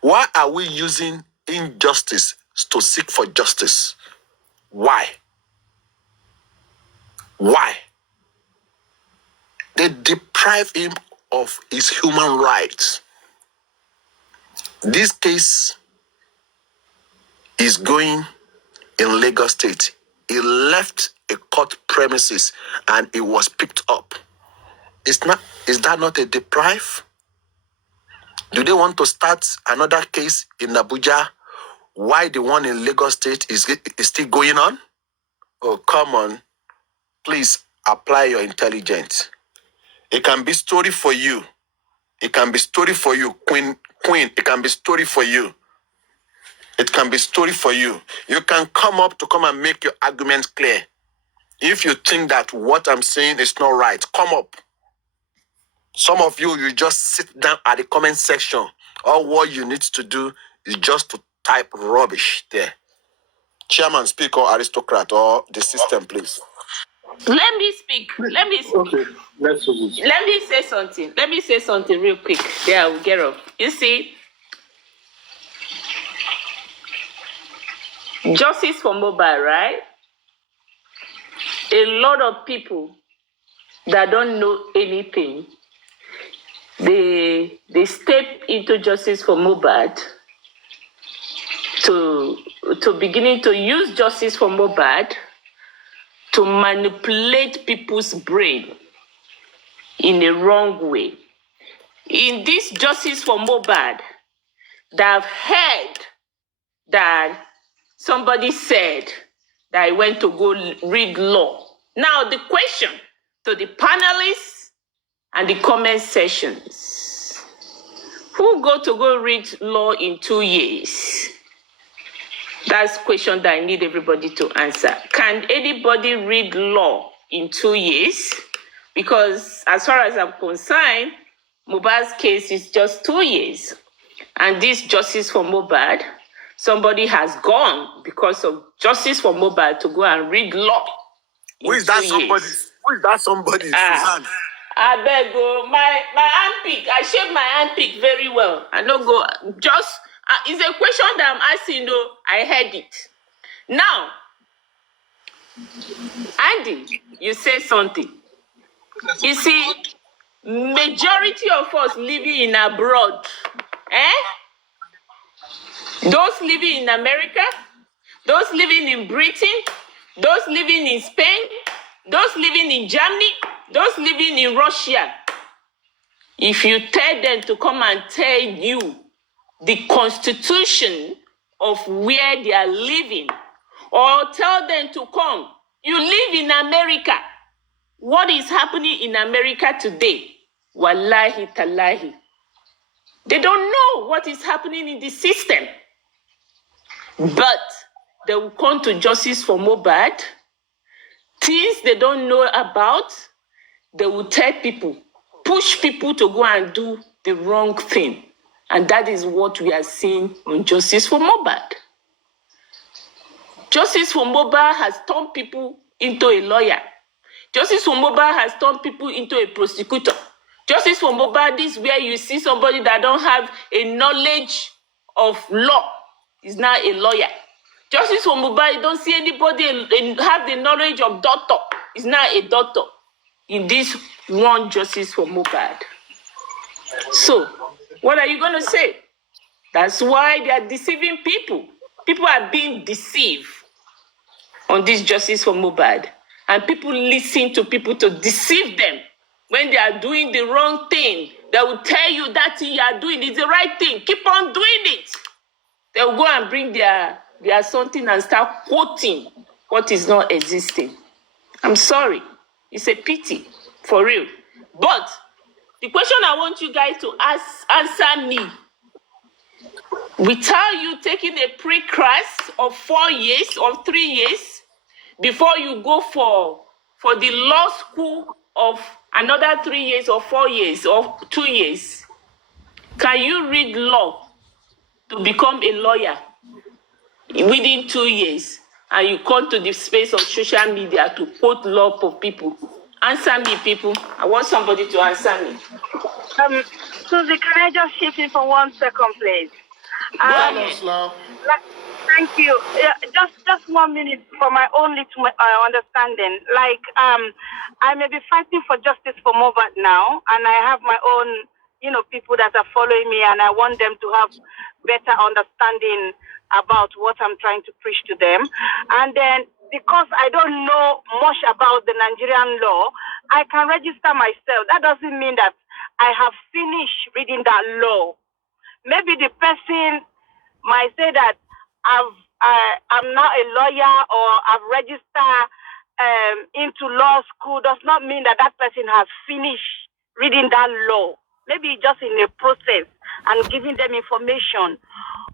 Why are we using injustice to seek for justice? Why? Why? They deprive him of his human rights. This case is going in Lagos State. He left a court premises and it was picked up. Is that not a deprive? Do they want to start another case in Abuja? Why the one in Lagos State is still going on? Oh, come on. Please apply your intelligence. It can be story for you. It can be story for you, Queen. It can be story for you. It can be story for you. You can come and make your arguments clear. If you think that what I'm saying is not right, come up. Some of you just sit down at the comment section. All what you need to do is just to type rubbish there. Chairman, speak, or aristocrat, or the system, please. Let me speak. Okay, let's do this. Let me say something. Let me say something real quick. Then I will get off. You see, justice for mobile, right? A lot of people that don't know anything, they step into justice for mobile to beginning to use justice for mobile to manipulate people's brain in a wrong way. In this justice for mobile, that I've heard that somebody said that I went to go read law. Now the question to the panelists and the comment sessions: who go read law in 2 years? That's the question that I need everybody to answer. Can anybody read law in 2 years? Because as far as I'm concerned, Mohbad's case is just 2 years. And this justice for Mohbad, somebody has gone because of justice for Mohbad to go and read law. Who is that somebody? Who is that somebody, Suzanne? I beg you, my handpick. I shave my handpick very well. I don't go just. It's a question that I'm asking, though. I heard it. Now, Andy, you say something. You see, majority of us living in abroad, those living in America, those living in Britain, those living in Spain, those living in Germany, those living in Russia. If you tell them to come and tell you the constitution of where they are living, or tell them to come, you live in America. What is happening in America today? Wallahi talahi. They don't know what is happening in the system. But they will come to justice for Mohbad. Things they don't know about, they will tell people, push people to go and do the wrong thing. And that is what we are seeing on justice for Mohbad. Justice for Mohbad has turned people into a lawyer. Justice for Mohbad has turned people into a prosecutor. Justice for Mohbad is where you see somebody that don't have a knowledge of law is now a lawyer. Justice for Mohbad, you don't see anybody have the knowledge of doctor is now a doctor. In this one justice for Mohbad. So, what are you going to say? That's why they are deceiving people. People are being deceived on this justice for Mohbad. And people listen to people to deceive them when they are doing the wrong thing. They will tell you that thing you are doing is the right thing. Keep on doing it. They will go and bring their something and start quoting what is not existing. I'm sorry. It's a pity, for real. But the question I want you guys to answer me, without you taking a pre-class of 4 years or 3 years before you go for the law school of another 3 years or 4 years or 2 years, can you read law to become a lawyer within 2 years? And you come to the space of social media to quote law for people. Answer me, people. I want somebody to answer me. Susie, can I just shift in for 1 second, please? Thank you. Just 1 minute for my own little understanding. Like, I may be fighting for justice for Mohbad now, and I have my own, people that are following me, and I want them to have better understanding about what I'm trying to preach to them. And then, because I don't know much about the Nigerian law, I can register myself. That doesn't mean that I have finished reading that law. Maybe the person might say that I'm now a lawyer or I've registered into law school. Does not mean that that person has finished reading that law. Maybe just in a process and giving them information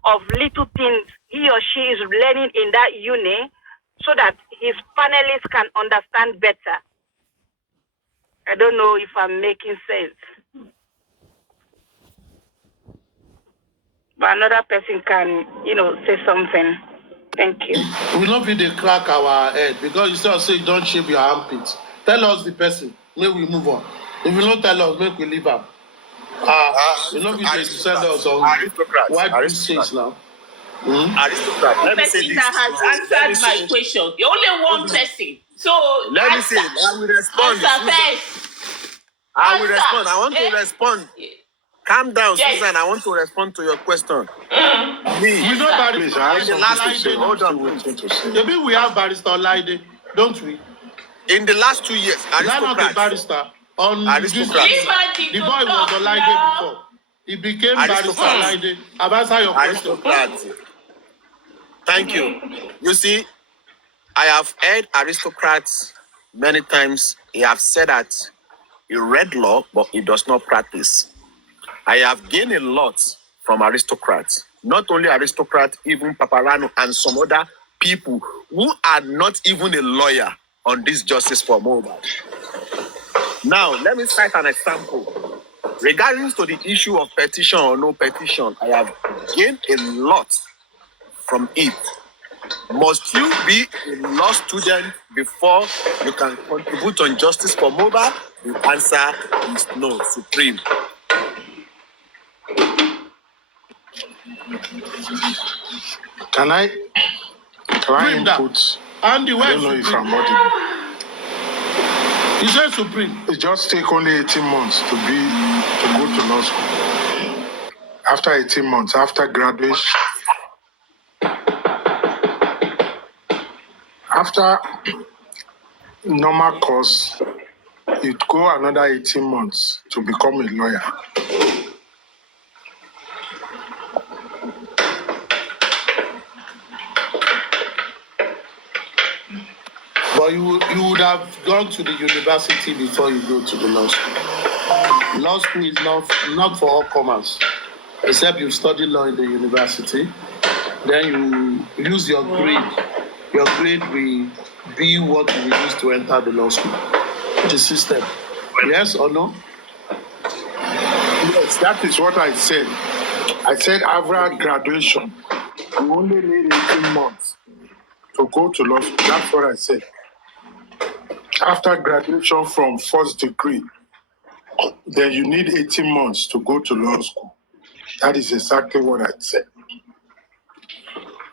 of little things he or she is learning in that uni so that his panelists can understand better. I don't know if I'm making sense. But another person can, say something. Thank you. We love you, they crack our head because you say you don't shave your armpits. Tell us the person, make we move on. If you don't tell us, make we leave them. We love you, they send us on what you say now. Aristocrat. One person that has answered my question. You're only one person. So let me say, I will respond. Answer first. I will respond. I want to respond. Calm down, Yes. Susan. I want to respond to your question. We know Barrister Hold on. Maybe we have Barrister Olaide, don't we? In the last 2 years, Is that not a barrister? On this, the boy was Olaide before. He became Barrister Olaide. I've answered your question. Thank you. You see, I have heard aristocrats many times. He have said that he read law, but he does not practice. I have gained a lot from aristocrats. Not only aristocrats, even Paparano and some other people who are not even a lawyer on this justice for Mohbad. Now, let me cite an example. Regarding to the issue of petition or no petition, I have gained a lot from it. Must you be a law student before you can contribute on justice for Mohbad? The answer is no, Supreme. Can I input? Andy, I don't know if I'm audible. He said Supreme. It just take only 18 months to go to law school. After 18 months, after graduation, after normal course, it go another 18 months to become a lawyer. But you would have gone to the university before you go to the law school. Law school is not for all comers, except you study law in the university. Then you use your grade. Your grade will be what you use to enter the law school. The system. Yes or no? Yes, that is what I said. I said after graduation, you only need 18 months to go to law school. That's what I said. after graduation from first degree, then you need 18 months to go to law school. That is exactly what I said.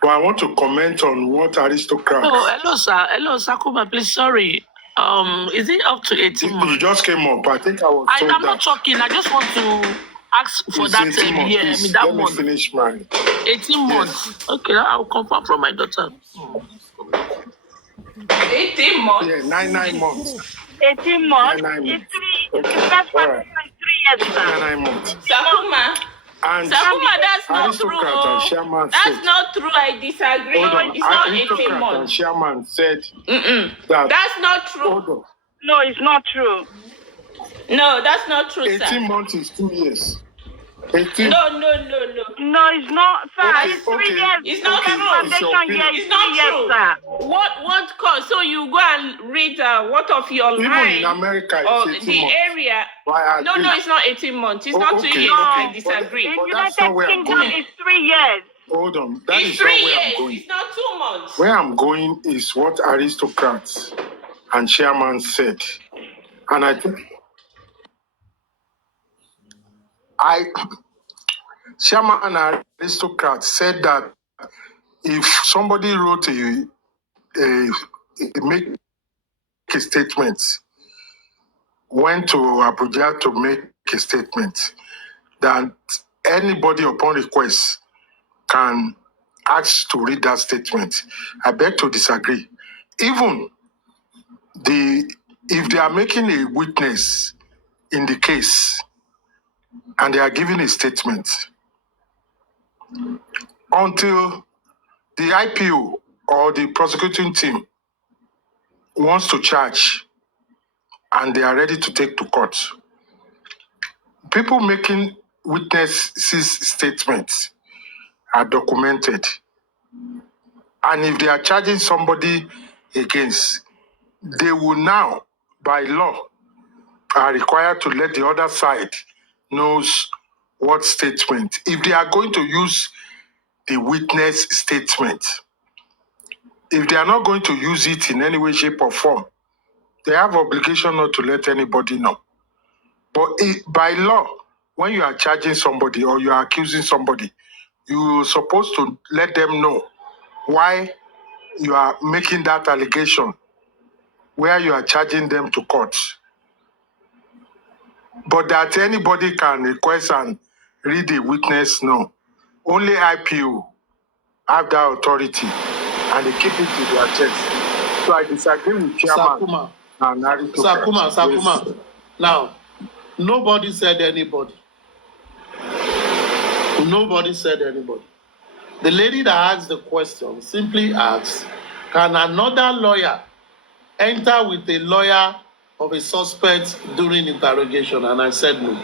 But I want to comment on what aristocrats. Oh, hello, sir. Hello, Sakuma, please. Sorry. Is it up to 18 months? You just came up. I think I was told I'm that. not talking. I just want to ask for It's that 18 months. year. Please, that let me month. finish mine. 18 months. Okay, I'll confirm from my daughter. 18 months? Yeah, 9 months. 18 months. 9 months. It's best All part right. 3 years, sir. 9 months. Sakuma. And Sakuma, that's not true. aristocrat and chairman That's said, not true. I disagree. hold on. It's not 18 Aristocrat and months. chairman said that. That's not true. Hold on. No, it's not true. No, that's not true, 18 sir. months is 2 years. 18. No. No, it's not, sir. Okay, It's 3 okay. years. It's not Best true. foundation year is It's not 3 years, true. sir. What course? So you go and read what of your Even line in America, or it's 18 the months. area. Why No, it's not 18 months. It's not 2 okay, years. okay. I disagree. In But that's not United where I'm Kingdom, going. it's 3 years. Hold on. That It's is 3 not where I'm years. going. It's not 2 months. Where I'm going is what aristocrats and chairman said. And I think chairman and aristocrat said that if somebody wrote make a statement, went to Abuja to make a statement, that anybody upon request can ask to read that statement. I beg to disagree. Even if they are making a witness in the case and they are giving a statement, until the IPO or the prosecuting team wants to charge and they are ready to take to court, people making witnesses statements are documented. And if they are charging somebody against, they will now, by law, are required to let the other side knows what statement. If they are going to use the witness statement, if they are not going to use it in any way, shape, or form, they have obligation not to let anybody know. But by law, when you are charging somebody or you are accusing somebody, you are supposed to let them know why you are making that allegation, where you are charging them to court. But that anybody can request and read a witness, no. Only IPO have that authority and they keep it to their chest. So I disagree with Chairman Sakuma. and aristocrat. Sakuma. Yes. Now, nobody said anybody. Nobody said anybody. The lady that asked the question simply asked, can another lawyer enter with a lawyer of a suspect during interrogation? And I said no.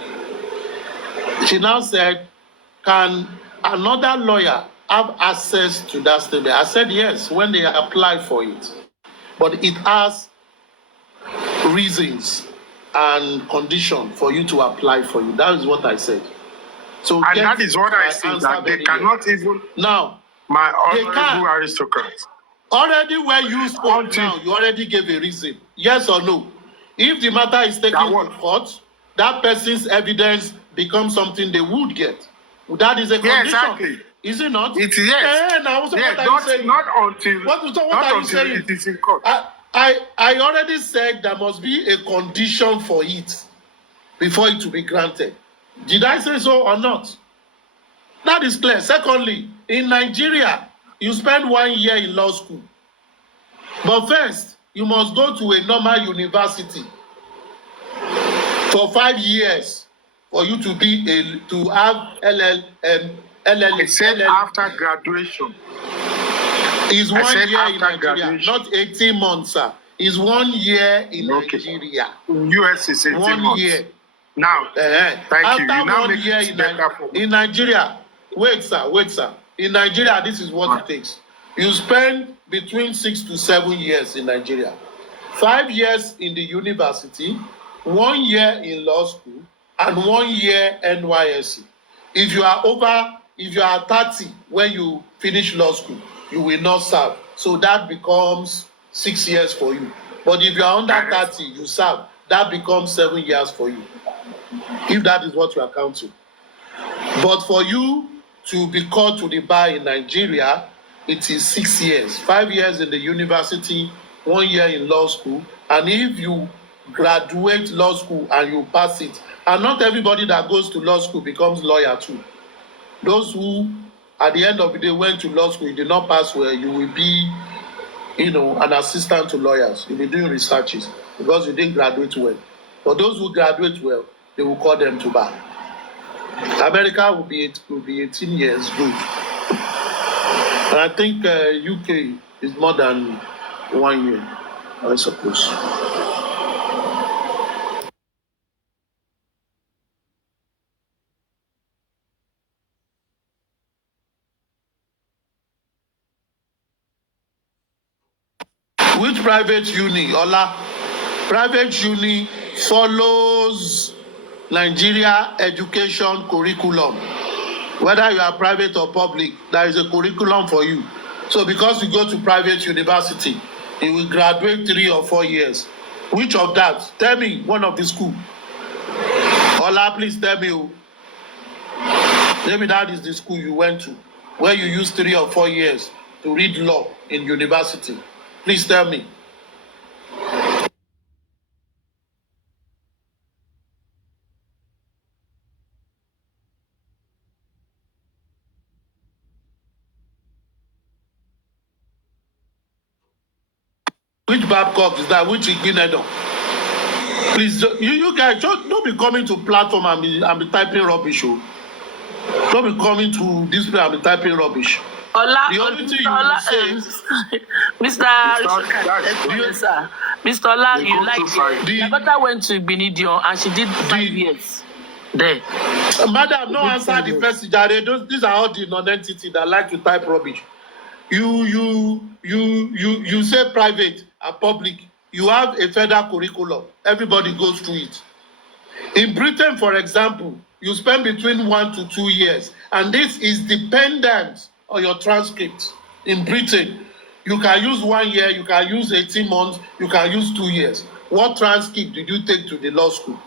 She now said, can another lawyer have access to that statement? I said yes, when they apply for it. But it has reasons and conditions for you to apply for it. That is what I said. So and that is what I said, that they cannot even. Now, my honorable aristocrats. Already when you spoke now, you already gave a reason. Yes or no? If the matter is taken to court, that person's evidence becomes something they would get. That is a condition. Yeah, exactly. Is it not? It is, yes. Now, so yes, what are you saying? Not until, what not are you until saying? it is in court. I already said there must be a condition for it before it will be granted. Did I say so or not? That is clear. Secondly, in Nigeria, you spend 1 year in law school. But first, you must go to a normal university for 5 years for you to be to have LLM. I said after graduation. Is 1 year in Nigeria, graduation. Not 18 months, sir. Is 1 year in Nigeria. In US is 18 1 months. year. Now, thank after you. You now 1 make year in Nigeria, wait, sir. In Nigeria, this is what it takes. You spend between 6 to 7 years in Nigeria. 5 years in the university, 1 year in law school, and 1 year NYSC. If you are 30 when you finish law school, you will not serve. So that becomes 6 years for you. But if you are under 30, you serve, that becomes 7 years for you, if that is what you are counting. But for you to be called to the bar in Nigeria, it is 6 years, 5 years in the university, 1 year in law school. And if you graduate law school and you pass it, and not everybody that goes to law school becomes lawyer too. Those who, at the end of the day, went to law school, you did not pass well, you will be, an assistant to lawyers. You'll be doing researches because you didn't graduate well. But those who graduate well, they will call them to bar. America will be 18 years good. And I think UK is more than 1 year, I suppose. Which private uni, Ola? Private uni follows Nigeria education curriculum. Whether you are private or public, there is a curriculum for you. So because you go to private university, you will graduate 3 or 4 years. Which of that? Tell me one of the school. Ola, please tell me. Maybe that is the school you went to, where you used 3 or 4 years to read law in university. Please tell me. Which Babcock is that? Which Igbinedo? Please, you guys, don't be coming to platform and be typing rubbish. Don't be coming to display and be typing rubbish. Ola, The only thing you will say, Mr. Ola, you like it. My daughter went to Benidio and she did 5 years there. Madam, no answer the person. These are all the non-entity that like to type rubbish. You say private and public. You have a federal curriculum. Everybody goes through it. In Britain, for example, you spend between 1 to 2 years, and this is dependent on your transcript. In Britain, you can use 1 year, you can use 18 months, you can use 2 years. What transcript did you take to the law school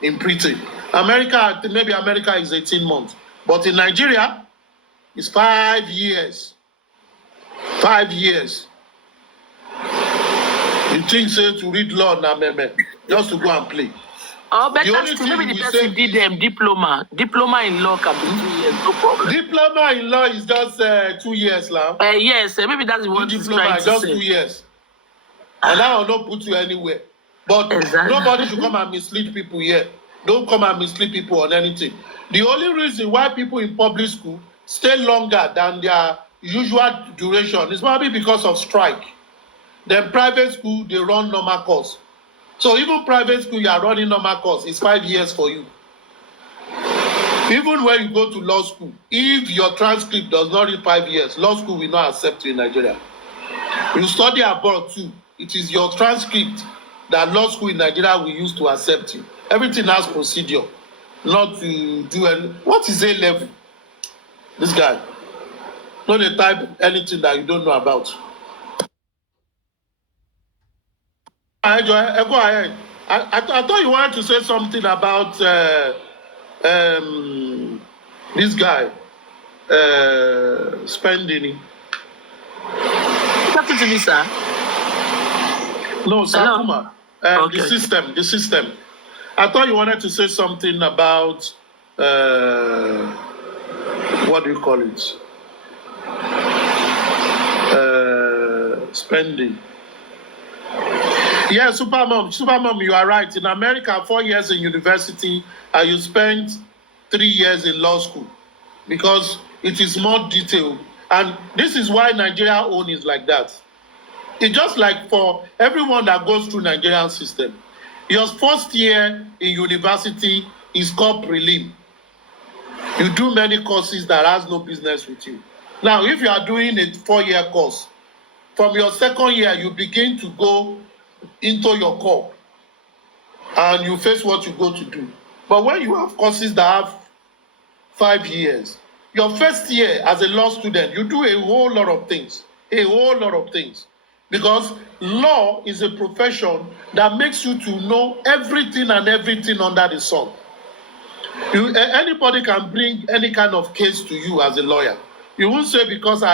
in Britain? America, maybe America is 18 months, but in Nigeria, it's 5 years. 5 years. You think say to read law na meme, just to go and play. Oh, but that's maybe the person did diploma. Diploma in law can be 2 years, no problem. Diploma in law is just 2 years now. Yes, maybe that's what he's trying to just say. 2 years. And that will not put you anywhere. But nobody should come and mislead people here. Don't come and mislead people on anything. The only reason why people in public school stay longer than their usual duration is probably because of strike. Then private school, they run normal course. So even private school, you are running normal course, it's 5 years for you. Even when you go to law school, if your transcript does not read 5 years, law school will not accept you in Nigeria. You study abroad too. It is your transcript that law school in Nigeria will use to accept you. Everything has procedure, not to do any. What is A level? This guy. Not a type anything that you don't know about. Go ahead. I thought you wanted to say something about this guy spending. Talking to me, sir. No, Sakuma. Okay. The system. I thought you wanted to say something about what do you call it? Spending. Yeah, Supermom, you are right. In America, 4 years in university, and you spent 3 years in law school because it is more detailed. And this is why Nigeria own is like that. It's just like for everyone that goes through Nigerian system. Your first year in university is called prelim. You do many courses that has no business with you. Now, if you are doing a 4-year course, from your second year, you begin to go into your core and you face what you go to do. But when you have courses that have 5 years, your first year as a law student, you do a whole lot of things. Because law is a profession that makes you to know everything and everything under the sun. Anybody can bring any kind of case to you as a lawyer. You won't say because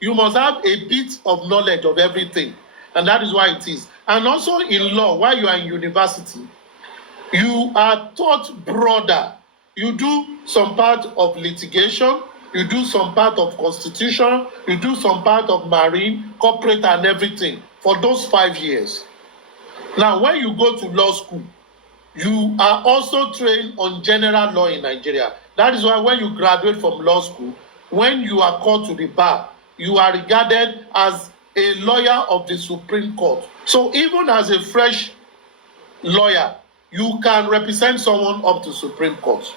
you must have a bit of knowledge of everything. And that is why it is. And also in law, while you are in university, you are taught broader. You do some part of litigation, you do some part of constitution, you do some part of marine, corporate and everything for those 5 years. Now, when you go to law school, you are also trained on general law in Nigeria. That is why when you graduate from law school, when you are called to the bar, you are regarded as a lawyer of the Supreme Court. So even as a fresh lawyer, you can represent someone up to Supreme Court.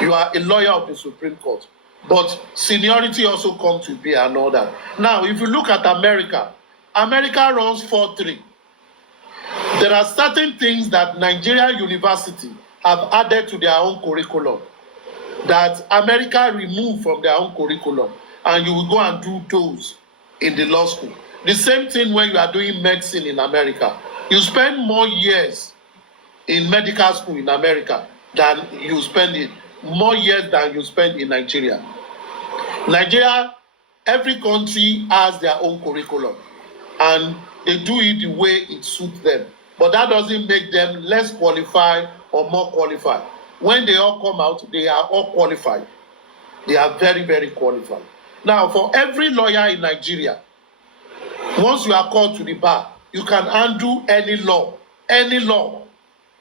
You are a lawyer of the Supreme Court. But seniority also comes to be and all that. Now, if you look at America, America runs 4-3. There are certain things that Nigeria University have added to their own curriculum that America removed from their own curriculum, and you will go and do those in the law school. The same thing when you are doing medicine in America. You spend more years in medical school in America than you spend in more years than you spend in Nigeria. Nigeria, every country has their own curriculum, and they do it the way it suits them. But that doesn't make them less qualified or more qualified. When they all come out, they are all qualified. They are very, very qualified. Now, for every lawyer in Nigeria, once you are called to the bar, you can undo any law, any law.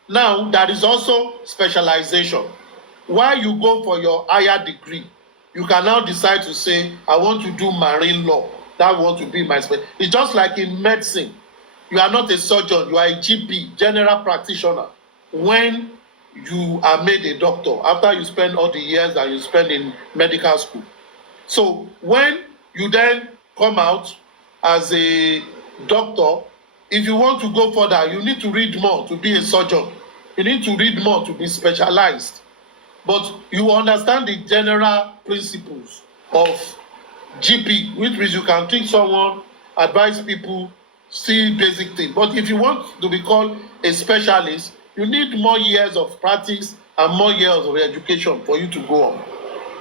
Now, there is also specialization. While you go for your higher degree, you can now decide to say, I want to do marine law. That want to be my specialty. It's just like in medicine. You are not a surgeon, you are a GP, general practitioner. When you are made a doctor, after you spend all the years that you spend in medical school. So when you then come out as a doctor, if you want to go further, you need to read more to be a surgeon. You need to read more to be specialized. But you understand the general principles of GP, which means you can treat someone, advise people, see basic things. But if you want to be called a specialist, you need more years of practice and more years of education for you to go on.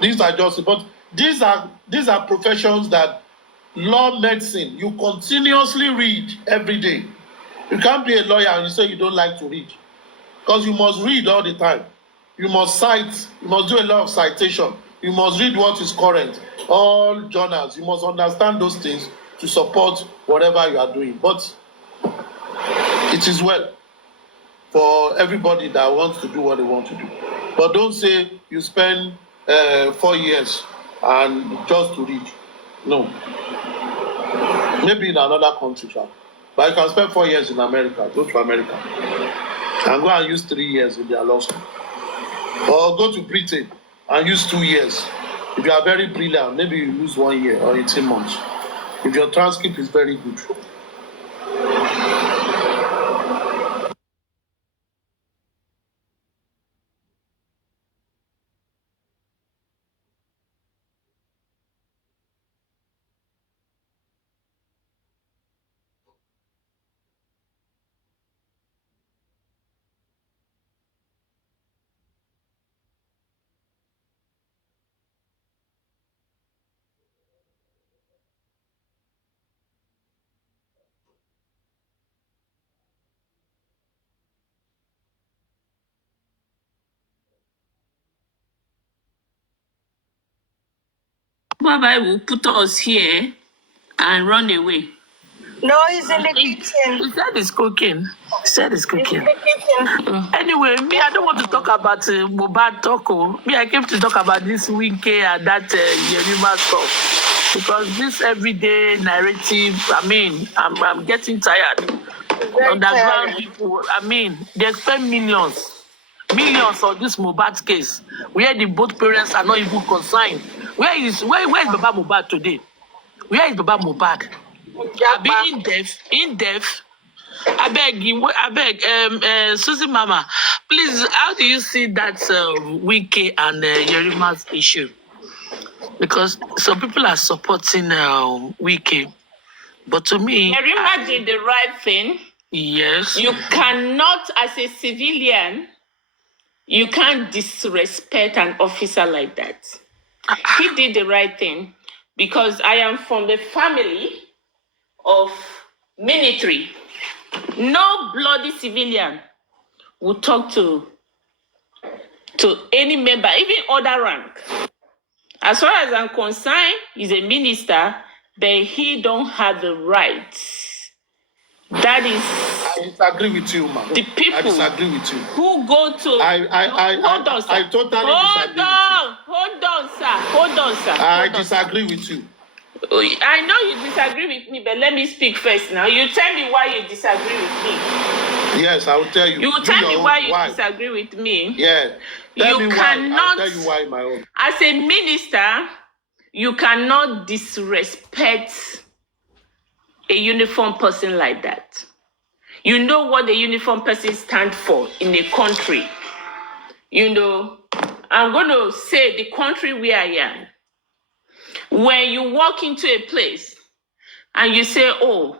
These are just, but these are professions that law, medicine, you continuously read every day. You can't be a lawyer and you say you don't like to read, because you must read all the time. You must cite, you must do a lot of citation. You must read what is current, all journals. You must understand those things to support whatever you are doing. But it is well for everybody that wants to do what they want to do. But don't say you spend 4 years and just to read. No. Maybe in another country, but you can spend 4 years in America. Go to America and go and use 3 years in their law school. Or go to Britain and use 2 years. If you are very brilliant, maybe you lose 1 year or 18 months. If your transcript is very good. Baba will put us here and run away. No, he's in the kitchen. He said he's cooking. He said he's He's in cooking. the kitchen. Anyway, me, I don't want to talk about Mohbad Toko. Me, I came to talk about this Winke and that Yerima stuff. Because this everyday narrative, I mean, I'm getting tired. Underground people, I mean, they spend millions on this Mohbad case, where the both parents are not even concerned. Where is Baba Mohbad today? Where is Baba Mohbad? I be in deaf. I beg, Susie Mama, please, how do you see that Wike and Yerima's issue? Because some people are supporting Wike, But to me, Nerima did the right thing. yes. You cannot, as a civilian, you can't disrespect an officer like that. He did the right thing because I am from the family of military. No bloody civilian will talk to any member, even other rank. As far as I'm concerned, he's a minister, but he don't have the rights. That is. I disagree with you, ma'am. The people. I disagree with you. Who go to. Hold on, sir. I totally disagree Hold on, sir. Hold on, sir. I disagree with you. I know you disagree with me, but let me speak first now. You tell me why you disagree with me. Yes, I will tell you. You tell me why you disagree with me. Yeah. Tell me cannot. Why. I'll tell you why, my own. As a minister, you cannot disrespect a uniformed person like that. You know what the uniformed person stands for in a country. You know, I'm going to say the country where I am. When you walk into a place and you say, oh,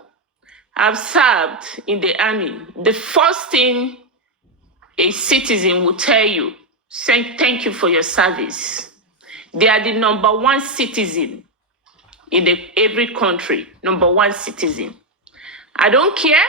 I've served in the army, the first thing a citizen will tell you, say thank you for your service. They are the number one citizen in every country, number one citizen. I don't care